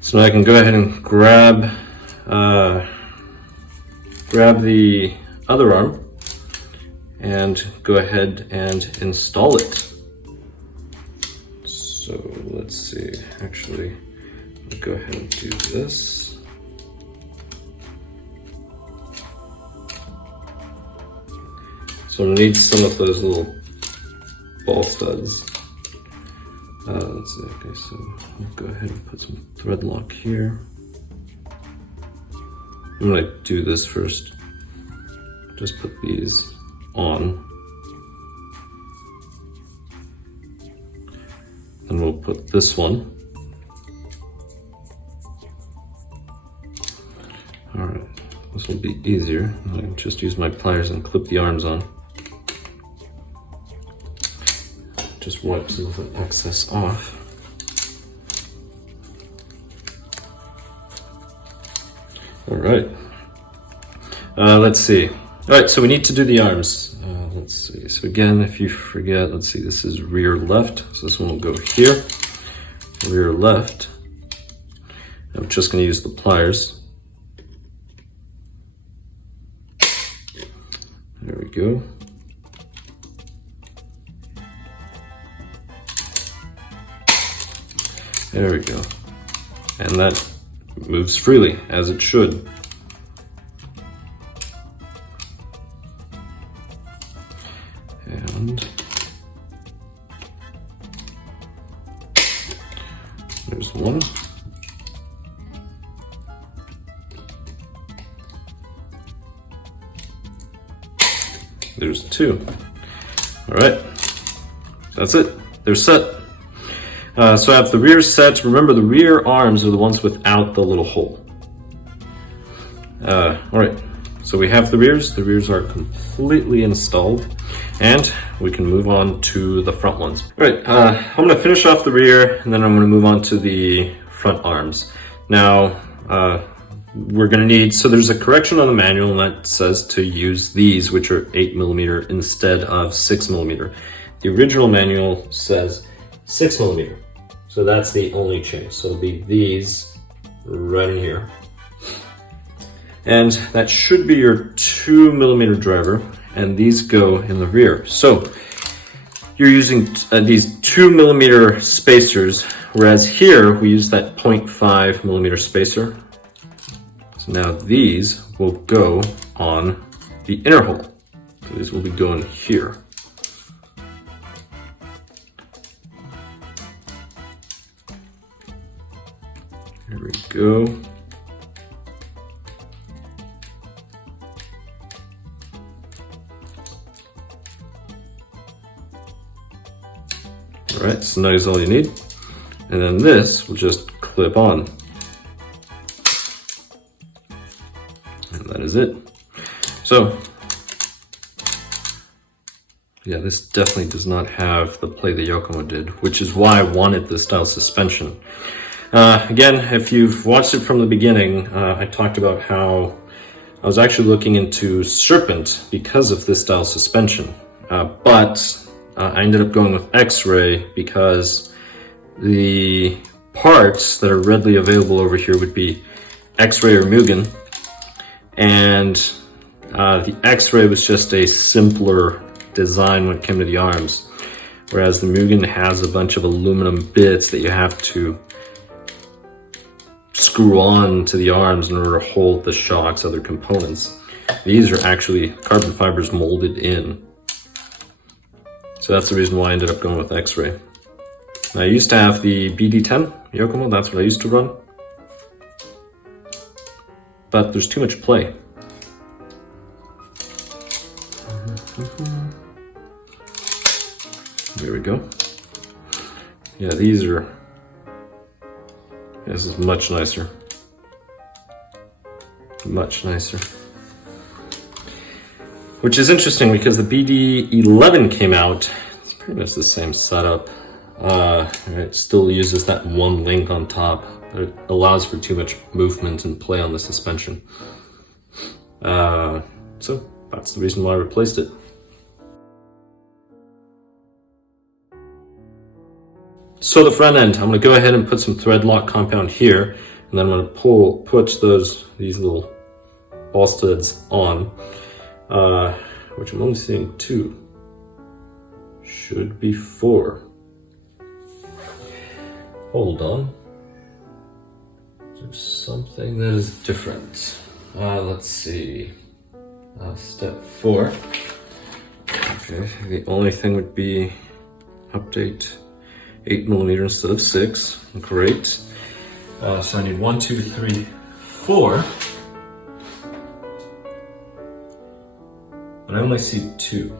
So now I can go ahead and grab the other arm and go ahead and install it. So let's see, actually, I'll go ahead and do this. So I need some of those little ball studs. Let's see, okay, so I'll go ahead and put some thread lock here. I'm gonna do this first. just put these on. Then we'll put this one. All right, this will be easier. I can just use my pliers and clip the arms on. Just wipe some of the excess off. All right, let's see. All right, so we need to do the arms. Let's see, so again, if you forget, let's see, this is rear left. So this one will go here, rear left. I'm just gonna use the pliers. There we go. There we go. And that moves freely, as it should. And there's one. There's two. All right, that's it. They're set. So I have the rear set. Remember, the rear arms are the ones without the little hole. All right, so we have the rears. The rears are completely installed, and we can move on to the front ones. All right, I'm gonna finish off the rear, and then I'm gonna move on to the front arms. Now, we're gonna need, so there's a correction on the manual that says to use these, which are 8mm instead of 6mm. The original manual says 6mm. So that's the only change. So it'll be these right in here. And that should be your 2mm driver, and these go in the rear. So you're using these 2mm spacers, whereas here we use that 0.5mm spacer. So now these will go on the inner hole. So these will be going here. There we go. All right, so now is all you need. And then this will just clip on. And that is it. So, yeah, this definitely does not have the play the Yokomo did, which is why I wanted this style suspension. Again, if you've watched it from the beginning, I talked about how I was actually looking into Serpent because of this style suspension. But I ended up going with Xray because the parts that are readily available over here would be Xray or Mugen. And the Xray was just a simpler design when it came to the arms, whereas the Mugen has a bunch of aluminum bits that you have to screw on to the arms in order to hold the shocks, other components. These are actually carbon fibers molded in. So that's the reason why I ended up going with Xray. I used to have the BD10 Yokomo, that's what I used to run. But there's too much play. There we go. Yeah, these are, this is much nicer. Much nicer. Which is interesting because the BD11 came out, it's pretty much the same setup. It still uses that one link on top, but it allows for too much movement and play on the suspension. So that's the reason why I replaced it. So the front end, I'm gonna go ahead and put some thread lock compound here, and then I'm gonna put these little ball studs on, which I'm only seeing 2. Should be 4. Hold on. There's something that is different. Let's see. Step 4. Okay, the only thing would be update 8mm instead of 6. Great. So I need 1, 2, 3, 4. but I only see 2.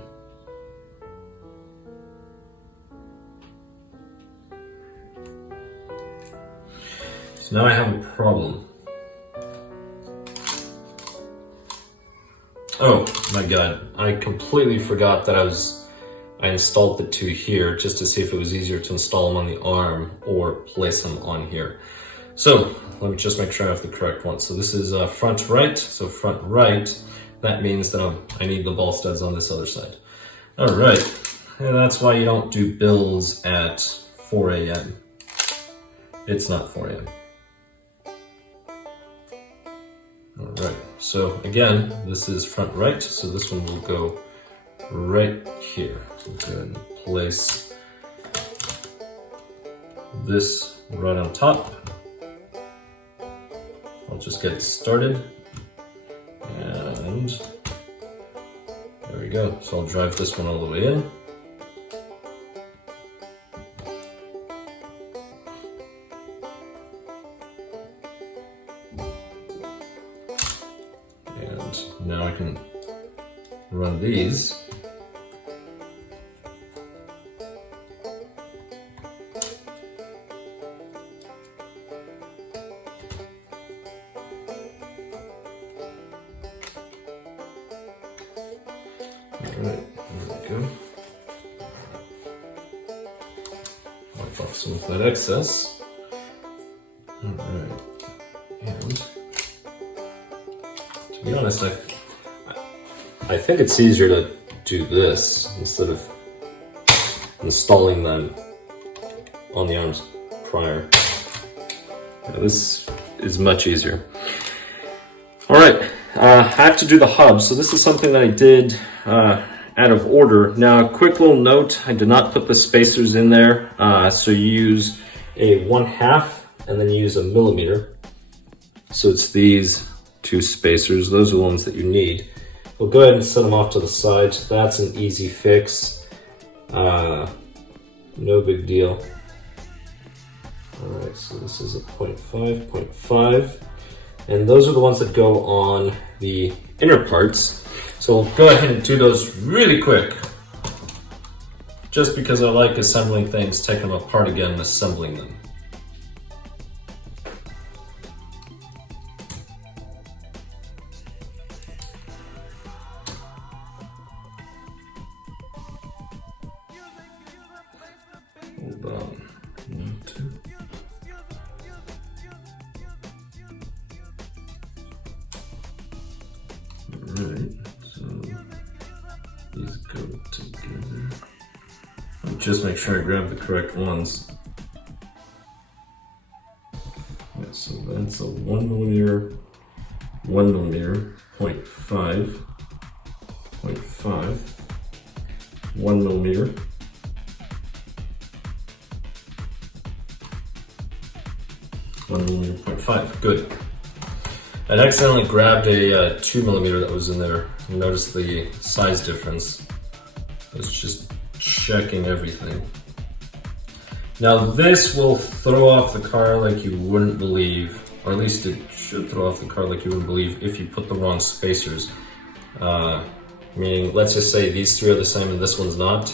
So now I have a problem. Oh my god, I completely forgot that I installed the 2 here just to see if it was easier to install them on the arm or place them on here. So let me just make sure I have the correct one. So this is front right, so front right, that means that I need the ball studs on this other side. All right, and that's why you don't do builds at 4 a.m. It's not 4 a.m. All right, so again, this is front right, so this one will go right here. So go ahead and place this right on top. I'll just get started, and there we go. So I'll drive this one all the way in. And now I can run these. Alright, there we go. Wipe off some of that excess. Alright, and to be honest, I think it's easier to do this instead of installing them on the arms prior. Yeah, this is much easier. Alright, I have to do the hub, so this is something that I did out of order. Now, a quick little note, I did not put the spacers in there, so you use a 1/2 and then you use a millimeter. So it's these 2 spacers, those are the ones that you need. We'll go ahead and set them off to the side. That's an easy fix, no big deal. Alright, so this is a 0.5, 0.5. And those are the ones that go on the inner parts. So we'll go ahead and do those really quick. Just because I like assembling things, taking them apart again and assembling them. Hold on. 1, 2. Alright, so these go together. I'll just make sure I grab the correct ones. Right, so that's a 1 millimeter, 1 millimeter, 0.5, 0.5, 1 millimeter, 1 millimeter, 0.5. Good. I accidentally grabbed a 2 millimeter that was in there. You notice the size difference. I was just checking everything. Now this will throw off the car like you wouldn't believe, or at least it should throw off the car like you wouldn't believe if you put the wrong spacers. Meaning, let's just say these 3 are the same and this one's not.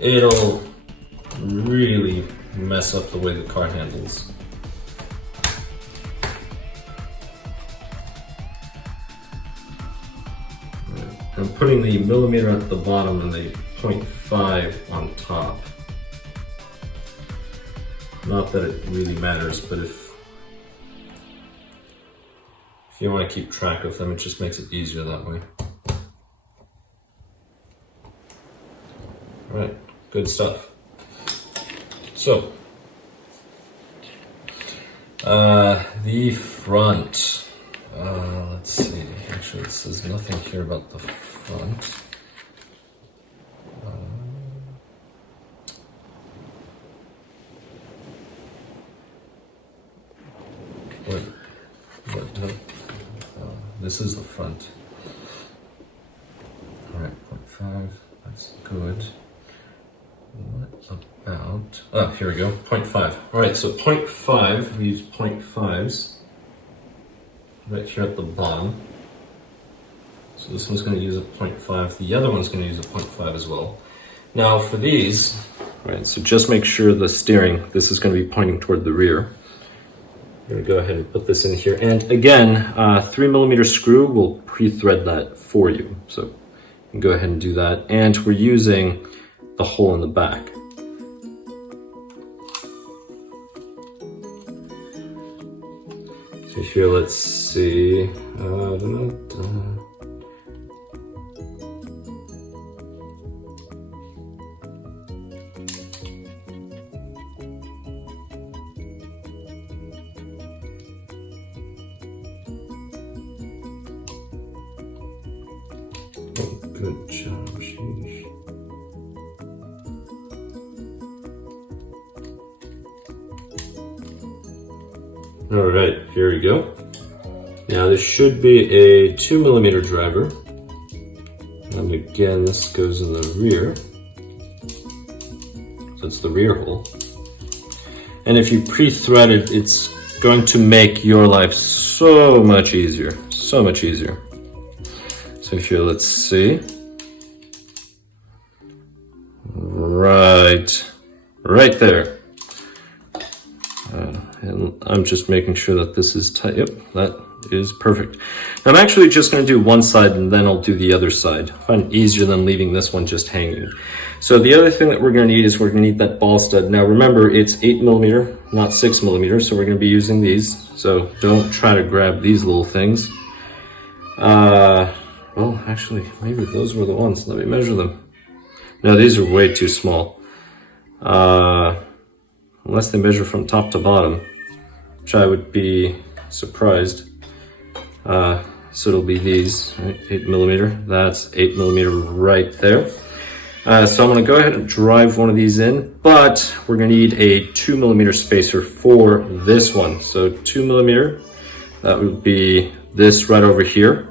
It'll really mess up the way the car handles. I'm putting the millimeter at the bottom and the 0.5 on top. Not that it really matters, but if you want to keep track of them, it just makes it easier that way. Alright, good stuff. So, the front. Let's see, actually it says nothing here about the front. This is the front. Alright, 0.5, that's good. What about, oh, here we go, 0.5. Alright, so 0.5, we use 0.5s right here at the bottom. So this one's going to use a 0.5. The other one's going to use a 0.5 as well. Now for these, right, so just make sure the steering, this is going to be pointing toward the rear. I'm going to go ahead and put this in here. And again, 3mm screw will pre-thread that for you. So you can go ahead and do that. And we're using the hole in the back. So here, let's see. Good job, sheesh. All right, here we go. Now this should be a 2mm driver. And again, this goes in the rear. So it's the rear hole. And if you pre-thread it, it's going to make your life so much easier, so much easier. So here, let's see. Right there. And I'm just making sure that this is tight. Yep, that is perfect. Now I'm actually just going to do one side and then I'll do the other side. I find it easier than leaving this one just hanging. So the other thing that we're going to need is we're going to need that ball stud. Now remember, it's 8mm, not 6mm, so we're going to be using these. So don't try to grab these little things. Well, actually, maybe those were the ones. Let me measure them. No, these are way too small. Unless they measure from top to bottom, which I would be surprised. So it'll be these, right? 8mm. That's 8mm right there. So I'm going to go ahead and drive one of these in, but we're going to need a 2mm spacer for this one. So 2mm, that would be this right over here.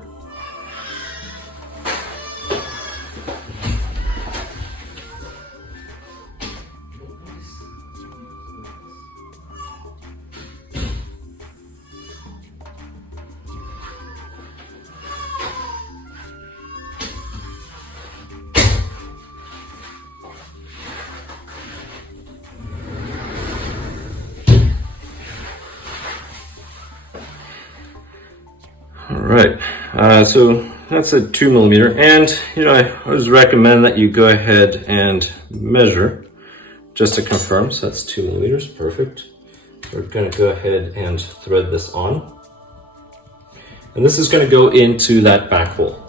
Alright, so that's a 2mm, and you know, I always recommend that you go ahead and measure just to confirm. So that's 2mm, perfect. We're going to go ahead and thread this on, and this is going to go into that back hole.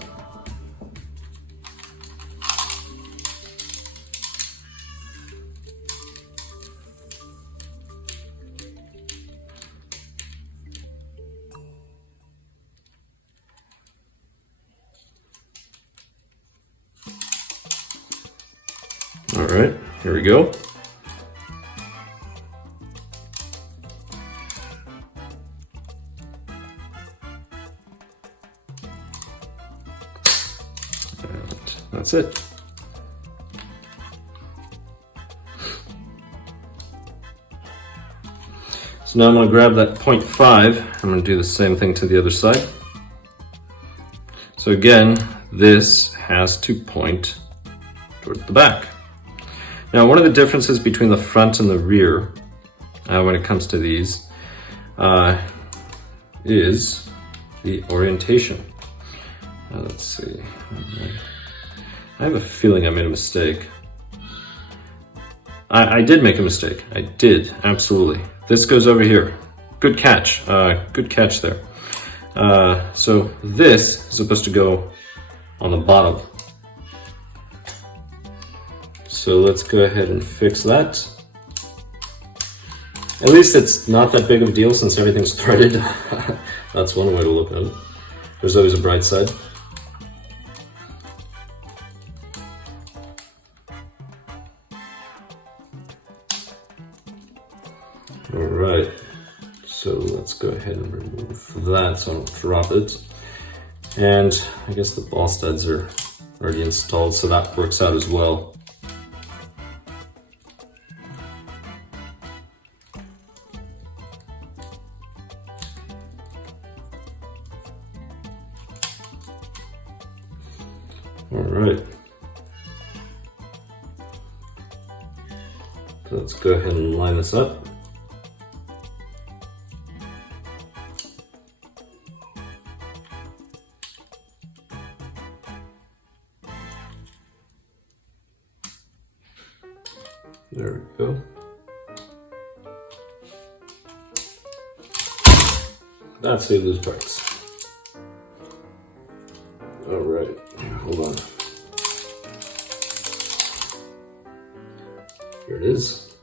All right, here we go. And that's it. So now I'm going to grab that 0.5. I'm going to do the same thing to the other side. So again, this has to point toward the back. Now, one of the differences between the front and the rear when it comes to these is the orientation. Let's see. I have a feeling I made a mistake. I did make a mistake. I did, absolutely. This goes over here. Good catch. Good catch there. So this is supposed to go on the bottom. So let's go ahead and fix that. At least it's not that big of a deal since everything's threaded. That's one way to look at it. There's always a bright side. All right, so let's go ahead and remove that so I don't drop it. And I guess the ball studs are already installed, so that works out as well. All right. So let's go ahead and line this up. There we go. That's how you lose parts. All right, hold on. Here it is.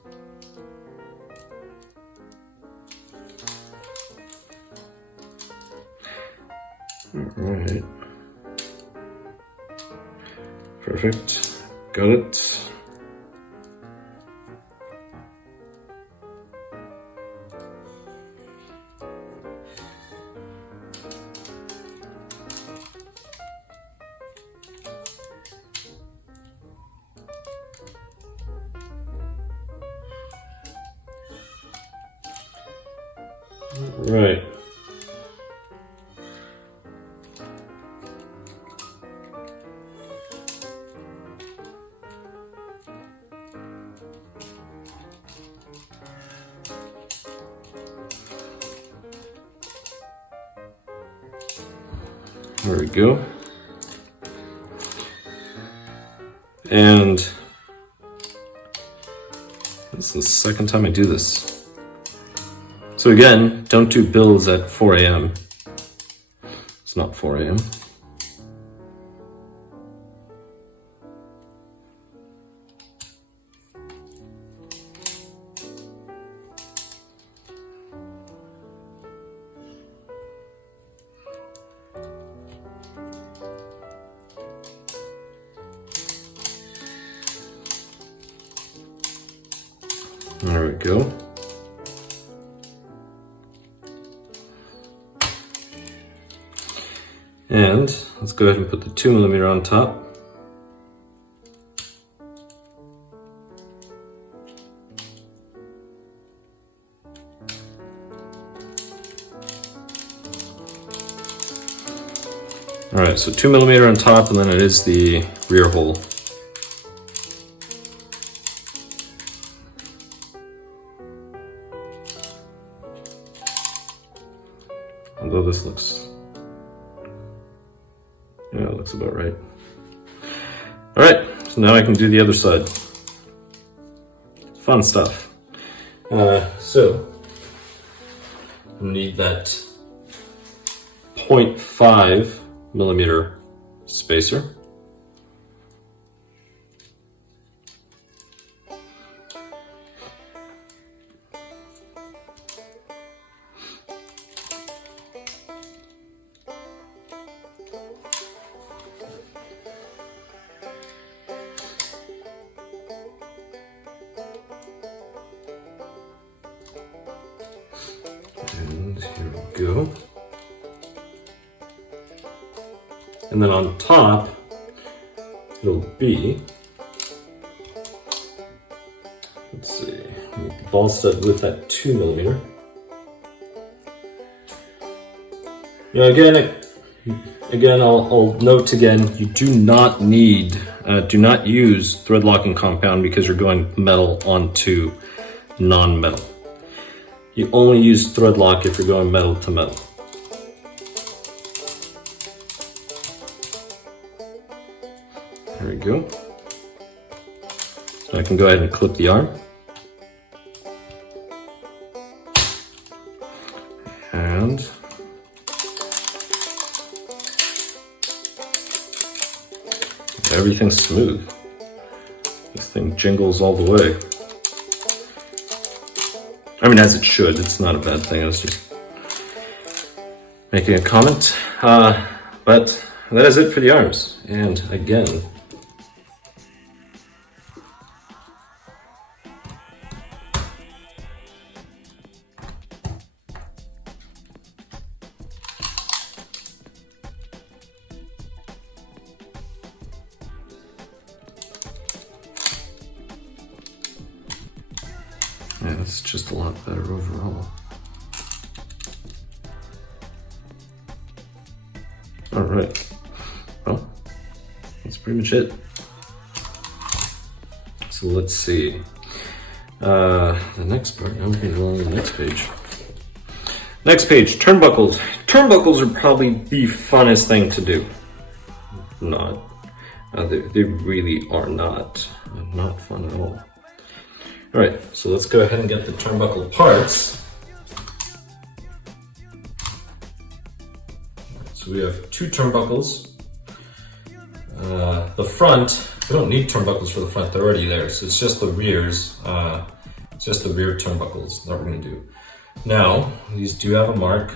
All right. Perfect. Got it. Right. There we go. And this is the second time I do this. So again, don't do builds at 4 a.m. It's not 4 a.m. There we go. And let's go ahead and put the 2mm on top. All right, so 2mm on top, and then it is the rear hole. Although this looks, yeah, it looks about right. All right, so now I can do the other side. Fun stuff. So I need that 0.5mm spacer. And here we go. And then on top, it'll be, let's see, make the ball stud with that 2mm. You know, again, I'll note again, you do not need, do not use thread locking compound because you're going metal onto non-metal. You only use thread lock if you're going metal to metal. There we go. So I can go ahead and clip the arm. And everything's smooth. This thing jingles all the way. I mean, as it should. It's not a bad thing. I was just making a comment. But that is it for the arms. And again, yeah, it's just a lot better overall. All right, well, let's pretty much it. So let's see. The next part, I'm going to go on the next page. Next page, turnbuckles. Turnbuckles are probably the funnest thing to do. Not. They really are not fun at all. All right, so let's go ahead and get the turnbuckle parts. So we have two turnbuckles. The front, we don't need turnbuckles for the front, they're already there. So it's just the rears, it's just the rear turnbuckles that we're gonna do. Now, these do have a mark.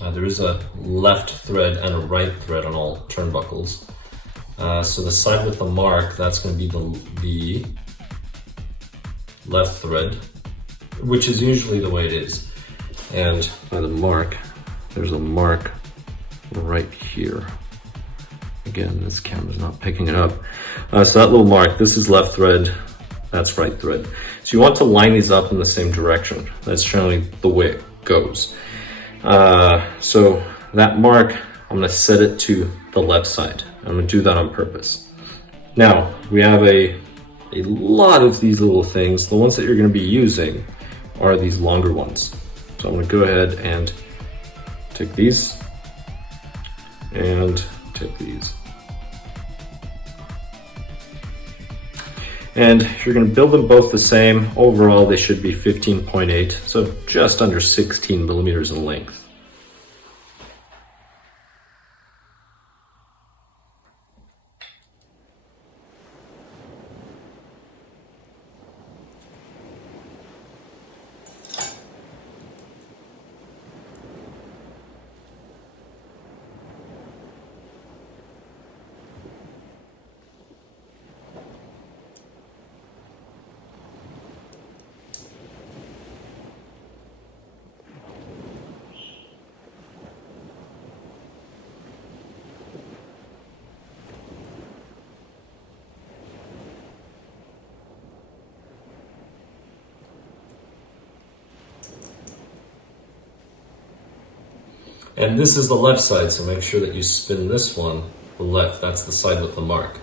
There is a left thread and a right thread on all turnbuckles. So the side with the mark, that's gonna be the left thread, which is usually the way it is. And by the mark, there's a mark right here. Again, this camera's not picking it up. So that little mark, this is left thread, that's right thread. So you want to line these up in the same direction. That's generally the way it goes. So that mark, I'm gonna set it to the left side. I'm gonna do that on purpose. Now, we have a lot of these little things. The ones that you're gonna be using are these longer ones. So I'm gonna go ahead and take these and take these. And you're gonna build them both the same. Overall, they should be 15.8, so just under 16 millimeters in length. And this is the left side, so make sure that you spin this one the left. That's the side with the mark.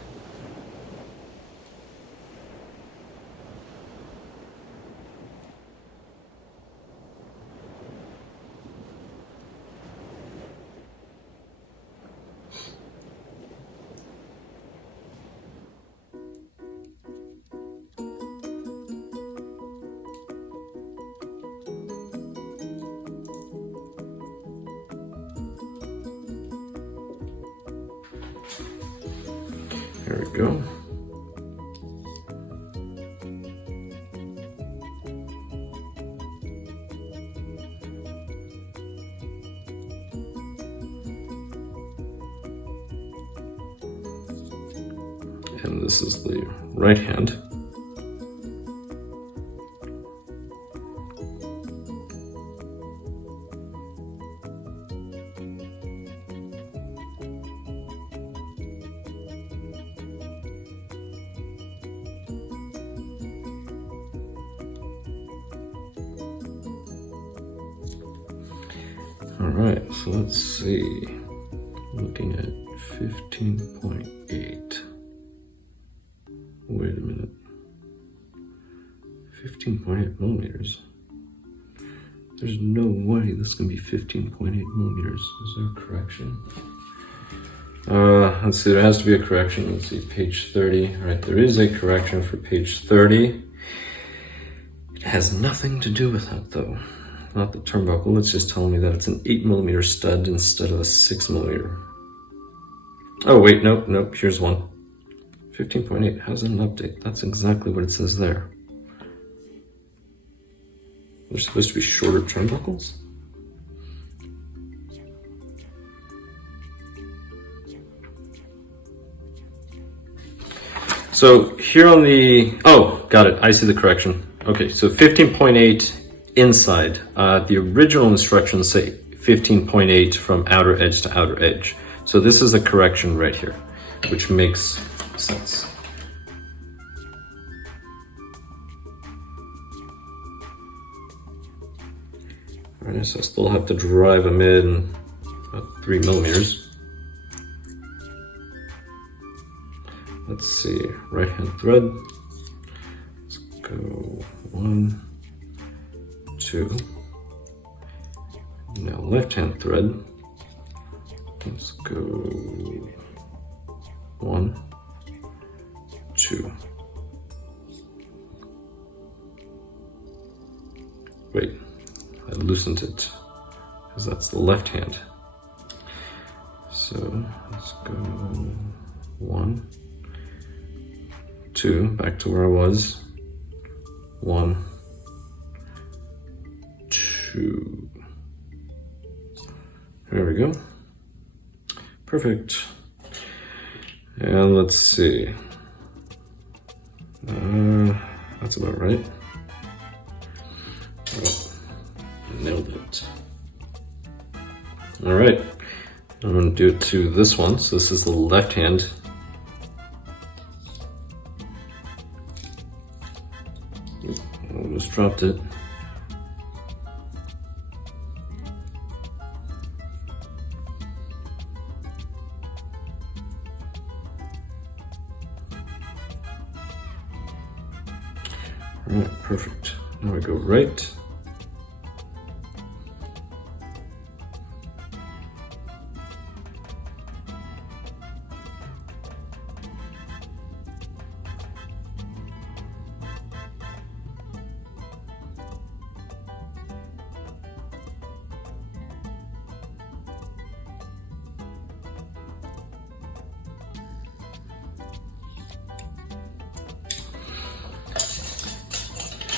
There we go. And this is the right hand. All right, so let's see, looking at 15.8, wait a minute, 15.8 millimeters, there's no way this can be 15.8 millimeters, is there a correction? Let's see, there has to be a correction. Let's see, page 30, all right, there is a correction for page 30. It has nothing to do with that though. Not the turnbuckle, it's just telling me that it's an 8mm stud instead of a 6mm. Oh wait, nope, here's one. 15.8, how's it an update? That's exactly what it says there. They're supposed to be shorter turnbuckles? So here on the, oh, got it, I see the correction. Okay, so 15.8 inside. The original instructions say 15.8 from outer edge to outer edge. So this is a correction right here, which makes sense. All right, so I still have to drive them in about 3mm. let's see, right hand thread. Let's go 1, 2. Now left hand thread. Let's go 1, 2. Wait, I loosened it because that's the left hand. So let's go 1, 2, back to where I was. 1, 2. There we go. Perfect. And let's see. That's about right. Oh, nailed it. All right. I'm going to do it to this one. So this is the left hand. I almost dropped it. All right, perfect. Now we go right.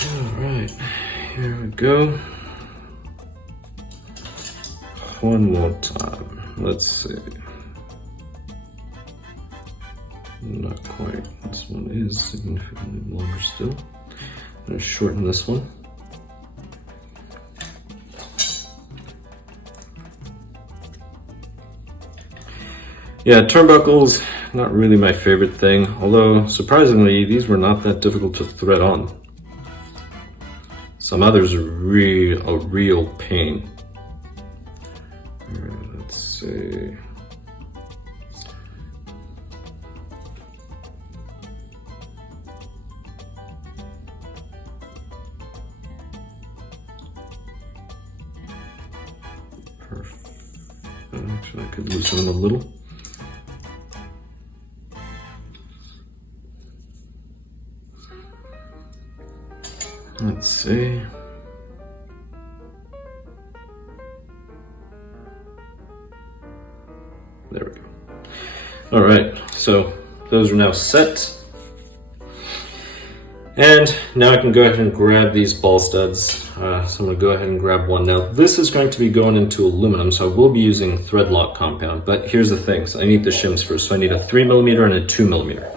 All right, here we go. One more time. Let's see. Not quite. This one is significantly longer still. I'm going to shorten this one. Yeah, turnbuckles, not really my favorite thing, although surprisingly, these were not that difficult to thread on. Some others are a real pain. All right, let's see. Perfect. Actually, I could loosen them a little. Let's see. There we go. All right, so those are now set. And now I can go ahead and grab these ball studs. So I'm gonna go ahead and grab one. Now this is going to be going into aluminum, so I will be using thread lock compound, but here's the thing. So I need the shims first. So I need a 3mm and a 2mm.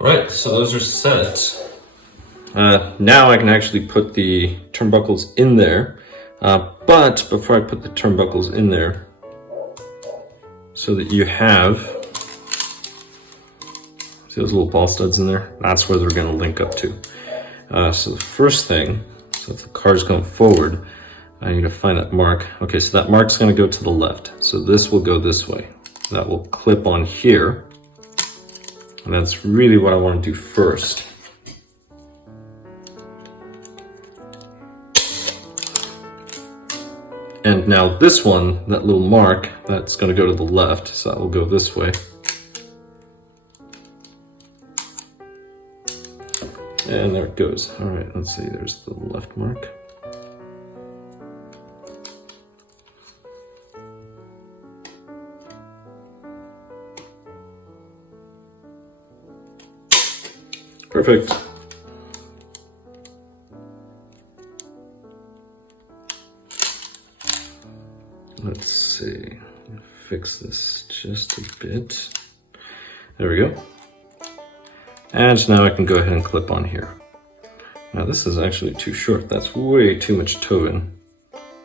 All right, so those are set. Now I can actually put the turnbuckles in there, but before I put the turnbuckles in there, so that you have, see those little ball studs in there? That's where they're gonna link up to. So the first thing, so if the car's going forward, I need to find that mark. Okay, so that mark's gonna go to the left. So this will go this way. That will clip on here. And that's really what I want to do first. And now this one, that little mark, that's going to go to the left, so that will go this way. And there it goes. All right, let's see, there's the left mark. Perfect. Let's see, fix this just a bit. There we go. And now I can go ahead and clip on here. Now this is actually too short. That's way too much toe in.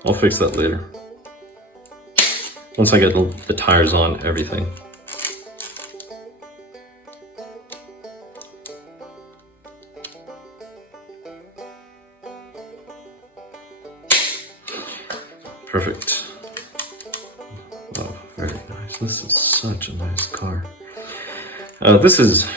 I'll fix that later. Once I get the tires on everything. Perfect. Oh, very nice. This is such a nice car. This is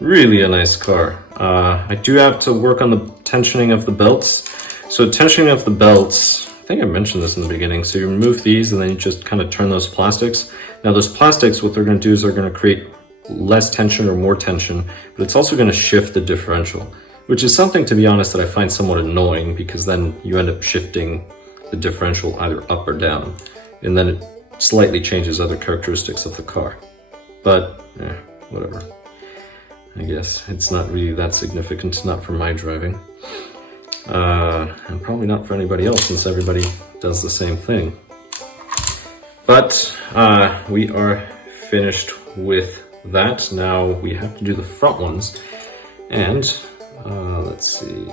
really a nice car. I do have to work on the tensioning of the belts. So tensioning of the belts, I think I mentioned this in the beginning. So you remove these and then you just kind of turn those plastics. Now those plastics, what they're going to do is they're going to create less tension or more tension, but it's also going to shift the differential, which is something, to be honest, that I find somewhat annoying, because then you end up shifting the differential either up or down, and then it slightly changes other characteristics of the car. But whatever. I guess it's not really that significant, not for my driving. And probably not for anybody else, since everybody does the same thing. But we are finished with that. Now we have to do the front ones. And let's see.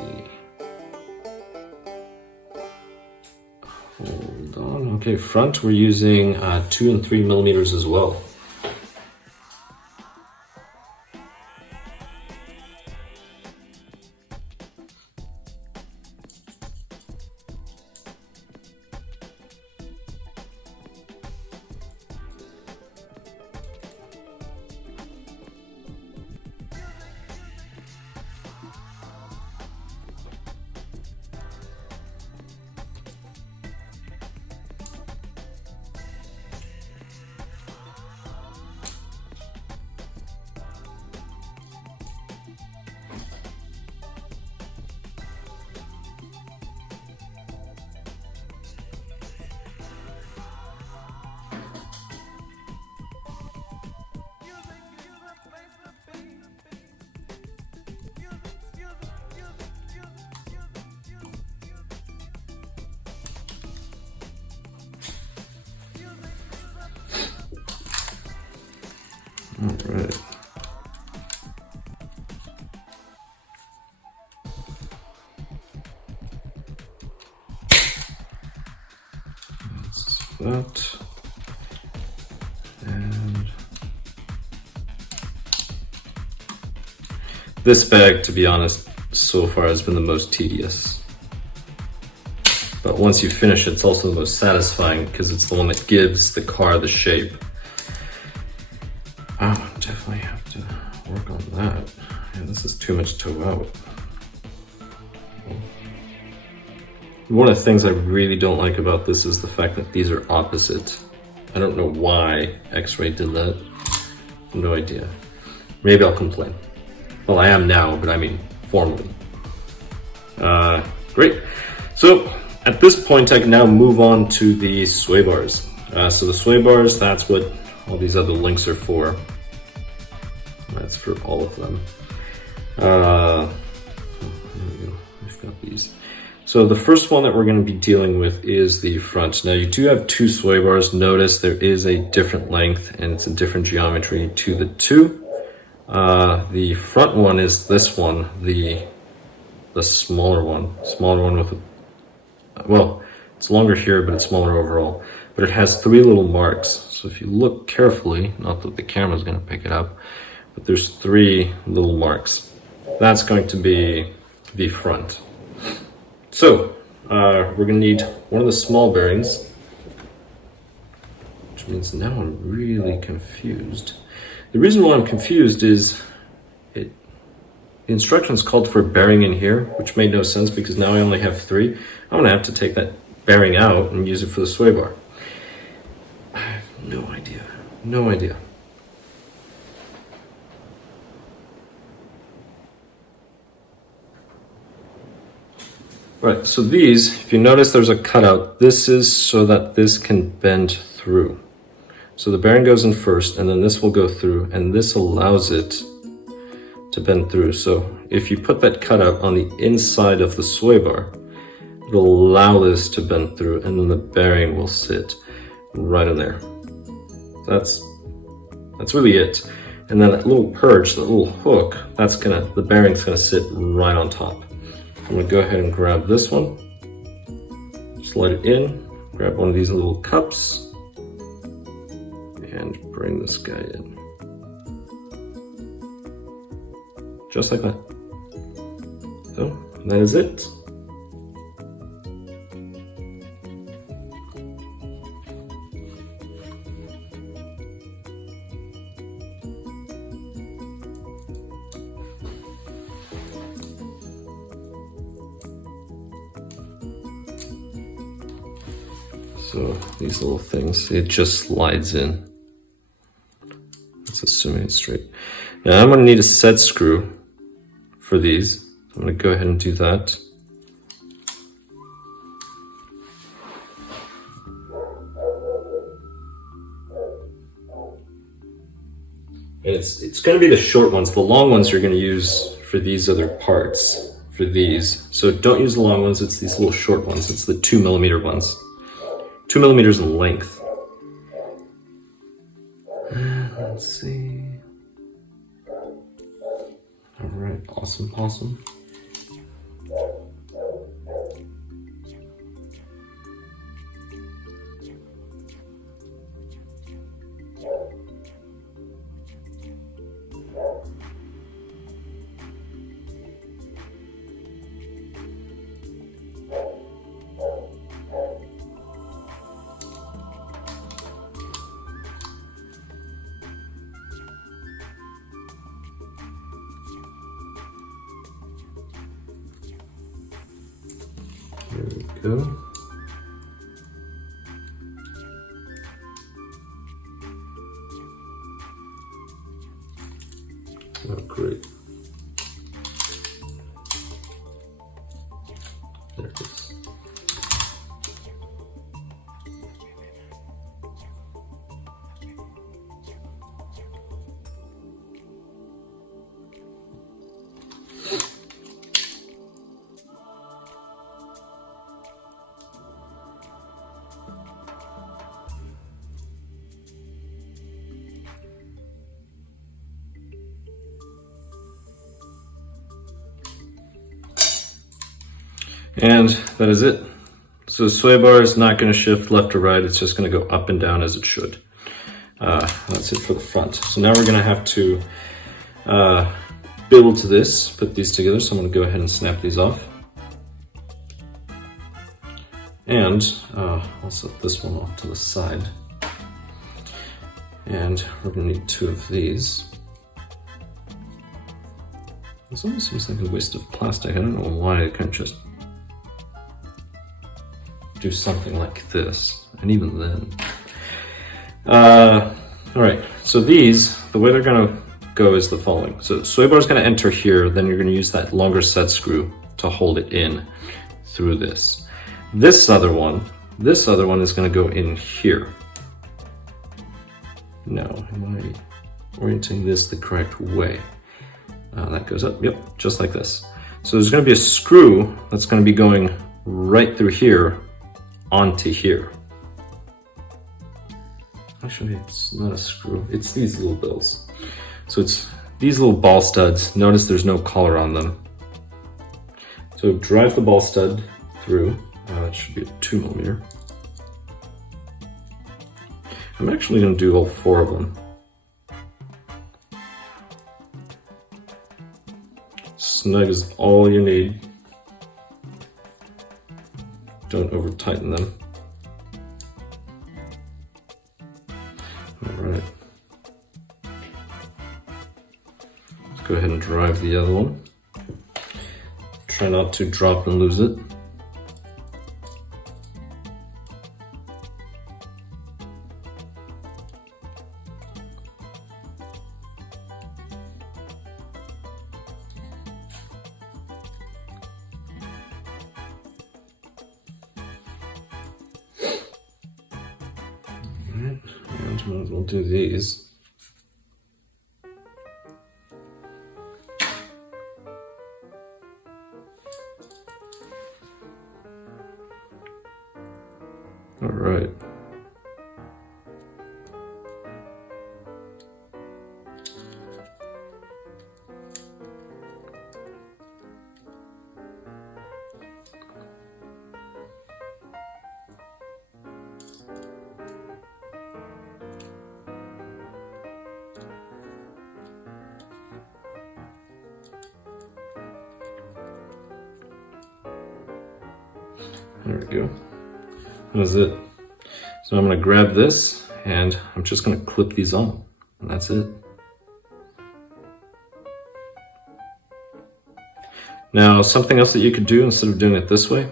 Hold on. Okay, front we're using 2 and 3 millimeters as well. All right. That's that. And this bag, to be honest, so far has been the most tedious. But once you finish it, it's also the most satisfying, because it's the one that gives the car the shape. Oh, definitely have to work on that. Yeah, this is too much toe out. One of the things I really don't like about this is the fact that these are opposite. I don't know why Xray did that. No idea. Maybe I'll complain. Well, I am now, but I mean formally. Great. So at this point, I can now move on to the sway bars. So the sway bars, that's what all these other links are for. That's for all of them. There we go. We've got these. So the first one that we're going to be dealing with is the front. Now you do have 2 sway bars. Notice there is a different length and it's a different geometry to the 2. The front one is this one, the smaller one with a, well, it's longer here, but it's smaller overall. But it has 3 little marks. So if you look carefully, not that the camera's going to pick it up, but there's 3 little marks. That's going to be the front. So we're going to need one of the small bearings, which means now I'm really confused. The reason why I'm confused is the instructions called for a bearing in here, which made no sense because now I only have 3. I'm going to have to take that bearing out and use it for the sway bar? I have no idea. No idea. Right, so these, if you notice there's a cutout, this is so that this can bend through. So the bearing goes in first, and then this will go through, and this allows it to bend through. So if you put that cutout on the inside of the sway bar, it'll allow this to bend through, and then the bearing will sit right in there. That's really it. And then that little perch, that little hook, the bearing's gonna sit right on top. I'm gonna go ahead and grab this one, slide it in, grab one of these little cups, and bring this guy in. Just like that. So, that is it. So these little things, it just slides in. That's assuming it's straight. Now I'm going to need a set screw for these. I'm going to go ahead and do that. And it's going to be the short ones. The long ones you're going to use for these other parts, for these. So don't use the long ones, it's these little short ones. It's the 2mm ones. 2 millimeters in length. Let's see. All right, awesome, awesome. There we go. Oh, great. There it is. And that is it. So the sway bar is not going to shift left or right, it's just going to go up and down as it should. That's it for the front. So now we're going to have to build this, put these together. So I'm going to go ahead and snap these off. And I'll set this one off to the side. And we're going to need 2 of these. This almost seems like a waste of plastic. I don't know why I can't just do something like this, and even then. All right, so these, the way they're gonna go is the following. So the sway bar is gonna enter here, then you're gonna use that longer set screw to hold it in through this. This other one is gonna go in here. Now, am I orienting this the correct way? That goes up, yep, just like this. So there's gonna be a screw that's gonna be going right through here onto here. Actually, it's not a screw, it's these little bills. So it's these little ball studs. Notice there's no collar on them. So drive the ball stud through. It should be a 2mm. I'm actually going to do all 4 of them. Snug is all you need. Don't over tighten them. All right. Let's go ahead and drive the other one. Try not to drop and lose it. might as well do these. All right. There we go. That's it. So I'm going to grab this and I'm just going to clip these on, and that's it. Now, something else that you could do instead of doing it this way,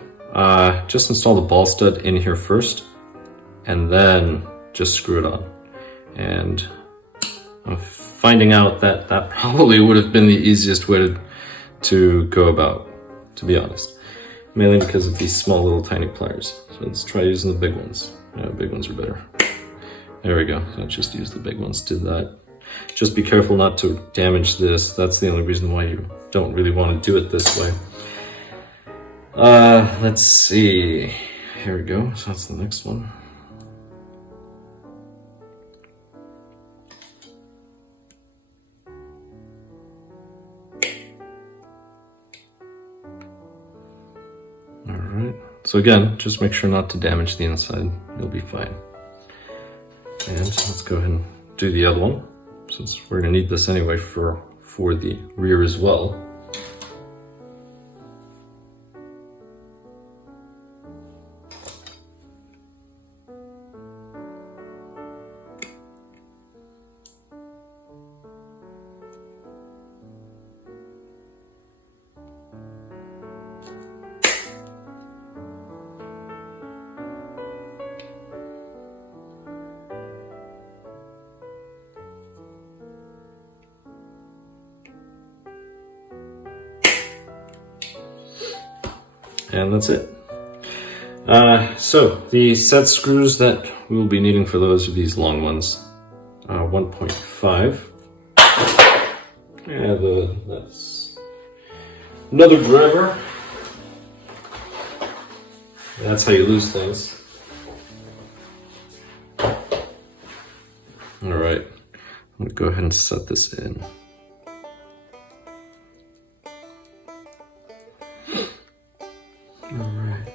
just install the ball stud in here first and then just screw it on. And I'm finding out that that probably would have been the easiest way to go about, to be honest. Mainly because of these small little tiny pliers. So let's try using the big ones. Yeah, big ones are better. There we go. So just use the big ones to that. Just be careful not to damage this. That's the only reason why you don't really want to do it this way. Let's see. Here we go. So that's the next one. So again, just make sure not to damage the inside. You'll be fine. And let's go ahead and do the other one, since we're going to need this anyway for the rear as well. And that's it. So the set screws that we will be needing for those are these long ones, 1.5. Yeah, that's another driver. That's how you lose things. All right, I'm gonna go ahead and set this in. Alright.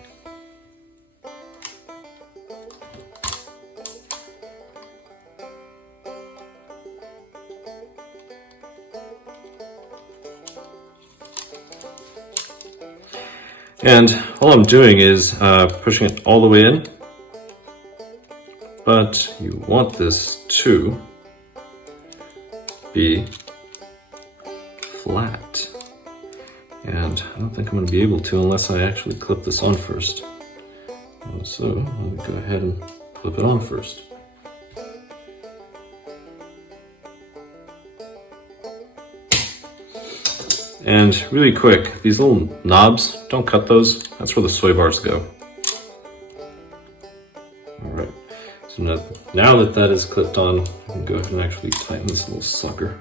And all I'm doing is pushing it all the way in, but you want this to be flat. And I don't think I'm going to be able to unless I actually clip this on first. And so let me go ahead and clip it on first. And really quick, these little knobs, don't cut those. That's where the sway bars go. Alright, so now that that is clipped on, I can go ahead and actually tighten this little sucker.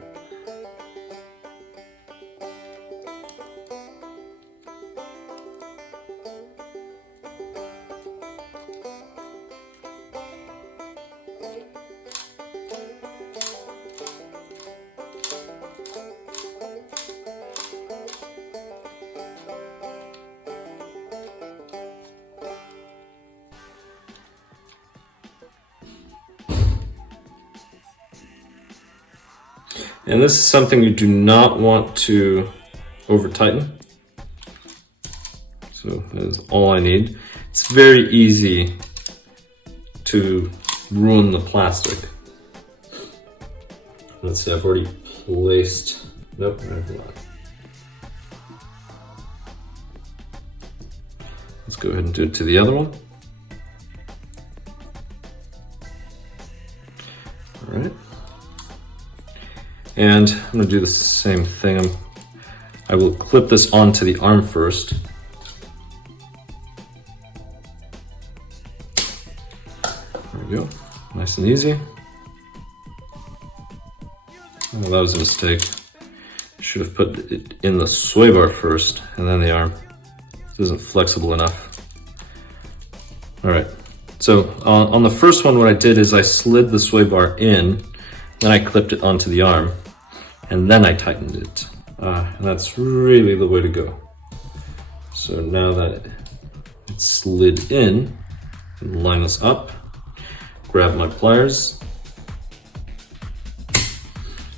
And this is something you do not want to over tighten. So that is all I need. It's very easy to ruin the plastic. Let's see, I've already placed, nope, never mind. Let's go ahead and do it to the other one. All right. And I'm going to do the same thing. I will clip this onto the arm first. There we go, nice and easy. Oh, that was a mistake. I should have put it in the sway bar first and then the arm. This isn't flexible enough. All right, so on the first one, what I did is I slid the sway bar in, then I clipped it onto the arm, and then I tightened it. And that's really the way to go. So now that it's slid in, line this up, grab my pliers,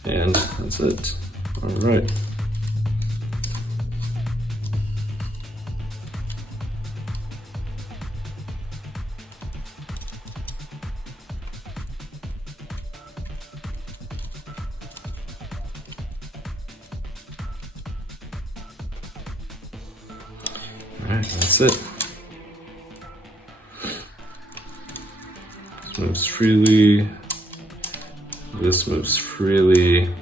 and that's it. All right. Alright, that's it. This moves freely. This moves freely.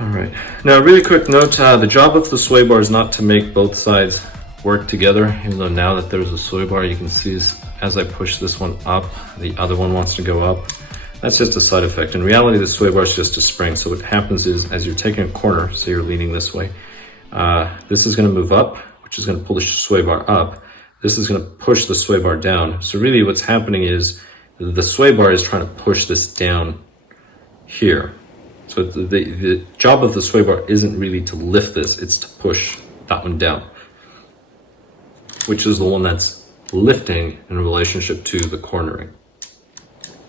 Alright, now a really quick note, the job of the sway bar is not to make both sides work together, even though now that there's a sway bar, you can see as I push this one up, the other one wants to go up. That's just a side effect. In reality, the sway bar is just a spring. So what happens is, as you're taking a corner, so you're leaning this way, this is going to move up, which is going to pull the sway bar up. This is going to push the sway bar down. So really what's happening is the sway bar is trying to push this down here. So the job of the sway bar isn't really to lift this, it's to push that one down, which is the one that's lifting in relationship to the cornering.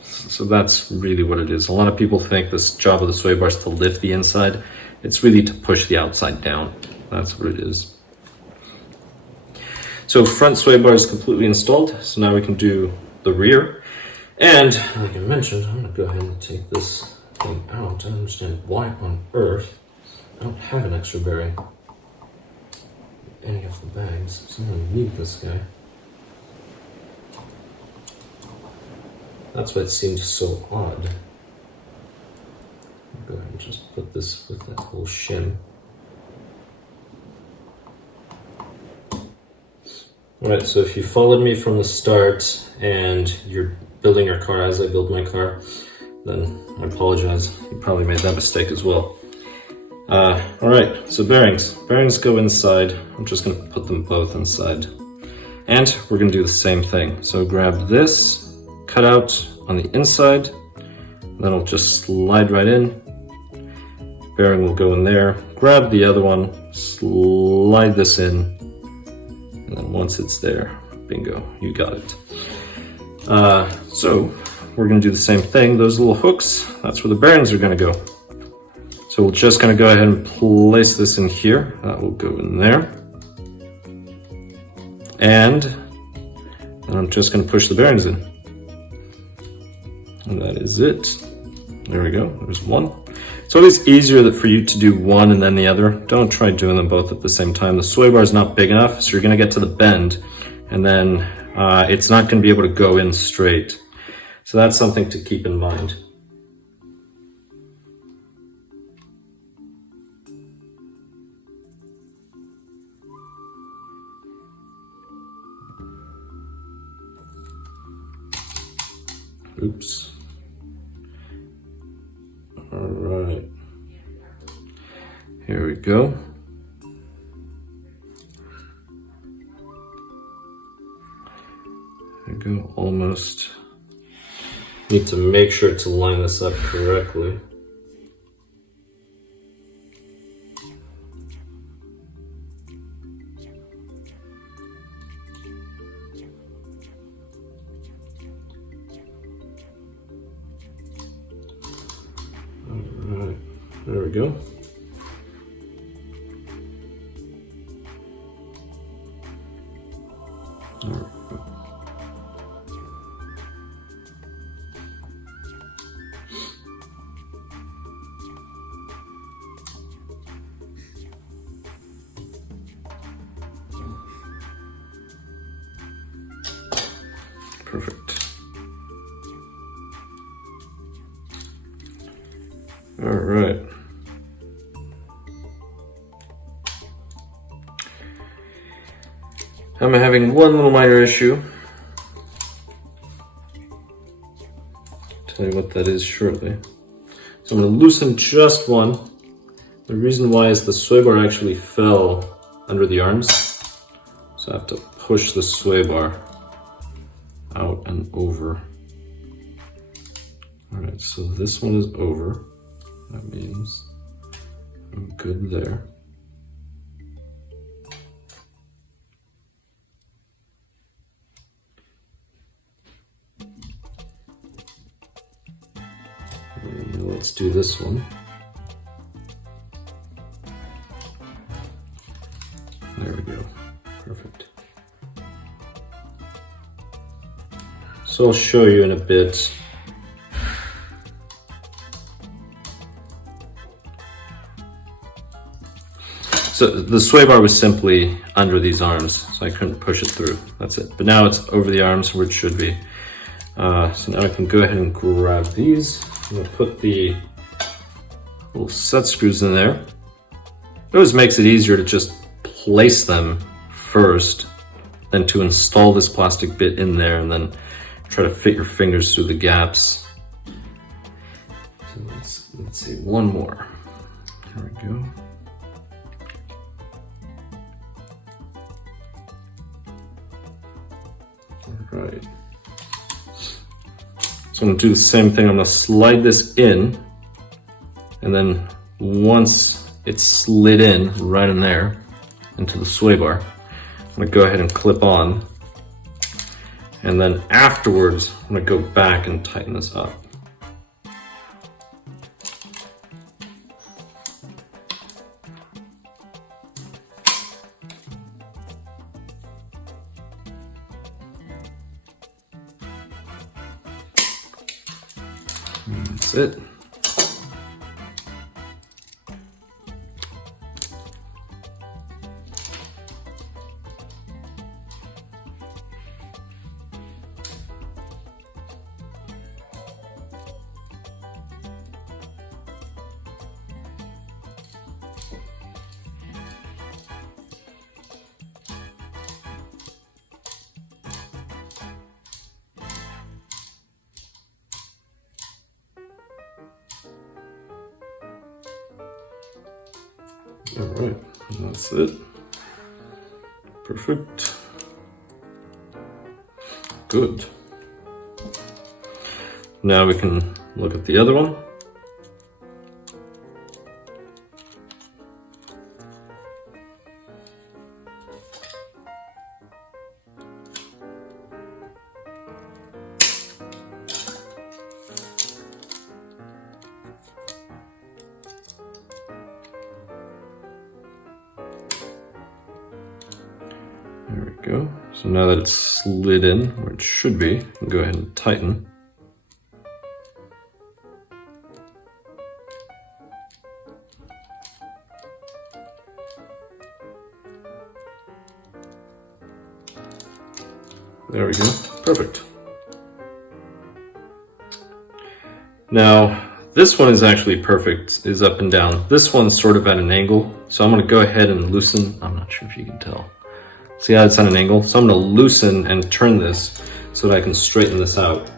So that's really what it is. A lot of people think this job of the sway bar is to lift the inside. It's really to push the outside down. That's what it is. So front sway bar is completely installed. So now we can do the rear. And like I mentioned, I'm gonna go ahead and take this thing out. I don't understand why on earth I don't have an extra bearing in any of the bags. So I'm gonna need this guy. That's why it seems so odd. I'll go ahead and just put this with that whole shim. Alright, so if you followed me from the start and you're building your car as I build my car, then I apologize. You probably made that mistake as well. Alright, so bearings. Bearings go inside. I'm just going to put them both inside. And we're going to do the same thing. So grab this, cut out on the inside, then it'll just slide right in. Bearing will go in there. Grab the other one, slide this in, and then once it's there, bingo, you got it. So we're going to do the same thing. Those little hooks, that's where the bearings are going to go. So we're just going to go ahead and place this in here. That will go in there. And I'm just going to push the bearings in. And that is it. There we go. There's one. It's always easier for you to do one and then the other. Don't try doing them both at the same time. The sway bar is not big enough, so you're going to get to the bend, and then it's not going to be able to go in straight. So that's something to keep in mind. Oops. All right. Here we go. There we go, almost. Need to make sure to line this up correctly. Alright, there we go. Perfect. All right. I'm having one little minor issue. To tell you what that is shortly. So I'm going to loosen just one. The reason why is the sway bar actually fell under the arms. So I have to push the sway bar out and over. Alright, so this one is over. That means I'm good there. And let's do this one. There we go. Perfect. So I'll show you in a bit. So the sway bar was simply under these arms, so I couldn't push it through. That's it. But now it's over the arms where it should be. So now I can go ahead and grab these. I'm going to put the little set screws in there. It always makes it easier to just place them first than to install this plastic bit in there and then try to fit your fingers through the gaps. So let's see, one more. There we go. All right. So I'm going to do the same thing. I'm going to slide this in, and then once it's slid in right in there into the sway bar, I'm going to go ahead and clip on, and then afterwards I'm going to go back and tighten this up. That's it. All right, and that's it. Perfect. Good. Now we can look at the other one. There we go. So now that it's slid in where it should be, I'll go ahead and tighten. There we go. Perfect. Now, this one is actually perfect, is up and down. This one's sort of at an angle, so I'm going to go ahead and loosen. I'm not sure if you can tell. See how it's at an angle? So I'm going to loosen and turn this so that I can straighten this out.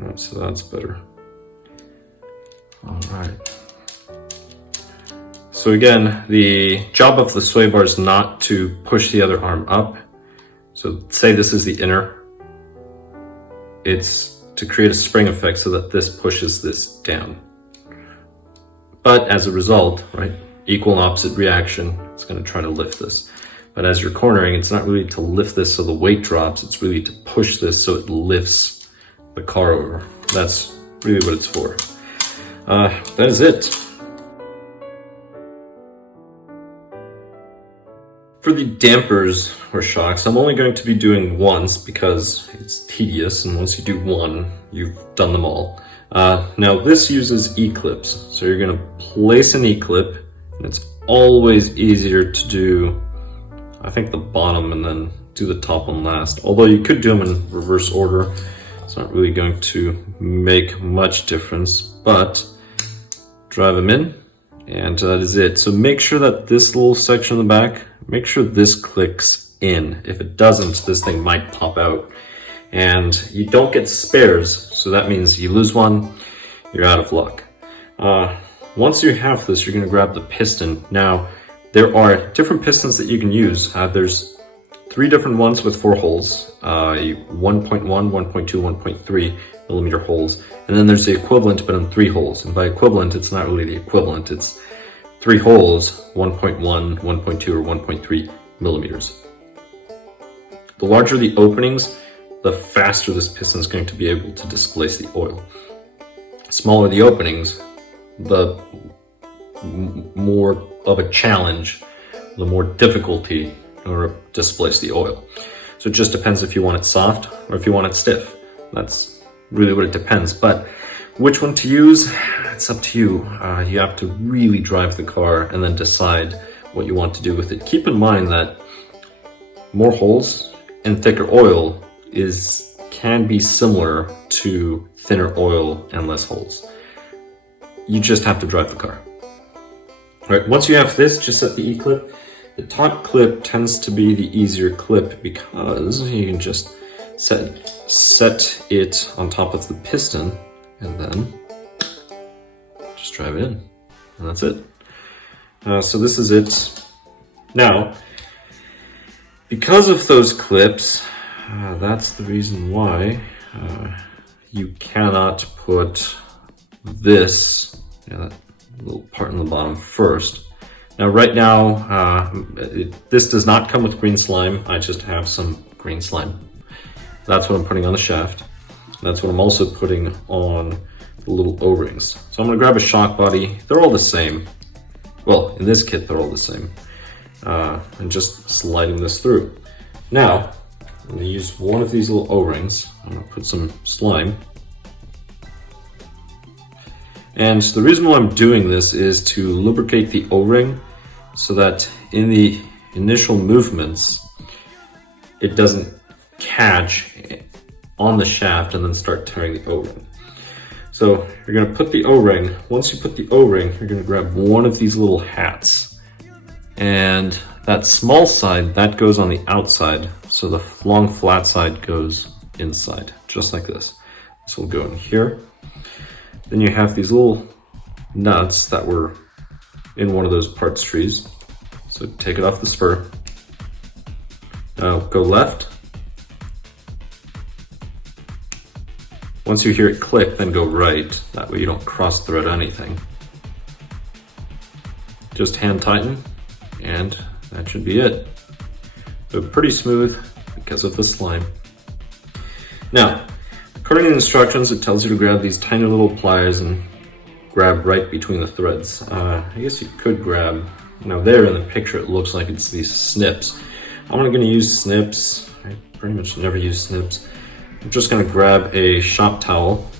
Alright, so that's better. All right. So again, the job of the sway bar is not to push the other arm up. So say this is the inner. It's to create a spring effect so that this pushes this down. But as a result, right, equal and opposite reaction, it's going to try to lift this. But as you're cornering, it's not really to lift this so the weight drops, it's really to push this so it lifts the car over. That's really what it's for. That is it. For the dampers or shocks, I'm only going to be doing once because it's tedious, and once you do one, you've done them all. Now this uses E-clips, so you're going to place an E-clip, and it's always easier to do I think the bottom and then do the top one last. Although you could do them in reverse order. It's not really going to make much difference, but drive them in and that is it. So make sure that this little section in the back, make sure this clicks in. If it doesn't, this thing might pop out. And you don't get spares, so that means you lose one, you're out of luck. Once you have this, you're going to grab the piston. Now, there are different pistons that you can use. There's 3 different ones with 4 holes, 1.1, 1.2, 1.3 millimeter holes, and then there's the equivalent but in 3 holes. And by equivalent, it's not really the equivalent, it's 3 holes, 1.1, 1.2, or 1.3 millimeters. The larger the openings, the faster this piston is going to be able to displace the oil. Smaller the openings, the more of a challenge, the more difficulty in order to displace the oil. So it just depends if you want it soft or if you want it stiff. That's really what it depends. But which one to use, it's up to you. You have to really drive the car and then decide what you want to do with it. Keep in mind that more holes and thicker oil can be similar to thinner oil and less holes. You just have to drive the car. All right, once you have this, just set the E-clip. The top clip tends to be the easier clip because you can just set it on top of the piston and then just drive it in, and that's it. So this is it. Now, because of those clips, that's the reason why you cannot put this, that little part in the bottom first. Now right now, this does not come with green slime. I just have some green slime. That's what I'm putting on the shaft. That's what I'm also putting on the little O-rings. So I'm gonna grab a shock body. They're all the same. Well, in this kit, they're all the same. And just sliding this through. Now, I'm gonna use one of these little O-rings. I'm gonna put some slime. And the reason why I'm doing this is to lubricate the O-ring so that in the initial movements, it doesn't catch on the shaft and then start tearing the O-ring. So you're gonna put the O-ring. Once you put the O-ring, you're gonna grab one of these little hats. And that small side, that goes on the outside. So the long flat side goes inside, just like this. This will go in here. Then you have these little nuts that were in one of those parts trees. So take it off the spur. Now go left. Once you hear it click, then go right. That way you don't cross thread anything. Just hand tighten, and that should be it. So pretty smooth because of the slime. Now, according to the instructions, it tells you to grab these tiny little pliers and grab right between the threads. I guess you could grab, there in the picture it looks like it's these snips. I'm not going to use snips. I pretty much never use snips. I'm just going to grab a shop towel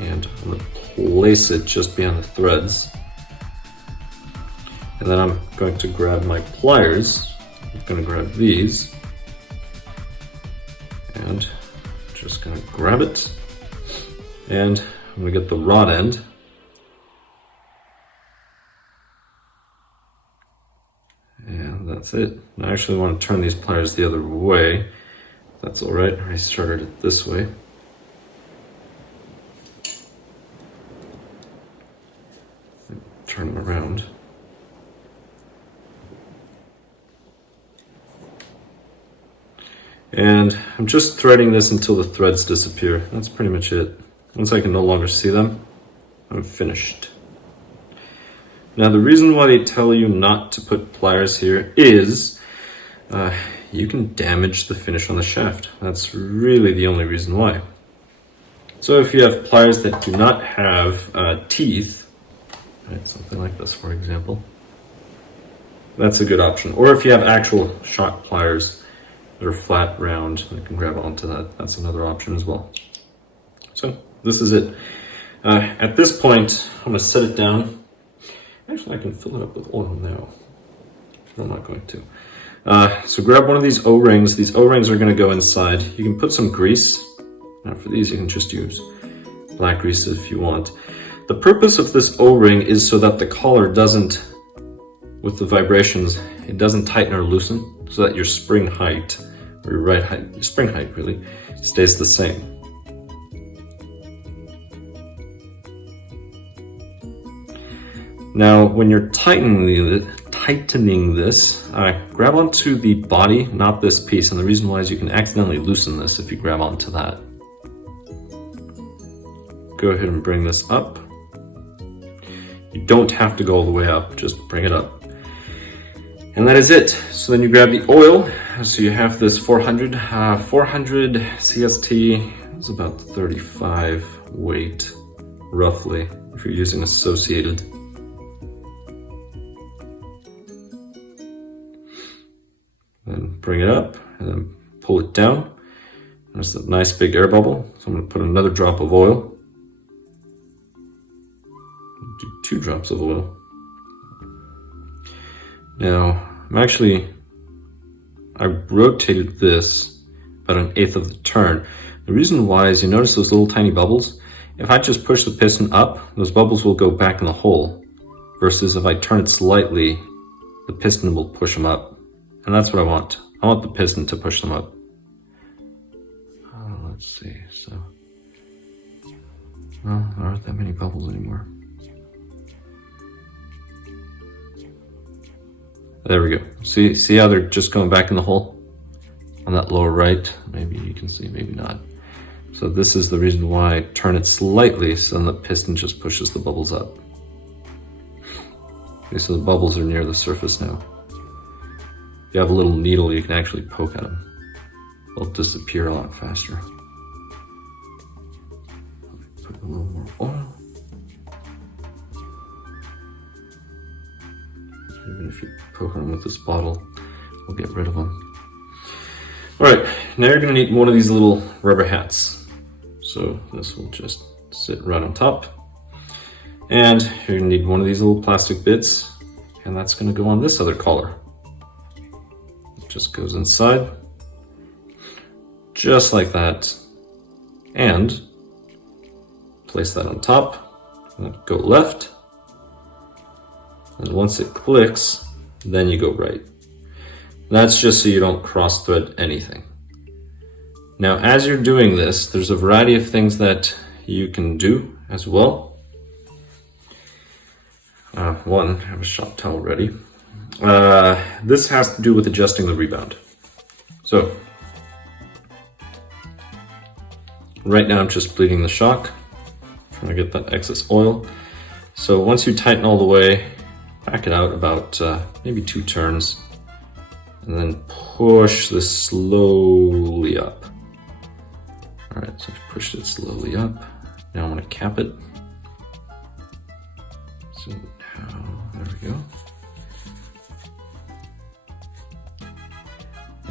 and I'm going to place it just beyond the threads. And then I'm going to grab my pliers. I'm going to grab these and just going to grab it, and I'm going to get the rod end. And that's it. I actually want to turn these pliers the other way. That's all right. I started it this way. Turn them around. And I'm just threading this until the threads disappear. That's pretty much it. Once I can no longer see them, I'm finished. Now the reason why they tell you not to put pliers here is you can damage the finish on the shaft. That's really the only reason why. So if you have pliers that do not have teeth, right, something like this for example, that's a good option. Or if you have actual shock pliers that are flat, round, and you can grab onto that, that's another option as well. So this is it. At this point, I'm going to set it down. Actually, I can fill it up with oil now. I'm not going to. So grab one of these O-rings. These O-rings are going to go inside. You can put some grease. Now for these you can just use black grease if you want. The purpose of this O-ring is so that the collar doesn't, with the vibrations, it doesn't tighten or loosen, so that your spring height, or your ride height, your spring height really, stays the same. Now when you're tightening this, grab onto the body, not this piece, and the reason why is you can accidentally loosen this if you grab onto that. Go ahead and bring this up. You don't have to go all the way up, just bring it up. And that is it. So then you grab the oil. So you have this 400 CST, it's about 35 weight, roughly, if you're using associated. Then bring it up and then pull it down. There's a nice big air bubble. So I'm going to put another drop of oil. Do 2 drops of oil. Now, I rotated this about 1/8 of the turn. The reason why is you notice those little tiny bubbles? If I just push the piston up, those bubbles will go back in the hole. Versus if I turn it slightly, the piston will push them up. And that's what I want. I want the piston to push them up. Let's see, so. Well, there aren't that many bubbles anymore. There we go. See how they're just going back in the hole? On that lower right, maybe you can see, maybe not. So this is the reason why I turn it slightly, so then the piston just pushes the bubbles up. Okay, so the bubbles are near the surface now. If you have a little needle, you can actually poke at them. They'll disappear a lot faster. Put a little more oil. Even if you poke them with this bottle, we'll get rid of them. All right, now you're gonna need one of these little rubber hats. So this will just sit right on top. And you're gonna need one of these little plastic bits, and that's gonna go on this other collar. It just goes inside, just like that. And place that on top, and go left. And once it clicks, then you go right. That's just so you don't cross thread anything. Now, as you're doing this, there's a variety of things that you can do as well. One, I have a shop towel ready. This has to do with adjusting the rebound. So, right now I'm just bleeding the shock, trying to get that excess oil. So once you tighten all the way, back it out about maybe 2 turns, and then push this slowly up. All right, so I've pushed it slowly up. Now I'm going to cap it. So now, there we go.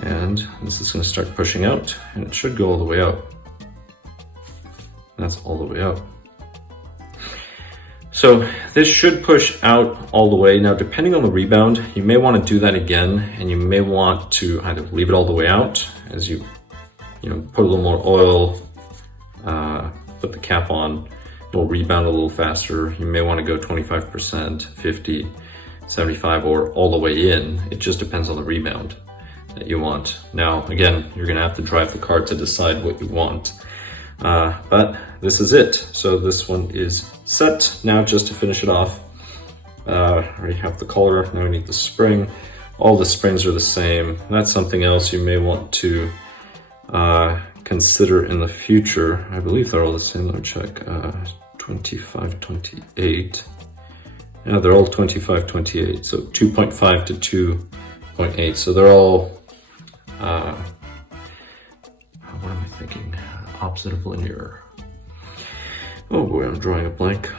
And this is going to start pushing out, and it should go all the way out. That's all the way out. So this should push out all the way. Now, depending on the rebound, you may want to do that again, and you may want to either leave it all the way out as you put a little more oil, put the cap on, it'll rebound a little faster. You may want to go 25%, 50, 75, or all the way in. It just depends on the rebound that you want. Now, again, you're gonna have to drive the car to decide what you want. But this is it. So this one is set. Now just to finish it off, I already have the collar, now I need the spring. All the springs are the same. That's something else you may want to consider in the future. I believe they're all the same. Let me check. 25, 28. Yeah, they're all 25, 28. So 2.5 to 2.8. So they're all, what am I thinking? Opposite of linear. Oh boy, I'm drawing a blank.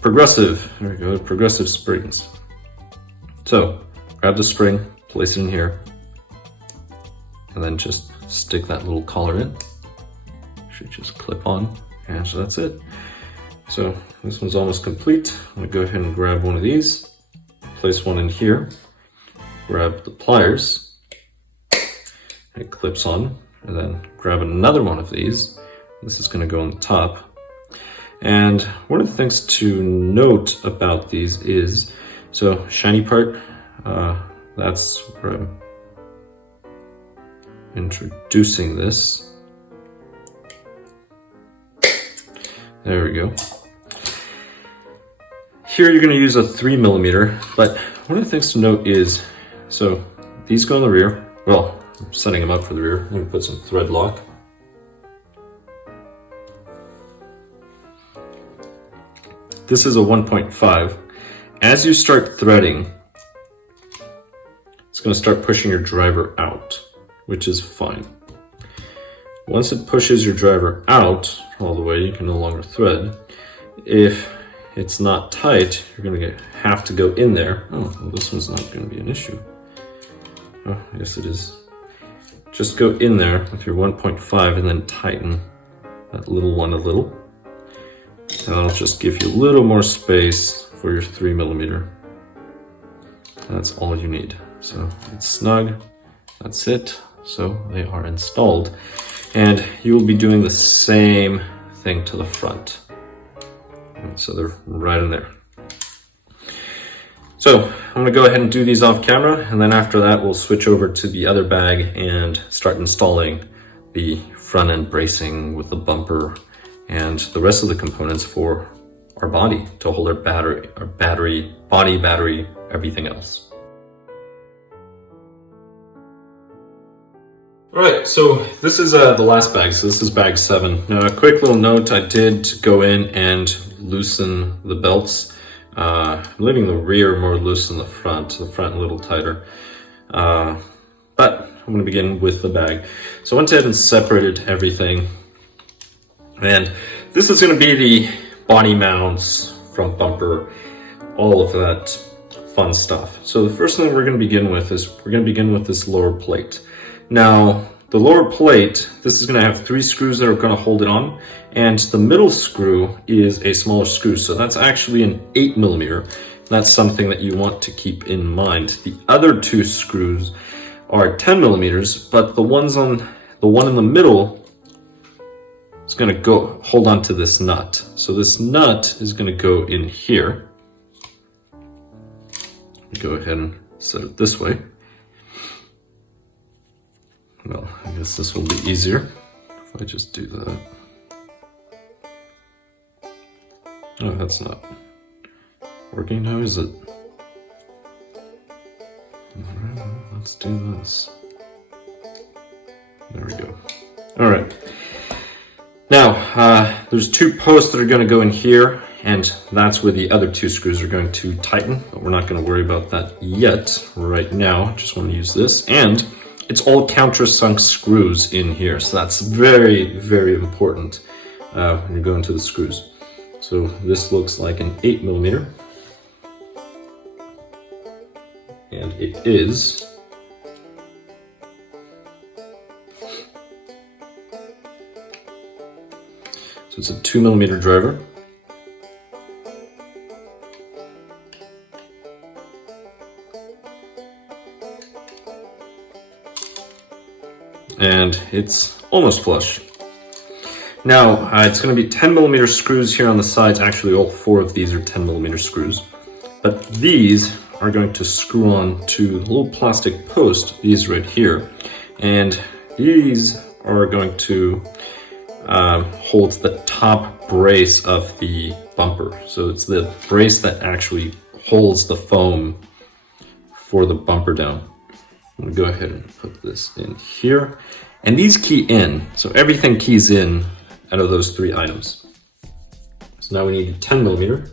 Progressive, there we go, progressive springs. So, grab the spring, place it in here, and then just stick that little collar in. Should just clip on, and so that's it. So, this one's almost complete. I'm gonna go ahead and grab one of these, place one in here, grab the pliers, it clips on, and then grab another one of these. This is going to go on the top. And one of the things to note about these is, so shiny part, that's where I'm introducing this. There we go. Here you're going to use a 3mm, but one of the things to note is, so these go in the rear. Well, I'm setting them up for the rear. I'm going to put some thread lock. This is a 1.5. As you start threading, it's going to start pushing your driver out, which is fine. Once it pushes your driver out all the way, you can no longer thread. If it's not tight, you're going to have to go in there. Oh, well, this one's not going to be an issue. Oh, I guess it is. Just go in there with your 1.5 and then tighten that little one a little. That'll just give you a little more space for your 3mm. That's all you need. So it's snug, that's it. So they are installed. And you will be doing the same thing to the front. So they're right in there. So I'm gonna go ahead and do these off camera, and then after that we'll switch over to the other bag and start installing the front end bracing with the bumper and the rest of the components for our body to hold our battery, everything else. All right, so this is the last bag. So this is bag 7. Now a quick little note, I did go in and loosen the belts. I'm leaving the rear more loose than the front a little tighter. But I'm gonna begin with the bag. So I went ahead and separated everything. And this is gonna be the body mounts, front bumper, all of that fun stuff. So the first thing we're gonna begin with is this lower plate. Now, the lower plate, this is gonna have 3 screws that are gonna hold it on, and the middle screw is a smaller screw. So that's actually an 8mm. That's something that you want to keep in mind. The other 2 screws are 10mm, but the one in the middle is gonna go hold on to this nut. So this nut is gonna go in here. Go ahead and set it this way. Well, I guess this will be easier if I just do that. Oh, that's not working now, is it? Alright, well, let's do this. There we go. Alright. Now, there's 2 posts that are going to go in here, and that's where the other 2 screws are going to tighten, but we're not going to worry about that yet right now. Just want to use this, and it's all countersunk screws in here, so that's very, very important when you're going to the screws. So this looks like an 8mm, and it is. So it's a 2mm driver. And it's almost flush. Now, it's going to be 10mm screws here on the sides. Actually, all 4 of these are 10mm screws. But these are going to screw on to the little plastic post, these right here. And these are going to hold the top brace of the bumper. So it's the brace that actually holds the foam for the bumper down. I'm gonna go ahead and put this in here. And these key in, so everything keys in out of those 3 items. So now we need a 10mm.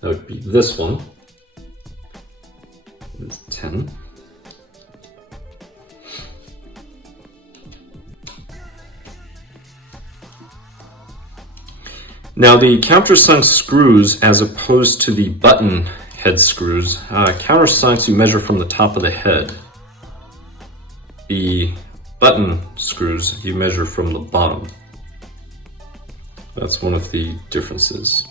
That would be this one. It's 10. Now the countersunk screws, as opposed to the button head screws, countersunks you measure from the top of the head. The button screws you measure from the bottom. That's one of the differences.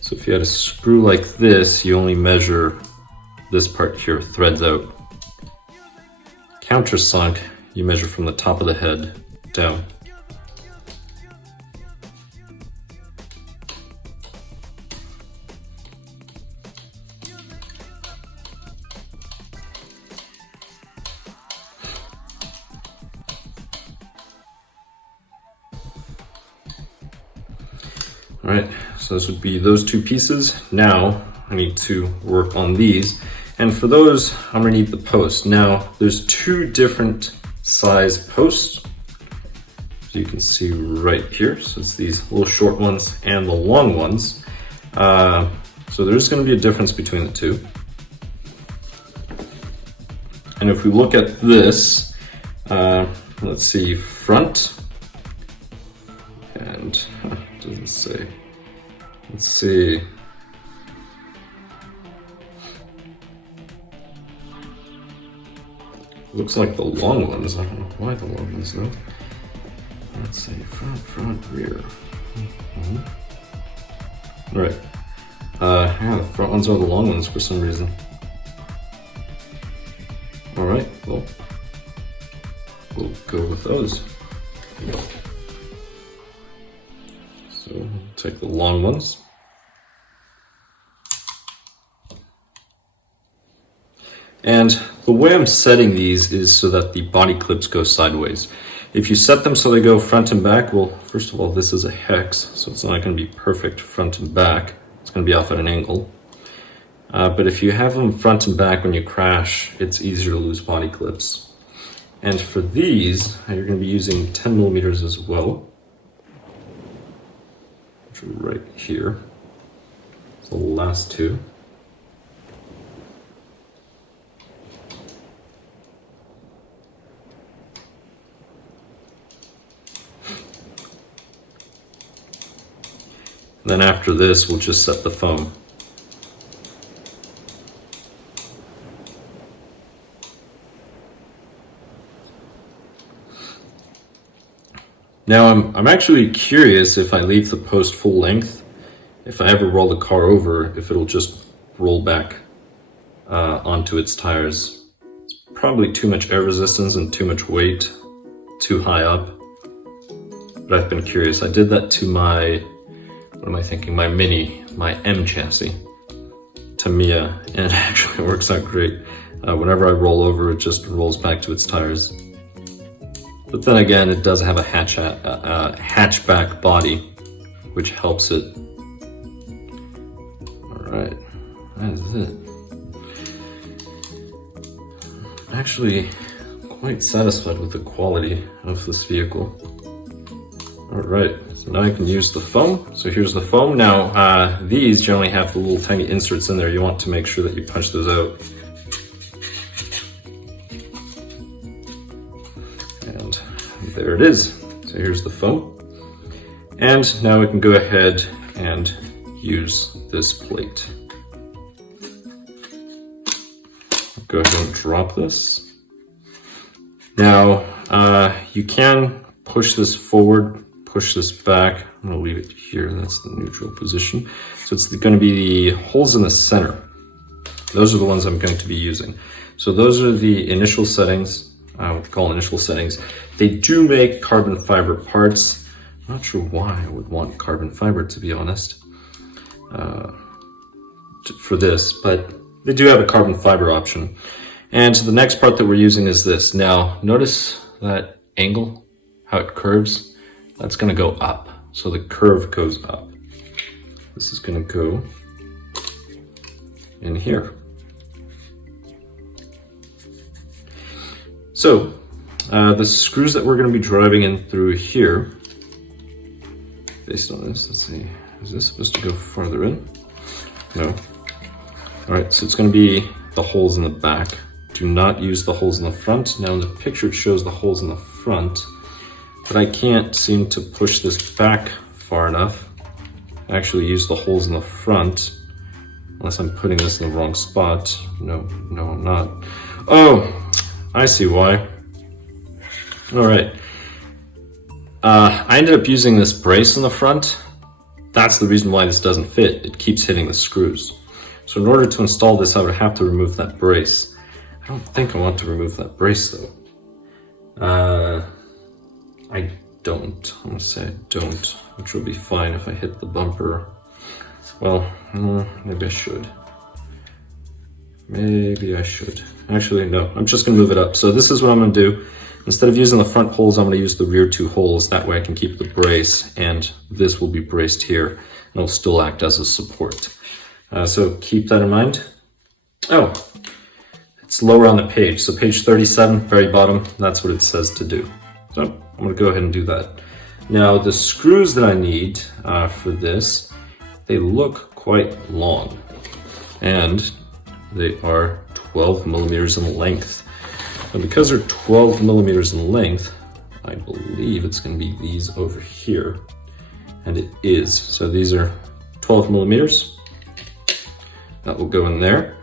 So if you had a screw like this, you only measure this part here threads out. Countersunk, you measure from the top of the head down. All right, so this would be those two pieces. Now I need to work on these. And for those, I'm gonna need the post. Now, there's two different size posts. So you can see right here. So it's these little short ones and the long ones. So there's gonna be a difference between the two. And if we look at this, let's see, front, and it doesn't say, let's see. Looks like the long ones. I don't know why the long ones though. Let's see, front, rear. Right. Yeah, the front ones are the long ones for some reason. All right, well, we'll go with those. So we'll take the long ones. And the way I'm setting these is so that the body clips go sideways. If you set them so they go front and back, well, first of all, this is a hex, so it's not going to be perfect front and back. It's going to be off at an angle. But if you have them front and back when you crash, it's easier to lose body clips. And for these, you're going to be using 10 millimeters as well, which are right here. So the last two. Then after this, we'll just set the foam. Now I'm actually curious if I leave the post full length, if I ever roll the car over, if it'll just roll back onto its tires. It's probably too much air resistance and too much weight, too high up. But I've been curious. I did that to my, what am I thinking? My Mini, my M chassis, Tamiya, and it actually works out great. Whenever I roll over, it just rolls back to its tires. But then again, it does have a hatchback body, which helps it. All right, that is it. I'm actually quite satisfied with the quality of this vehicle. All right, so now I can use the foam. So here's the foam. Now, these generally have the little tiny inserts in there. You want to make sure that you punch those out. And there it is. So here's the foam. And now we can go ahead and use this plate. Go ahead and drop this. Now, you can push this forward, push this back. I'm gonna leave it here, that's the neutral position. So it's gonna be the holes in the center. Those are the ones I'm going to be using. So those are the initial settings, what we call initial settings. They do make carbon fiber parts. I'm not sure why I would want carbon fiber, to be honest, for this, but they do have a carbon fiber option. And the next part that we're using is this. Now, notice that angle, how it curves, that's gonna go up. So the curve goes up. This is gonna go in here. So the screws that we're gonna be driving in through here, based on this, let's see, is this supposed to go farther in? No. All right, so it's gonna be the holes in the back. Do not use the holes in the front. Now in the picture it shows the holes in the front, but I can't seem to push this back far enough. I actually use the holes in the front, unless I'm putting this in the wrong spot. No, I'm not. Oh, I see why. All right. I ended up using this brace in the front. That's the reason why this doesn't fit. It keeps hitting the screws. So in order to install this, I would have to remove that brace. I don't think I want to remove that brace though. I don't. I'm gonna say I don't, which will be fine if I hit the bumper. Well, maybe I should. Maybe I should. Actually, no, I'm just gonna move it up. So this is what I'm gonna do. Instead of using the front holes, I'm gonna use the rear 2 holes. That way I can keep the brace, and this will be braced here, and it'll still act as a support. So keep that in mind. Oh, it's lower on the page. So page 37, very bottom, that's what it says to do. So I'm gonna go ahead and do that. Now the screws that I need for this, they look quite long, and they are 12 millimeters in length. And because they're 12 millimeters in length, I believe it's gonna be these over here, and it is. So these are 12 millimeters. That will go in there.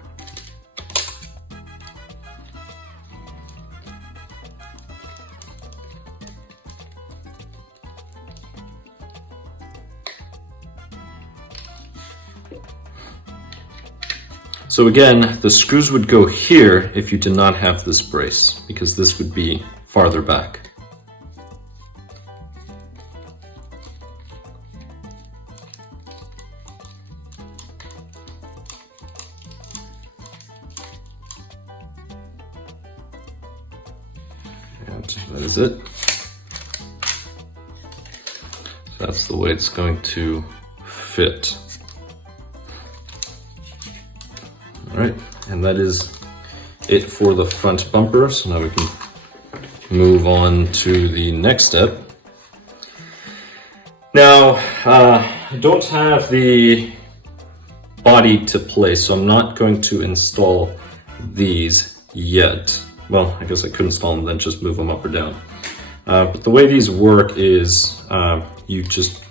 So again, the screws would go here if you did not have this brace, because this would be farther back. And that is it. So that's the way it's going to fit. All right, and that is it for the front bumper. So now we can move on to the next step. Now, I don't have the body to place, so I'm not going to install these yet. Well, I guess I could install them, then just move them up or down. But the way these work is you just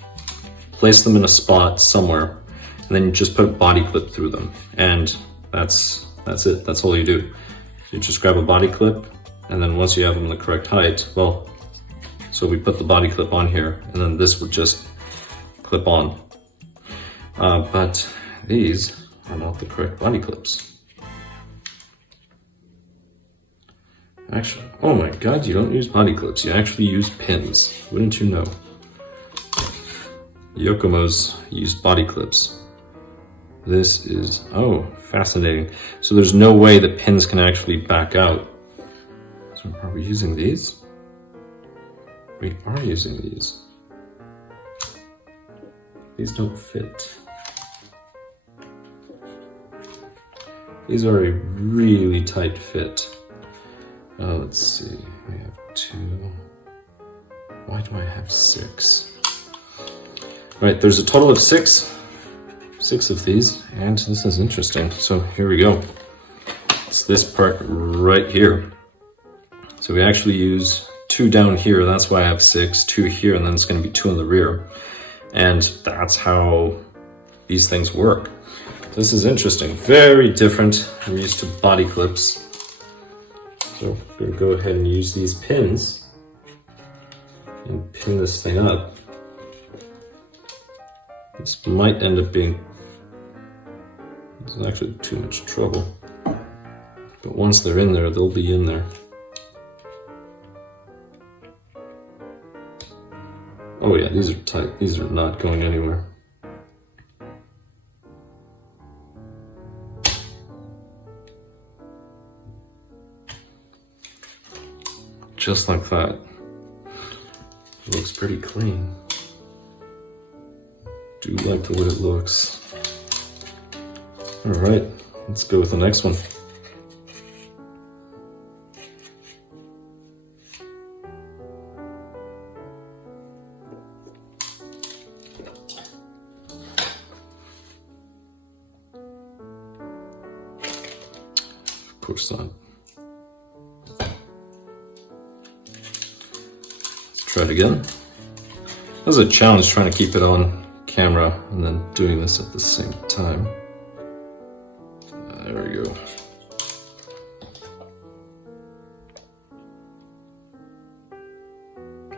place them in a spot somewhere, and then you just put a body clip through them. And that's it, that's all you do. You just grab a body clip, and then once you have them the correct height, well, so we put the body clip on here, and then this would just clip on. But these are not the correct body clips. Actually, oh my god, you don't use body clips, you actually use pins. Wouldn't you know? Yokomo's used body clips. This is, oh, fascinating. So there's no way the pins can actually back out. So are we using these? We are using these. These don't fit. These are a really tight fit. Let's see, we have 2. Why do I have 6? Right, there's a total of 6 of these, and this is interesting. So here we go. It's this part right here. So we actually use 2 down here. That's why I have 6, 2 here, and then it's going to be 2 in the rear. And that's how these things work. This is interesting. Very different. I'm used to body clips. So I'm going to go ahead and use these pins and pin this thing up. This might end up being, this is actually too much trouble. But once they're in there, they'll be in there. Oh yeah, these are tight. These are not going anywhere. Just like that. It looks pretty clean. Do like the way it looks. All right, let's go with the next one. Of course not. Let's try it again. That was a challenge trying to keep it on camera and then doing this at the same time. There we go.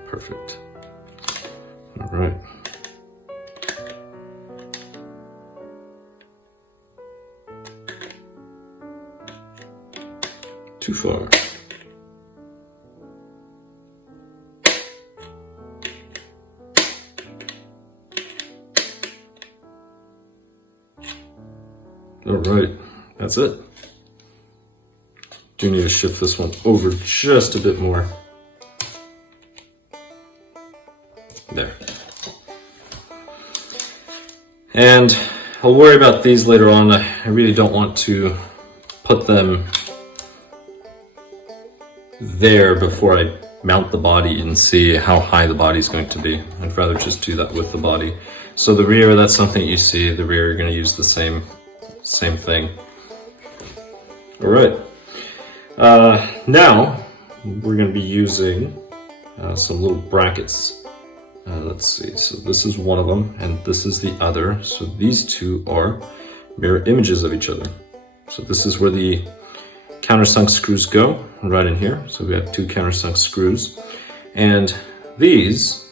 Perfect. All right. too far. All right, that's it. Do need to shift this one over just a bit more. There. And I'll worry about these later on. I really don't want to put them there before I mount the body and see how high the body is going to be. I'd rather just do that with the body. So the rear, that's something you see. The rear, you're going to use the same thing. All right. Now we're going to be using some little brackets. Let's see, so this is one of them and this is the other. So these two are mirror images of each other. So this is where the countersunk screws go, right in here. So we have two countersunk screws. And these,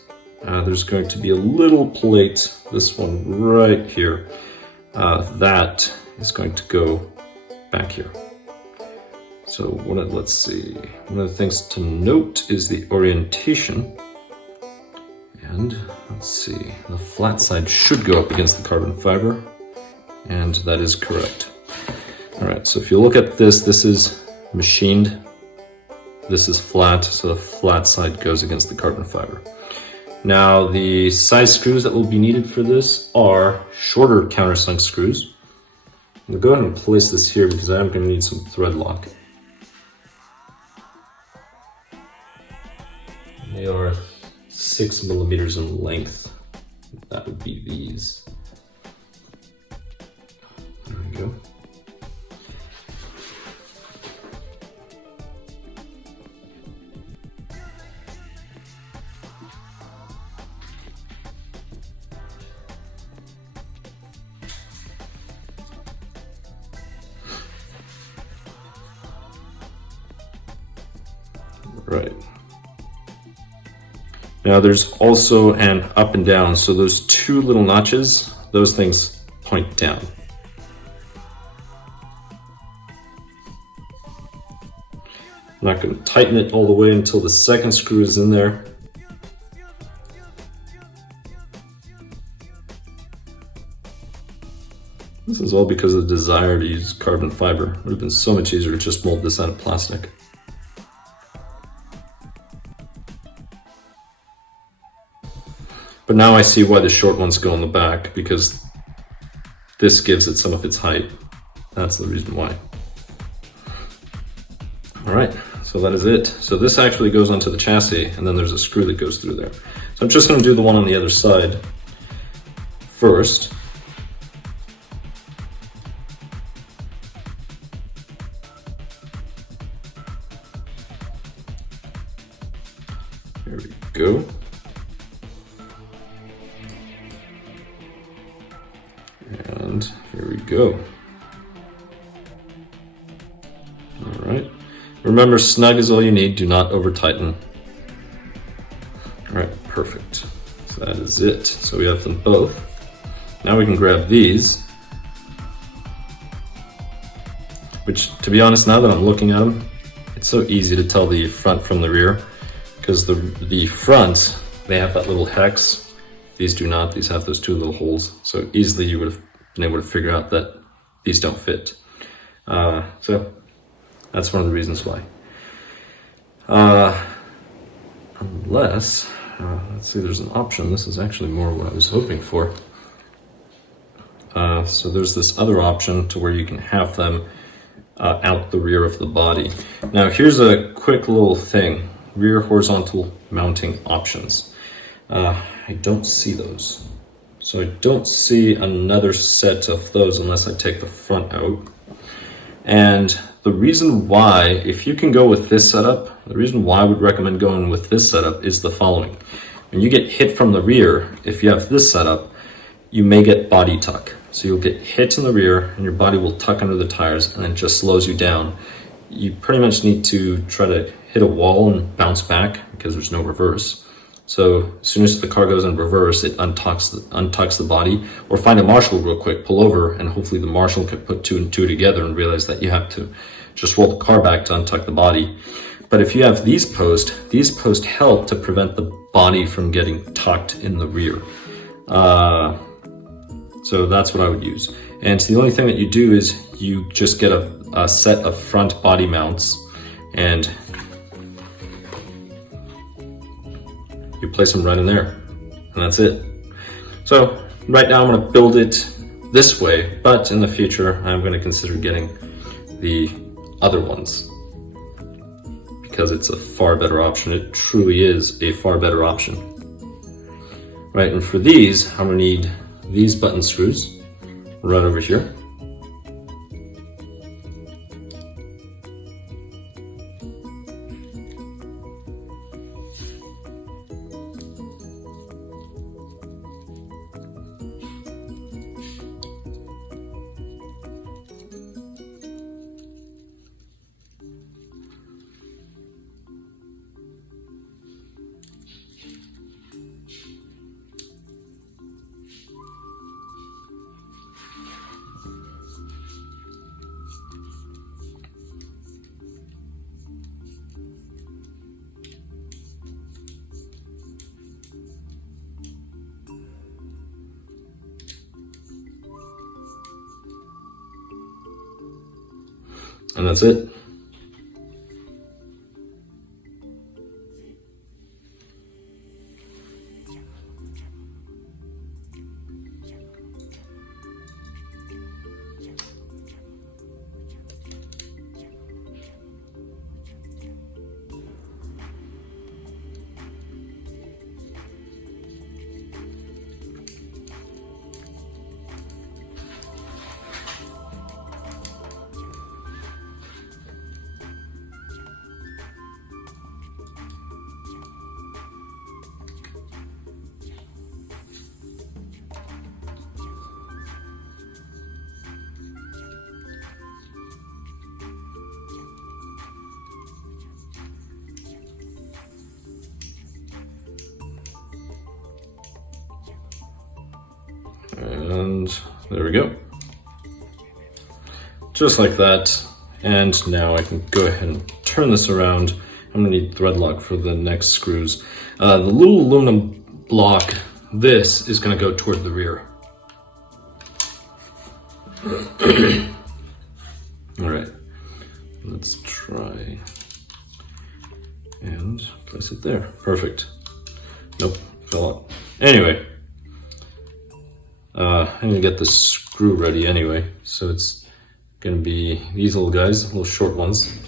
there's going to be a little plate, this one right here, that is going to go back here. So let's see, one of the things to note is the orientation. And let's see, the flat side should go up against the carbon fiber, and that is correct. All right, so if you look at this, this is machined, this is flat, so the flat side goes against the carbon fiber. Now, the size screws that will be needed for this are shorter countersunk screws. I'm gonna go ahead and place this here because I am gonna need some thread lock. They are 6 millimeters in length. That would be these. There we go. Right. Now there's also an up and down, so those two little notches, those things point down. I'm not going to tighten it all the way until the second screw is in there. This is all because of the desire to use carbon fiber. It would have been so much easier to just mold this out of plastic. But now I see why the short ones go on the back, because this gives it some of its height. That's the reason why. All right, so that is it. So this actually goes onto the chassis, and then there's a screw that goes through there. So I'm just going to do the one on the other side first. There we go. And here we go. All right. Remember, snug is all you need. Do not over tighten. All right, perfect. So that is it. So we have them both. Now we can grab these, which, to be honest, now that I'm looking at them, it's so easy to tell the front from the rear, because the front, they have that little hex. These do not. These have those two little holes. So easily you would have been able to figure out that these don't fit. So that's one of the reasons why. Unless, let's see, there's an option. This is actually more what I was hoping for. So there's this other option to where you can have them out the rear of the body. Now here's a quick little thing. Rear horizontal mounting options. I don't see those. So I don't see another set of those unless I take the front out. And the reason why, if you can go with this setup, the reason why I would recommend going with this setup is the following. When you get hit from the rear, if you have this setup, you may get body tuck. So you'll get hit in the rear and your body will tuck under the tires and it just slows you down. You pretty much need to try to hit a wall and bounce back because there's no reverse. So as soon as the car goes in reverse, it untucks the body. Or find a Marshall real quick, pull over, and hopefully the Marshall can put 2 and 2 together and realize that you have to just roll the car back to untuck the body. But if you have these posts help to prevent the body from getting tucked in the rear. So that's what I would use. And the only thing that you do is you just get a set of front body mounts and you place them right in there, and that's it. So right now I'm going to build it this way, but in the future I'm going to consider getting the other ones because it's a far better option. It truly is a far better option. Right, and for these I'm going to need these button screws right over here. And that's it. And there we go. Just like that. And now I can go ahead and turn this around. I'm gonna need thread lock for the next screws. The little aluminum block, this is gonna go toward the rear. All right, let's try and place it there. Perfect. Nope, fell out. Anyway, I'm gonna get the screw ready anyway, so it's gonna be these little guys, little short ones.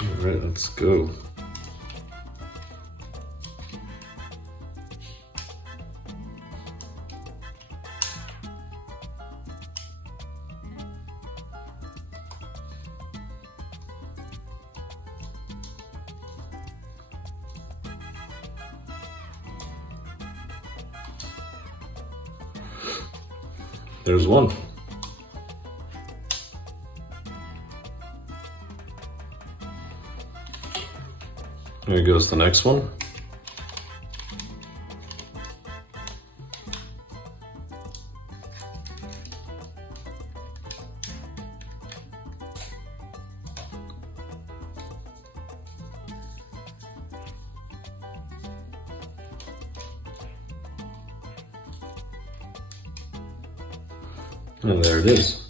All right, let's go. There's one. There goes the next one. And there it is.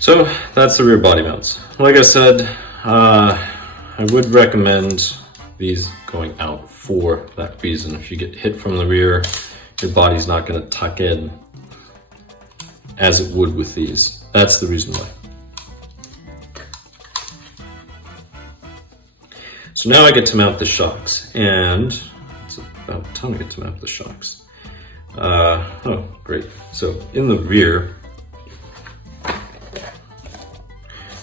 So that's the rear body mounts. Like I said, I would recommend these going out for that reason. If you get hit from the rear, your body's not going to tuck in as it would with these. That's the reason why. So now I get to mount the shocks, and it's about time I get to mount the shocks. Oh, great. So in the rear,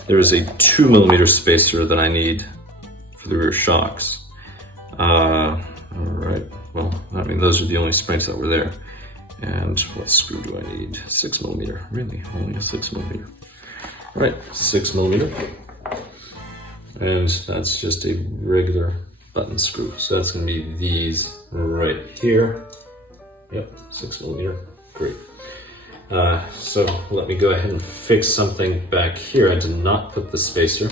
there is a 2mm spacer that I need for the rear shocks. All right, well, I mean, those are the only springs that were there. And what screw do I need? 6mm, really, only a 6mm. All right, 6mm. And that's just a regular button screw. So that's gonna be these right here. Yep, 6mm, great. So let me go ahead and fix something back here. I did not put the spacer.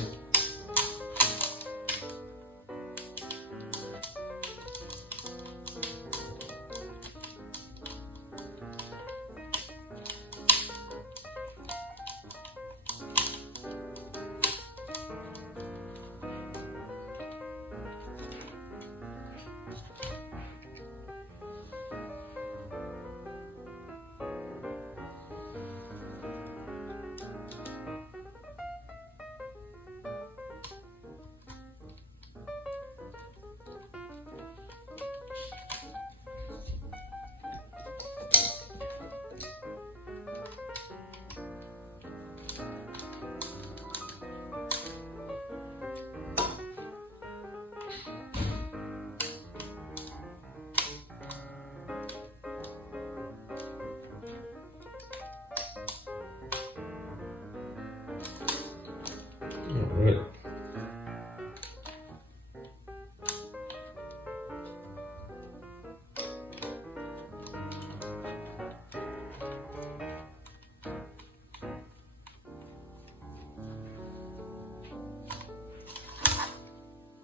All right.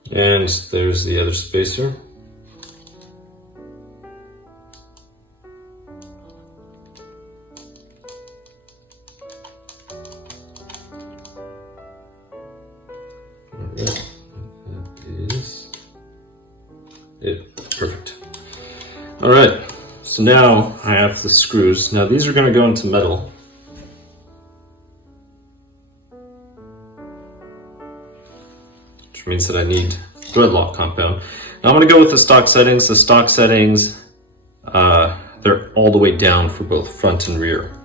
And there's the other spacer. That is it. Perfect. All right, so now I have the screws. Now these are going to go into metal. Which means that I need thread lock compound. Now I'm going to go with the stock settings. The stock settings, they're all the way down for both front and rear.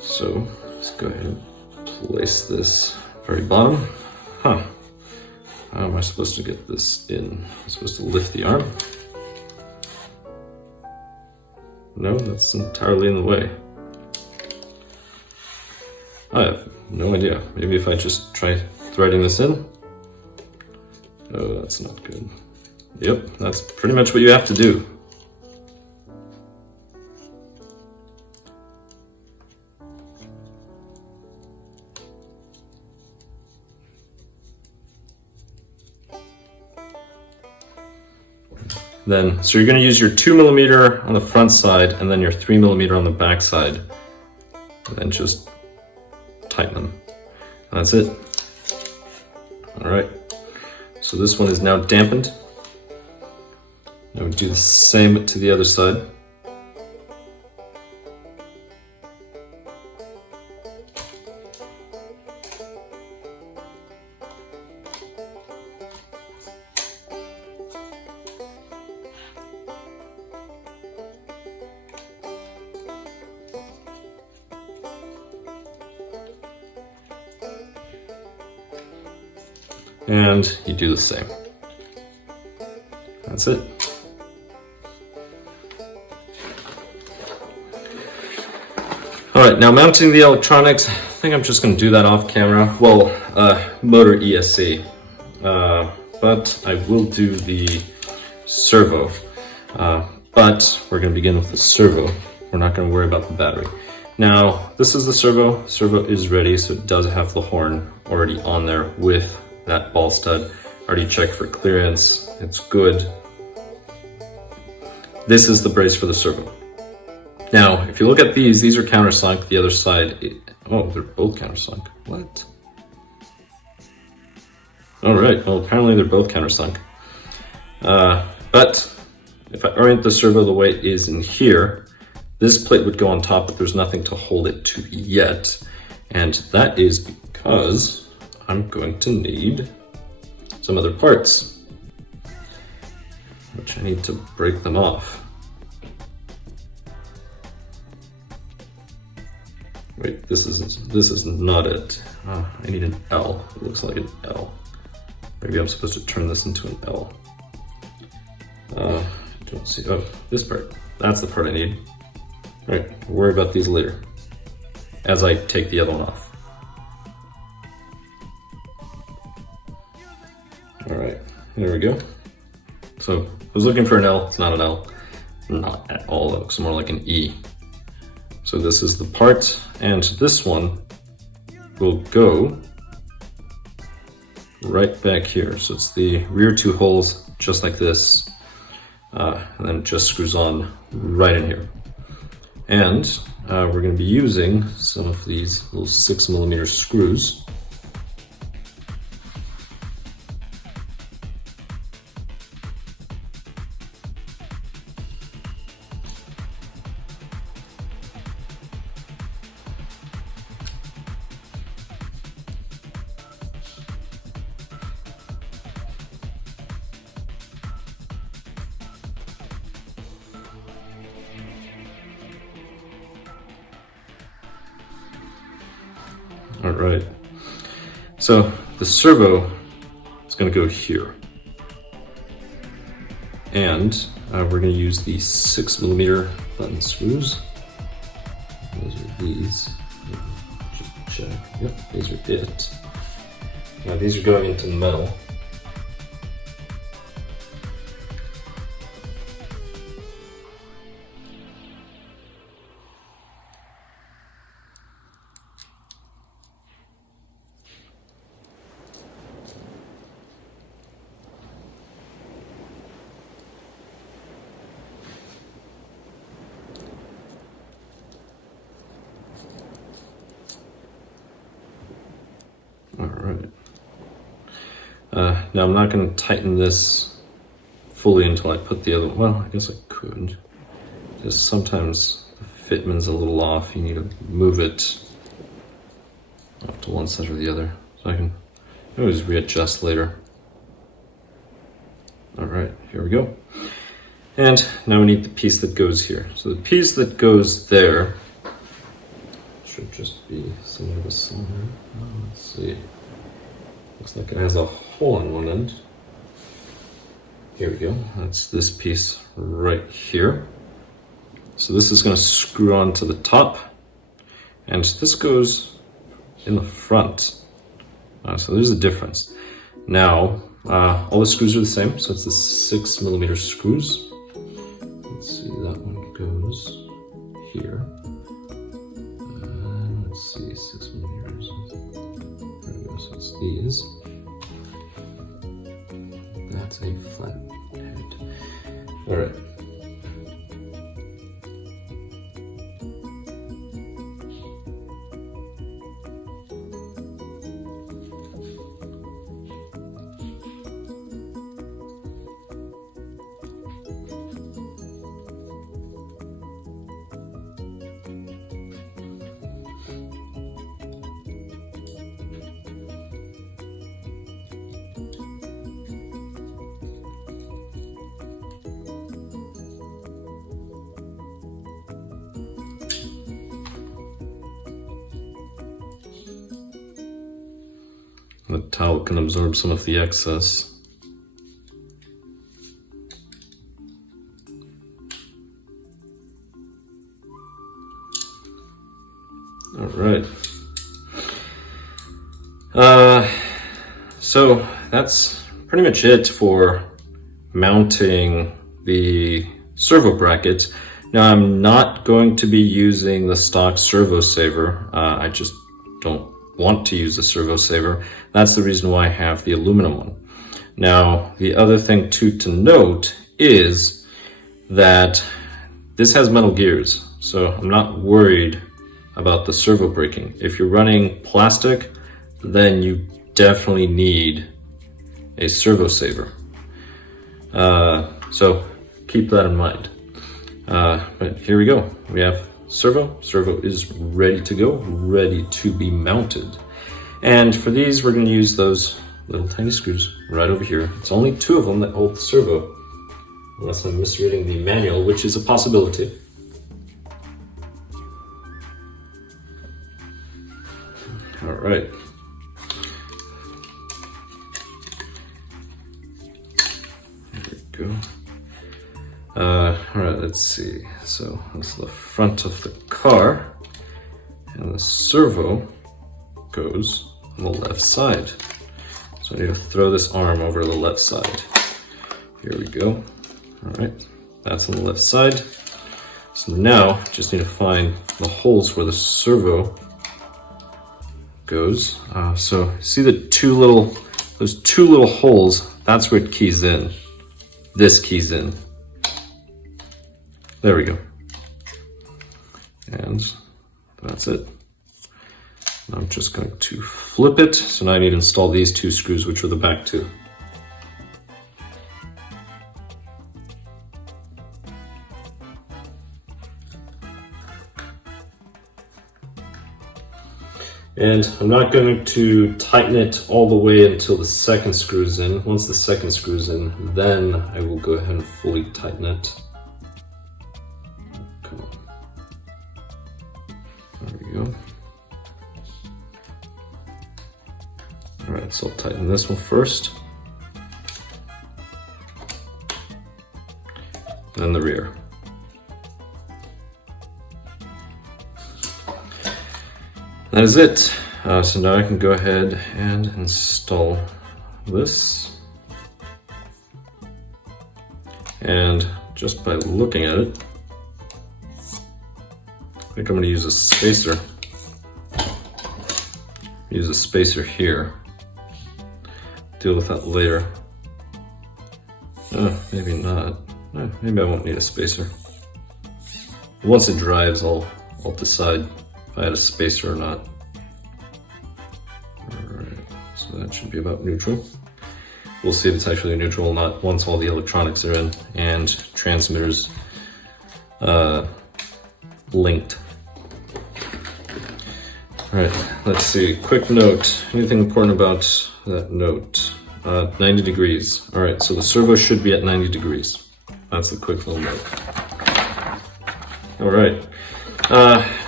So let's go ahead and place this very bottom. How am I supposed to get this in? I'm supposed to lift the arm? No, that's entirely in the way. I have no idea. Maybe if I just try threading this in? Oh, that's not good. Yep, that's pretty much what you have to do. Then, so you're going to use your 2mm on the front side and then your 3mm on the back side, and then just tighten them. And that's it. All right. So this one is now dampened. Now we do the same to the other side. And you do the same. That's it. All right, now mounting the electronics, I think I'm just going to do that off camera. Well, motor ESC, but I will do the servo. But we're going to begin with the servo. We're not going to worry about the battery. Now, this is the servo. Servo is ready, so it does have the horn already on there with that ball stud. Already checked for clearance. It's good. This is the brace for the servo. Now, if you look at these are countersunk. The other side, oh, they're both countersunk. What? All right, well, apparently they're both countersunk. But if I orient the servo the way it is in here, this plate would go on top, but there's nothing to hold it to yet. And that is because I'm going to need some other parts, which I need to break them off. Wait, this is not it. Oh, I need an L. It looks like an L. Maybe I'm supposed to turn this into an L. Don't see, oh, this part. That's the part I need. All right, we'll worry about these later as I take the other one off. All right, there we go. So I was looking for an L, it's not an L. Not at all, it looks more like an E. So this is the part, and this one will go right back here. So it's the rear two holes, just like this, and then it just screws on right in here. And we're going to be using some of these little 6mm screws. All right, so the servo is going to go here, and we're going to use the 6mm button screws. Those are these. Just check. Yep, these are it. Now these are going into metal. All right. Now I'm not going to tighten this fully until I put the other, well, I guess I could, because sometimes the fitment's a little off. You need to move it off to one side or the other, so I can always readjust later. All right, here we go. And now we need the piece that goes here. So the piece that goes there should just be somewhere of a cylinder. Let's see. Looks like it has a hole on one end. Here we go. That's this piece right here. So this is going to screw on to the top, and this goes in the front. So there's a difference. Now, all the screws are the same, so it's the 6mm screws. Let's see, that one goes here. Let's see, 6mm. There we go, so it's these. That's a flat head. All right. The towel can absorb some of the excess. All right. So that's pretty much it for mounting the servo brackets. Now I'm not going to be using the stock servo saver. I just don't want to use the servo saver. That's the reason why I have the aluminum one. Now, the other thing too to note is that this has metal gears, so I'm not worried about the servo breaking. If you're running plastic, then you definitely need a servo saver. So keep that in mind. But here we go. We have servo. Servo is ready to go, ready to be mounted. And for these, we're going to use those little tiny screws right over here. It's only 2 of them that hold the servo, unless I'm misreading the manual, which is a possibility. All right. There we go. All right, let's see. So this is the front of the car, and the servo goes on the left side. So I need to throw this arm over the left side. Here we go. All right, that's on the left side. So now just need to find the holes where the servo goes. So see those two little holes, that's where it keys in. This keys in. There we go. And that's it. I'm just going to flip it. So now I need to install these two screws, which are the back two. And I'm not going to tighten it all the way until the second screw's in. Once the second screw's in, then I will go ahead and fully tighten it. Come on. There we go. All right, so I'll tighten this one first. Then the rear. That is it. So now I can go ahead and install this. And just by looking at it, I think I'm going to use a spacer. Use a spacer here. Deal with that later. Maybe not. Maybe I won't need a spacer. Once it drives, I'll decide if I had a spacer or not. Alright, so that should be about neutral. We'll see if it's actually neutral or not once all the electronics are in and transmitters linked. Alright, let's see. Quick note. Anything important about that note? 90 degrees. Alright, so the servo should be at 90 degrees. That's the quick little note. Alright.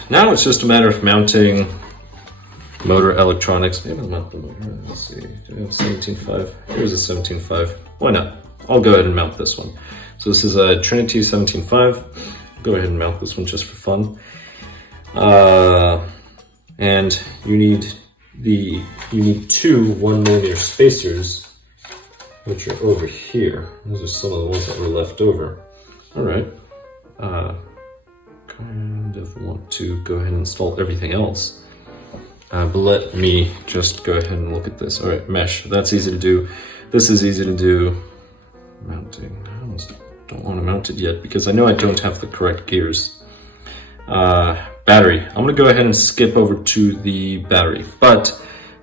Now it's just a matter of mounting motor electronics. Maybe I'll mount the motor. Let's see. Do we have 17.5? Here's a 17.5. Why not? I'll go ahead and mount this one. So this is a Trinity 17.5. Go ahead and mount this one just for fun. And you need two 1mm spacers, which are over here. Those are some of the ones that were left over. All right. Kind of want to go ahead and install everything else. But let me just go ahead and look at this. All right, mesh, that's easy to do. This is easy to do. Mounting, I almost don't want to mount it yet because I know I don't have the correct gears. Battery, I'm gonna go ahead and skip over to the battery. But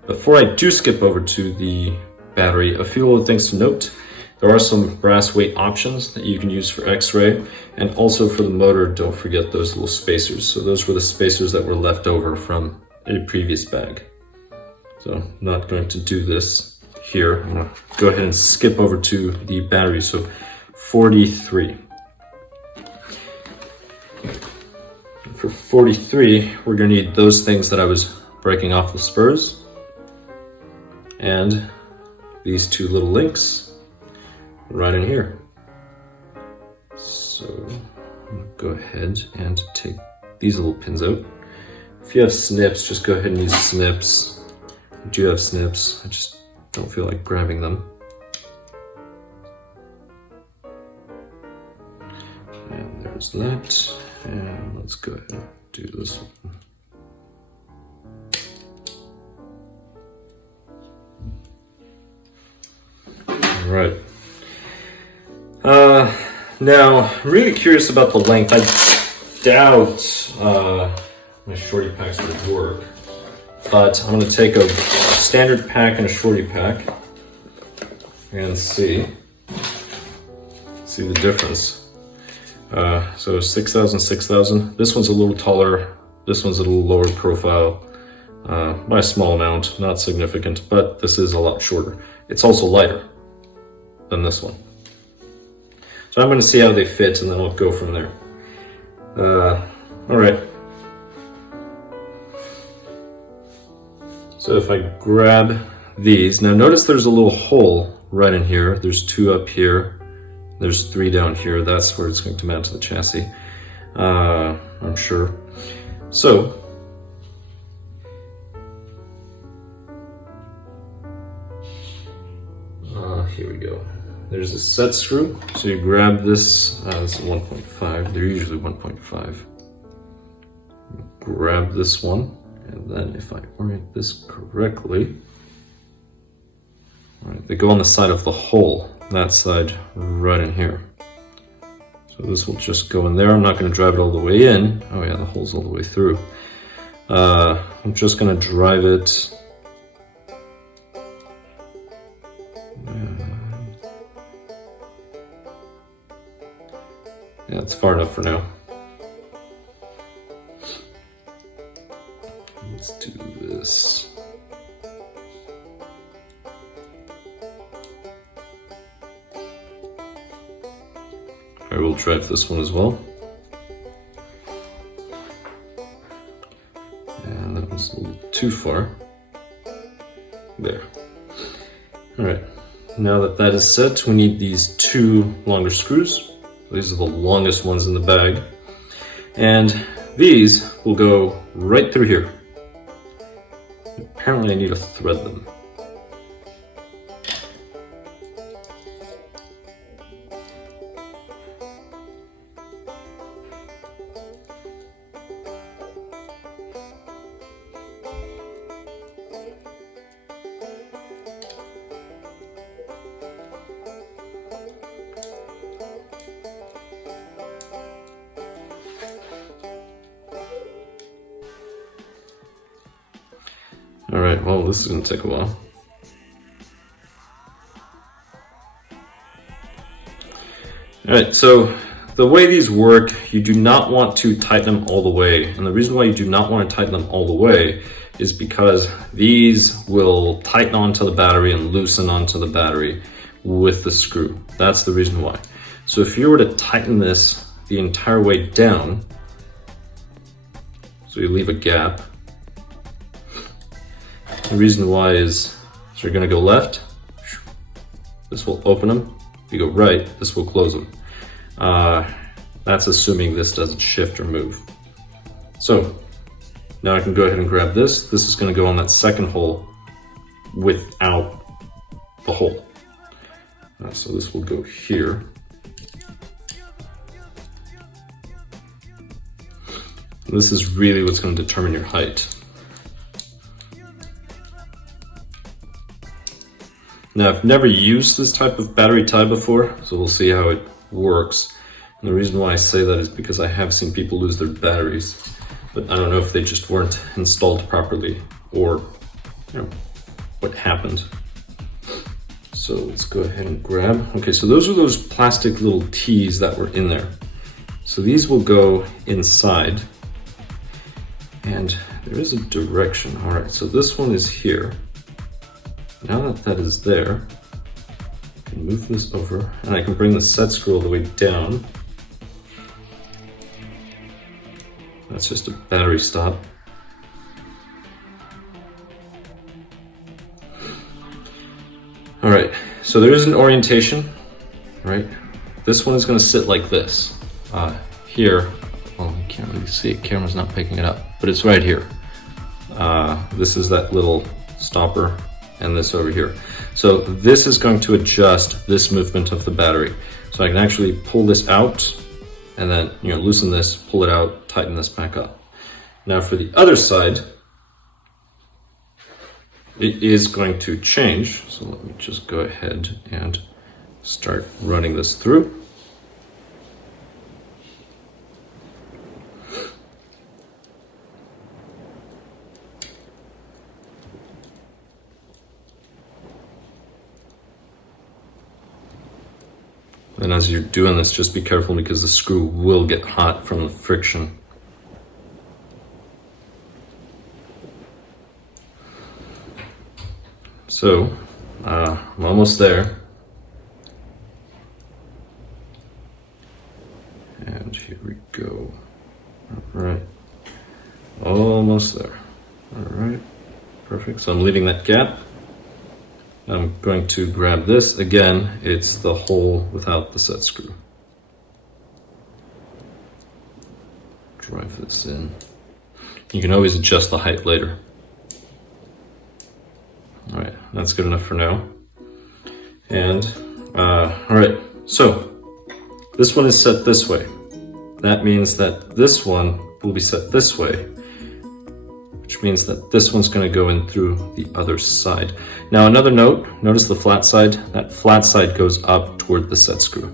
before I do skip over to the battery, a few little things to note. There are some brass weight options that you can use for Xray, and also for the motor, don't forget those little spacers. So those were the spacers that were left over from a previous bag. So I'm not going to do this here. I'm gonna go ahead and skip over to the battery. So 43. For 43, we're gonna need those things that I was breaking off the spurs, and these two little links right in here. So I'm gonna go ahead and take these little pins out. If you have snips, just go ahead and use snips. I do have snips, I just don't feel like grabbing them. And there's that. And let's go ahead and do this one. All right. Now, I'm really curious about the length. I doubt my shorty packs would work, but I'm going to take a standard pack and a shorty pack and see the difference. So 6,000, 6,000. This one's a little taller. This one's a little lower profile by a small amount, not significant, but this is a lot shorter. It's also lighter than this one. So I'm going to see how they fit, and then we'll go from there. All right. So if I grab these, now notice there's a little hole right in here. There's two up here, There's 3 down here. That's where it's going to mount to the chassis, I'm sure. So here we go. There's a set screw. So you grab this, this is 1.5. They're usually 1.5. Grab this one, and then if I orient this correctly, all right, they go on the side of the hole, that side right in here. So this will just go in there. I'm not going to drive it all the way in. Oh yeah, the hole's all the way through. I'm just going to drive it. Yeah, it's far enough for now. Let's do this. I will drive this one as well. And that was a little too far. There. All right, now that that is set, we need these 2 longer screws. These are the longest ones in the bag. And these will go right through here. Apparently I need to thread them. All right, well, this is going to take a while. All right, so the way these work, you do not want to tighten them all the way. And the reason why you do not want to tighten them all the way is because these will tighten onto the battery and loosen onto the battery with the screw. That's the reason why. So if you were to tighten this the entire way down, so you leave a gap, the reason why is, so you're going to go left, this will open them. If you go right, this will close them. That's assuming this doesn't shift or move. So now I can go ahead and grab this. This is going to go on that second hole without the hole. So this will go here. And this is really what's going to determine your height. Now, I've never used this type of battery tie before, so we'll see how it works. And the reason why I say that is because I have seen people lose their batteries, but I don't know if they just weren't installed properly or, you know, what happened. So let's go ahead and grab. Okay, so those are those plastic little T's that were in there. So these will go inside, and there is a direction. All right, so this one is here. Now that that is there, I can move this over and I can bring the set screw all the way down. That's just a battery stop. All right, so there is an orientation, right? This one is going to sit like this. Here, well, you can't really see it, camera's not picking it up, but it's right here. This is that little stopper, and this over here. So this is going to adjust this movement of the battery. So I can actually pull this out and then, you know, loosen this, pull it out, tighten this back up. Now for the other side, it is going to change. So let me just go ahead and start running this through. And as you're doing this, just be careful because the screw will get hot from the friction. So, I'm almost there. And here we go. All right, almost there. All right, perfect. So I'm leaving that gap. I'm going to grab this. Again, it's the hole without the set screw. Drive this in. You can always adjust the height later. All right, that's good enough for now. And, all right, so this one is set this way. That means that this one will be set this way, which means that this one's going to go in through the other side. Now, another note, notice the flat side. That flat side goes up toward the set screw.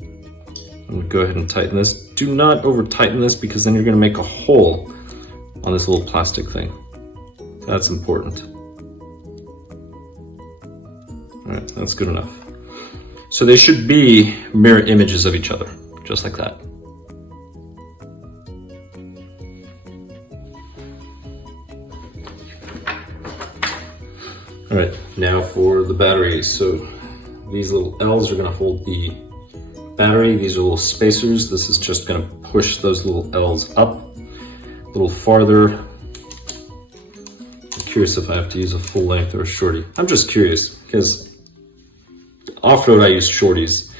I'm going to go ahead and tighten this. Do not over tighten this because then you're going to make a hole on this little plastic thing. That's important. All right, that's good enough. So they should be mirror images of each other, just like that. All right, now for the battery. So these little L's are gonna hold the battery. These are little spacers. This is just gonna push those little L's up a little farther. I'm curious if I have to use a full length or a shorty. I'm just curious because off-road I use shorties.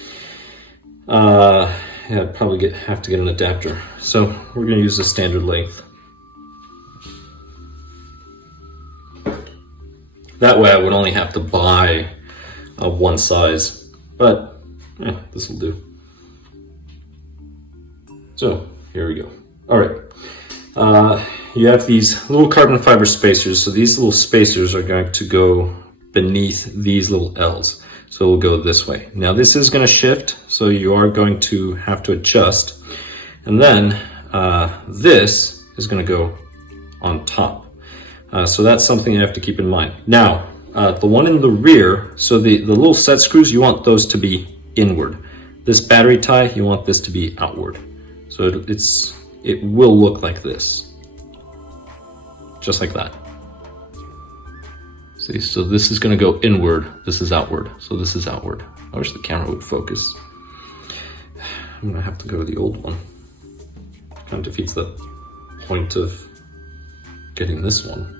Yeah, I'd probably have to get an adapter. So we're gonna use the standard length. That way I would only have to buy one size, but yeah, this will do. So here we go. All right, you have these little carbon fiber spacers. So these little spacers are going to go beneath these little L's. So it'll go this way. Now this is going to shift, so you are going to have to adjust. And then this is going to go on top. So that's something you have to keep in mind. Now, the one in the rear, so the little set screws, you want those to be inward. This battery tie, you want this to be outward. So it will look like this. Just like that. See, so this is going to go inward, this is outward. So this is outward. I wish the camera would focus. I'm going to have to go with the old one. Kind of defeats the point of getting this one.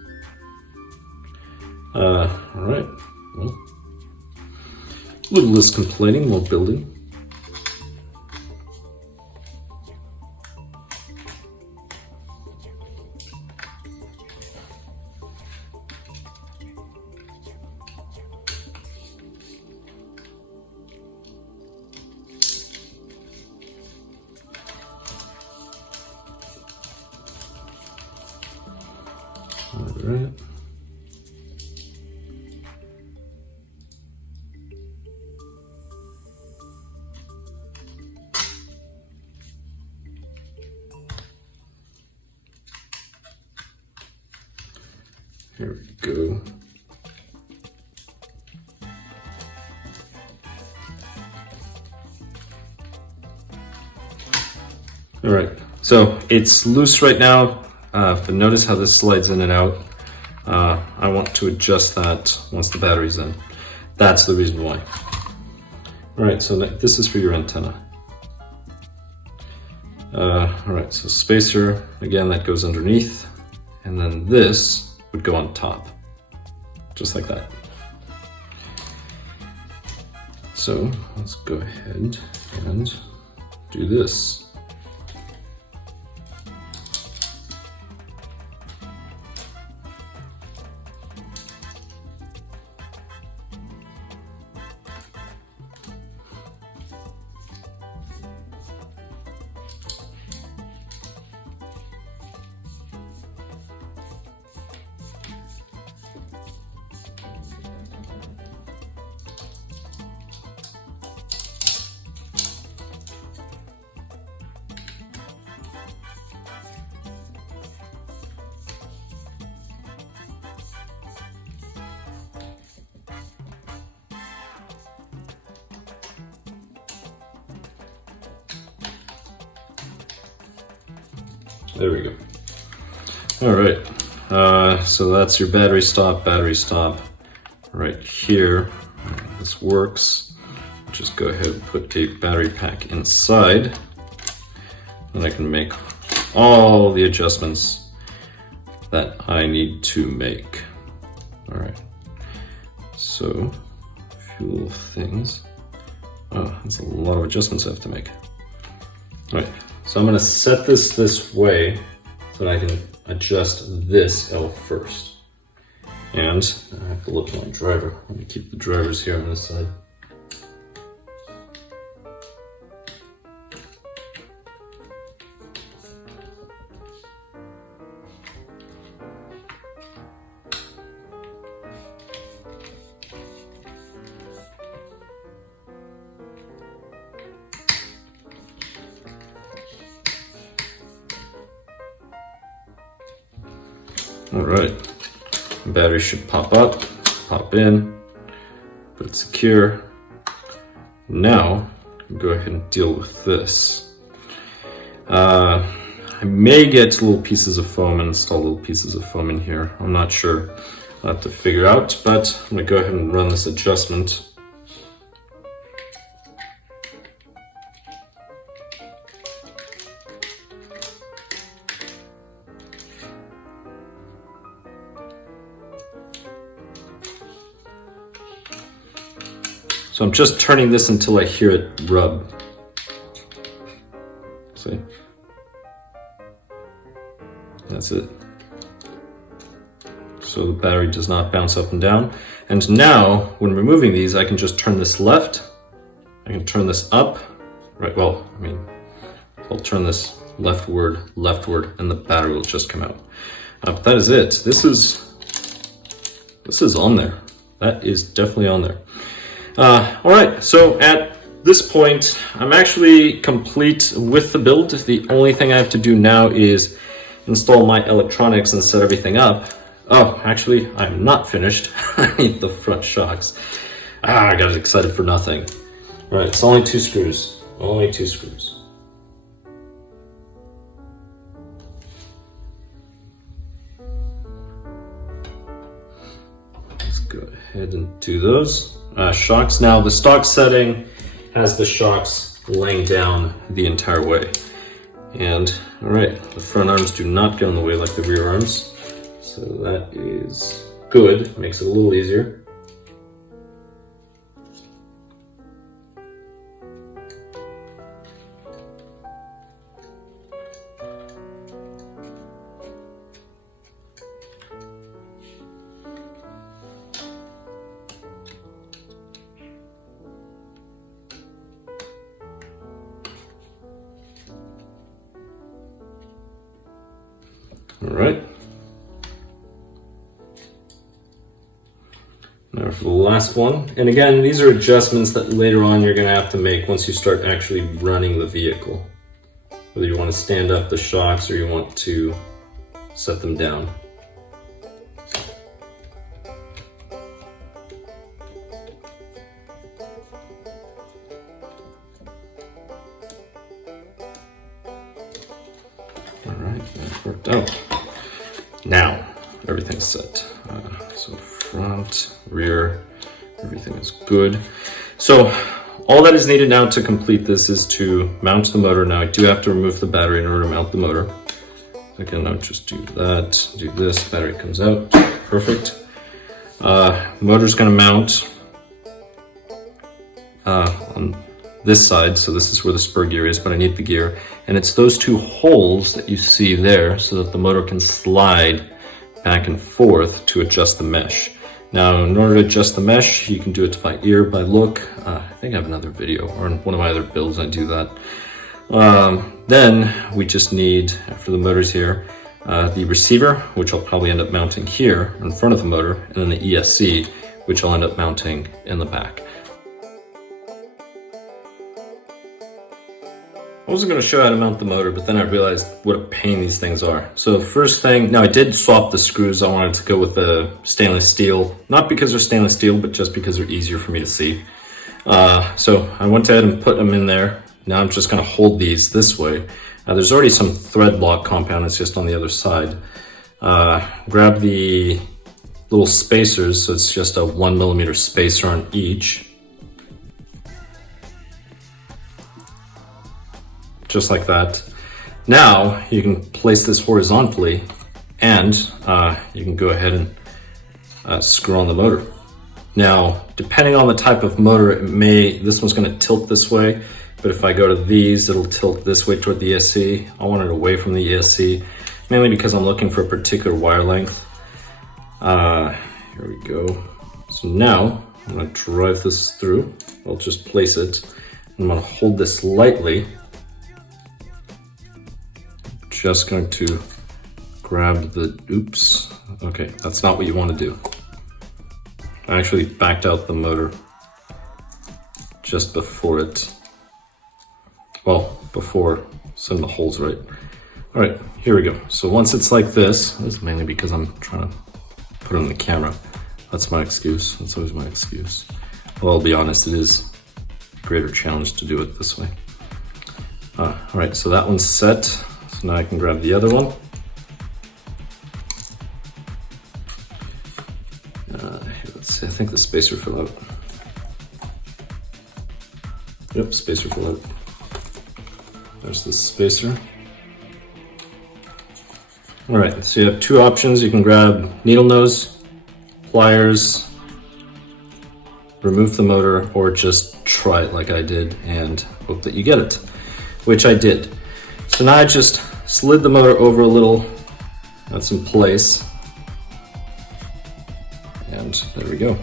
All right, well, a little less complaining, more building. All right. Here we go. All right, so it's loose right now, but notice how this slides in and out. I want to adjust that once the battery's in. That's the reason why. All right, so this is for your antenna. All right, so spacer, again, that goes underneath, and then this would go on top, just like that. So let's go ahead and do this. There we go. All right, so that's your battery stop right here. This works. Just go ahead and put a battery pack inside, and I can make all the adjustments that I need to make. All right, So, a few little things. Oh, that's a lot of adjustments I have to make. All right, so I'm gonna set this way so that I can adjust this L first. And I have to look at my driver. Let me keep the drivers here on this side. All right, battery should pop up, pop in, but it's secure. Now, go ahead and deal with this. I may get little pieces of foam and install little pieces of foam in here. I'm not sure. I'll have to figure out, but I'm gonna go ahead and run this adjustment. So I'm just turning this until I hear it rub. See? That's it. So the battery does not bounce up and down. And now, when removing these, I can just turn this left. I can turn this up. Right, well, I mean, I'll turn this leftward, and the battery will just come out. But that is it. This is on there. That is definitely on there. All right, so at this point, I'm actually complete with the build. The only thing I have to do now is install my electronics and set everything up. Oh, actually, I'm not finished. I need the front shocks. I got excited for nothing. All right, it's only 2 screws. Only 2 screws. Let's go ahead and do those. Shocks. Now the stock setting has the shocks laying down the entire way. And all right, the front arms do not go in the way like the rear arms. So that is good, makes it a little easier. All right. Now for the last one. And again, these are adjustments that later on you're going to have to make once you start actually running the vehicle. Whether you want to stand up the shocks or you want to set them down. All right, that worked out. Now, everything's set. So front, rear, everything is good. So all that is needed now to complete this is to mount the motor. Now I do have to remove the battery in order to mount the motor. Again, I'll just do that, do this, battery comes out, perfect. Motor's gonna mount on this side, so this is where the spur gear is, but I need the gear. And it's those 2 holes that you see there so that the motor can slide back and forth to adjust the mesh. Now, in order to adjust the mesh, you can do it by ear, by look. I think I have another video, or in one of my other builds I do that. Then we just need, after the motor's here, the receiver, which I'll probably end up mounting here in front of the motor, and then the ESC, which I'll end up mounting in the back. I wasn't going to show you how to mount the motor, but then I realized what a pain these things are. So first thing, now I did swap the screws. I wanted to go with the stainless steel, not because they're stainless steel, but just because they're easier for me to see. So I went ahead and put them in there. Now I'm just going to hold these this way. There's already some thread lock compound, it's just on the other side. Grab the little spacers, so it's just a 1mm spacer on each. Just like that. Now you can place this horizontally and you can go ahead and screw on the motor. Now, depending on the type of motor, this one's going to tilt this way, but if I go to these, it'll tilt this way toward the ESC. I want it away from the ESC, mainly because I'm looking for a particular wire length. Here we go. So now I'm going to drive this through. I'll just place it. I'm going to hold this lightly. Just going to grab the, oops. Okay, that's not what you want to do. I actually backed out the motor just before it, well, before some of the holes, right? All right, here we go. So once it's like this is mainly because I'm trying to put it on the camera. That's my excuse. That's always my excuse. Well, I'll be honest, it is a greater challenge to do it this way. All right, so that one's set. So now I can grab the other one. Here, let's see, I think the spacer fell out. Yep, spacer fell out. There's the spacer. All right, so you have two options. You can grab needle nose, pliers, remove the motor, or just try it like I did and hope that you get it, which I did. So now I just slid the motor over a little, that's in place, and there we go.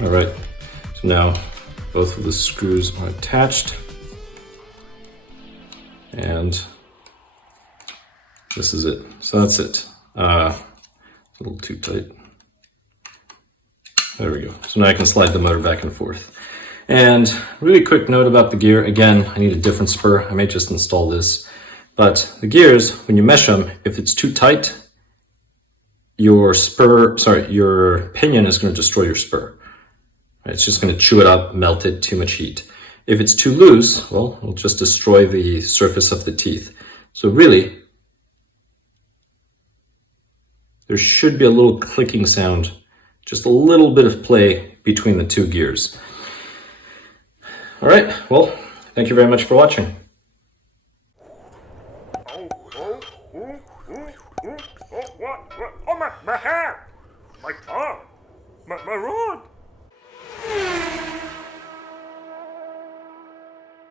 All right, so now both of the screws are attached, and this is it. So that's it. A little too tight. There we go. So now I can slide the motor back and forth. And really quick note about the gear. Again, I need a different spur. I may just install this. But the gears, when you mesh them, if it's too tight, your pinion is going to destroy your spur. It's just going to chew it up, melt it, too much heat. If it's too loose, well, it'll just destroy the surface of the teeth. So really, there should be a little clicking sound, just a little bit of play between the two gears. All right, well, thank you very much for watching. Oh, my hair! My arm! My rod!